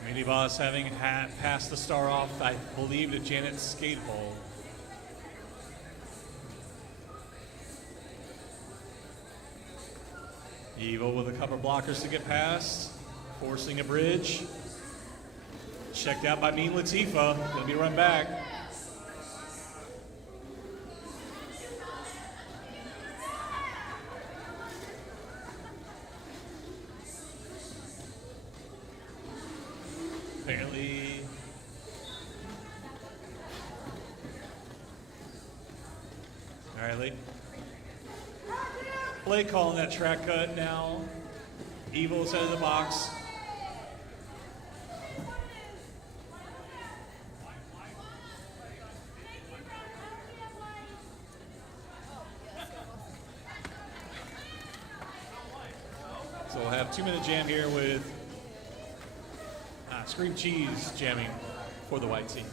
Mini Boss having passed the star off, I believe, to Janet's skate hole. Evil with a couple blockers to get past, forcing a bridge. Checked out by Mean Latifah, gonna be run back. Apparently, all right, Lee. Play calling that track cut now. Evil's out of the box. So we'll have 2-minute jam here with Scream Cheese jamming for the white team.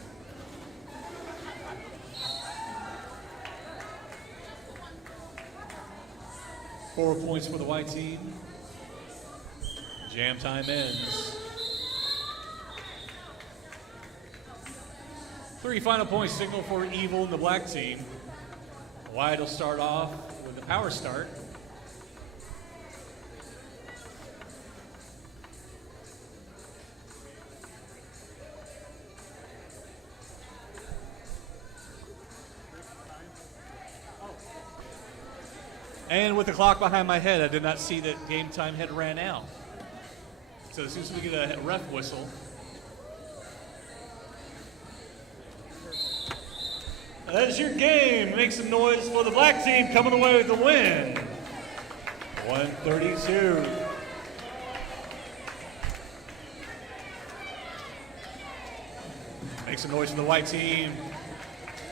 4 points for the white team. Jam time ends. 3 final points signal for evil in the black team. White will start off with the power start. And with the clock behind my head, I did not see that game time had ran out. So as soon as we get a ref whistle, that is your game. Make some noise for the black team coming away with the win. 132. Make some noise for the white team.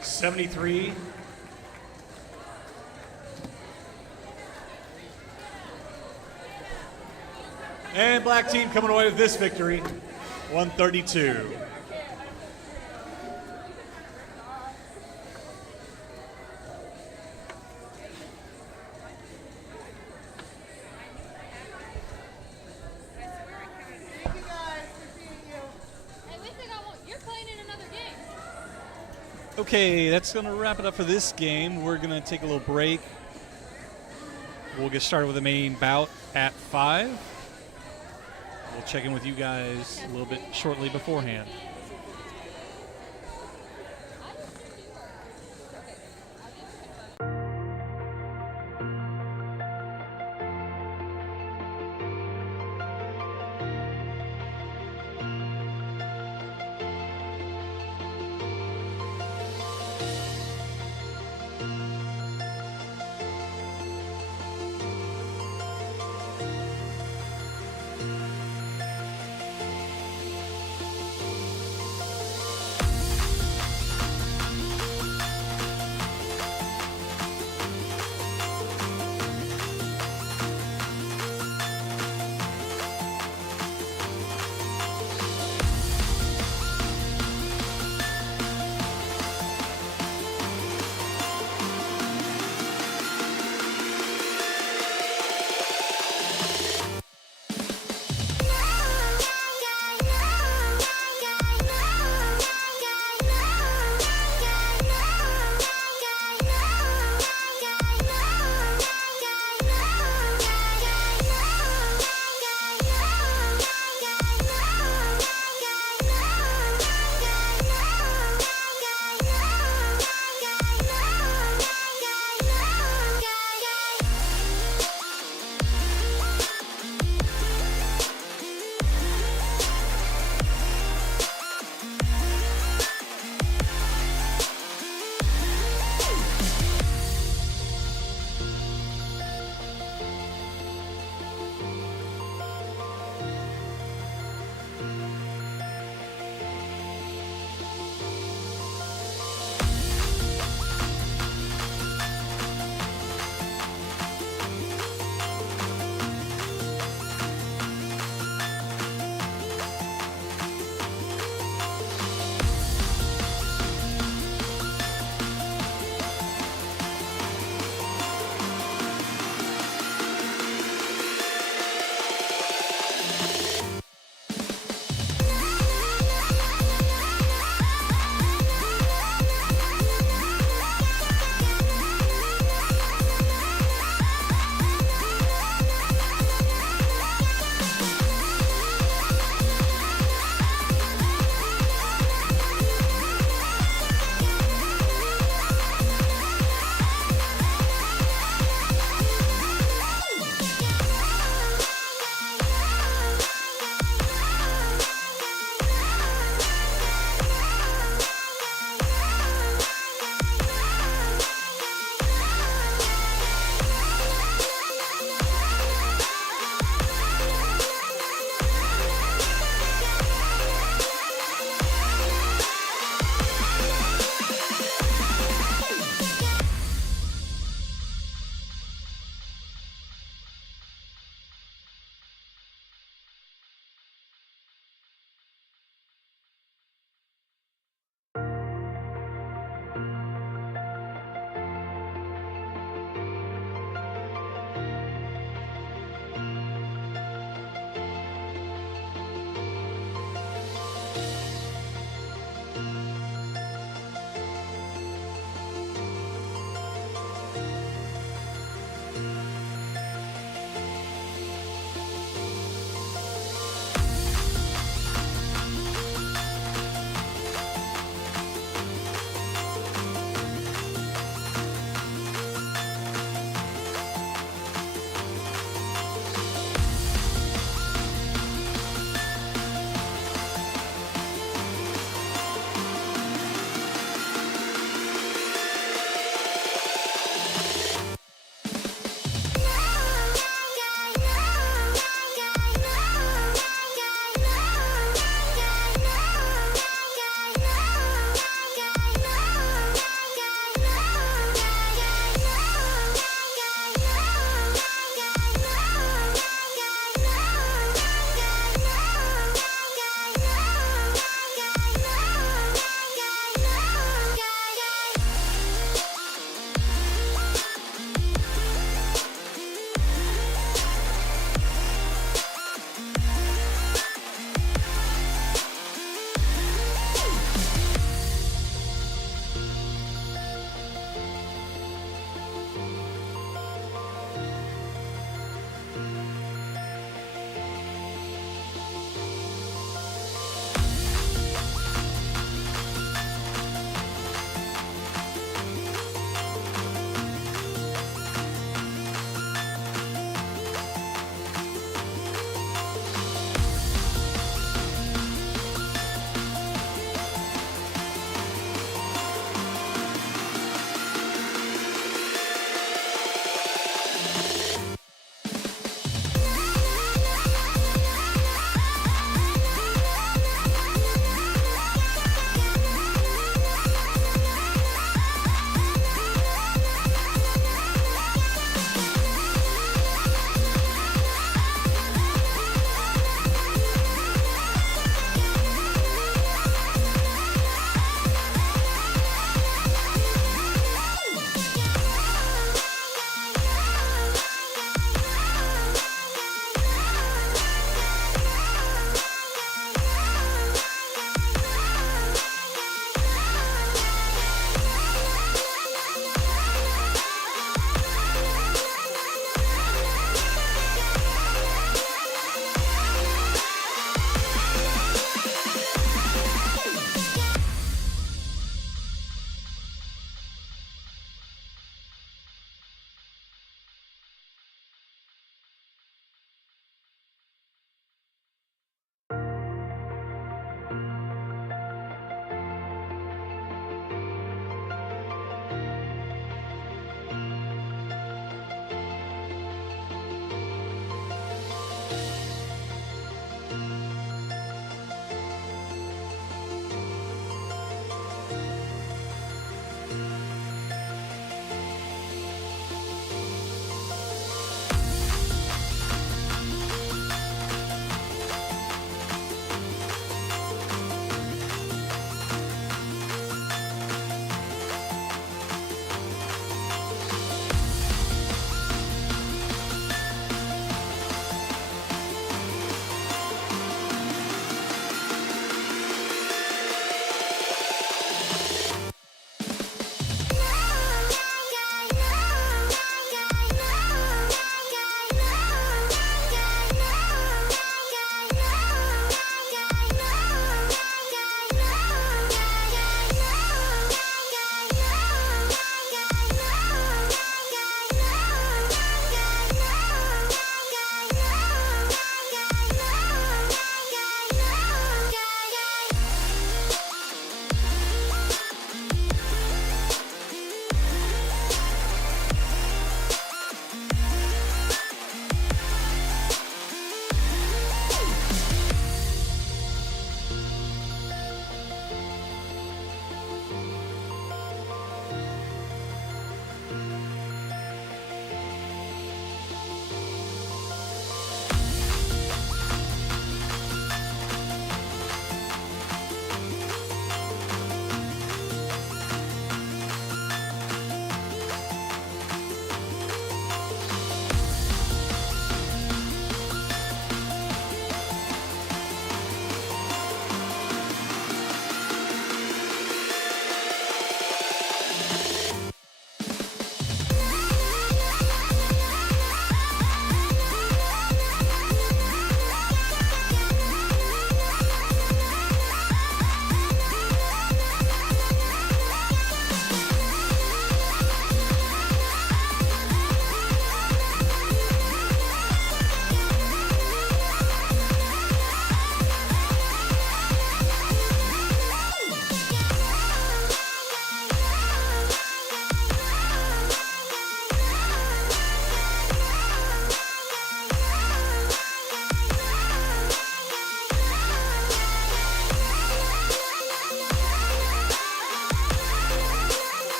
73. And black team coming away with this victory, 132. Thank you guys for seeing you. Hey, we think you're playing in another game. Okay, that's going to wrap it up for this game. We're going to take a little break. We'll get started with the main bout at 5. We'll check in with you guys a little bit shortly beforehand.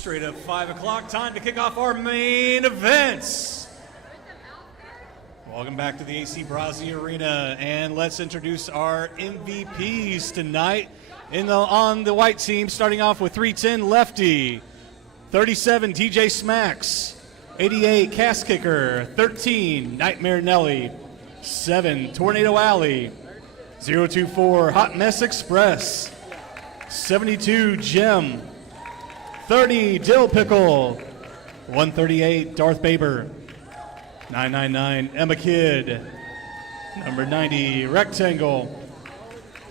Straight up 5 o'clock, time to kick off our main events. Welcome back to the AC Brazzi Arena, and let's introduce our MVPs tonight. On the white team, starting off with 310 Lefty, 37 TJ Smacks, 88 Cast Kicker, 13 Nightmare Nelly, 7 Tornado Alley, 024 Hot Mess Express, 72 Jim, 30 Dill Pickle, 138 Darth Baber, 999 Emma Kid, number 90 Rectangle,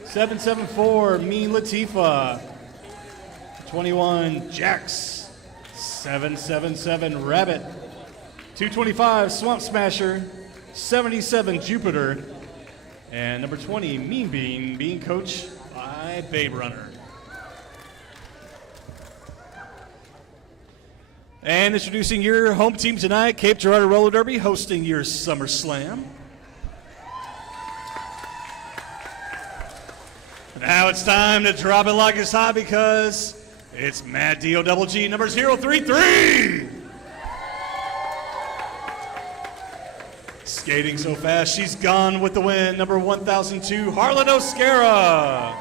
774 Mean Latifa, 21 Jax, 777 Rabbit, 225 Swamp Smasher, 77 Jupiter, and number 20 Mean Bean, being coached by Babe Runner. And introducing your home team tonight, Cape Girardeau Roller Derby, hosting your Summer Slam. Now it's time to drop it like it's hot because it's Mad D-O-double-G, number 033. Skating so fast, she's gone with the win, number 1002, Harlan Oscara.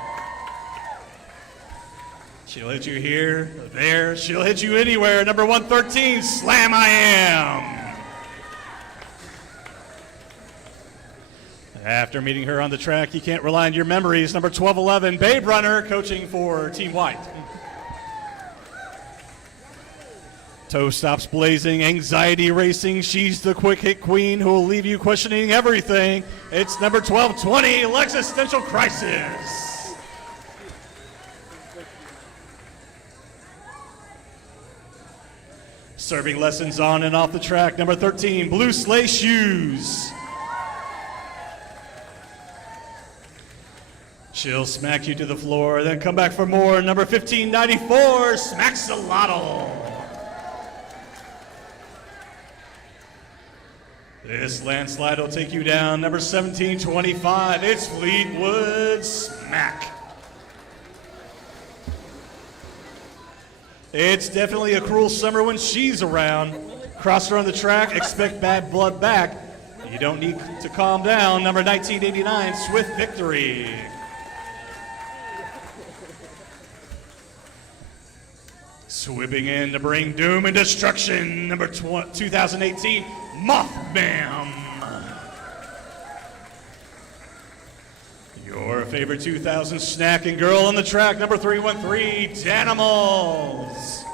She'll hit you here, there, she'll hit you anywhere. Number 113, Slam I Am. After meeting her on the track, you can't rely on your memories. Number 1211, Babe Runner, coaching for Team White. Toe stops blazing, anxiety racing. She's the quick hit queen who will leave you questioning everything. It's number 1220, Existential Crisis. Serving lessons on and off the track, number 13, Blue Sleigh Shoes. She'll smack you to the floor, then come back for more. Number 1594, Smaxolotl. This landslide will take you down. Number 1725, it's Fleetwood Smack. It's definitely a cruel summer when she's around. Cross her on the track, expect bad blood back. You don't need to calm down. Number 1989, Swift Victory. Swooping in to bring doom and destruction, number 2018, Mothman. Your favorite 2000 snacking girl on the track, number 313, Danimals.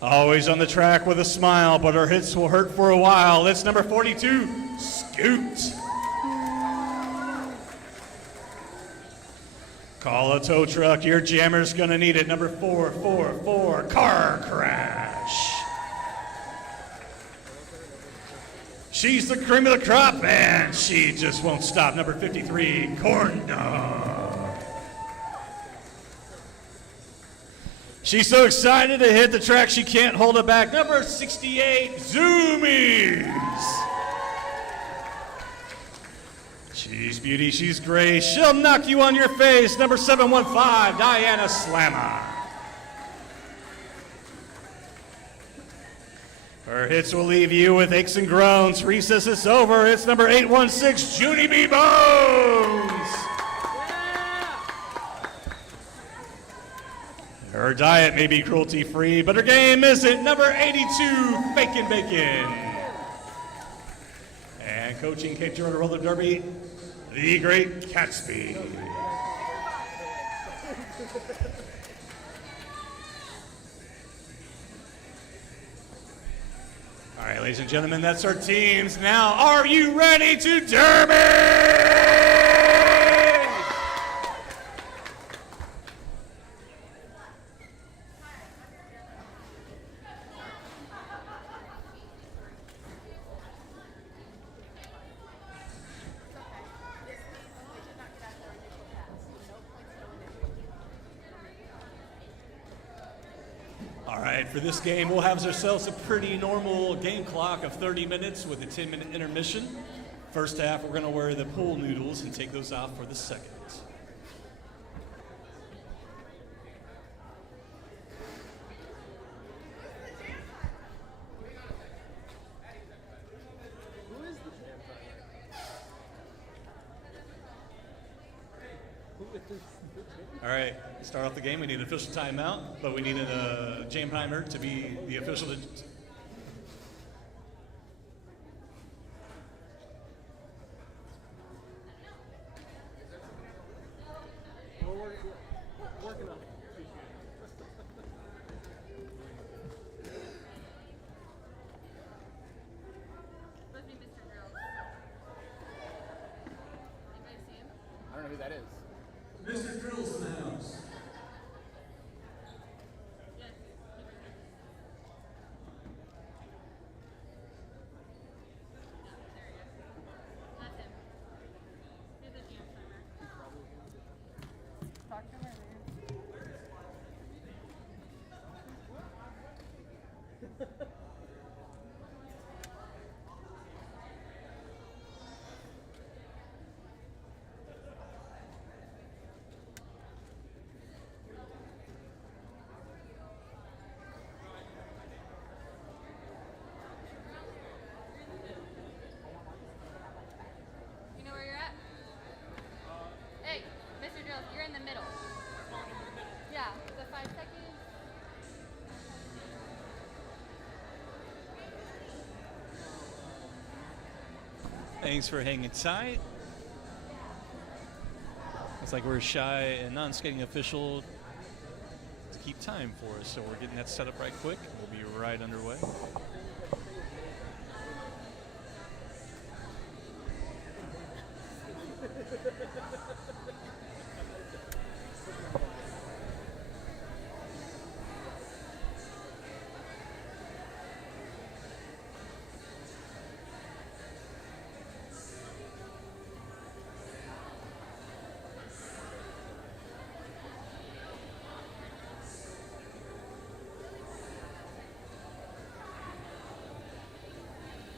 Always on the track with a smile, but her hits will hurt for a while. It's number 42, Scoot. Call a tow truck, your jammer's gonna need it. Number 444, Car Crash. She's the cream of the crop, and she just won't stop. Number 53, Corn Dog. She's so excited to hit the track she can't hold it back. Number 68, Zoomies. She's beauty, she's grace. She'll knock you on your face. Number 715, Diana Slammer. Her hits will leave you with aches and groans. Recess is over. It's number 816, Junie B. Bones. Her diet may be cruelty-free, but her game isn't. Number 82, Bacon Bacon. And coaching Cape Girardeau Roller Derby, the great Catsby. All right, ladies and gentlemen, that's our teams. Now, are you ready to derby? All right, for this game, we'll have ourselves a pretty normal game clock of 30 minutes with a 10-minute intermission. First half, we're going to wear the pool noodles and take those out for the second. All right, start off the game. We need an official timeout, but we need a jam timer to be the official. Working on it. Must be Mr. Drills. Anybody see him? I don't know who that is. Mr. Drills in the house. Yes. There he is. That's him. Here's the jam timer. Talk to her, man. You know where you're at? Hey, Mr. Drills, you're in the middle. Yeah, the 5 seconds. Thanks for hanging tight. Looks like we're shy and non-skating official to keep time for us, so we're getting that set up right quick. We'll be right underway.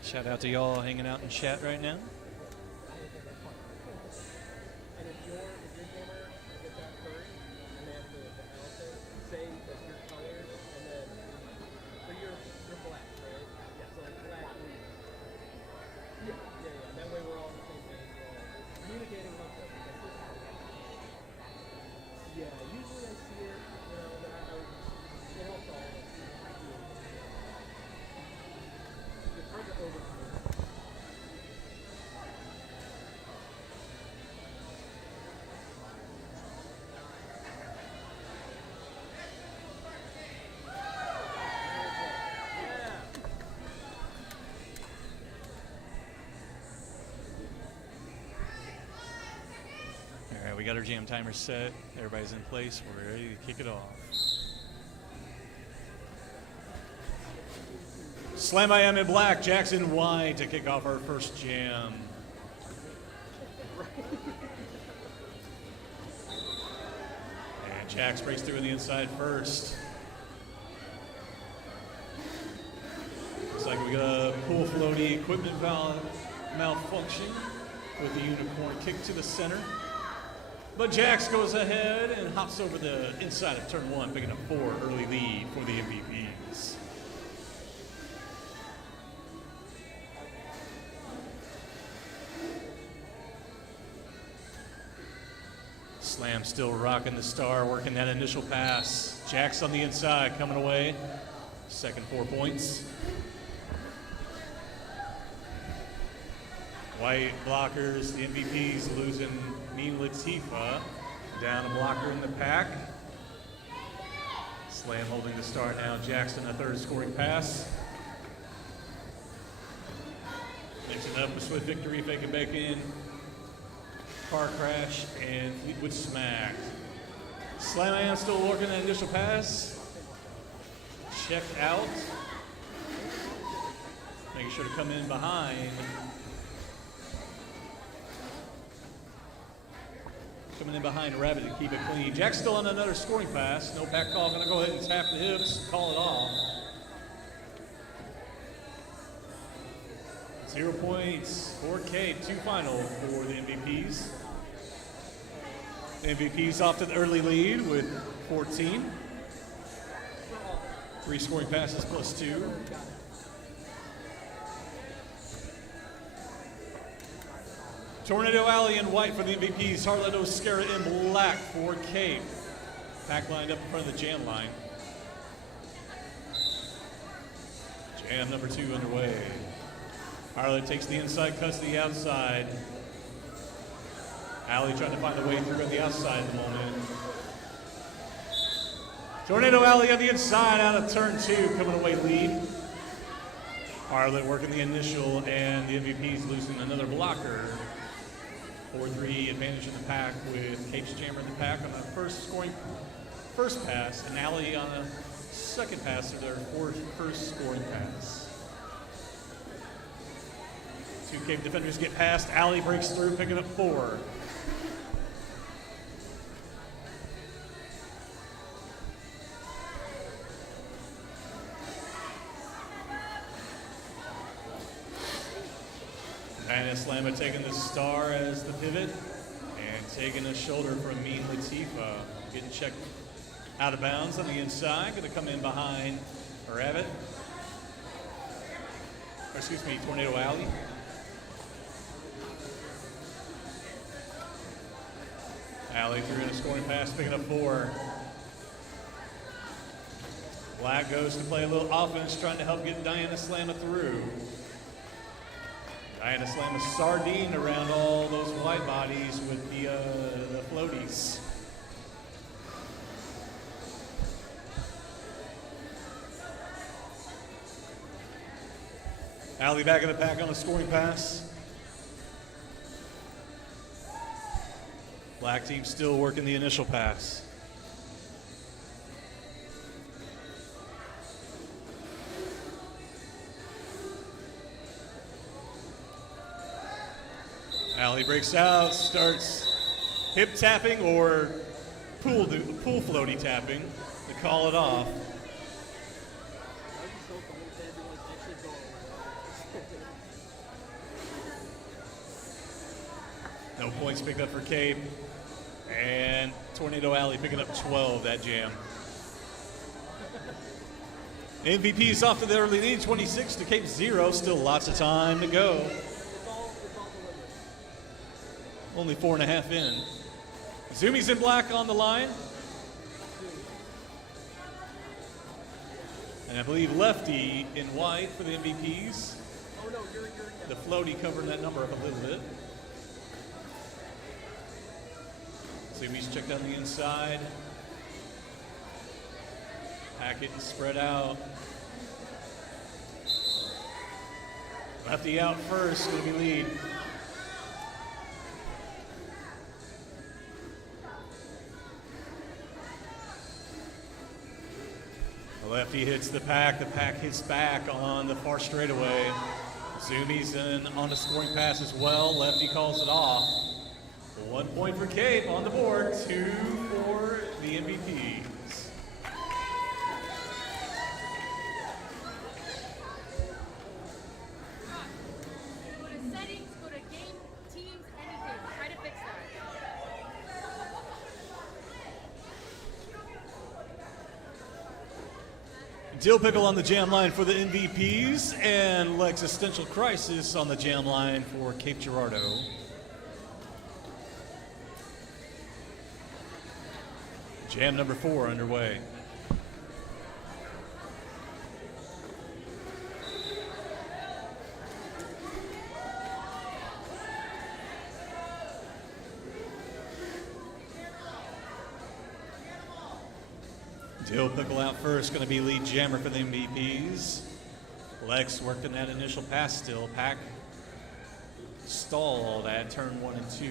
Shout out to y'all hanging out in chat right now. And if your gamer gets that furry, and they have the elephant, say that your color, and then for your black, right? Yeah, so like black lead. Yeah. That way we're all on the same page. We're all communicating with them. Yeah, usually I see it, but it helps all of us. It's hard to overcome. All right, we got our jam timer set. Everybody's in place. We're ready to kick it off. Slam I am in black, Jackson white to kick off our first jam. And Jax breaks through on the inside first. Looks like we got a pool floaty equipment valve malfunction with the unicorn kick to the center. But Jax goes ahead and hops over the inside of turn 1, picking up 4 early lead for the MVPs. Slam still rocking the star, working that initial pass. Jax on the inside coming away. Second 4 points. White blockers, the MVPs losing Mean Latifa. Down a blocker in the pack. Slam holding the start now. Jackson a third scoring pass. Mixing up with Swift Victory, Fake and Bacon. Car crash and Fleetwood smack. Slam still working that initial pass. Check out. Making sure to come in behind. Coming in behind Rabbit to keep it clean. Jack's still on another scoring pass. No pack call. Going to go ahead and tap the hips. Call it off. 0 points for Cape. 2 final for the MVPs. The MVPs off to the early lead with 14. 3 scoring passes plus 2. Tornado Alley in white for the MVPs. Harlan Oscara in black for Cape. Pack lined up in front of the jam line. Jam number 2 underway. Harlan takes the inside, cuts to the outside. Alley trying to find a way through on the outside at the moment. Tornado Alley on the inside out of turn 2, coming away lead. Harlan working the initial, and the MVPs losing another blocker. 4-3 advantage in the pack with Cape's Jammer in the pack on a first pass, and Alley on a second pass to their first scoring pass. 2 Cape defenders get past. Alley breaks through, picking up 4. Diana Slama taking the star as the pivot and taking a shoulder from Mean Latifa. Getting checked out of bounds on the inside. Going to come in behind Rabbit. Or excuse me, Tornado Alley. Alley threw in a scoring pass, picking up 4. Black goes to play a little offense, trying to help get Diana Slama through. Diana Slama sardine around all those wide bodies with the floaties. Alley back in the pack on a scoring pass. Black team still working the initial pass. Alley breaks out, starts hip tapping or pool floaty tapping to call it off. No points picked up for Cape. And Tornado Alley picking up 12 that jam. MVP's off to the early lead, 26 to Cape 0. Still lots of time to go. Only 4.5 in. Zumi's in black on the line. And I believe Lefty in white for the MVPs. Oh, no, you're The floaty covering that number up a little bit. Zumi's checked on the inside. Packet spread out. Lefty out first, going to be lead. The lefty hits the pack hits back on the far straightaway. Zumi's in on the scoring pass as well. Lefty calls it off. 1 point for Cape on the board, 2 for the MVPs. Go to settings, go to game, teams, anything. Try to fix that. Dill Pickle on the jam line for the MVPs, and Existential Crisis on the jam line for Cape Girardeau. Jam number 4 underway. Dill Pickle out first, going to be lead jammer for the MVPs. Lex worked in that initial pass still. Pack stalled at turn 1 and 2.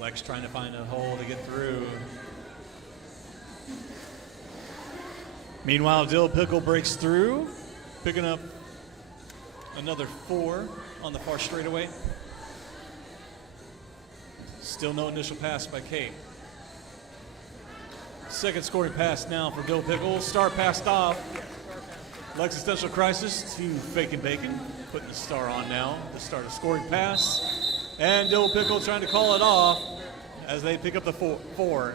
Lex trying to find a hole to get through. Meanwhile, Dill Pickle breaks through, picking up another 4 on the far straightaway. Still no initial pass by Cape. Second scoring pass now for Dill Pickle. Star passed off. Existential Crisis to Fake and Bacon, putting the star on now. The start of scoring pass. And Dill Pickle trying to call it off as they pick up the 4.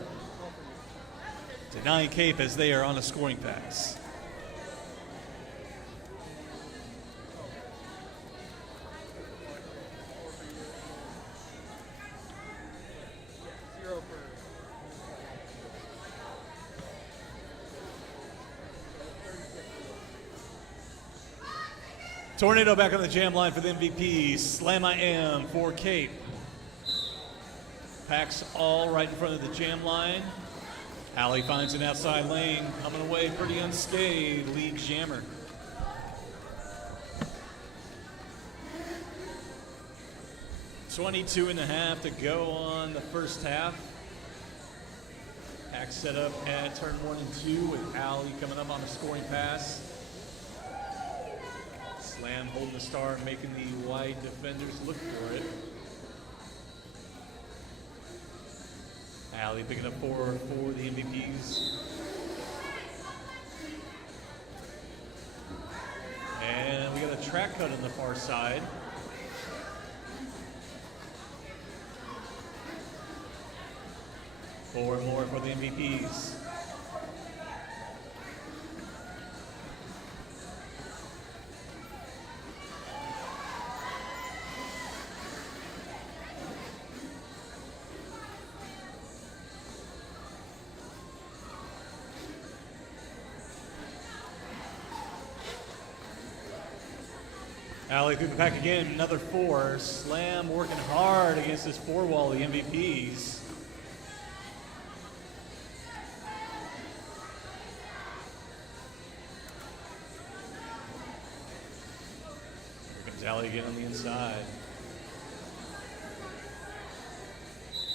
Denying Cape as they are on a scoring pass. Tornado back on the jam line for the MVP. Slam I Am for Cape. Packs all right in front of the jam line. Allie finds an outside lane, coming away pretty unscathed. Lead jammer. .22.5 to go on the first half. Pack set up at turn 1 and 2 with Allie coming up on a scoring pass. Slam holding the star, making the wide defenders look for it. Allie picking up 4 for the MVPs. And we got a track cut on the far side. Four more for the MVPs. Allie through the pack again, another 4. Slam working hard against this 4 wall, the MVPs. Allie again on the inside.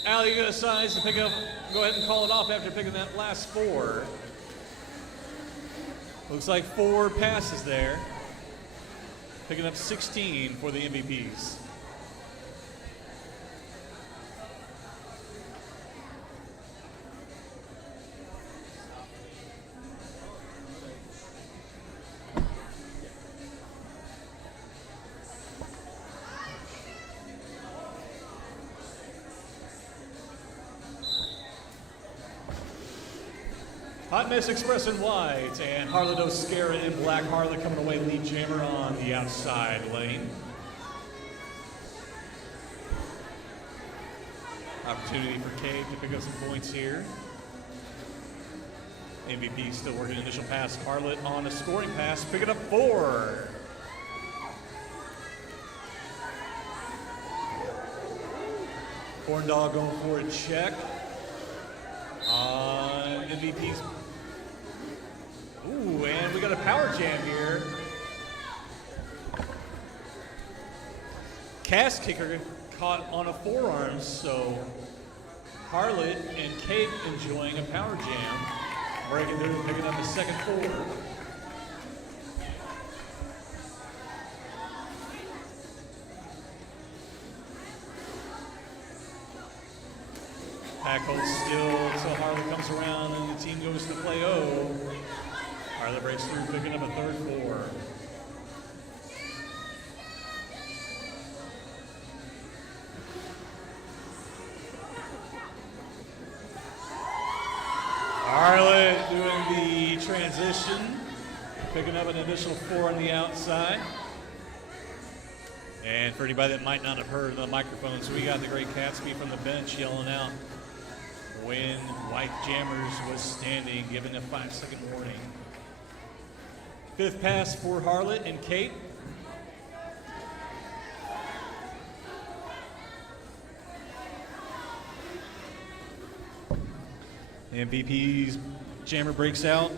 Allie gonna size to pick up, go ahead and call it off after picking that last 4. Looks like 4 passes there. Picking up 16 for the MVPs. Hot Mess Express in white and Harlot O'Scara in black. Harlot coming away lead jammer on the outside lane. Opportunity for Cape to pick up some points here. MVP still working initial pass. Harlot on a scoring pass, picking up 4. Corn Dog going for a check. MVP's. Ooh, and we got a power jam here. Cast kicker caught on a forearm, so Harlot and Cape enjoying a power jam. Breaking through, picking up the second 4. Pack holds still until Harlot comes around and the team goes to play O. Harlot breaks through, picking up a third 4. Harlot doing the transition, picking up an additional 4 on the outside. And for anybody that might not have heard the microphones, we got the great Catsby from the bench yelling out when White Jammers was standing, giving a 5-second warning. 5th pass for Harlot and Cape. MVP's jammer breaks out.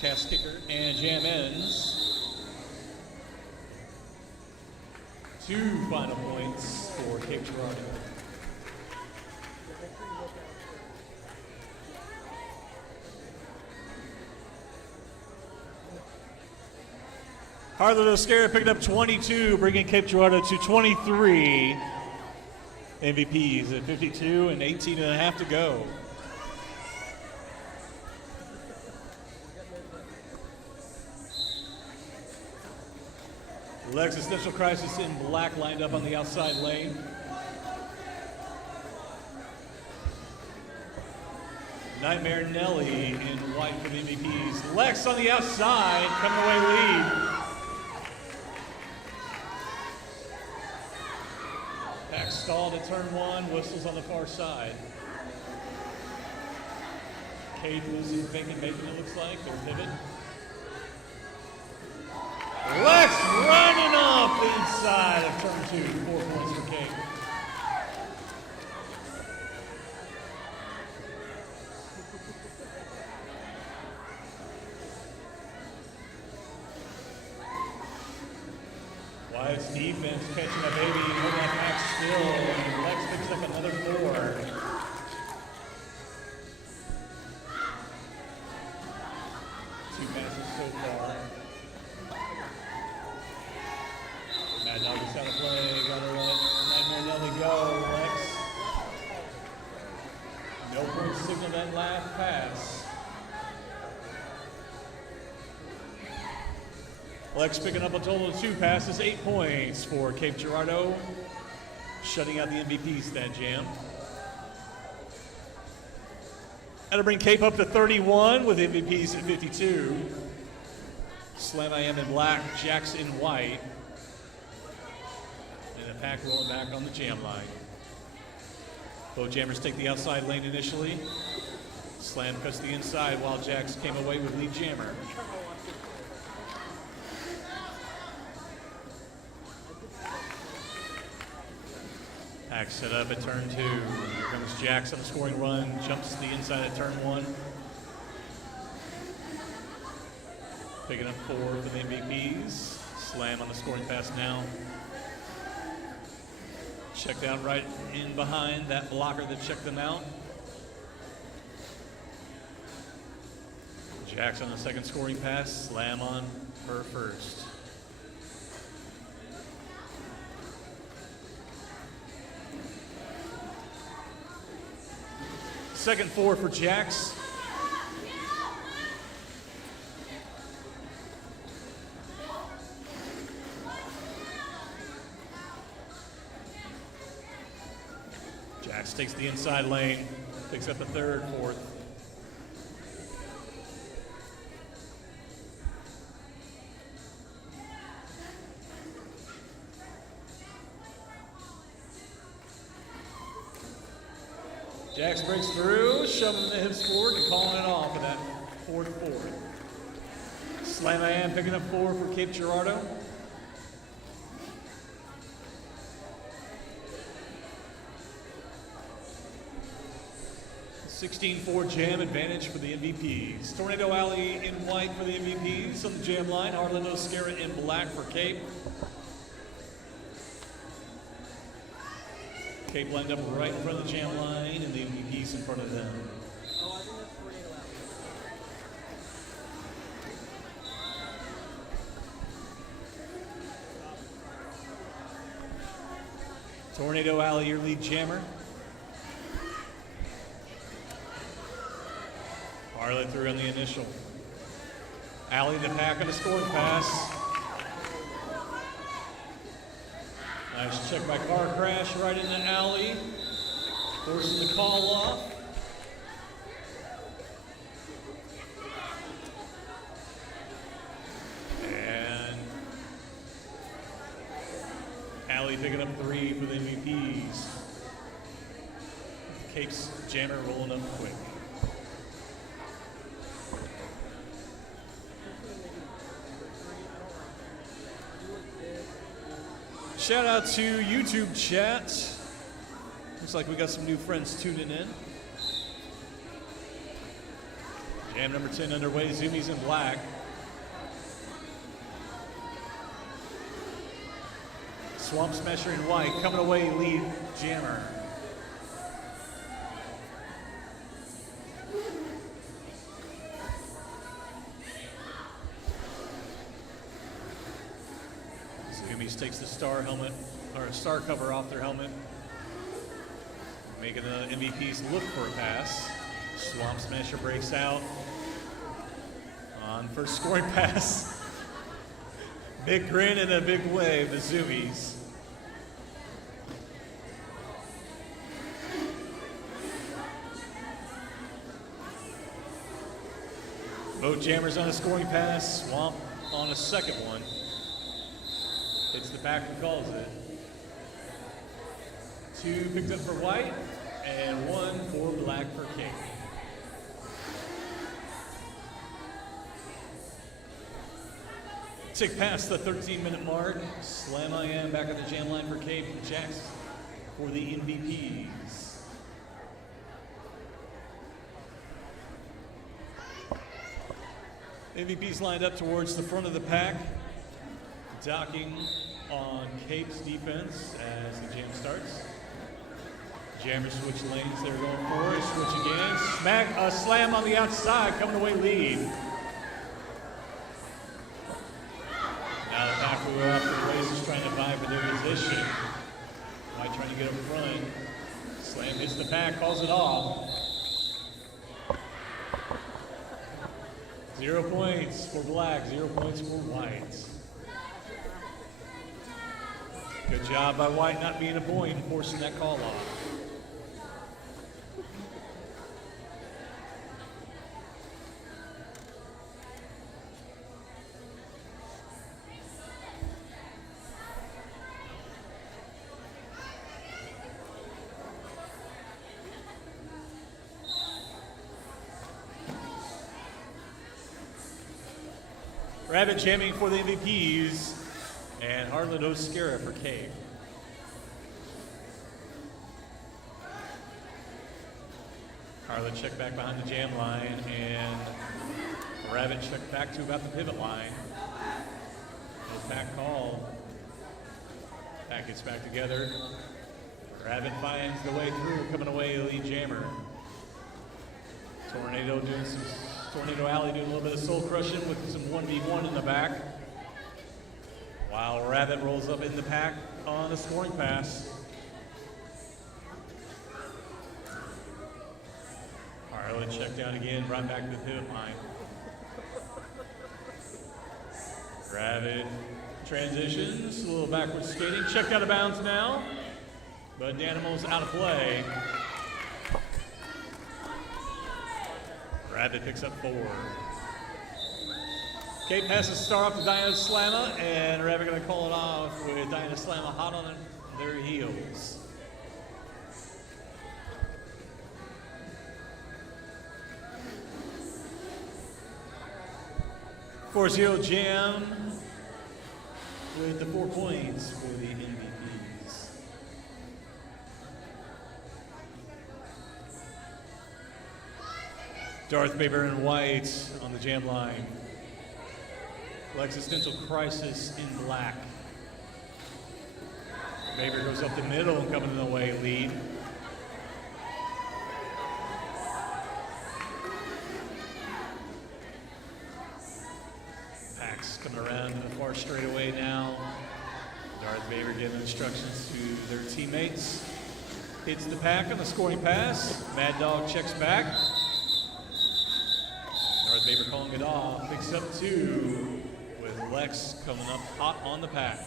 Cast kicker and jam ends. 2 final points for Cape Girardeau. Harlot O'Scara picking up 22, bringing Cape Girardeau to 23. MVPs at 52 and 18.5 to go. Lex Existential Crisis in black lined up on the outside lane. Nightmare Nelly in white for the MVPs. Lex on the outside, coming away lead. Pack stalled at turn 1, whistles on the far side. Cape losing, thinking, making it looks like, their pivot. Lex running off the inside of turn 2. 4 points for Cape. Wyatt's defense catching a baby and holding that back still. And Lex picks up another 4. Two passes so far. Mad Dog is out of play. Gotta let Marinelli go. Lex. No point signal that last pass. Lex picking up a total of 2 passes, 8 points for Cape Girardeau, shutting out the MVPs that jam. That'll bring Cape up to 31 with MVPs at 52. Slam I am in black, Jax in white. And the pack rolling back on the jam line. Both jammers take the outside lane initially. Slam cuts the inside while Jax came away with lead jammer. Pack set up at turn 2. Here comes Jax on the scoring run, jumps the inside at turn 1. Picking up 4 for the MVPs. Slam on the scoring pass now. Checked out right in behind that blocker that checked them out. Jax on the second scoring pass. Slam on her first. Second 4 for Jax. Jax takes the inside lane, picks up a third, 4th. Jax breaks through, shoving the hips forward and calling it off with that 4-4. Slam I am picking up 4 for Cape Girardeau. A 16-4 jam advantage for the MVPs. Tornado Alley in white for the MVPs on the jam line. Harlan Oscara in black for Cape. Cape lined up right in front of the jam line and the MVPs in front of them. Tornado Alley, your lead jammer. Harlan through on the initial. Alley in the pack on a scoring pass. Nice check by Car Crash right in the alley. Forcing the call off. And Alley picking up 3 for the MVPs. Cape's jammer rolling up quick. Shout out to YouTube chat. Looks like we got some new friends tuning in. Jam number 10 underway, Zoomies in black. Swamp Smasher in white, coming away lead jammer. Takes the star helmet or star cover off their helmet, making the MVPs look for a pass. Swamp Smasher breaks out on first scoring pass. Big grin and a big wave, the Zoomies. Both jammers on a scoring pass. Swamp on a second one. Hits the back and calls it. 2 picked up for white and 1 for black for Cape. Tick past the 13-minute mark. Slam I am back at the jam line for Cape Jacks for the MVPs. MVPs lined up towards the front of the pack, docking on Cape's defense as the jam starts. Jammers switch lanes, they're going for it, switch again. Smack, a slam on the outside, coming away lead. Now the pack will go off the races trying to vie for their position. White trying to get up front. Slam hits the pack, calls it off. 0 points for black, 0 points for white. Good job by white not being a point and forcing that call off. Rabbit jamming for the MVPs, and Harlan Oscara for Cape. Harlan checked back behind the jam line, and Rabbit checked back to about the pivot line. No pack call. Pack gets back together. Rabbit finds the way through, coming away lead jammer. Tornado Alley doing a little bit of soul crushing with some 1v1 in the back. While Rabbit rolls up in the pack on a scoring pass. Harlan checked down again, brought back to the pivot line. Rabbit transitions, a little backward skating, checked out of bounds now, but Danimal's out of play. Rabbit picks up 4. Cape passes star off to Diana Slama, and Rabbit going to call it off with Diana Slama hot on their heels. For 0 jam with the 4 points for the MVPs. Darth Baber in white on the jam line. Existential Crisis in black. Baber goes up the middle and coming in the way lead. Pack's coming around to the far straightaway now. Darth Baber giving instructions to their teammates. Hits the pack on the scoring pass. Mad Dog checks back. Darth Baber calling it off. Picks up 2 with Lex coming up hot on the pack.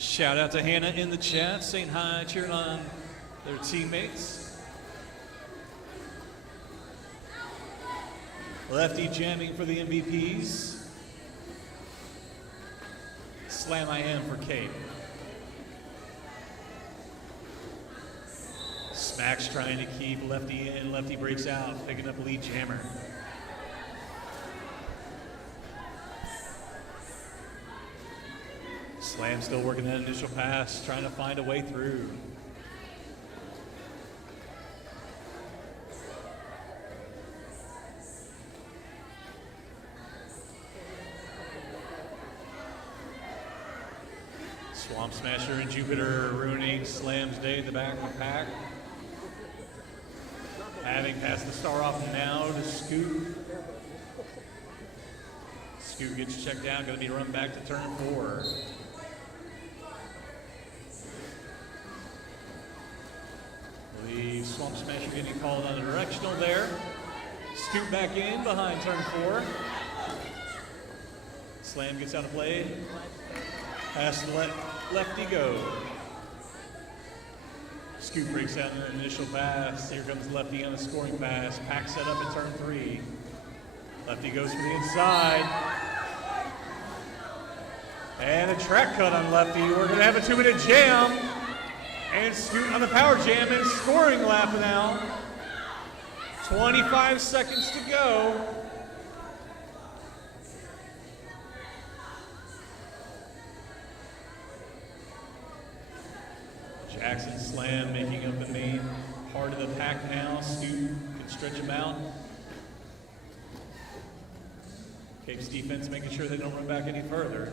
Shout out to Hannah in the chat, saying hi, cheering on their teammates. Lefty jamming for the MVPs. Slam I am for Cape. Smack's trying to keep Lefty in. Lefty breaks out, picking up lead jammer. Slam still working that initial pass, trying to find a way through. Swamp Smasher and Jupiter ruining Slam's day in the back of the pack. Having passed the star off now to Scoot. Scoot gets checked down, going to be run back to turn 4. The Swamp Smasher getting called on the directional there. Scoot back in behind turn 4. Slam gets out of play. Has to let Lefty go. Scoop breaks out in an initial pass. Here comes Lefty on a scoring pass. Pack set up at turn 3. Lefty goes for the inside. And a track cut on Lefty. We're going to have a 2-minute jam. And Scoot on the power jam and scoring lap now. 25 seconds to go. Jackson Slam making up the main part of the pack now. Scoot can stretch him out. Cape's defense making sure they don't run back any further.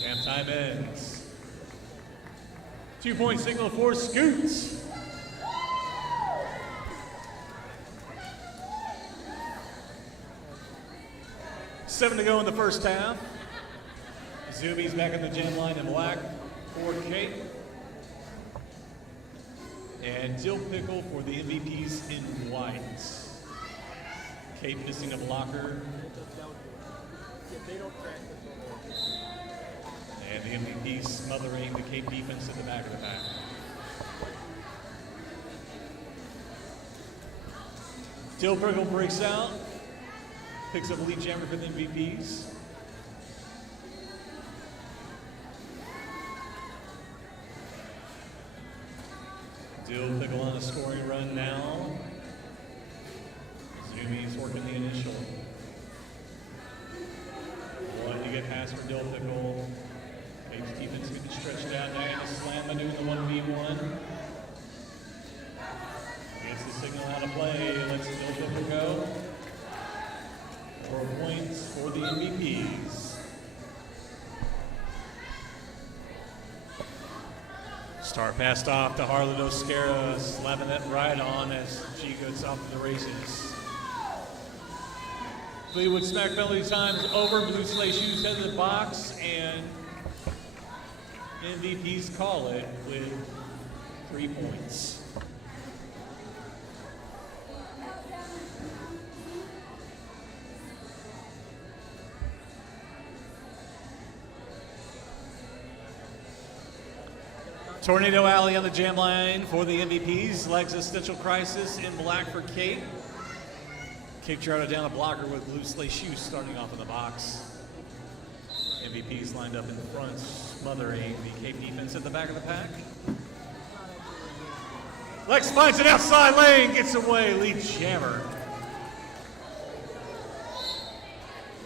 Jam time ends. 2-point signal for Scoots. Seven to go in the first half. Zoomies back in the jam line in black for Cape. And Dill Pickle for the MVPs in white. Cape missing a blocker. And the MVPs smothering the Cape defense at the back of the pack. Dill Pickle breaks out. Picks up a lead jammer for the MVPs. Dill Pickle on a scoring run now. Zoomies working the initial. One to get past for Dill Pickle. Cape's defense getting stretched out. Diana Slam doing the 1v1. Gets the signal out of play. Lets Dill Pickle go. 4 points for the MVPs. Star passed off to Harlan Oscara, slapping that right on as she goes off to the races. Fleetwood smack penalty time's over. Blue Sleigh Shoes head to the box, and MVPs call it with 3 points. Tornado Alley on the jam line for the MVPs. Legs Existential Crisis in black for Cape. Cape Girardeau down a blocker with Blue Sleigh Shoes starting off in the box. MVPs lined up in the front, smothering the Cape defense at the back of the pack. Lex finds it outside lane, gets away, lead jammer.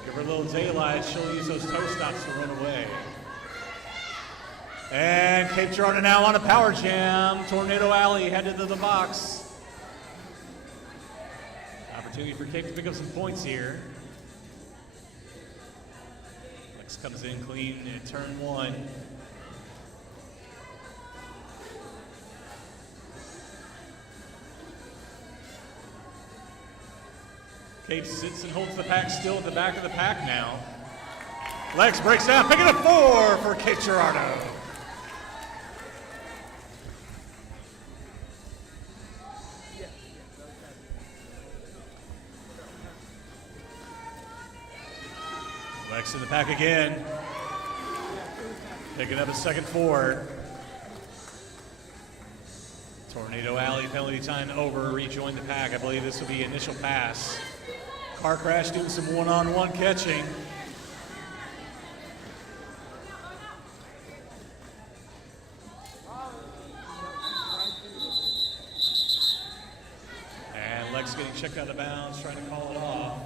Give her a little daylight, she'll use those toe stops to run away. And Cape Girardeau now on a power jam. Tornado Alley headed to the box. Opportunity for Cape to pick up some points here. Lex comes in clean in turn 1. Cape sits and holds the pack still at the back of the pack now. Lex breaks down, picking up 4 for Cape Girardeau. Lex in the pack again. Picking up a second 4. Tornado Alley penalty time over. Rejoin the pack. I believe this will be initial pass. Car crash doing some one-on-one catching. And Lex getting checked out of bounds, trying to call it off.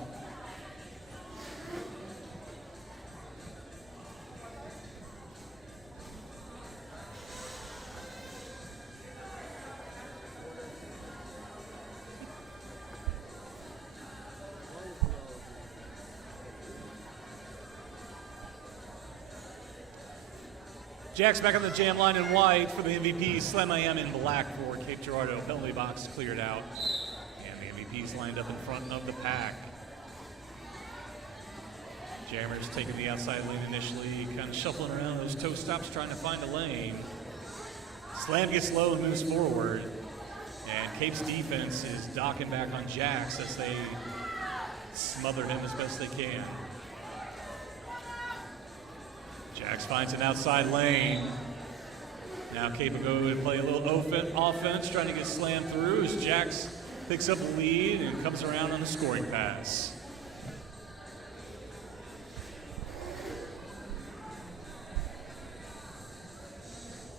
Jack's back on the jam line in white for the MVP. Slam I Am in black for Cape Girardeau. Penalty box cleared out. And the MVP's lined up in front of the pack. Jammer's taking the outside lane initially, kind of shuffling around those toe stops, trying to find a lane. Slam gets low and moves forward. And Cape's defense is docking back on Jax as they smother him as best they can. Jax finds an outside lane. Now Cape will go and play a little offense, trying to get slammed through as Jax picks up the lead and comes around on a scoring pass.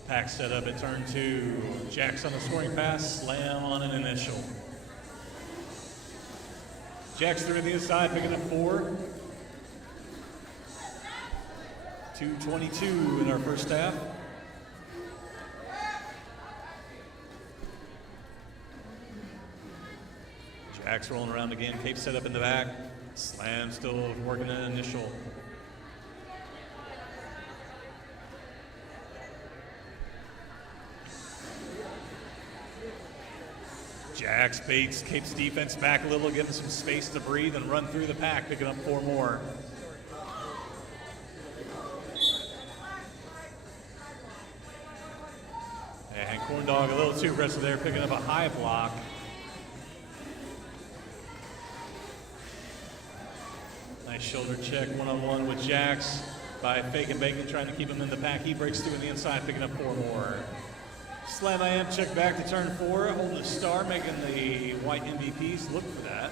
Pack set up at turn 2. Jax on the scoring pass, slam on an initial. Jax through the inside, picking up 4. 2:22 in our first half. Jax rolling around again. Cape set up in the back. Slam still working an initial. Jax baits Cape's defense back a little, give him some space to breathe and run through the pack, picking up 4 more. And Corn Dog a little too aggressive there, picking up a high block. Nice shoulder check, one-on-one with Jax by Fake and Bacon, trying to keep him in the pack. He breaks through on the inside, picking up 4 more. Slam I am, check back to turn 4, holding a star, making the white MVPs look for that.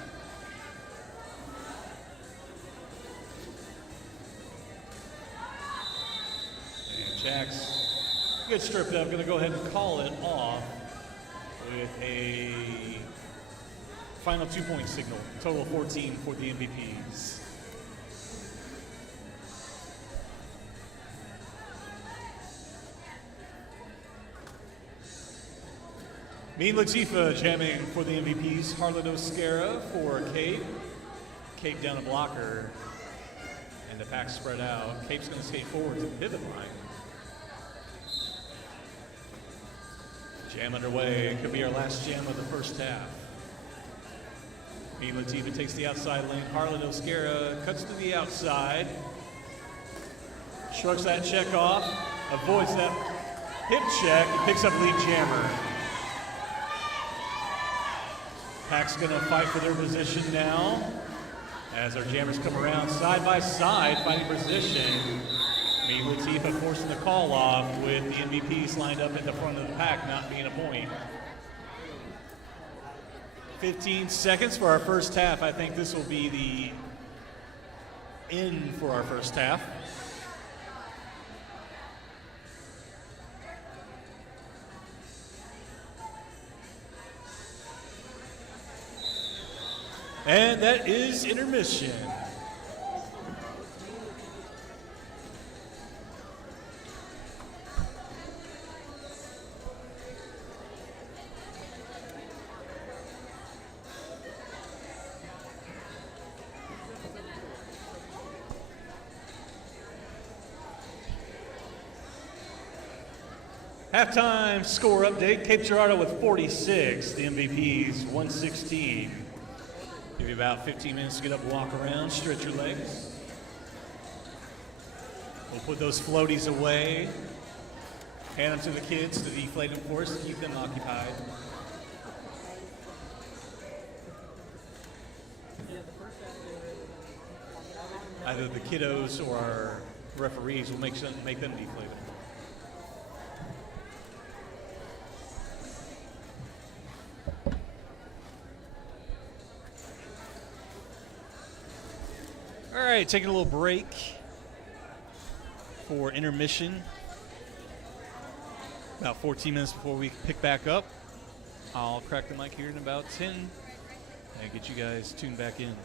And Jax gets stripped up, gonna go ahead and call it off with a final 2-point signal. Total of 14 for the MVPs. Mean Latifah jamming for the MVPs. Harlan Oscara for Cape. Cape down a blocker. And the pack spread out. Cape's going to skate forward to the pivot line. Jam underway. Could be our last jam of the first half. Mean Latifah takes the outside lane. Harlan Oscara cuts to the outside. Shrugs that check off. Avoids that hip check. And picks up lead jammer. Pack's gonna fight for their position now as our jammers come around side by side, fighting position. Mean Latifah forcing the call off with the MVPs lined up at the front of the pack, not being a point. 15 seconds for our first half. I think this will be the end for our first half. And that is intermission. Halftime score update. Cape Girardeau with 46. The MVPs 116. Give you about 15 minutes to get up, walk around, stretch your legs. We'll put those floaties away. Hand them to the kids to deflate them for us to keep them occupied. Either the kiddos or our referees will make them deflate them. All right, taking a little break for intermission. About 14 minutes before we pick back up. I'll crack the mic here in about 10 and get you guys tuned back in.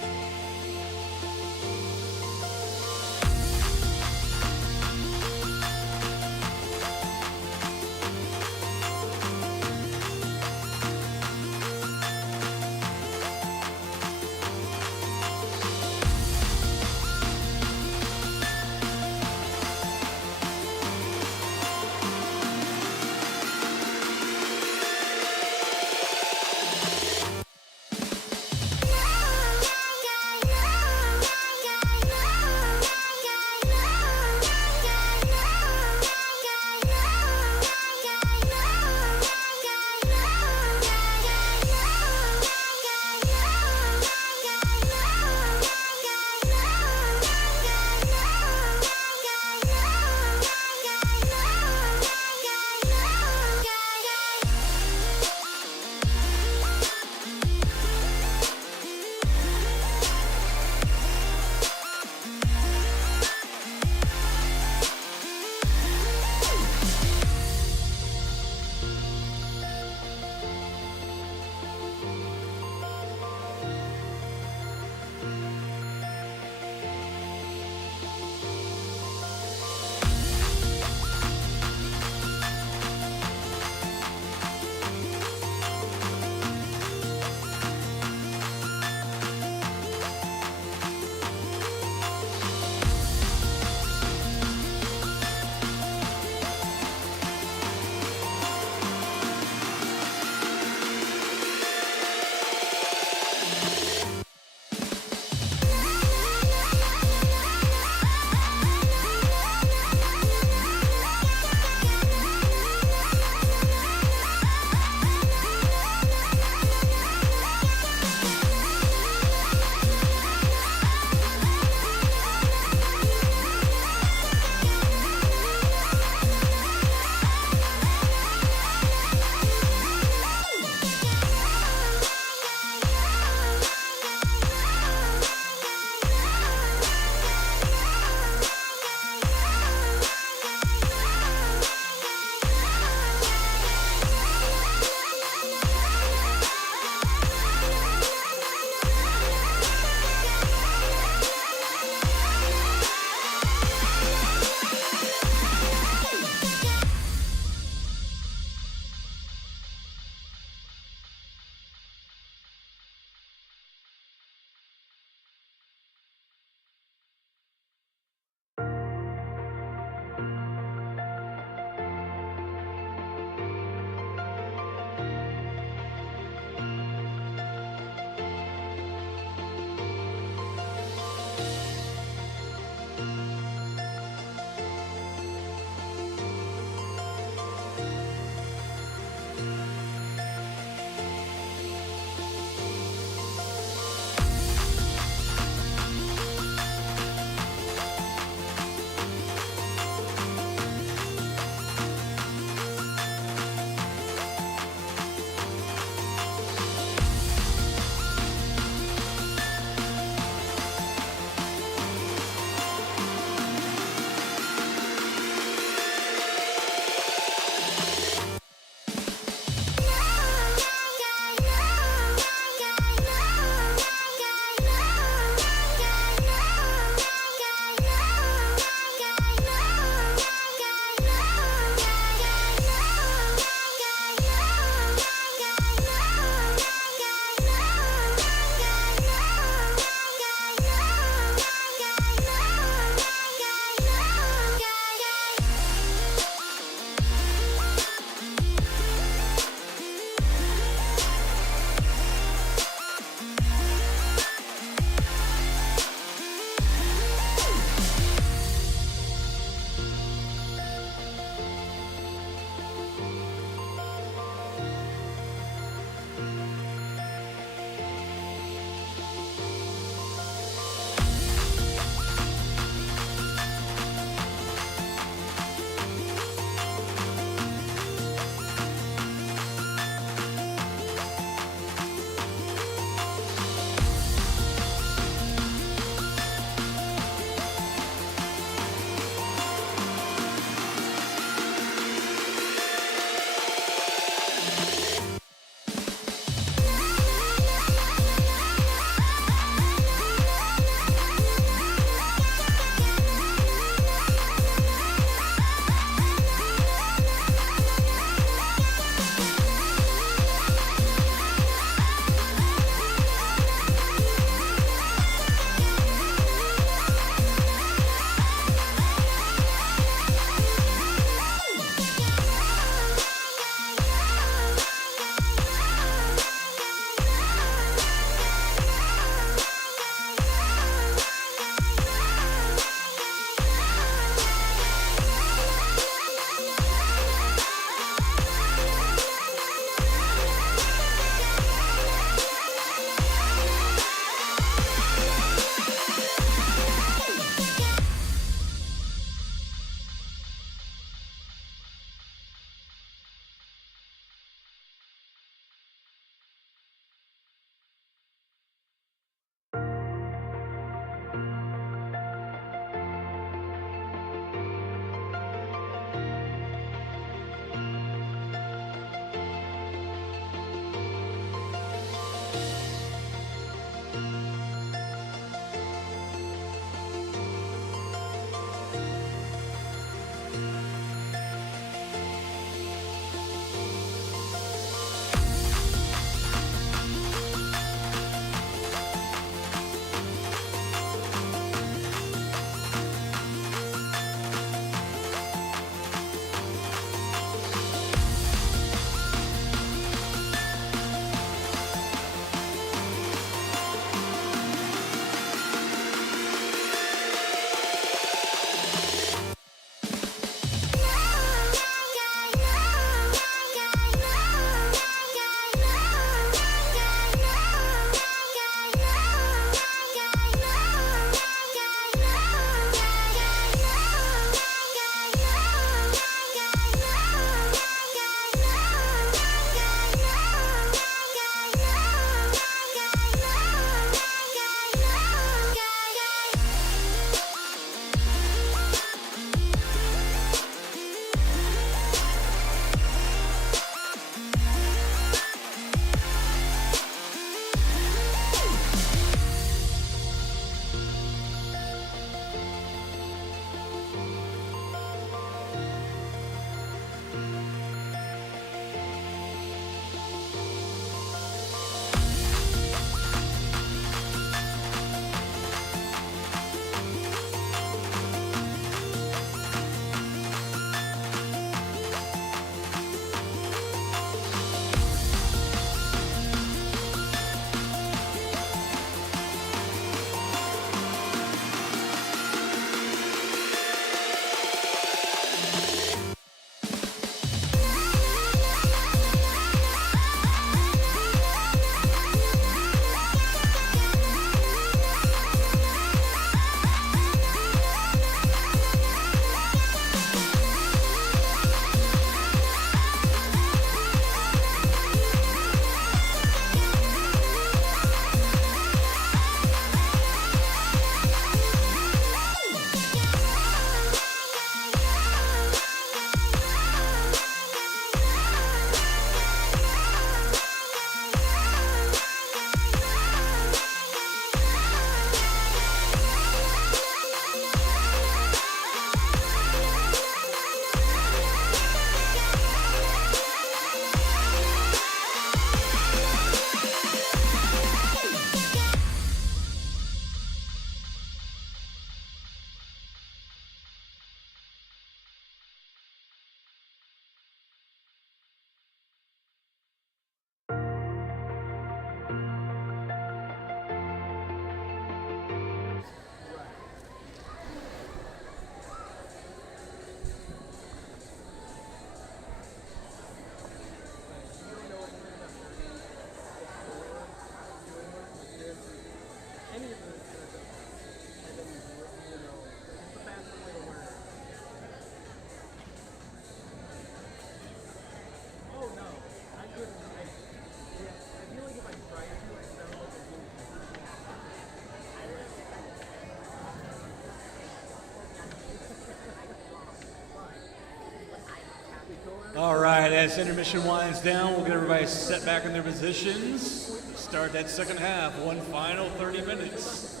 As intermission winds down, we'll get everybody set back in their positions. Start that second half, one final 30 minutes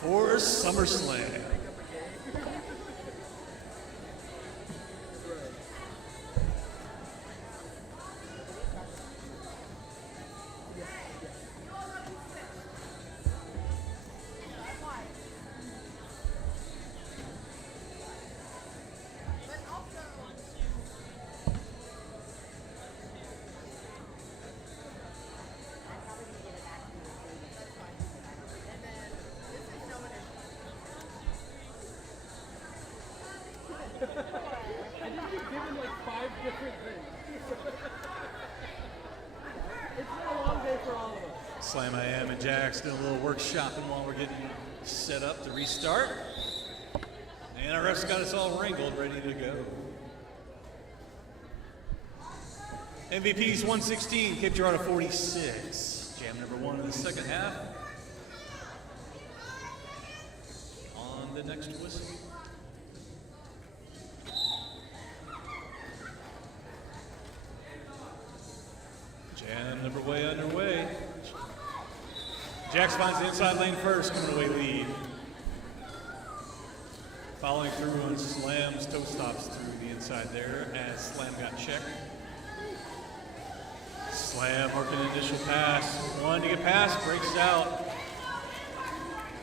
for SummerSlam. Slam I Am and Jax doing a little workshopping while we're getting set up to restart. And our refs got us all wrangled, ready to go. MVPs 116, Cape Girardeau 46. Jam number 1 in the second half. On the next whistle. Jam number way underway. Jax finds the inside lane first, coming away lead. Following through on Slam's toe stops through the inside there as Slam got checked. Slam working an initial pass. One to get past, breaks out.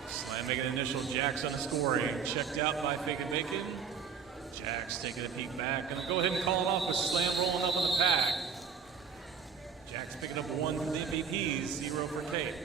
Slam making an initial, Jax on the scoring. Checked out by Fake and Bacon. Jax taking a peek back. Gonna go ahead and call it off with Slam rolling up on the pack. Jax picking up 1 for the MVPs, 0 for Kate.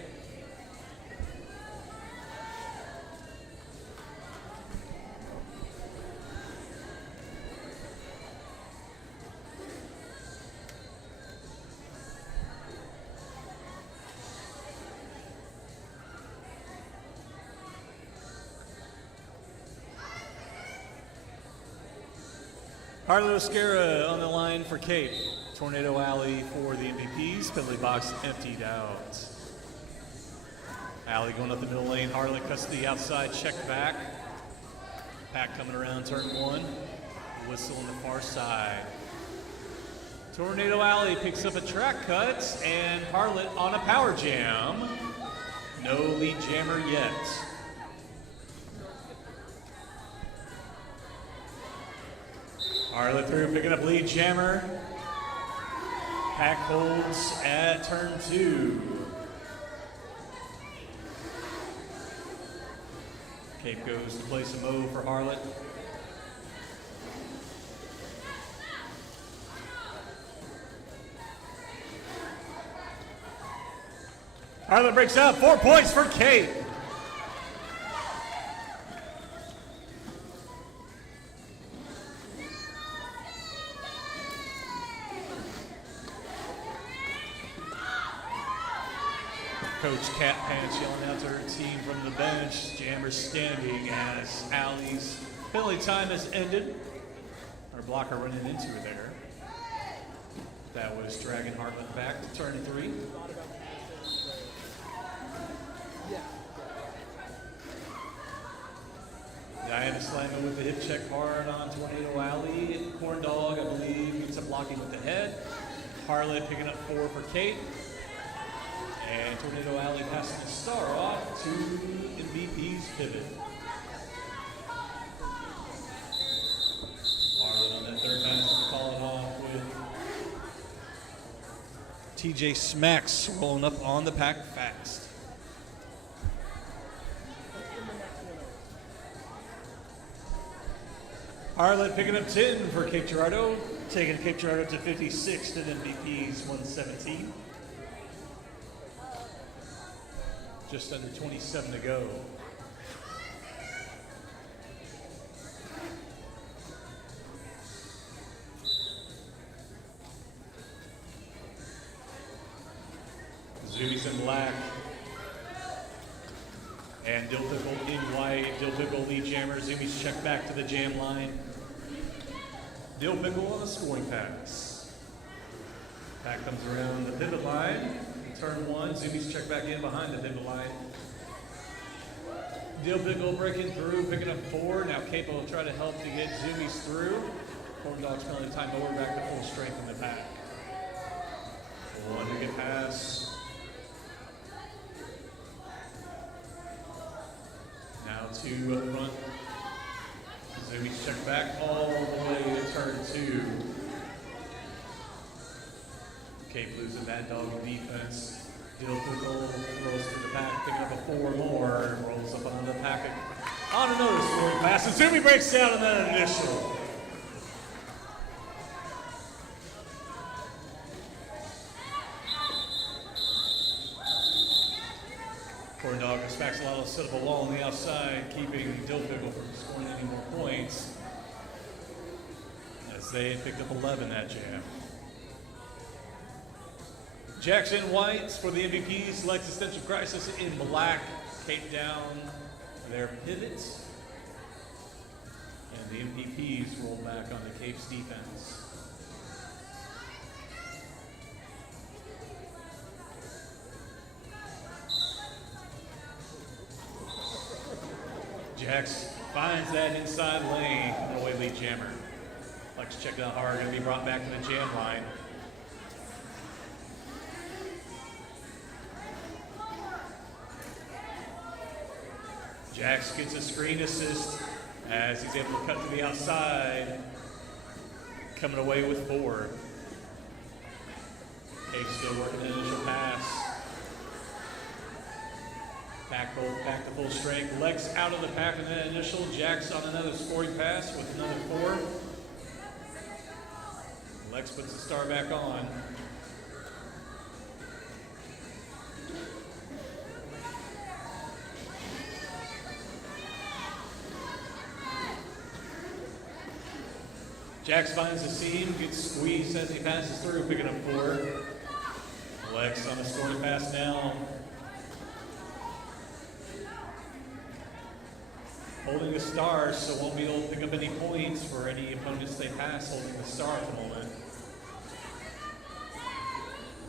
Harlow Oscara on the line for Cape. Tornado Alley for the MVPs. Penalty box emptied out. Alley going up the middle lane. Harlot cuts to the outside, check back. Pack coming around turn 1. Whistle on the far side. Tornado Alley picks up a track cut, and Harlot on a power jam. No lead jammer yet. Harlot through, picking up lead jammer. Pack holds at turn 2. Cape goes to play some O for Harlot. Harlot breaks out, 4 points for Cape. Coach Cat Pants yelling out to her team from the bench. Jammer standing as Alley's penalty time has ended. Our blocker running into her there. That was dragging Hartland back to turn 3. Diana slamming with the hip check hard on Tornado Alley. Corn Dog, I believe, gets a blocking with the head. Harlot picking up 4 for Kate. And Tornado Alley passing the star off to MVP's pivot. Harlot on that third pass will call it off with TJ Smacks rolling up on the pack fast. Harlot picking up 10 for Cape Girardeau, taking Cape Girardeau to 56 and MVP's 117. Just under 27 to go. Zoomies in black. And Dill Pickle in white. Dill Pickle lead jammer. Zoomies check back to the jam line. Dill Pickle on a scoring pass. Pack comes around the pivot line. Turn 1, Zoomies check back in behind the pivot line. Dill Pickle breaking through, picking up 4. Now Cape will try to help to get Zoomies through. Corn Dogs penalty time, but we're back to full strength in the pack. One good pass. Now two up front. So we check back all the way to turn 2. Cape losing that dog defense. Dill Pickle rolls to the pack, picking up a 4 more. Rolls up onto the packet. On another scoring pass. And Zumi breaks down on that initial. Corn Dog expects a lot of set up a wall on the outside, keeping Dill Pickle from scoring any more points. As they picked up 11 that jam. Jackson Whites for the MVPs, Lex Existential Crisis in black, Cape down their pivots. And the MVPs roll back on the Cape's defense. Jax finds that inside lane, away lead jammer. Lex checked out hard, going to be brought back to the jam line. Jax gets a screen assist as he's able to cut to the outside, coming away with 4. Cave still working the initial pass. Back to full strength. Lex out of the pack in that initial. Jax on another scoring pass with another 4. Lex puts the star back on. Jax finds the seam, gets squeezed as he passes through, picking up 4. Lex on a scoring pass now. Holding the star, so won't be able to pick up any points for any opponents they pass holding the star at the moment.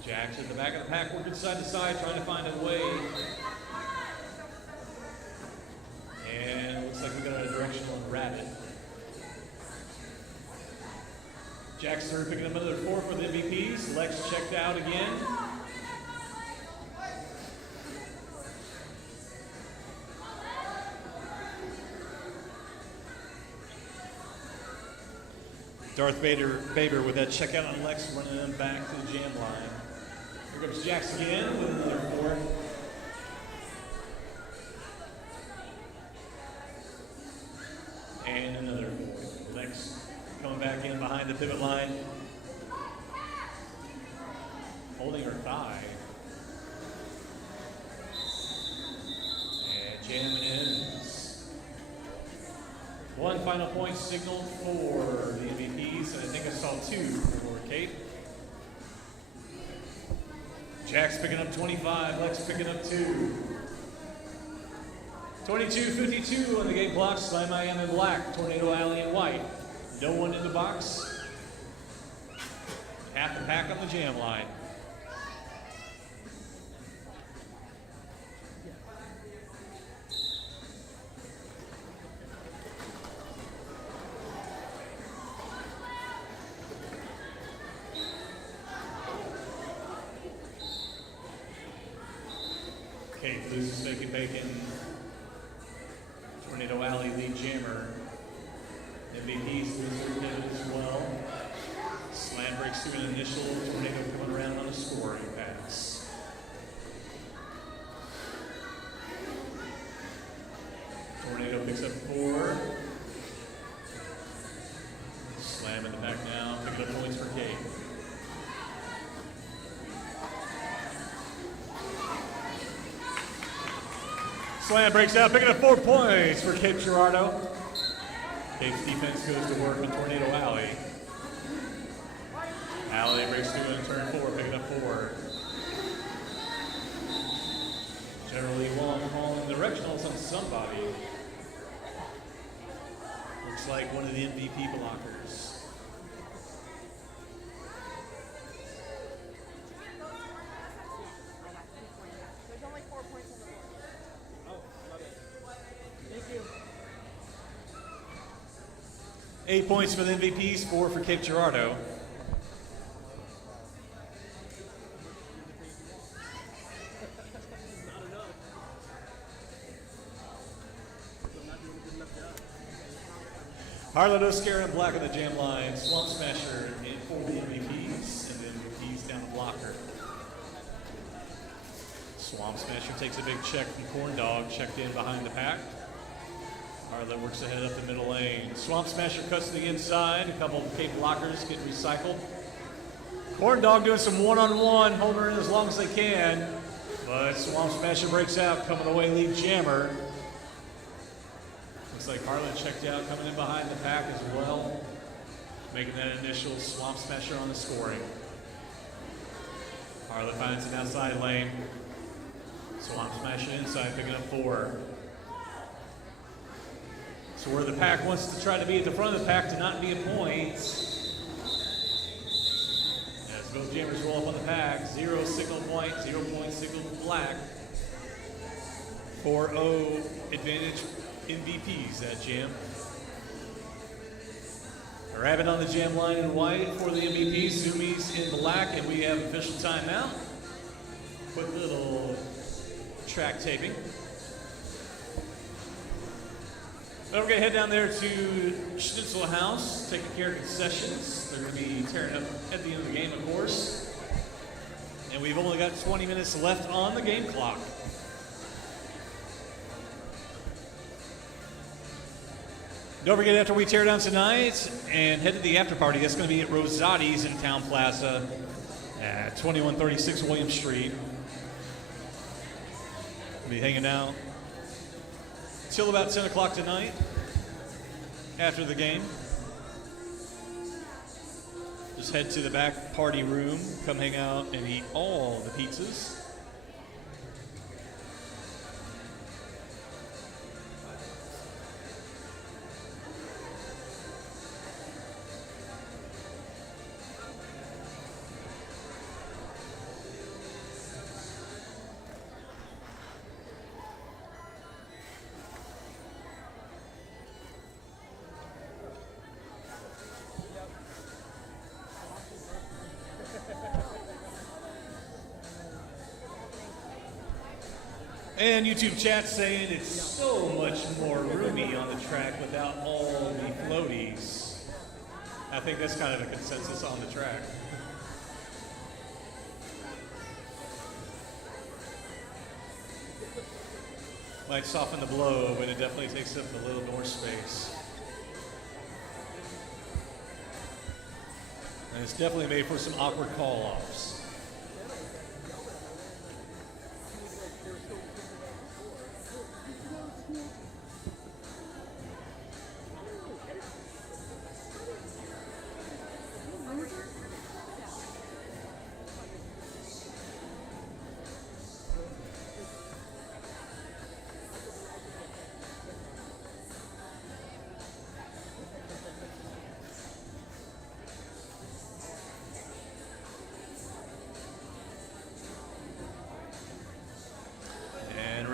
Jax at the back of the pack, working side to side, trying to find a way. And it looks like we got a directional rabbit. Jax through, picking up another 4 for the MVPs. Lex checked out again. Darth Baber with that checkout on Lex, running them back to the jam line. Here comes Jax again with another 4. And another 4. Lex coming back in behind the pivot line. Holding her thigh. And jam ends. 1 final point signaled for the MVPs, and I think I saw 2 for Cape. Jax picking up 25, Lex picking up 2. 22-52 on the game clock. Slam I Am in black, Tornado Alley in white. No one in the box. Half the pack on the jam line. Okay, loses Bacon Bacon. Tornado Alley lead jammer. MVPs lose their pivot as well. Slam breaks through an initial. Tornado coming around on a scoring pass. Tornado picks up 4. Slam in the back now. Picking up points for Cape. Slam breaks out, picking up 4 points for Cape Girardeau. Cape's defense goes to work on Tornado Alley. Alley breaks through in turn 4, picking up 4. Generally long calling directionals on somebody. Looks like one of the MVP blockers. There's only 4 points on the board. Oh, love it. Thank you. 8 points for the MVPs, 4 for Cape Girardeau. Harlan Oscar in black on the jam line. Swamp Smasher in for the MVPs, and then MVPs down the blocker. Swamp Smasher takes a big check from Corn Dog, checked in behind the pack. Harlan works ahead up the middle lane. Swamp Smasher cuts to the inside. A couple of Cape blockers get recycled. Corn Dog doing some one-on-one, holding her in as long as they can. But Swamp Smasher breaks out, coming away lead jammer. Looks like Harlan checked out, coming in behind the pack as well. Making that initial Swamp Smasher on the scoring. Harlan finds an outside lane. Swamp Smasher inside, picking up 4. So where the pack wants to try to be at the front of the pack to not be a point. As both jammers roll up on the pack, 0 signal point, 0 point signal black. 4-0 advantage MVPs that jam. Rabbit on the jam line in white for the MVPs, Zoomies in black, and we have official timeout. Quick little track taping. Then we're going to head down there to Schnitzel House, taking care of concessions. They're going to be tearing up at the end of the game, of course. And we've only got 20 minutes left on the game clock. Don't forget, after we tear down tonight and head to the after party, that's going to be at Rosati's in Town Plaza at 2136 William Street. We'll be hanging out till about 10 o'clock tonight after the game. Just head to the back party room, come hang out and eat all the pizzas. And YouTube chat saying it's so much more roomy on the track without all the floaties. I think that's kind of a consensus on the track. Might soften the blow, but it definitely takes up a little more space. And it's definitely made for some awkward call-offs.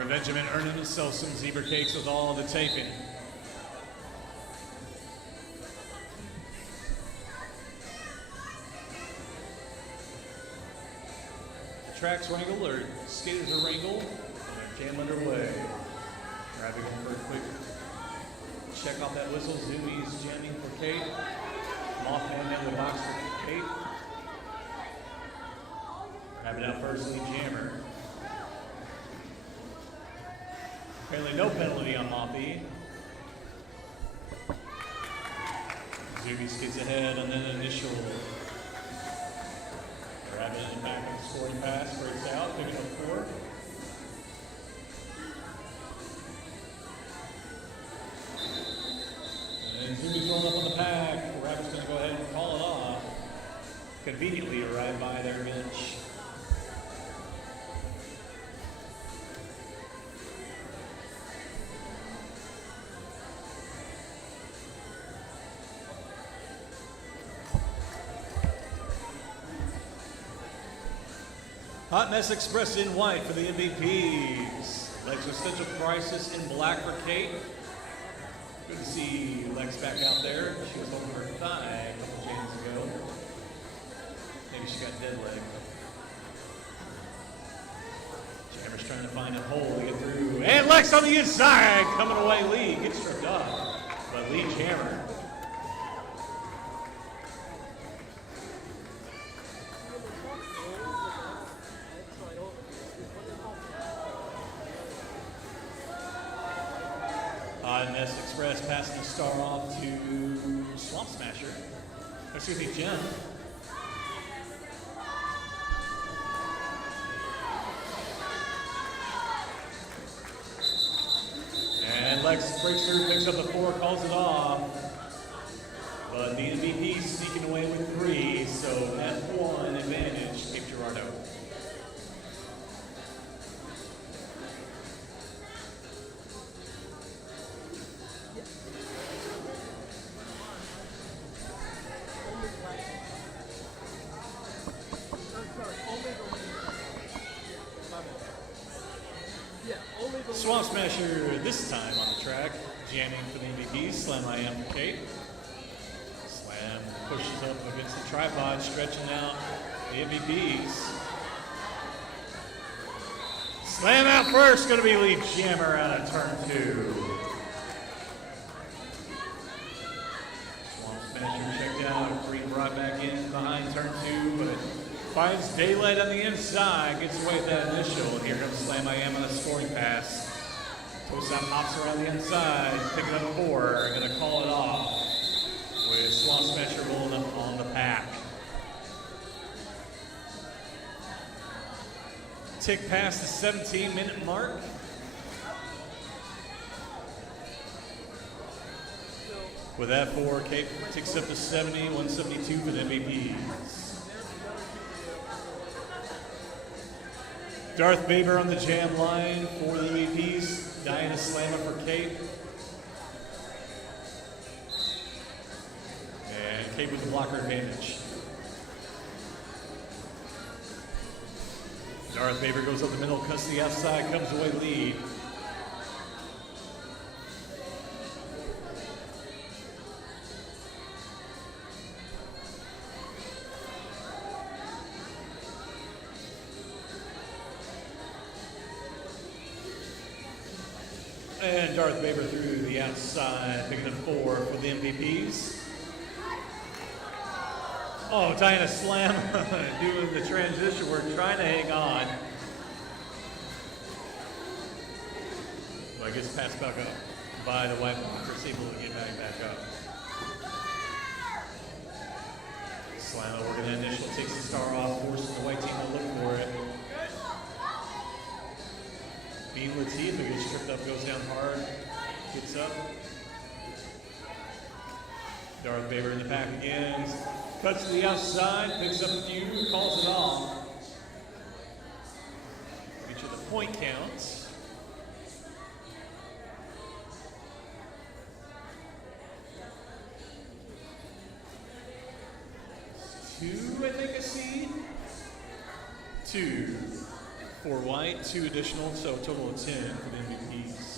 Benjamin earning himself some zebra cakes with all the taping. The track's wrangled, or skaters are wrangled, jam underway. Grabbing him for a quick check off that whistle. Zoomies jamming for Kate. Mothman down the box for Kate. Grabbing out first, lead jammer. Apparently no penalty on Moppy. Zuby skids ahead on an initial. Rabbit in the back of the scoring pass, breaks out, picking up 4. And Zuby's rolling up on the pack. Rabbit's going to go ahead and call it off. Conveniently arrived by their bench. Hot Mess Express in white for the MVPs. Existential Crisis in black for Kate. Good to see Lex back out there. She was holding her thigh a couple games ago. Maybe she got dead leg. Jammer's trying to find a hole to get through. And Lex on the inside. Coming away, Lee gets tripped up. But Lee Jammer. Nest Express passing the star off to Swamp Smasher. Excuse me, Jem. And Lex breaks through, picks up the 4, calls it off. But the MVP sneaking away with 3, so F1 advantage, Cape Girardeau. Swamp Smasher this time on the track, jamming for the MVP. Slam I am for Kate. Slam pushes up against the tripod, stretching out the MVPs. Slam out first, going to be Lee Jammer out of turn 2. Swamp Smasher checked out, Green brought back in behind turn 2, but finds daylight on the inside, gets away with that initial, and here comes Slam I Am on a scoring pass. Toast out, hops around the inside, picking up 4, gonna call it off with Swamp Smasher rolling up on the pack. Tick past the 17-minute mark. With that 4, Cape ticks up to 70, 172 for the MVPs. Darth Baber on the jam line for the MVPs. Diana Slammer for Kate. And Kate with the blocker advantage. Darth Baber goes up the middle, cuts the outside, comes away lead. And Darth Baber through the outside, picking up 4 for the MVPs. Oh, Diana Slam doing the transition. We're trying to hang on. But I guess passed back up by the white blocker, able to get back up. Slam working that initial, takes the star off, forcing the white team to look for it. Bean Latifah gets tripped up, goes down hard, gets up. Darth Baber in the pack again, cuts to the outside, picks up a few, calls it off. Get you the point count. Two, I think I see. 2 for white, 2 additional, so a total of 10 for the MVPs.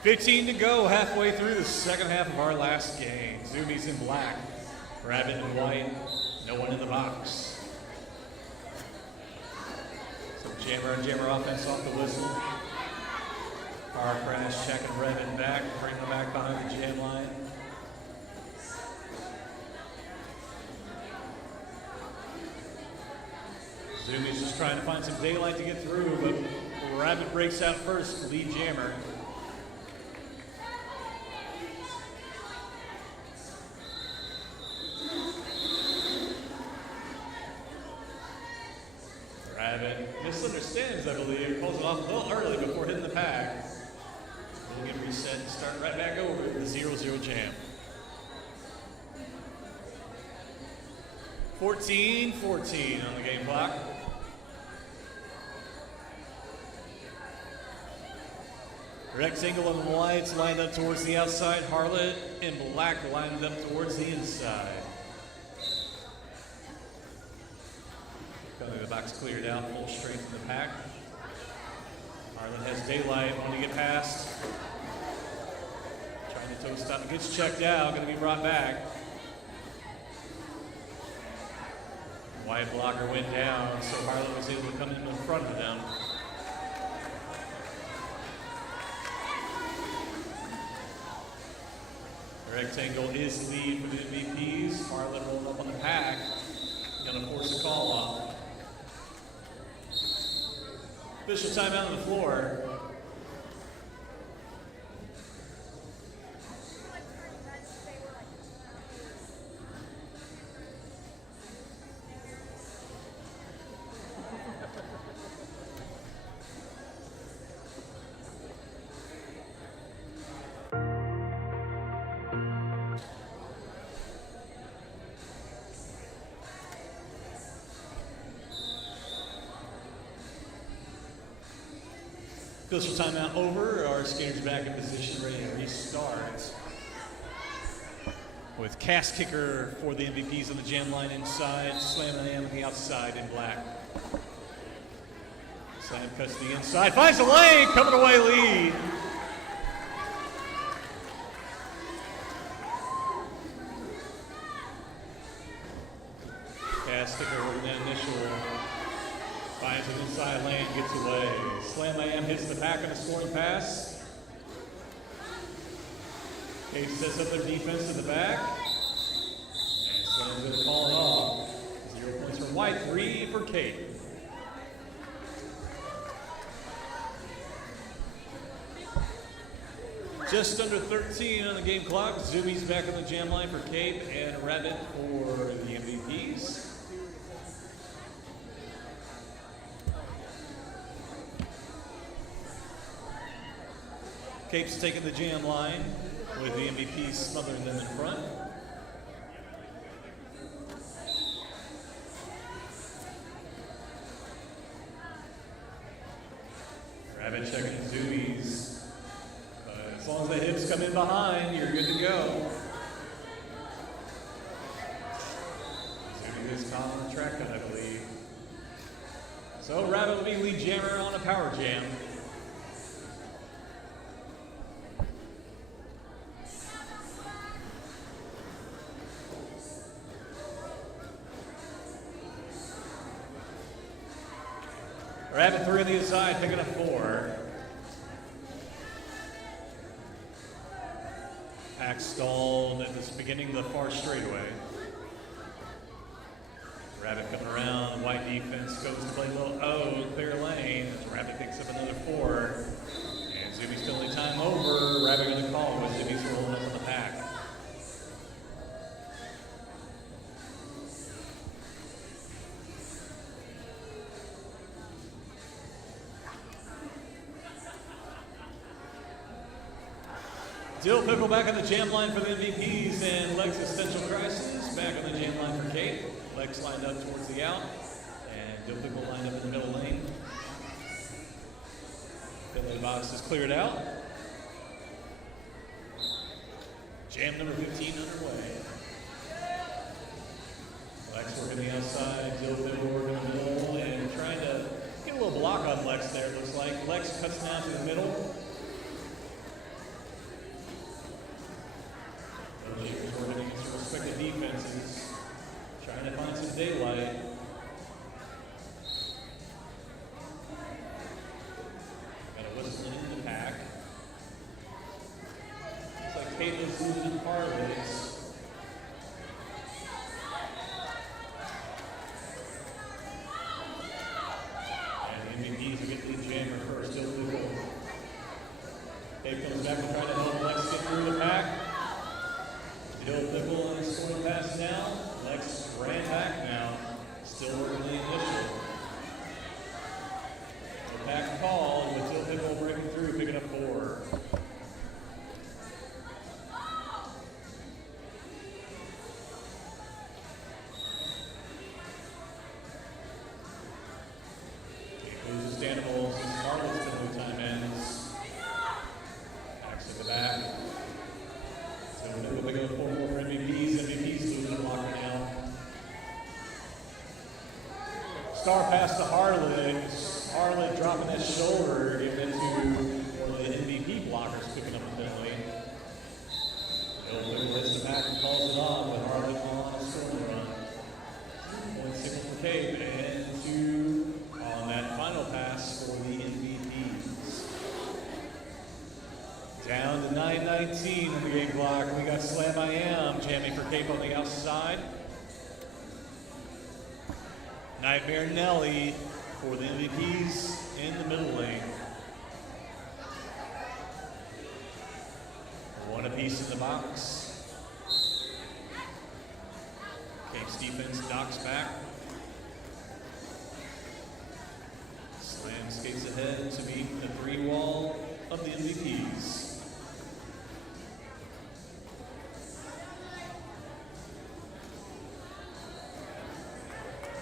15 to go, halfway through the second half of our last game. Zoomies in black, Rabbit in white, no one in the box. So jammer and jammer offense off the whistle. Car crash, checking Rabbit back, bring them back behind the jam line. Zoomies just trying to find some daylight to get through, but Rabbit breaks out first, lead jammer. Rabbit misunderstands, I believe, pulls it off a little early before hitting the pack. We'll get reset and start right back over the 0-0 jam. 14-14 on the game clock. Rectangle and whites lined up towards the outside. Harlot and black lined up towards the inside. Finally, the box cleared out, full strength in the pack. Harlot has daylight, want to get past. And the toe stop gets checked out, going to be brought back. White blocker went down, so Harlan was able to come in front of them. The rectangle is the lead for the MVPs. Harlan rolled up on the pack. Going to force a call off. Official timeout on the floor. Official timeout over. Our skaters back in position, ready to restart. With cast kicker for the MVPs on the jam line inside, Slam and on the outside in black. Slam cuts to the inside, finds the lane, coming away lead. Cast kicker over that initial. Finds an inside lane, gets away. Slam AM hits the pack on a scoring pass. Cape sets up their defense in the back. And Slam's going to call it off. 0 points for White, 3 for Cape. Just under 13 on the game clock. Zumi's back on the jam line for Cape and Rabbit for the MVPs. Cape's taking the jam line with the MVPs smothering them in front. Rabbit checking Zoomies. As long as the hips come in behind, you're good to go. Zoomies is caught on the track cut, I believe. So Rabbit will be lead jammer on a power jam. Rabbit 3 on the inside, picking up 4. Pack stalled at the beginning of the far straightaway. Rabbit coming around, White defense goes to play a little clear lane. Rabbit picks up another 4. And Zumi's still only time over. Rabbit going to call with Zumi's rolling up on the pack. Dill Pickle back on the jam line for the MVPs, and Lex Essential Crisis back on the jam line for Cape. Lex lined up towards the out, and Dill Pickle lined up in the middle lane. Finley box is cleared out. Jam number 15 underway. Lex working the outside, Dill Pickle working the middle, and trying to get a little block on Lex there, it looks like. Lex cuts down to the middle. Working against their respective defenses, trying to find some daylight. Got a whistle in the pack. Looks like Caitlin's losing parlays. And the MVPs will get to the jammer first. Still Lugo. Cait comes back and trying to help Lex get through the pack. Dill Pickle on his scoring pass now. Lex ran back now. Still working the initial. The pack call with Dill Pickle breaking through, picking up 4. Loses Danimal since Marvel's penalty time ends. Packs at the back. So they go 4 more for MVPs. MVPs losing a blocker now. Star pass to Harlan. Harlan dropping his shoulder, giving it to one of the MVP blockers, picking up the penalty. pack and calls it off with Harley on a scoring run. One single for Cape and 2 on that final pass for the MVPs. Down to 9:19 on the game clock. We got Slam I Am jamming for Cape on the outside. Nightmare Nelly for the MVPs in the middle lane. One apiece in the box. Cape's defense docks back. Slam skates ahead to meet the 3 wall of the MVPs.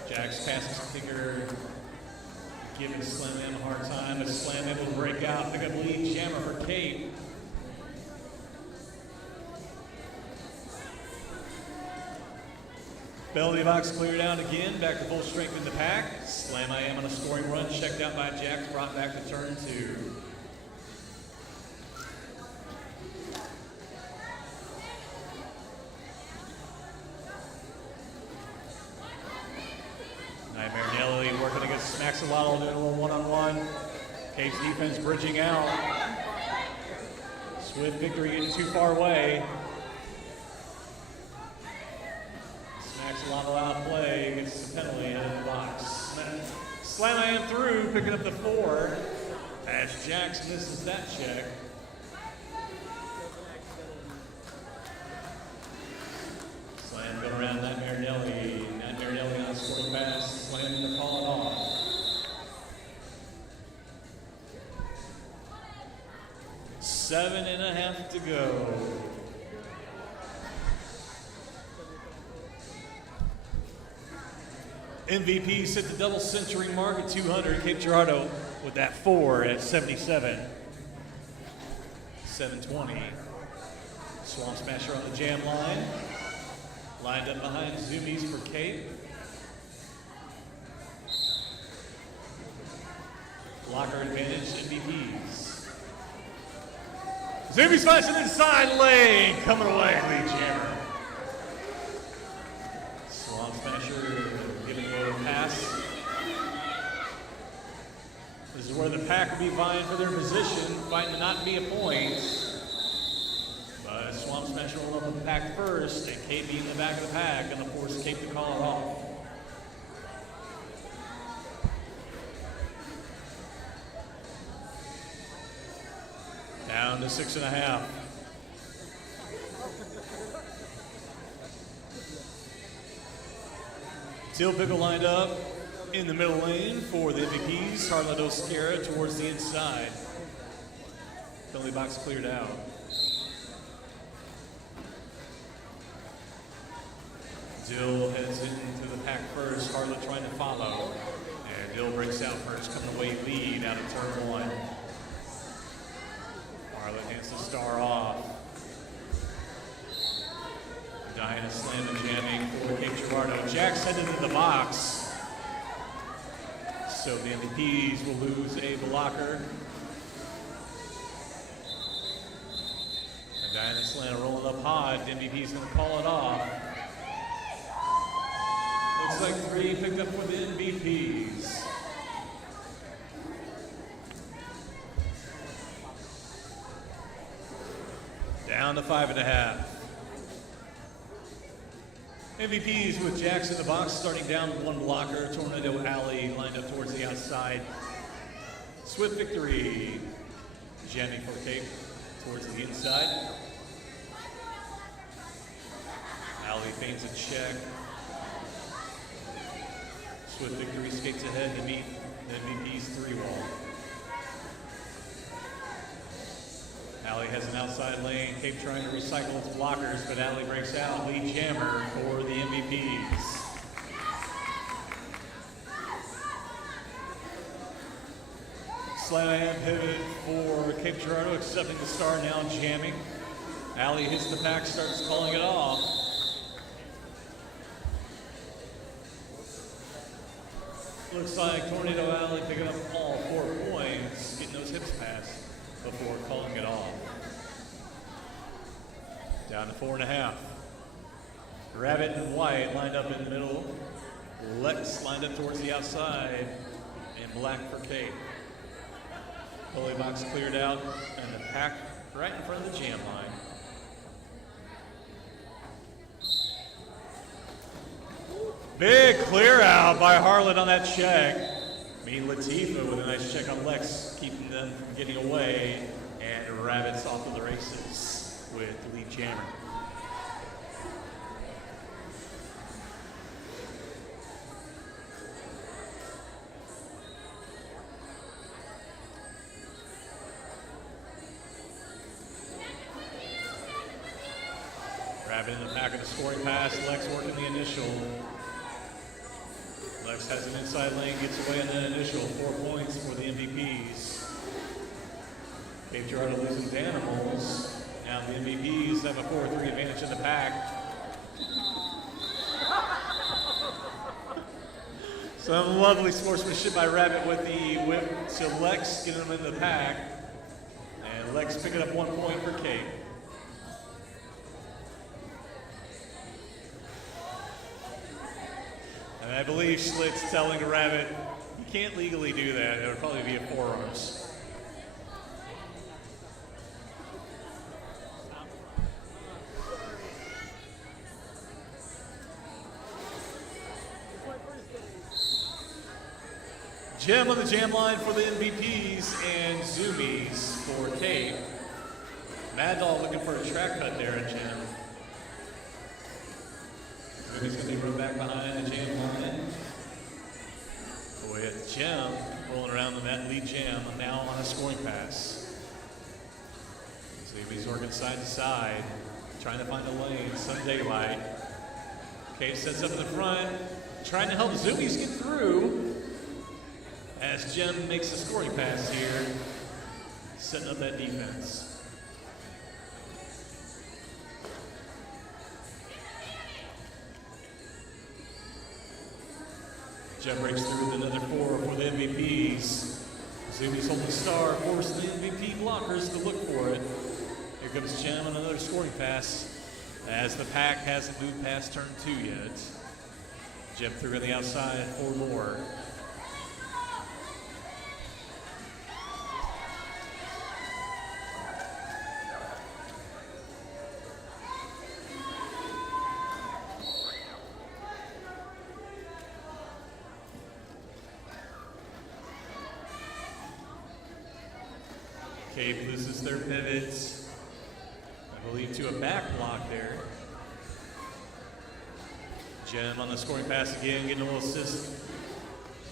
Jack's passes kicker giving Slam M a hard time, but Slam M will break out, pick up lead jammer for Cape. Belly box cleared out again, back to full strength in the pack. Slam I Am on a scoring run, checked out by Jack, brought back to turn 2. Nightmare Nelly working against Maxalotto, doing a little one-on-one. Cape's defense bridging out. Swift victory getting too far away. Maxalotto out of play, gets the penalty out of the box. Slam I Am through, picking up the 4. As Jax misses that check. Slam going around Nightmare Nelly. Nightmare Nelly on a scoring pass. Slam in to call it off. Seven and a half to go. MVP set the double century mark at 200. Cape Girardeau with that 4 at 77. 720. Swamp Smasher on the jam line. Lined up behind Zoomies for Cape. Blocker advantage, MVPs. Zoomies finds an inside lane. Coming away, lead jammer. Swamp Smasher giving away a pass. This is where the pack will be vying for their position, fighting to not be a point. But Swamp Smasher will up the pack first, and Cape in the back of the pack, going to force Cape to call it off. Down to 6.5. Teal Pickle lined up in the middle lane for the MVPs. Harlan Oscara towards the inside. Penalty box cleared out. Dill heads into the pack first. Harlan trying to follow. And Dill breaks out first, coming away lead out of turn 1. Harlan hands the star off. Diana Slam and jamming for Cape Girardeau. Jack's headed into the box. So the MVPs will lose a blocker. And Diana Slam rolling up high. The MVP's going to call it off. Looks like 3 picked up for the MVPs. Down to 5.5. MVPs with Jax in the box, starting down with 1 blocker. Tornado Alley lined up towards the outside. Swift victory. Jamming for Cape towards the inside. Alley feigns a check. Swift victory skates ahead to meet the MVP's 3 wall. Alley has an outside lane. Cape trying to recycle its blockers, but Alley breaks out. Lead jammer for the MVPs. Slam pivot for Cape Girardeau, accepting the star, now jamming. Alley hits the pack, starts calling it off. Looks like Tornado Alley picking up all 4 points, getting those hips passed before calling it off. Down to 4.5. Rabbit and White lined up in the middle. Lex lined up towards the outside. And black for Cape. Goalie box cleared out. And the pack right in front of the jam line. Big clear out by Harlan on that check. Latifah with a nice check on Lex, keeping them from getting away. And Rabbits off to the races with lead jammer. Rabbit in the pack of the scoring pass. Lex working the initial. Lex has an inside lane, gets away on the initial. 4 points for the MVPs. Cape Girardeau losing to Animals. Now the MVPs have a 4-3 advantage in the pack. Some lovely sportsmanship by Rabbit with the whip to Lex, getting him in the pack. And Lex picking up 1 point for Cape. And I believe Schlitz telling Rabbit, you can't legally do that. It would probably be a forearms. Jim on the jam line for the MVPs and Zoomies for Cape. Mad Dog looking for a track cut there at Jim. Zoomies going to be run back behind the jam line. Away at Jim, rolling around the net lead jam, now on a scoring pass. Zoomies working side to side, trying to find a lane, some daylight. Cape sets up in the front, trying to help Zoomies get through. As Jim makes the scoring pass here, setting up that defense. Jim breaks through with another 4 for the MVPs. Zoomies holding star, forcing the MVP blockers to look for it. Here comes Jim on another scoring pass as the pack hasn't moved past turn 2 yet. Jim through on the outside, 4 more. Cape loses their pivot, I believe, to a back block there. Jim on the scoring pass again, getting a little assist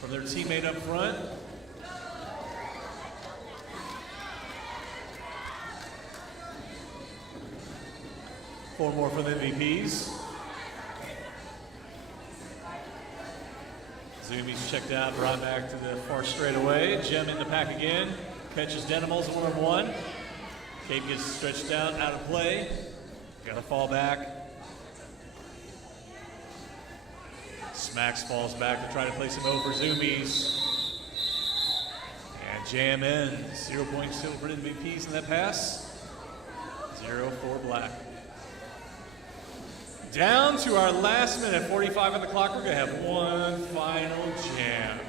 from their teammate up front. Four more for the MVPs. Zoomies checked out, brought back to the far straightaway. Jim in the pack again. Catches Denimals 1-on-1. Cape gets stretched out of play. Got to fall back. Smacks falls back to try to place him over Zoomies. And jam in. 0 points still for MVPs in that pass. 0 for Black. Down to our last minute, 45 on the clock. We're going to have one final jam.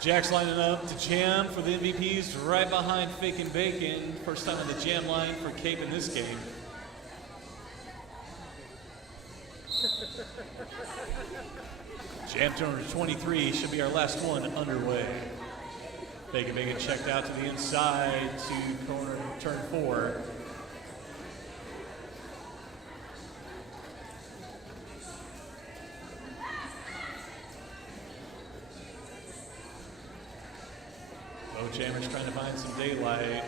Jack's lining up to jam for the MVPs right behind Fakin' Bacon. First time on the jam line for Cape in this game. Jam turn 23 should be our last one underway. Fakin' Bacon checked out to the inside to corner turn 4. Jammers trying to find some daylight.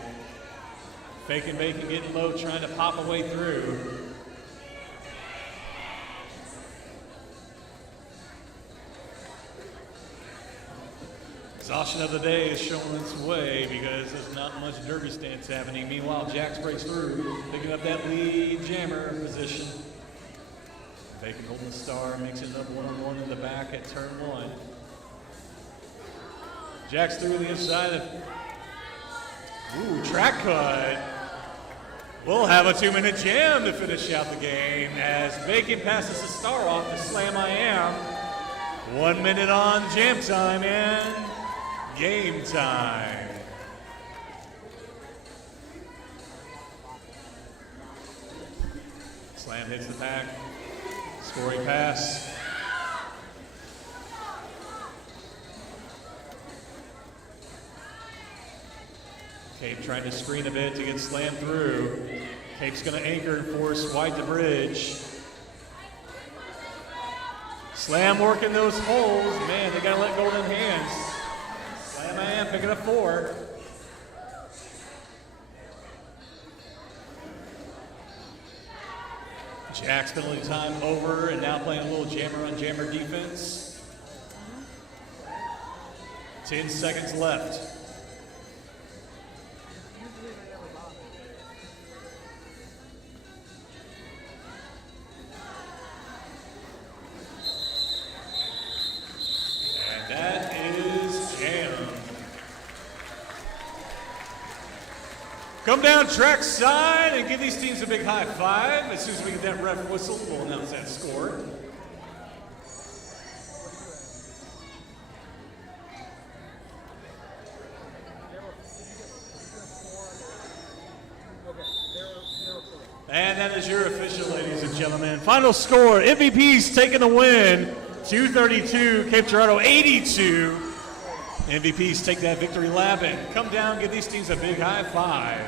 Fakin' Bacon getting low, trying to pop a way through. Exhaustion of the day is showing its way because there's not much derby stance happening. Meanwhile, Jax breaks through, picking up that lead jammer position. Bacon holding the star, makes it up 1-on-1 in the back at turn 1. Jack's through the inside of Ooh, track cut. We'll have a 2-minute jam to finish out the game as Bacon passes the star off to Slam I Am. 1 minute on jam time and game time. Slam hits the pack. Scoring pass. Cape trying to screen a bit to get slammed through. Cape's going to anchor and force wide the bridge. Slam working those holes. Man, they got to let go of them hands. Slam man picking up 4. Jack's penalty time over and now playing a little jammer on jammer defense. 10 seconds left. And that is jam. Come down track side and give these teams a big high five. As soon as we get that ref whistle, we'll announce that score. And that is your official, ladies and gentlemen. Final score, MVP's taking the win, 232, Cape Girardeau 82. MVPs take that victory lap and come down, give these teams a big high five.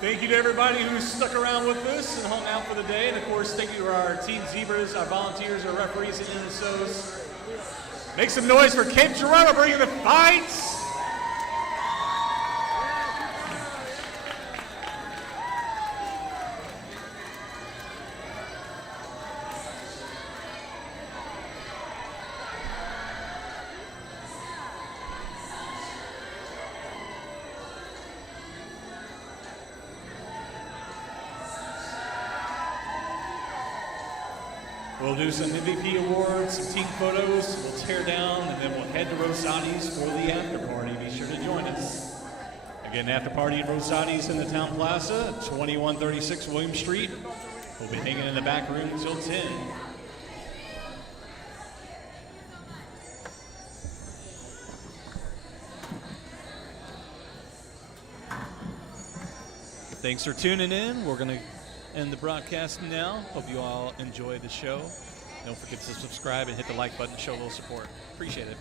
Thank you to everybody who stuck around with us and hung out for the day. And of course, thank you to our Team Zebras, our volunteers, our referees, and NSOs. Make some noise for Cape Girardeau bringing the fights. We'll do some MVP awards, some team photos, we'll tear down, and then we'll head to Rosati's for the after party. Be sure to join us. Again, after party at Rosati's in the Town Plaza, 2136 William Street. We'll be hanging in the back room until 10. Thanks for tuning in. We're going to end the broadcast now. Hope you all enjoy the show. Don't forget to subscribe and hit the like button to show a little support. Appreciate it.